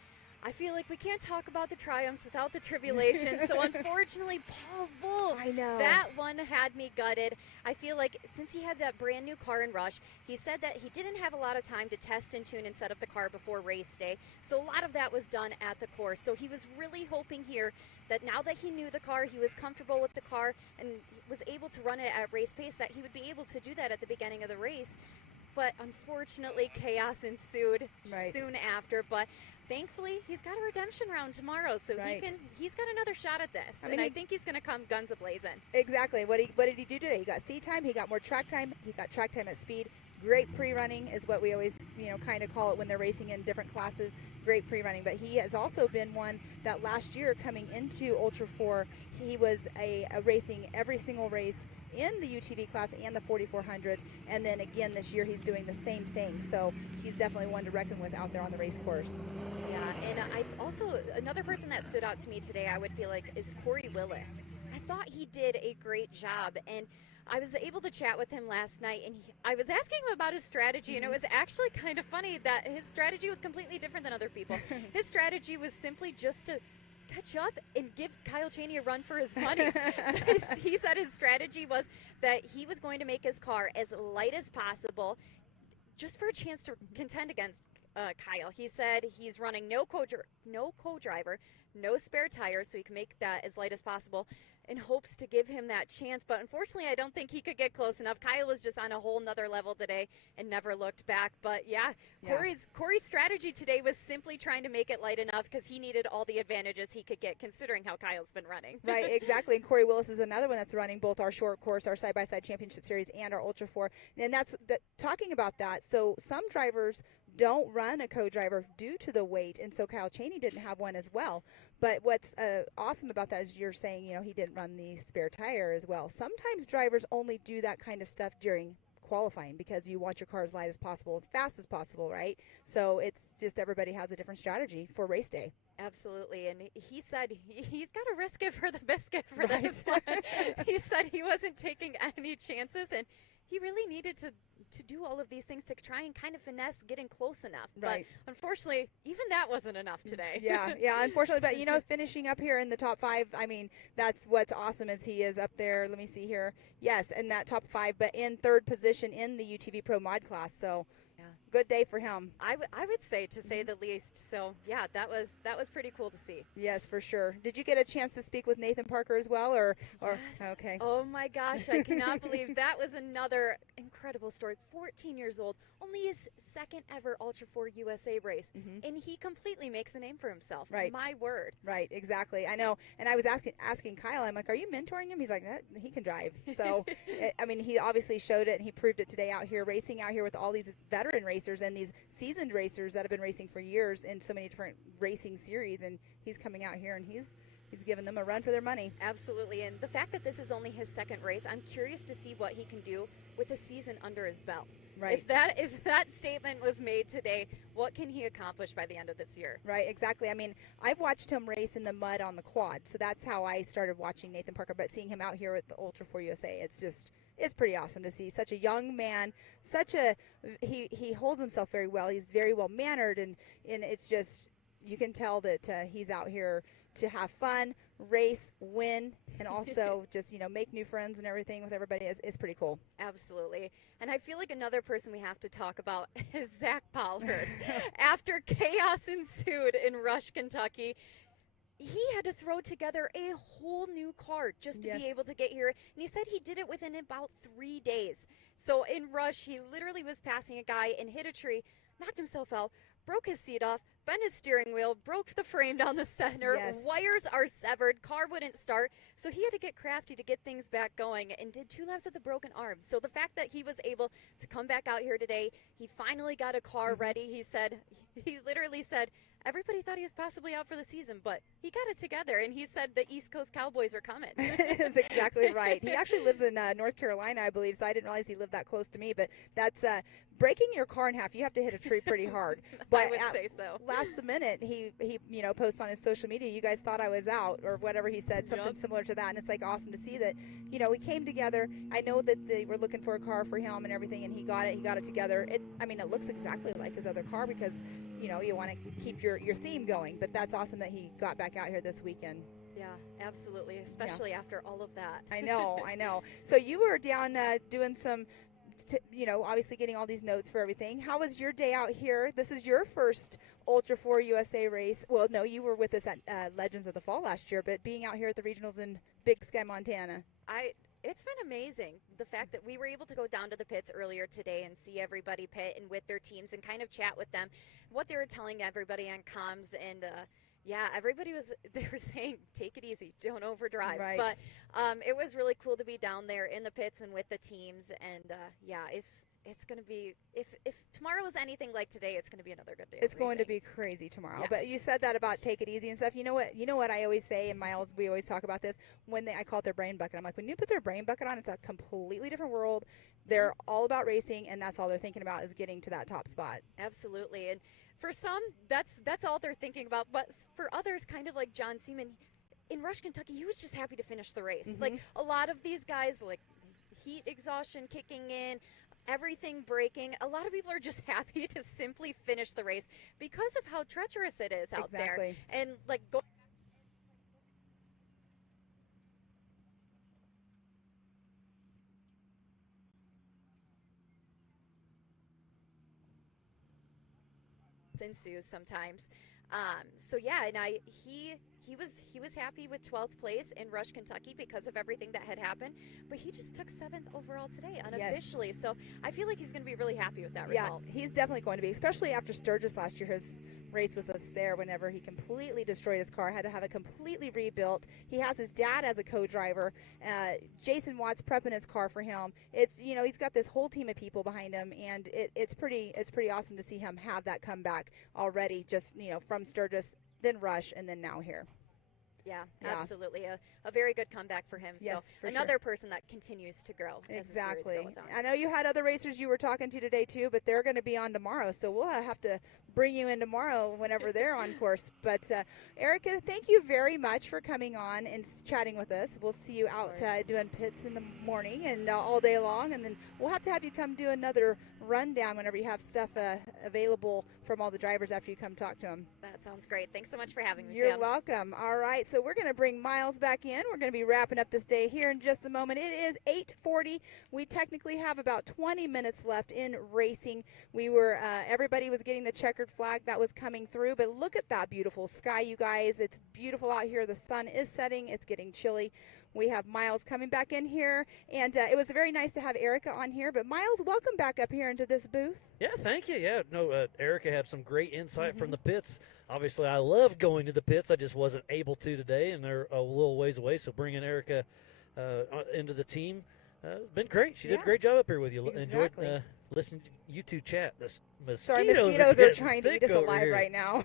I feel like we can't talk about the triumphs without the tribulations. So unfortunately, Paul Wolf, I know, that one had me gutted. I feel like since he had that brand new car in Rush, he said that he didn't have a lot of time to test and tune and set up the car before race day. So a lot of that was done at the course. So he was really hoping here that now that he knew the car, he was comfortable with the car and was able to run it at race pace, that he would be able to do that at the beginning of the race. But unfortunately, chaos ensued soon after. But thankfully, he's got a redemption round tomorrow, so he's got another shot at this. I think he's going to come guns a-blazing. Exactly. What did he do today? He got seat time, he got more track time, he got track time at speed. Great pre-running is what we always, kind of call it when they're racing in different classes. Great pre-running. But he has also been one that last year coming into Ultra 4, he was racing every single race in the UTV class and the 4400, and then again this year he's doing the same thing. So he's definitely one to reckon with out there on the race course. Yeah, and I also, another person that stood out to me today, I would feel like, is Corey Willis. I thought he did a great job, and I was able to chat with him last night, and I was asking him about his strategy, and it was actually kind of funny that his strategy was completely different than other people. His strategy was simply just to catch up and give Kyle Cheney a run for his money. He said his strategy was that he was going to make his car as light as possible just for a chance to contend against Kyle. He said he's running no co-driver, no spare tires, so he can make that as light as possible in hopes to give him that chance. But unfortunately, I don't think he could get close enough. Kyle was just on a whole nother level today and never looked back. But yeah. Corey's strategy today was simply trying to make it light enough because he needed all the advantages he could get considering how Kyle's been running. Right, exactly. And Corey Willis is another one that's running both our short course, our side-by-side championship series, and our Ultra 4. And that's talking about that. So some drivers don't run a co-driver due to the weight, and so Kyle Cheney didn't have one as well. But what's awesome about that is you're saying, he didn't run the spare tire as well. Sometimes drivers only do that kind of stuff during qualifying because you want your car as light as possible and fast as possible, right? So it's just everybody has a different strategy for race day. Absolutely, and he said he's got to risk it for the biscuit for this one. He said he wasn't taking any chances, and he really needed to do all of these things to try and kind of finesse getting close enough. Right. But unfortunately, even that wasn't enough today. Yeah, unfortunately. But, finishing up here in the top 5, I mean, that's what's awesome is he is up there. Let me see here. Yes, in that top 5, but in 3rd position in the UTV Pro Mod class. So good day for him. I would say, to say the least. So yeah, that was pretty cool to see. Yes, for sure. Did you get a chance to speak with Nathan Parker as well, or Yes. okay? Oh my gosh, I cannot believe that was another incredible story. 14 years old, only his second ever Ultra 4 USA race, and he completely makes a name for himself. Right. My word. Right, exactly. I know. And I was asking Kyle, I'm like, are you mentoring him? He's like, he can drive. So, I mean, he obviously showed it, and he proved it today out here, racing out here with all these veteran racers and these seasoned racers that have been racing for years in so many different racing series. And he's coming out here, and he's giving them a run for their money. Absolutely. And the fact that this is only his second race, I'm curious to see what he can do with a season under his belt. Right. If that statement was made today, what can he accomplish by the end of this year? Right, exactly. I mean, I've watched him race in the mud on the quad, so that's how I started watching Nathan Parker. But seeing him out here with the Ultra 4 USA, it's pretty awesome to see. Such a young man, he holds himself very well. He's very well mannered, and it's just, you can tell that he's out here to have fun, race, win, and also just, make new friends and everything with everybody. It's pretty cool. Absolutely. And I feel like another person we have to talk about is Zach Pollard. After chaos ensued in Rush, Kentucky, he had to throw together a whole new car just to be able to get here. And he said he did it within about 3 days. So in Rush, he literally was passing a guy and hit a tree, knocked himself out, broke his seat off, bent his steering wheel, broke the frame down the center, wires are severed, car wouldn't start, so he had to get crafty to get things back going and did 2 laps with a broken arm. So the fact that he was able to come back out here today, he finally got a car ready. He literally said, everybody thought he was possibly out for the season, but he got it together, and he said the East Coast Cowboys are coming. That's exactly right. He actually lives in North Carolina, I believe, so I didn't realize he lived that close to me, but that's breaking your car in half. You have to hit a tree pretty hard. But I would say so. Last minute, he posts on his social media, you guys thought I was out, or whatever he said, something similar to that, and it's like awesome to see that, we came together. I know that they were looking for a car for him and everything, and he got it together. It looks exactly like his other car because, you want to keep your theme going, but that's awesome that he got back out here this weekend. Yeah, absolutely, especially after all of that. I know. So you were down doing some, obviously getting all these notes for everything. How was your day out here? This is your first Ultra 4 USA race. Well, no, you were with us at Legends of the Fall last year, but being out here at the regionals in Big Sky, Montana. It's been amazing. The fact that we were able to go down to the pits earlier today and see everybody pit and with their teams and kind of chat with them, what they were telling everybody on comms, and everybody they were saying, take it easy, don't overdrive. Right. But it was really cool to be down there in the pits and with the teams, and it's going to be, if tomorrow is anything like today, it's going to be another good day. It's going to be crazy tomorrow. Yes. But you said that about take it easy and stuff. You know what I always say, and Miles, we always talk about this, I call it their brain bucket. I'm like, when you put their brain bucket on, it's a completely different world. They're all about racing, and that's all they're thinking about is getting to that top spot. Absolutely. And for some, that's all they're thinking about. But for others, kind of like John Seaman, in Rush, Kentucky, he was just happy to finish the race. Like a lot of these guys, like heat exhaustion kicking in, everything breaking. A lot of people are just happy to simply finish the race because of how treacherous it is out there. And like ensues sometimes. He was happy with 12th place in Rush, Kentucky because of everything that had happened, but he just took 7th overall today unofficially. So I feel like he's going to be really happy with that result. Yeah, he's definitely going to be, especially after Sturgis last year, his race with Sayre, whenever he completely destroyed his car, had to have it completely rebuilt. He has his dad as a co-driver. Jason Watts prepping his car for him. It's he's got this whole team of people behind him, and it's pretty awesome to see him have that comeback already. Just from Sturgis, then Rush, and then now here. Yeah, absolutely. A very good comeback for him. Yes, so for another person that continues to grow as the series goes on. I know you had other racers you were talking to today too, but they're going to be on tomorrow, so we'll have to bring you in tomorrow whenever they're on course. But Erica, thank you very much for coming on and chatting with us. We'll see you out doing pits in the morning and all day long, and then we'll have to have you come do another rundown whenever you have stuff available from all the drivers after you come talk to them. That sounds great. Thanks so much for having me, You're Jim. welcome. All right, so so we're going to bring Miles back in. We're going to be wrapping up this day here in just a moment. It is 8:40. We technically have about 20 minutes left in racing. We were everybody was getting the checkered flag that was coming through, but look at that beautiful sky, you guys. It's beautiful out here. The sun is setting. It's getting chilly. We have Miles coming back in here, and it was very nice to have Erica on here. But Miles, welcome back up here into this booth. Yeah, thank you. Yeah, no, Erica had some great insight from the pits. Obviously, I love going to the pits. I just wasn't able to today, and they're a little ways away. So bringing Erica into the team been great. She did a great job up here with you. Exactly. Enjoyed listening to you two chat. Sorry, mosquitoes are trying to eat us alive right now.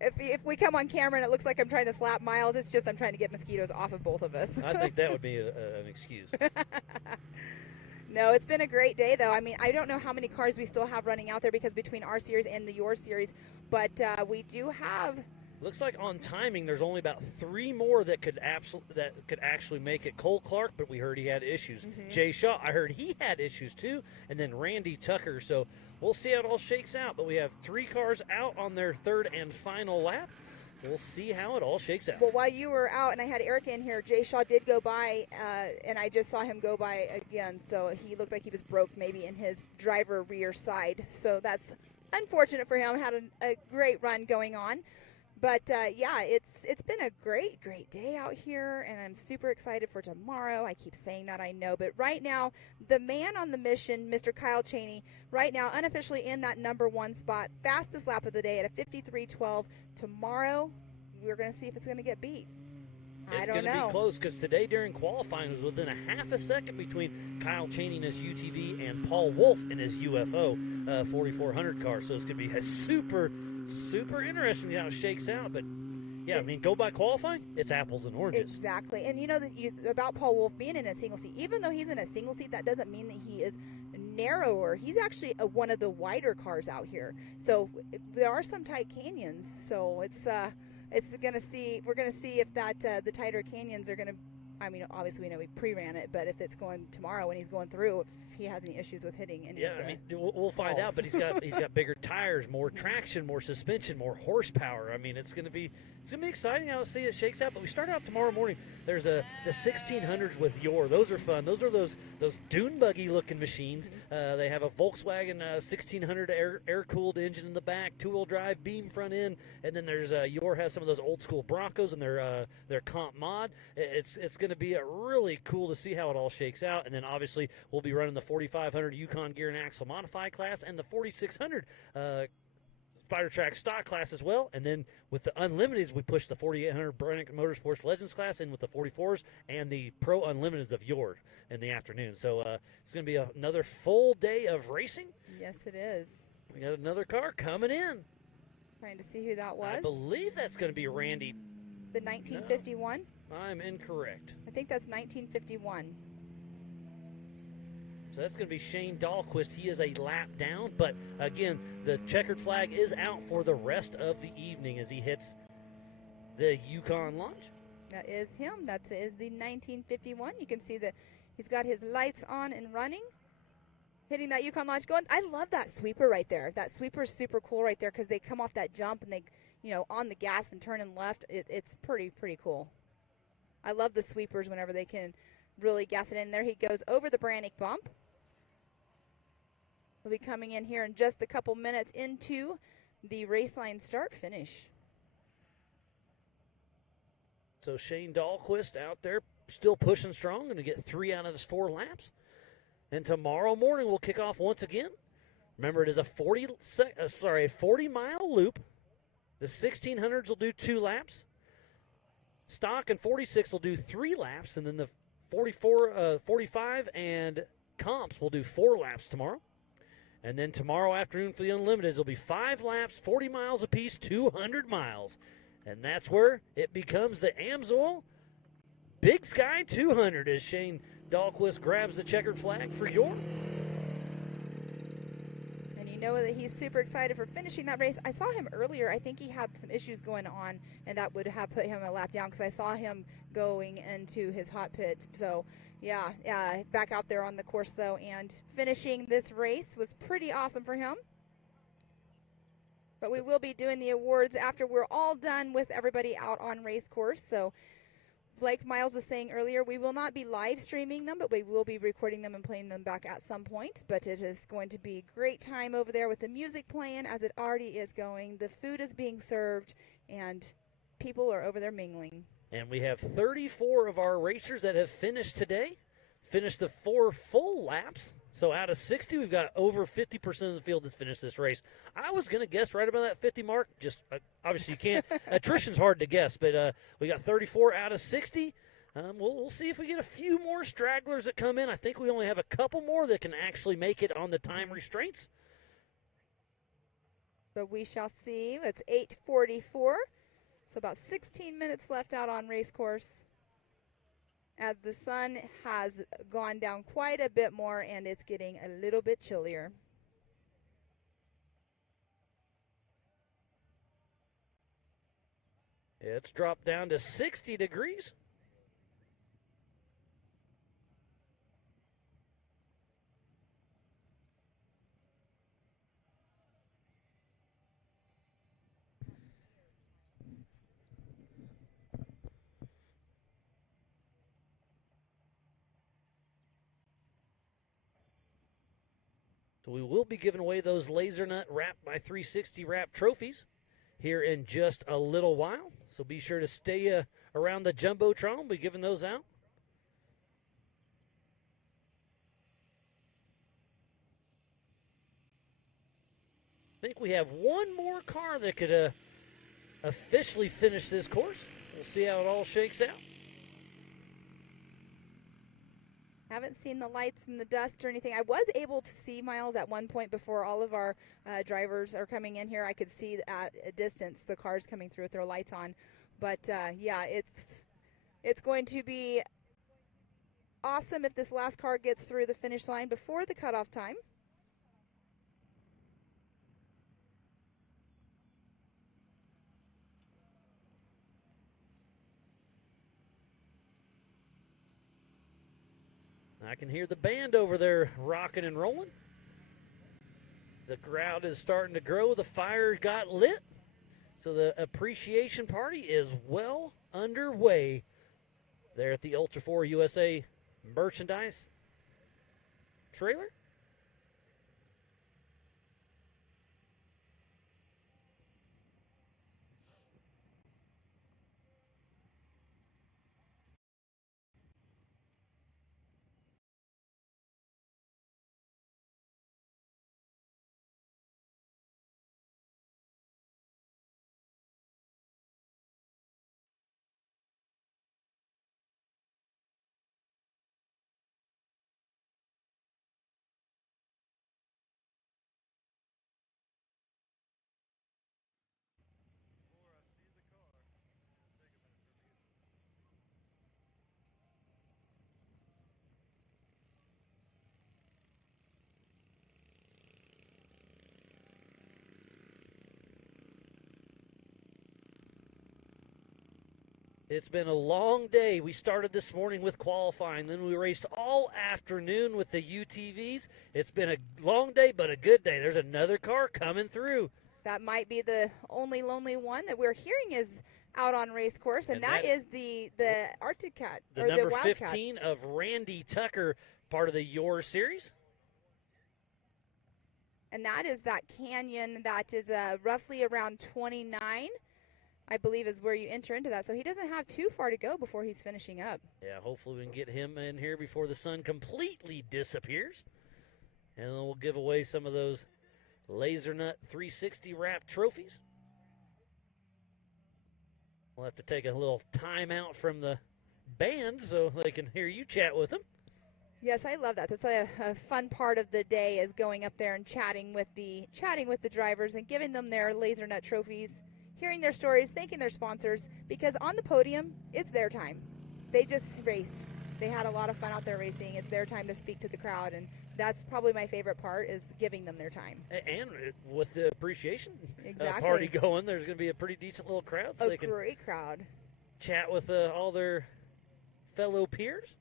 If we come on camera and it looks like I'm trying to slap Miles, it's just I'm trying to get mosquitoes off of both of us. I think that would be an excuse. No, it's been a great day, though. I mean, I don't know how many cars we still have running out there because between our series and the Your series, but we do have. Looks like on timing, there's only about 3 more that could actually make it. Cole Clark, but we heard he had issues. Jay Shaw, I heard he had issues too, and then Randy Tucker. So we'll see how it all shakes out. But we have 3 cars out on their third and final lap. We'll see how it all shakes out. Well, while you were out and I had Erica in here, Jay Shaw did go by, and I just saw him go by again. So he looked like he was broke maybe in his driver rear side. So that's unfortunate for him. Had a great run going on. But, yeah, it's been a great day out here, and I'm super excited for tomorrow. I keep saying that, I know. But right now, the man on the mission, Mr. Kyle Chaney, right now unofficially in that number 1 spot, fastest lap of the day at a 53:12. Tomorrow, we're going to see if it's going to get beat. It's going to be close because today during qualifying it was within a half a second between Kyle Chaney in his UTV and Paul Wolf in his UFO 4400 car. So it's going to be a super interesting how it shakes out. But, yeah, I mean, go by qualifying, it's apples and oranges. Exactly. And you know about Paul Wolf being in a single seat. Even though he's in a single seat, that doesn't mean that he is narrower. He's actually one of the wider cars out here. So there are some tight canyons. So we're going to see if that the tighter canyons are going to, I mean, obviously we know we pre-ran it, but if it's going tomorrow when he's going through, if he has any issues with hitting any of the I mean, we'll find out, but he's got bigger tires, more traction, more suspension, more horsepower. I mean, it's going to be exciting how to see it shakes out. But we start out tomorrow morning. There's the 1600s with Your. Those are fun. Those are those dune buggy looking machines. They have a Volkswagen 1600 air-cooled engine in the back, 2-wheel drive, beam front end, and then there's Your has some of those old school Broncos and their comp mod. It's going to be really cool to see how it all shakes out. And then obviously we'll be running the 4500 Yukon gear and axle modified class and the 4600 Spider Track stock class as well. And then with the Unlimiteds, we push the 4800 Brennick Motorsports Legends class in with the 44s and the Pro Unlimiteds of Your in the afternoon. So it's going to be another full day of racing. Yes, it is. We got another car coming in. Trying to see who that was. I believe that's going to be Randy. The 1951? No, I'm incorrect. I think that's 1951. So that's going to be Shane Dahlquist. He is a lap down, but again, the checkered flag is out for the rest of the evening as he hits the Yukon launch. That is him. That is the 1951. You can see that he's got his lights on and running, hitting that Yukon launch going. I love that sweeper right there. That sweeper is super cool right there because they come off that jump and they, on the gas and turning left. It's pretty cool. I love the sweepers whenever they can really gas it in. There he goes over the Brannick bump. We'll be coming in here in just a couple minutes into the race line start finish. So Shane Dahlquist out there still pushing strong, going to get 3 out of his 4 laps. And tomorrow morning we'll kick off once again. Remember, it is a 40-mile loop. The 1600s will do 2 laps. Stock and 46 will do 3 laps, and then the 45 and comps will do 4 laps tomorrow. And then tomorrow afternoon for the Unlimiteds, it'll be 5 laps, 40 miles apiece, 200 miles. And that's where it becomes the AMSOIL Big Sky 200 as Shane Dahlquist grabs the checkered flag for Your. And you know that he's super excited for finishing that race. I saw him earlier. I think he had some issues going on, and that would have put him a lap down because I saw him going into his hot pit. So, yeah, back out there on the course, though, and finishing this race was pretty awesome for him. But we will be doing the awards after we're all done with everybody out on race course. So like Miles was saying earlier, we will not be live streaming them, but we will be recording them and playing them back at some point. But it is going to be a great time over there with the music playing as it already is going. The food is being served, and people are over there mingling. And we have 34 of our racers that have finished today, finished the 4 full laps. So out of 60, we've got over 50% of the field that's finished this race. I was going to guess right about that 50 mark. Just obviously you can't. Attrition's hard to guess, but we got 34 out of 60. We'll see if we get a few more stragglers that come in. I think we only have a couple more that can actually make it on the time restraints. But we shall see. It's 8:44, so about 16 minutes left out on race course, as the sun has gone down quite a bit more and it's getting a little bit chillier. It's dropped down to 60 degrees. So we will be giving away those Laser Nut Wrap by 360 Wrap trophies here in just a little while. So be sure to stay around the Jumbotron. We'll be giving those out. I think we have one more car that could officially finish this course. We'll see how it all shakes out. Haven't seen the lights and the dust or anything. I was able to see, Miles, at one point before all of our drivers are coming in here. I could see at a distance the cars coming through with their lights on. But, yeah, it's going to be awesome if this last car gets through the finish line before the cutoff time. I can hear the band over there rocking and rolling. The crowd is starting to grow. The fire got lit. So the appreciation party is well underway there at the Ultra 4 USA merchandise trailer. It's been a long day. We started this morning with qualifying, then we raced all afternoon with the UTVs. It's been a long day, but a good day. There's another car coming through. That might be the only lonely one that we're hearing is out on race course, and that is the Arctic Cat, the or number the Wildcat. 15 of Randy Tucker, part of the Your Series. And that is that canyon that is roughly around 29, I believe, is where you enter into that. So he doesn't have too far to go before he's finishing up. Yeah, hopefully we can get him in here before the sun completely disappears. And then we'll give away some of those Laser Nut 360 Wrap trophies. We'll have to take a little time out from the band so they can hear you chat with them. Yes, I love that. That's a fun part of the day, is going up there and chatting with the drivers and giving them their Laser Nut trophies, hearing their stories, thanking their sponsors, because on the podium, it's their time. They just raced. They had a lot of fun out there racing. It's their time to speak to the crowd, and that's probably my favorite part, is giving them their time. And with the appreciation Exactly. party going, there's going to be a pretty decent little crowd. So A they can great crowd. chat with all their fellow peers.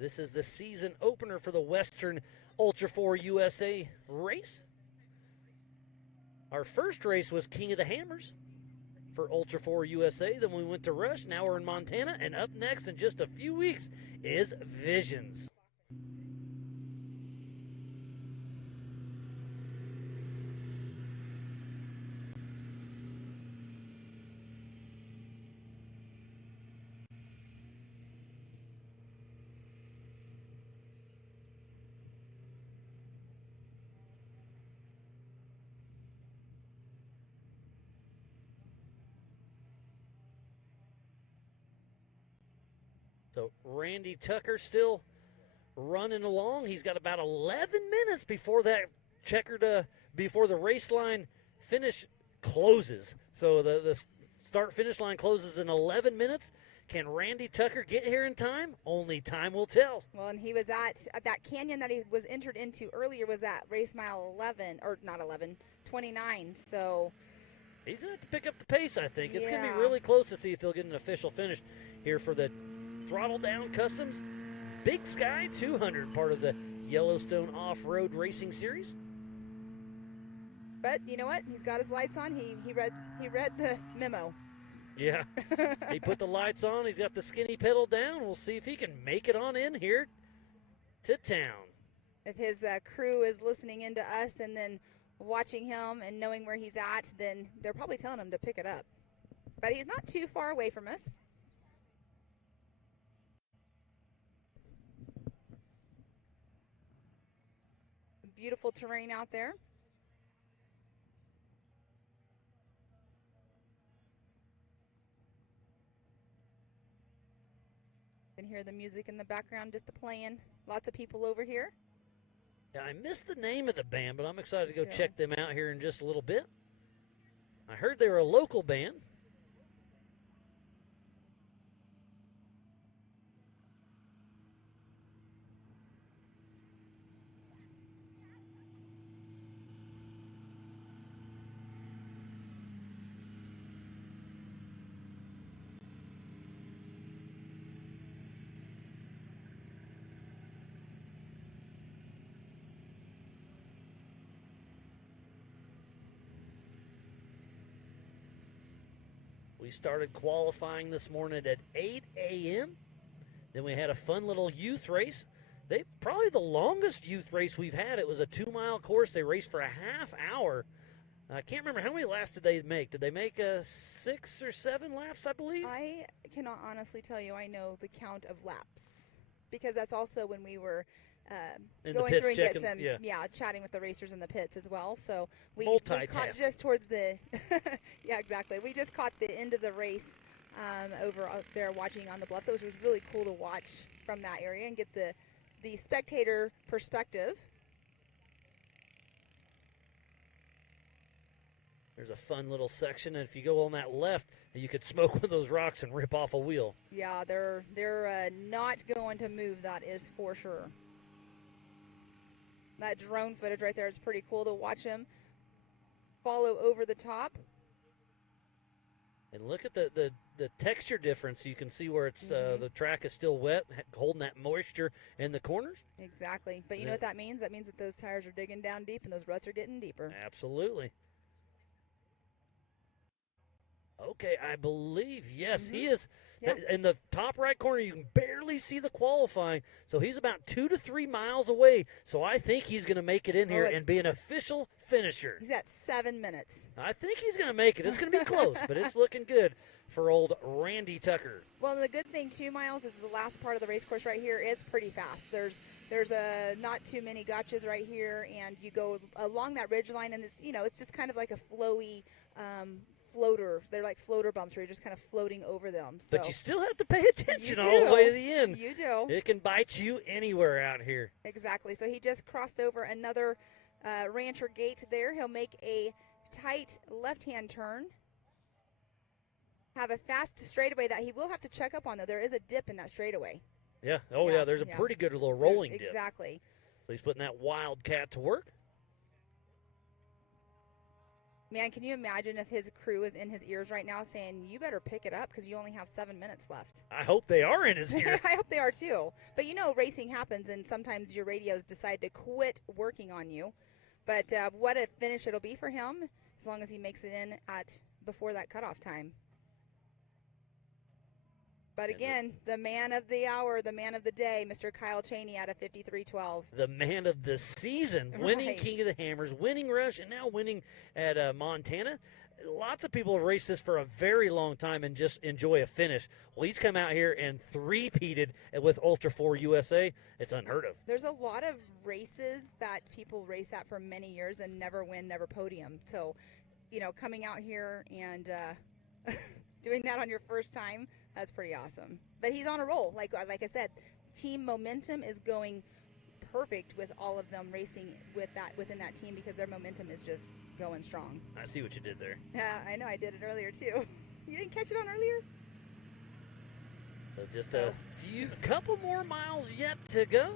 This is the season opener for the Western Ultra 4 USA race. Our first race was King of the Hammers for Ultra 4 USA. Then we went to Rush. Now we're in Montana. And up next in just a few weeks is Visions. So Randy Tucker still running along. He's got about 11 minutes before that before the race line finish closes. So the start-finish line closes in 11 minutes. Can Randy Tucker get here in time? Only time will tell. Well, and he was at that canyon that he was entered into earlier was at race mile 11, or not 11, 29. So he's going to have to pick up the pace, I think. It's going to be Yeah. really close to see if he'll get an official finish here for the Throttle Down Customs Big Sky 200, part of the Yellowstone Off-Road Racing Series. But you know what? He's got his lights on. He read the memo. Yeah. He put the lights on. He's got the skinny pedal down. We'll see if he can make it on in here to town. If his crew is listening into us and then watching him and knowing where he's at, then they're probably telling him to pick it up. But he's not too far away from us. Beautiful terrain out there. Can hear the music in the background just playing. Lots of people over here. Yeah, I missed the name of the band, but I'm excited to go check them out here in just a little bit. I heard they were a local band. We started qualifying this morning at 8 a.m. Then we had a fun little youth race. They probably the longest youth race we've had. It was a 2-mile course. They raced for a half hour. I can't remember how many laps did they make. Did they make 6 or 7 laps, I believe? I cannot honestly tell you I know the count of laps because that's also when we were going through and get some chatting with the racers in the pits as well. So we caught just towards the yeah, exactly. We just caught the end of the race over there watching on the bluff. So it was really cool to watch from that area and get the spectator perspective. There's a fun little section, and if you go on that left, you could smoke one of those rocks and rip off a wheel. Yeah, they're not going to move, that is for sure. That drone footage right there is pretty cool to watch him follow over the top. And look at the texture difference. You can see where it's the track is still wet, holding that moisture in the corners. Exactly. But you know what that means? That means that those tires are digging down deep and those ruts are getting deeper. Absolutely. Okay, I believe, yes, he is. Yeah. In the top right corner, you can barely see the qualifying. So he's about 2 to 3 miles away. So I think he's going to make it in here and be an official finisher. He's at 7 minutes. I think he's going to make it. It's going to be close, but it's looking good for old Randy Tucker. Well, the good thing, 2 miles, is the last part of the race course right here is pretty fast. There's not too many gotchas right here, and you go along that ridge line, and it's just kind of like a flowy floater. They're like floater bumps where you're just kind of floating over them. So but you still have to pay attention all the way to the end. You do. It can bite you anywhere out here. Exactly. So he just crossed over another rancher gate there. He'll make a tight left-hand turn. Have a fast straightaway that he will have to check up on, though. There is a dip in that straightaway. Yeah. Oh, yeah. There's a pretty good little rolling dip. Exactly. So he's putting that Wildcat to work. Man, can you imagine if his crew is in his ears right now saying, you better pick it up because you only have 7 minutes left? I hope they are in his ear. I hope they are too. But you know, racing happens, and sometimes your radios decide to quit working on you. But what a finish it'll be for him as long as he makes it in before that cutoff time. But again, the man of the hour, the man of the day, Mr. Kyle Chaney out of 53.12. The man of the season, winning Right. King of the Hammers, winning Rush, and now winning at Montana. Lots of people have raced this for a very long time and just enjoy a finish. Well, he's come out here and three-peated with Ultra 4 USA. It's unheard of. There's a lot of races that people race at for many years and never win, never podium. So, you know, coming out here and doing that on your first time, that's pretty awesome. But he's on a roll. Like I said, team momentum is going perfect with all of them racing within that team because their momentum is just going strong. I see what you did there. Yeah, I know. I did it earlier too. You didn't catch it on earlier? So just a couple more miles yet to go.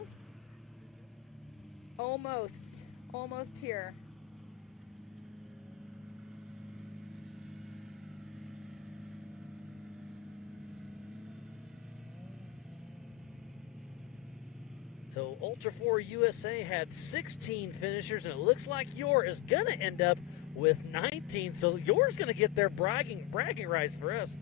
Almost here. So Ultra 4 USA had 16 finishers, and it looks like yours is going to end up with 19. So yours going to get their bragging rights for us.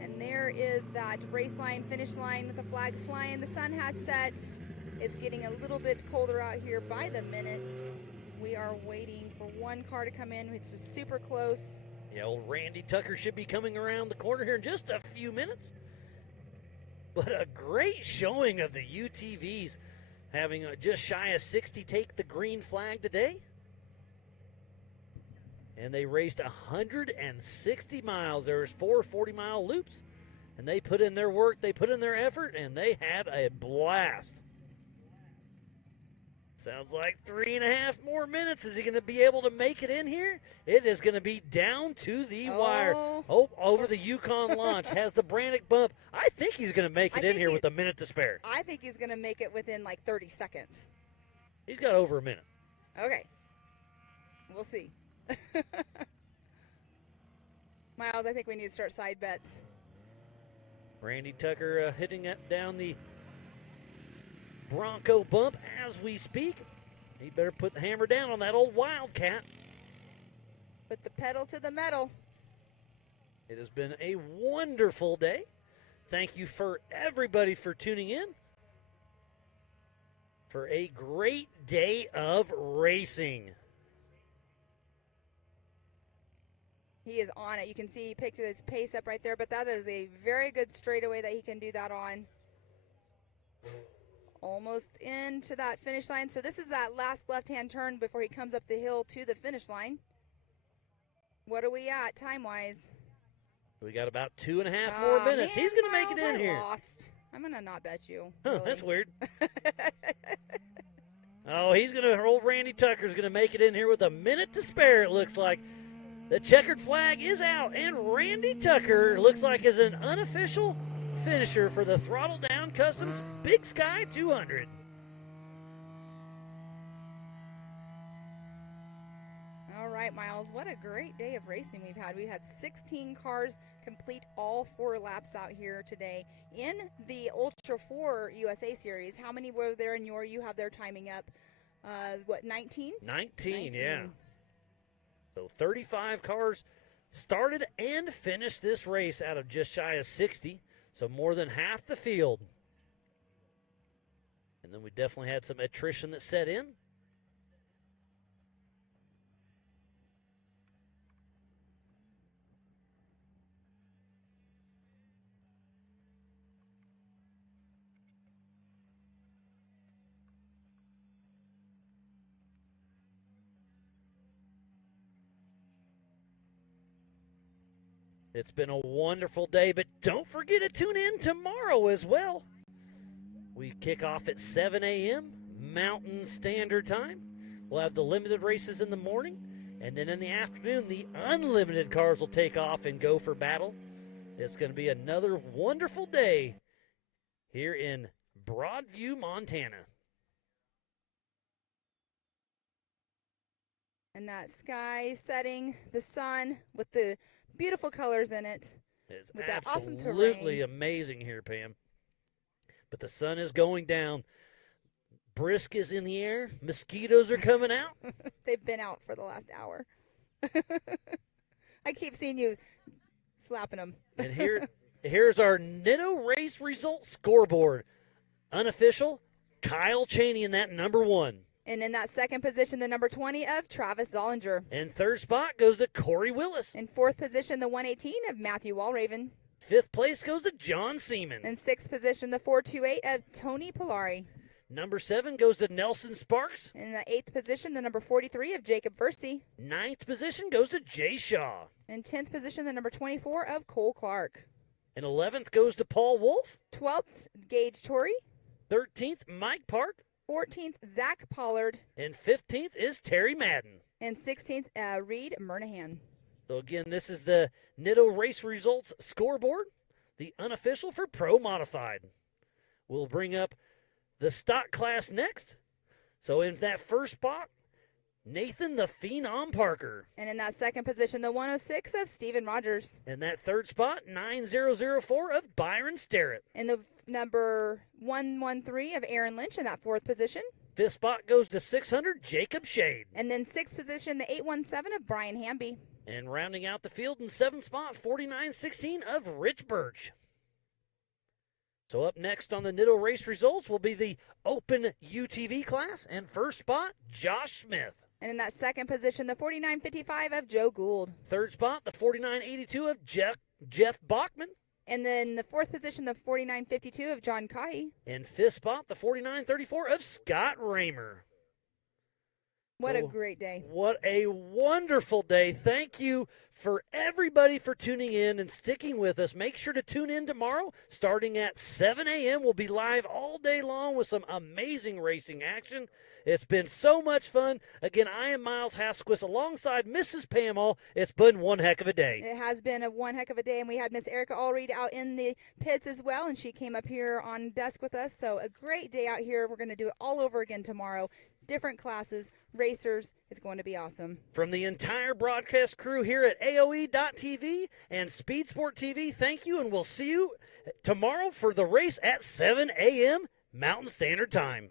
And there is that race line, finish line with the flags flying. The sun has set. It's getting a little bit colder out here by the minute. We are waiting for one car to come in, which is super close. Yeah, old Randy Tucker should be coming around the corner here in just a few minutes. But a great showing of the UTVs, having just shy of 60 take the green flag today. And they raced 160 miles. There was 4 40-mile loops. And they put in their work, they put in their effort, and they had a blast. Sounds like 3.5 more minutes. Is he going to be able to make it in here? It is going to be down to the wire. Oh, over the Yukon launch. Has the Brannick bump. I think he's going to make it in here with a minute to spare. I think he's going to make it within like 30 seconds. He's got over a minute. Okay. We'll see. Miles, I think we need to start side bets. Randy Tucker hitting it down the Bronco bump as we speak. He better put the hammer down on that old Wildcat. Put the pedal to the metal. It has been a wonderful day. Thank you for everybody for tuning in for a great day of racing. He is on it. You can see he picked his pace up right there, but that is a very good straightaway that he can do that on. Almost into that finish line. So this is that last left-hand turn before he comes up the hill to the finish line. What are we at time-wise? We got about 2.5 more minutes. Man, He's going to make Miles, it in I here. Lost. I'm going to not bet you. Huh, really. that's weird. Oh, he's going to, old Randy Tucker's going to make it in here with a minute to spare, it looks like. The checkered flag is out, and Randy Tucker looks like is an unofficial finisher for the Throttle Down Customs Big Sky 200. All right, Miles, what a great day of racing we've had. We had 16 cars complete all 4 laps out here today in the Ultra 4 USA Series. How many were there in you have their timing up? 19? 19, yeah. So 35 cars started and finished this race out of just shy of 60. So more than half the field. And then we definitely had some attrition that set in. It's been a wonderful day, but don't forget to tune in tomorrow as well. We kick off at 7 a.m. Mountain Standard Time. We'll have the limited races in the morning, and then in the afternoon, the unlimited cars will take off and go for battle. It's going to be another wonderful day here in Broadview, Montana. And that sky setting, the sun with the beautiful colors in it. It's with that awesome absolutely terrain. amazing here, Pam. But the sun is going down. Brisk is in the air. Mosquitoes are coming out. They've been out for the last hour. I keep seeing you slapping them. And here's our Nitto race results scoreboard. Unofficial, Kyle Cheney in that number 1. And in that second position, the number 20 of Travis Zollinger. And third spot goes to Corey Willis. In fourth position, the 118 of Matthew Walraven. Fifth place goes to John Seaman. In sixth position, the 428 of Tony Polari. Number 7 goes to Nelson Sparks. In the eighth position, the number 43 of Jacob Versey. Ninth position goes to Jay Shaw. In 10th position, the number 24 of Cole Clark. And 11th goes to Paul Wolf. 12th, Gage Torrey. 13th, Mike Park. 14th, Zach Pollard. And 15th is Terry Madden. And 16th, Reed Murnahan. So again, this is the Nitto race results scoreboard, the unofficial for Pro Modified. We'll bring up the stock class next. So in that first spot, Nathan the Phenom Parker. And in that second position, the 106 of Steven Rogers. In that third spot, 9004 of Byron Sterrett. In the number 113 of Aaron Lynch in that fourth position. Fifth spot goes to 600, Jacob Shade. And then sixth position, the 817 of Brian Hamby. And rounding out the field in seventh spot, 4916 of Rich Birch. So up next on the Nitto race results will be the Open UTV class. And first spot, Josh Smith. And in that second position, the 4955 of Joe Gould. Third spot, the 4982 of Jeff Bachman. And then the fourth position, the 4952 of John Kahi. And fifth spot, the 4934 of Scott Raymer. What a great day. What a wonderful day. Thank you for everybody for tuning in and sticking with us. Make sure to tune in tomorrow starting at 7 a.m. We'll be live all day long with some amazing racing action. It's been so much fun. Again, I am Miles Hasquist alongside Mrs. Pam All. It's been one heck of a day. It has been one heck of a day, and we had Miss Erica Allreed out in the pits as well, and she came up here on desk with us. So a great day out here. We're going to do it all over again tomorrow. Different classes, racers. It's going to be awesome. From the entire broadcast crew here at AOE.TV and Speed Sport TV, thank you, and we'll see you tomorrow for the race at 7 a.m. Mountain Standard Time.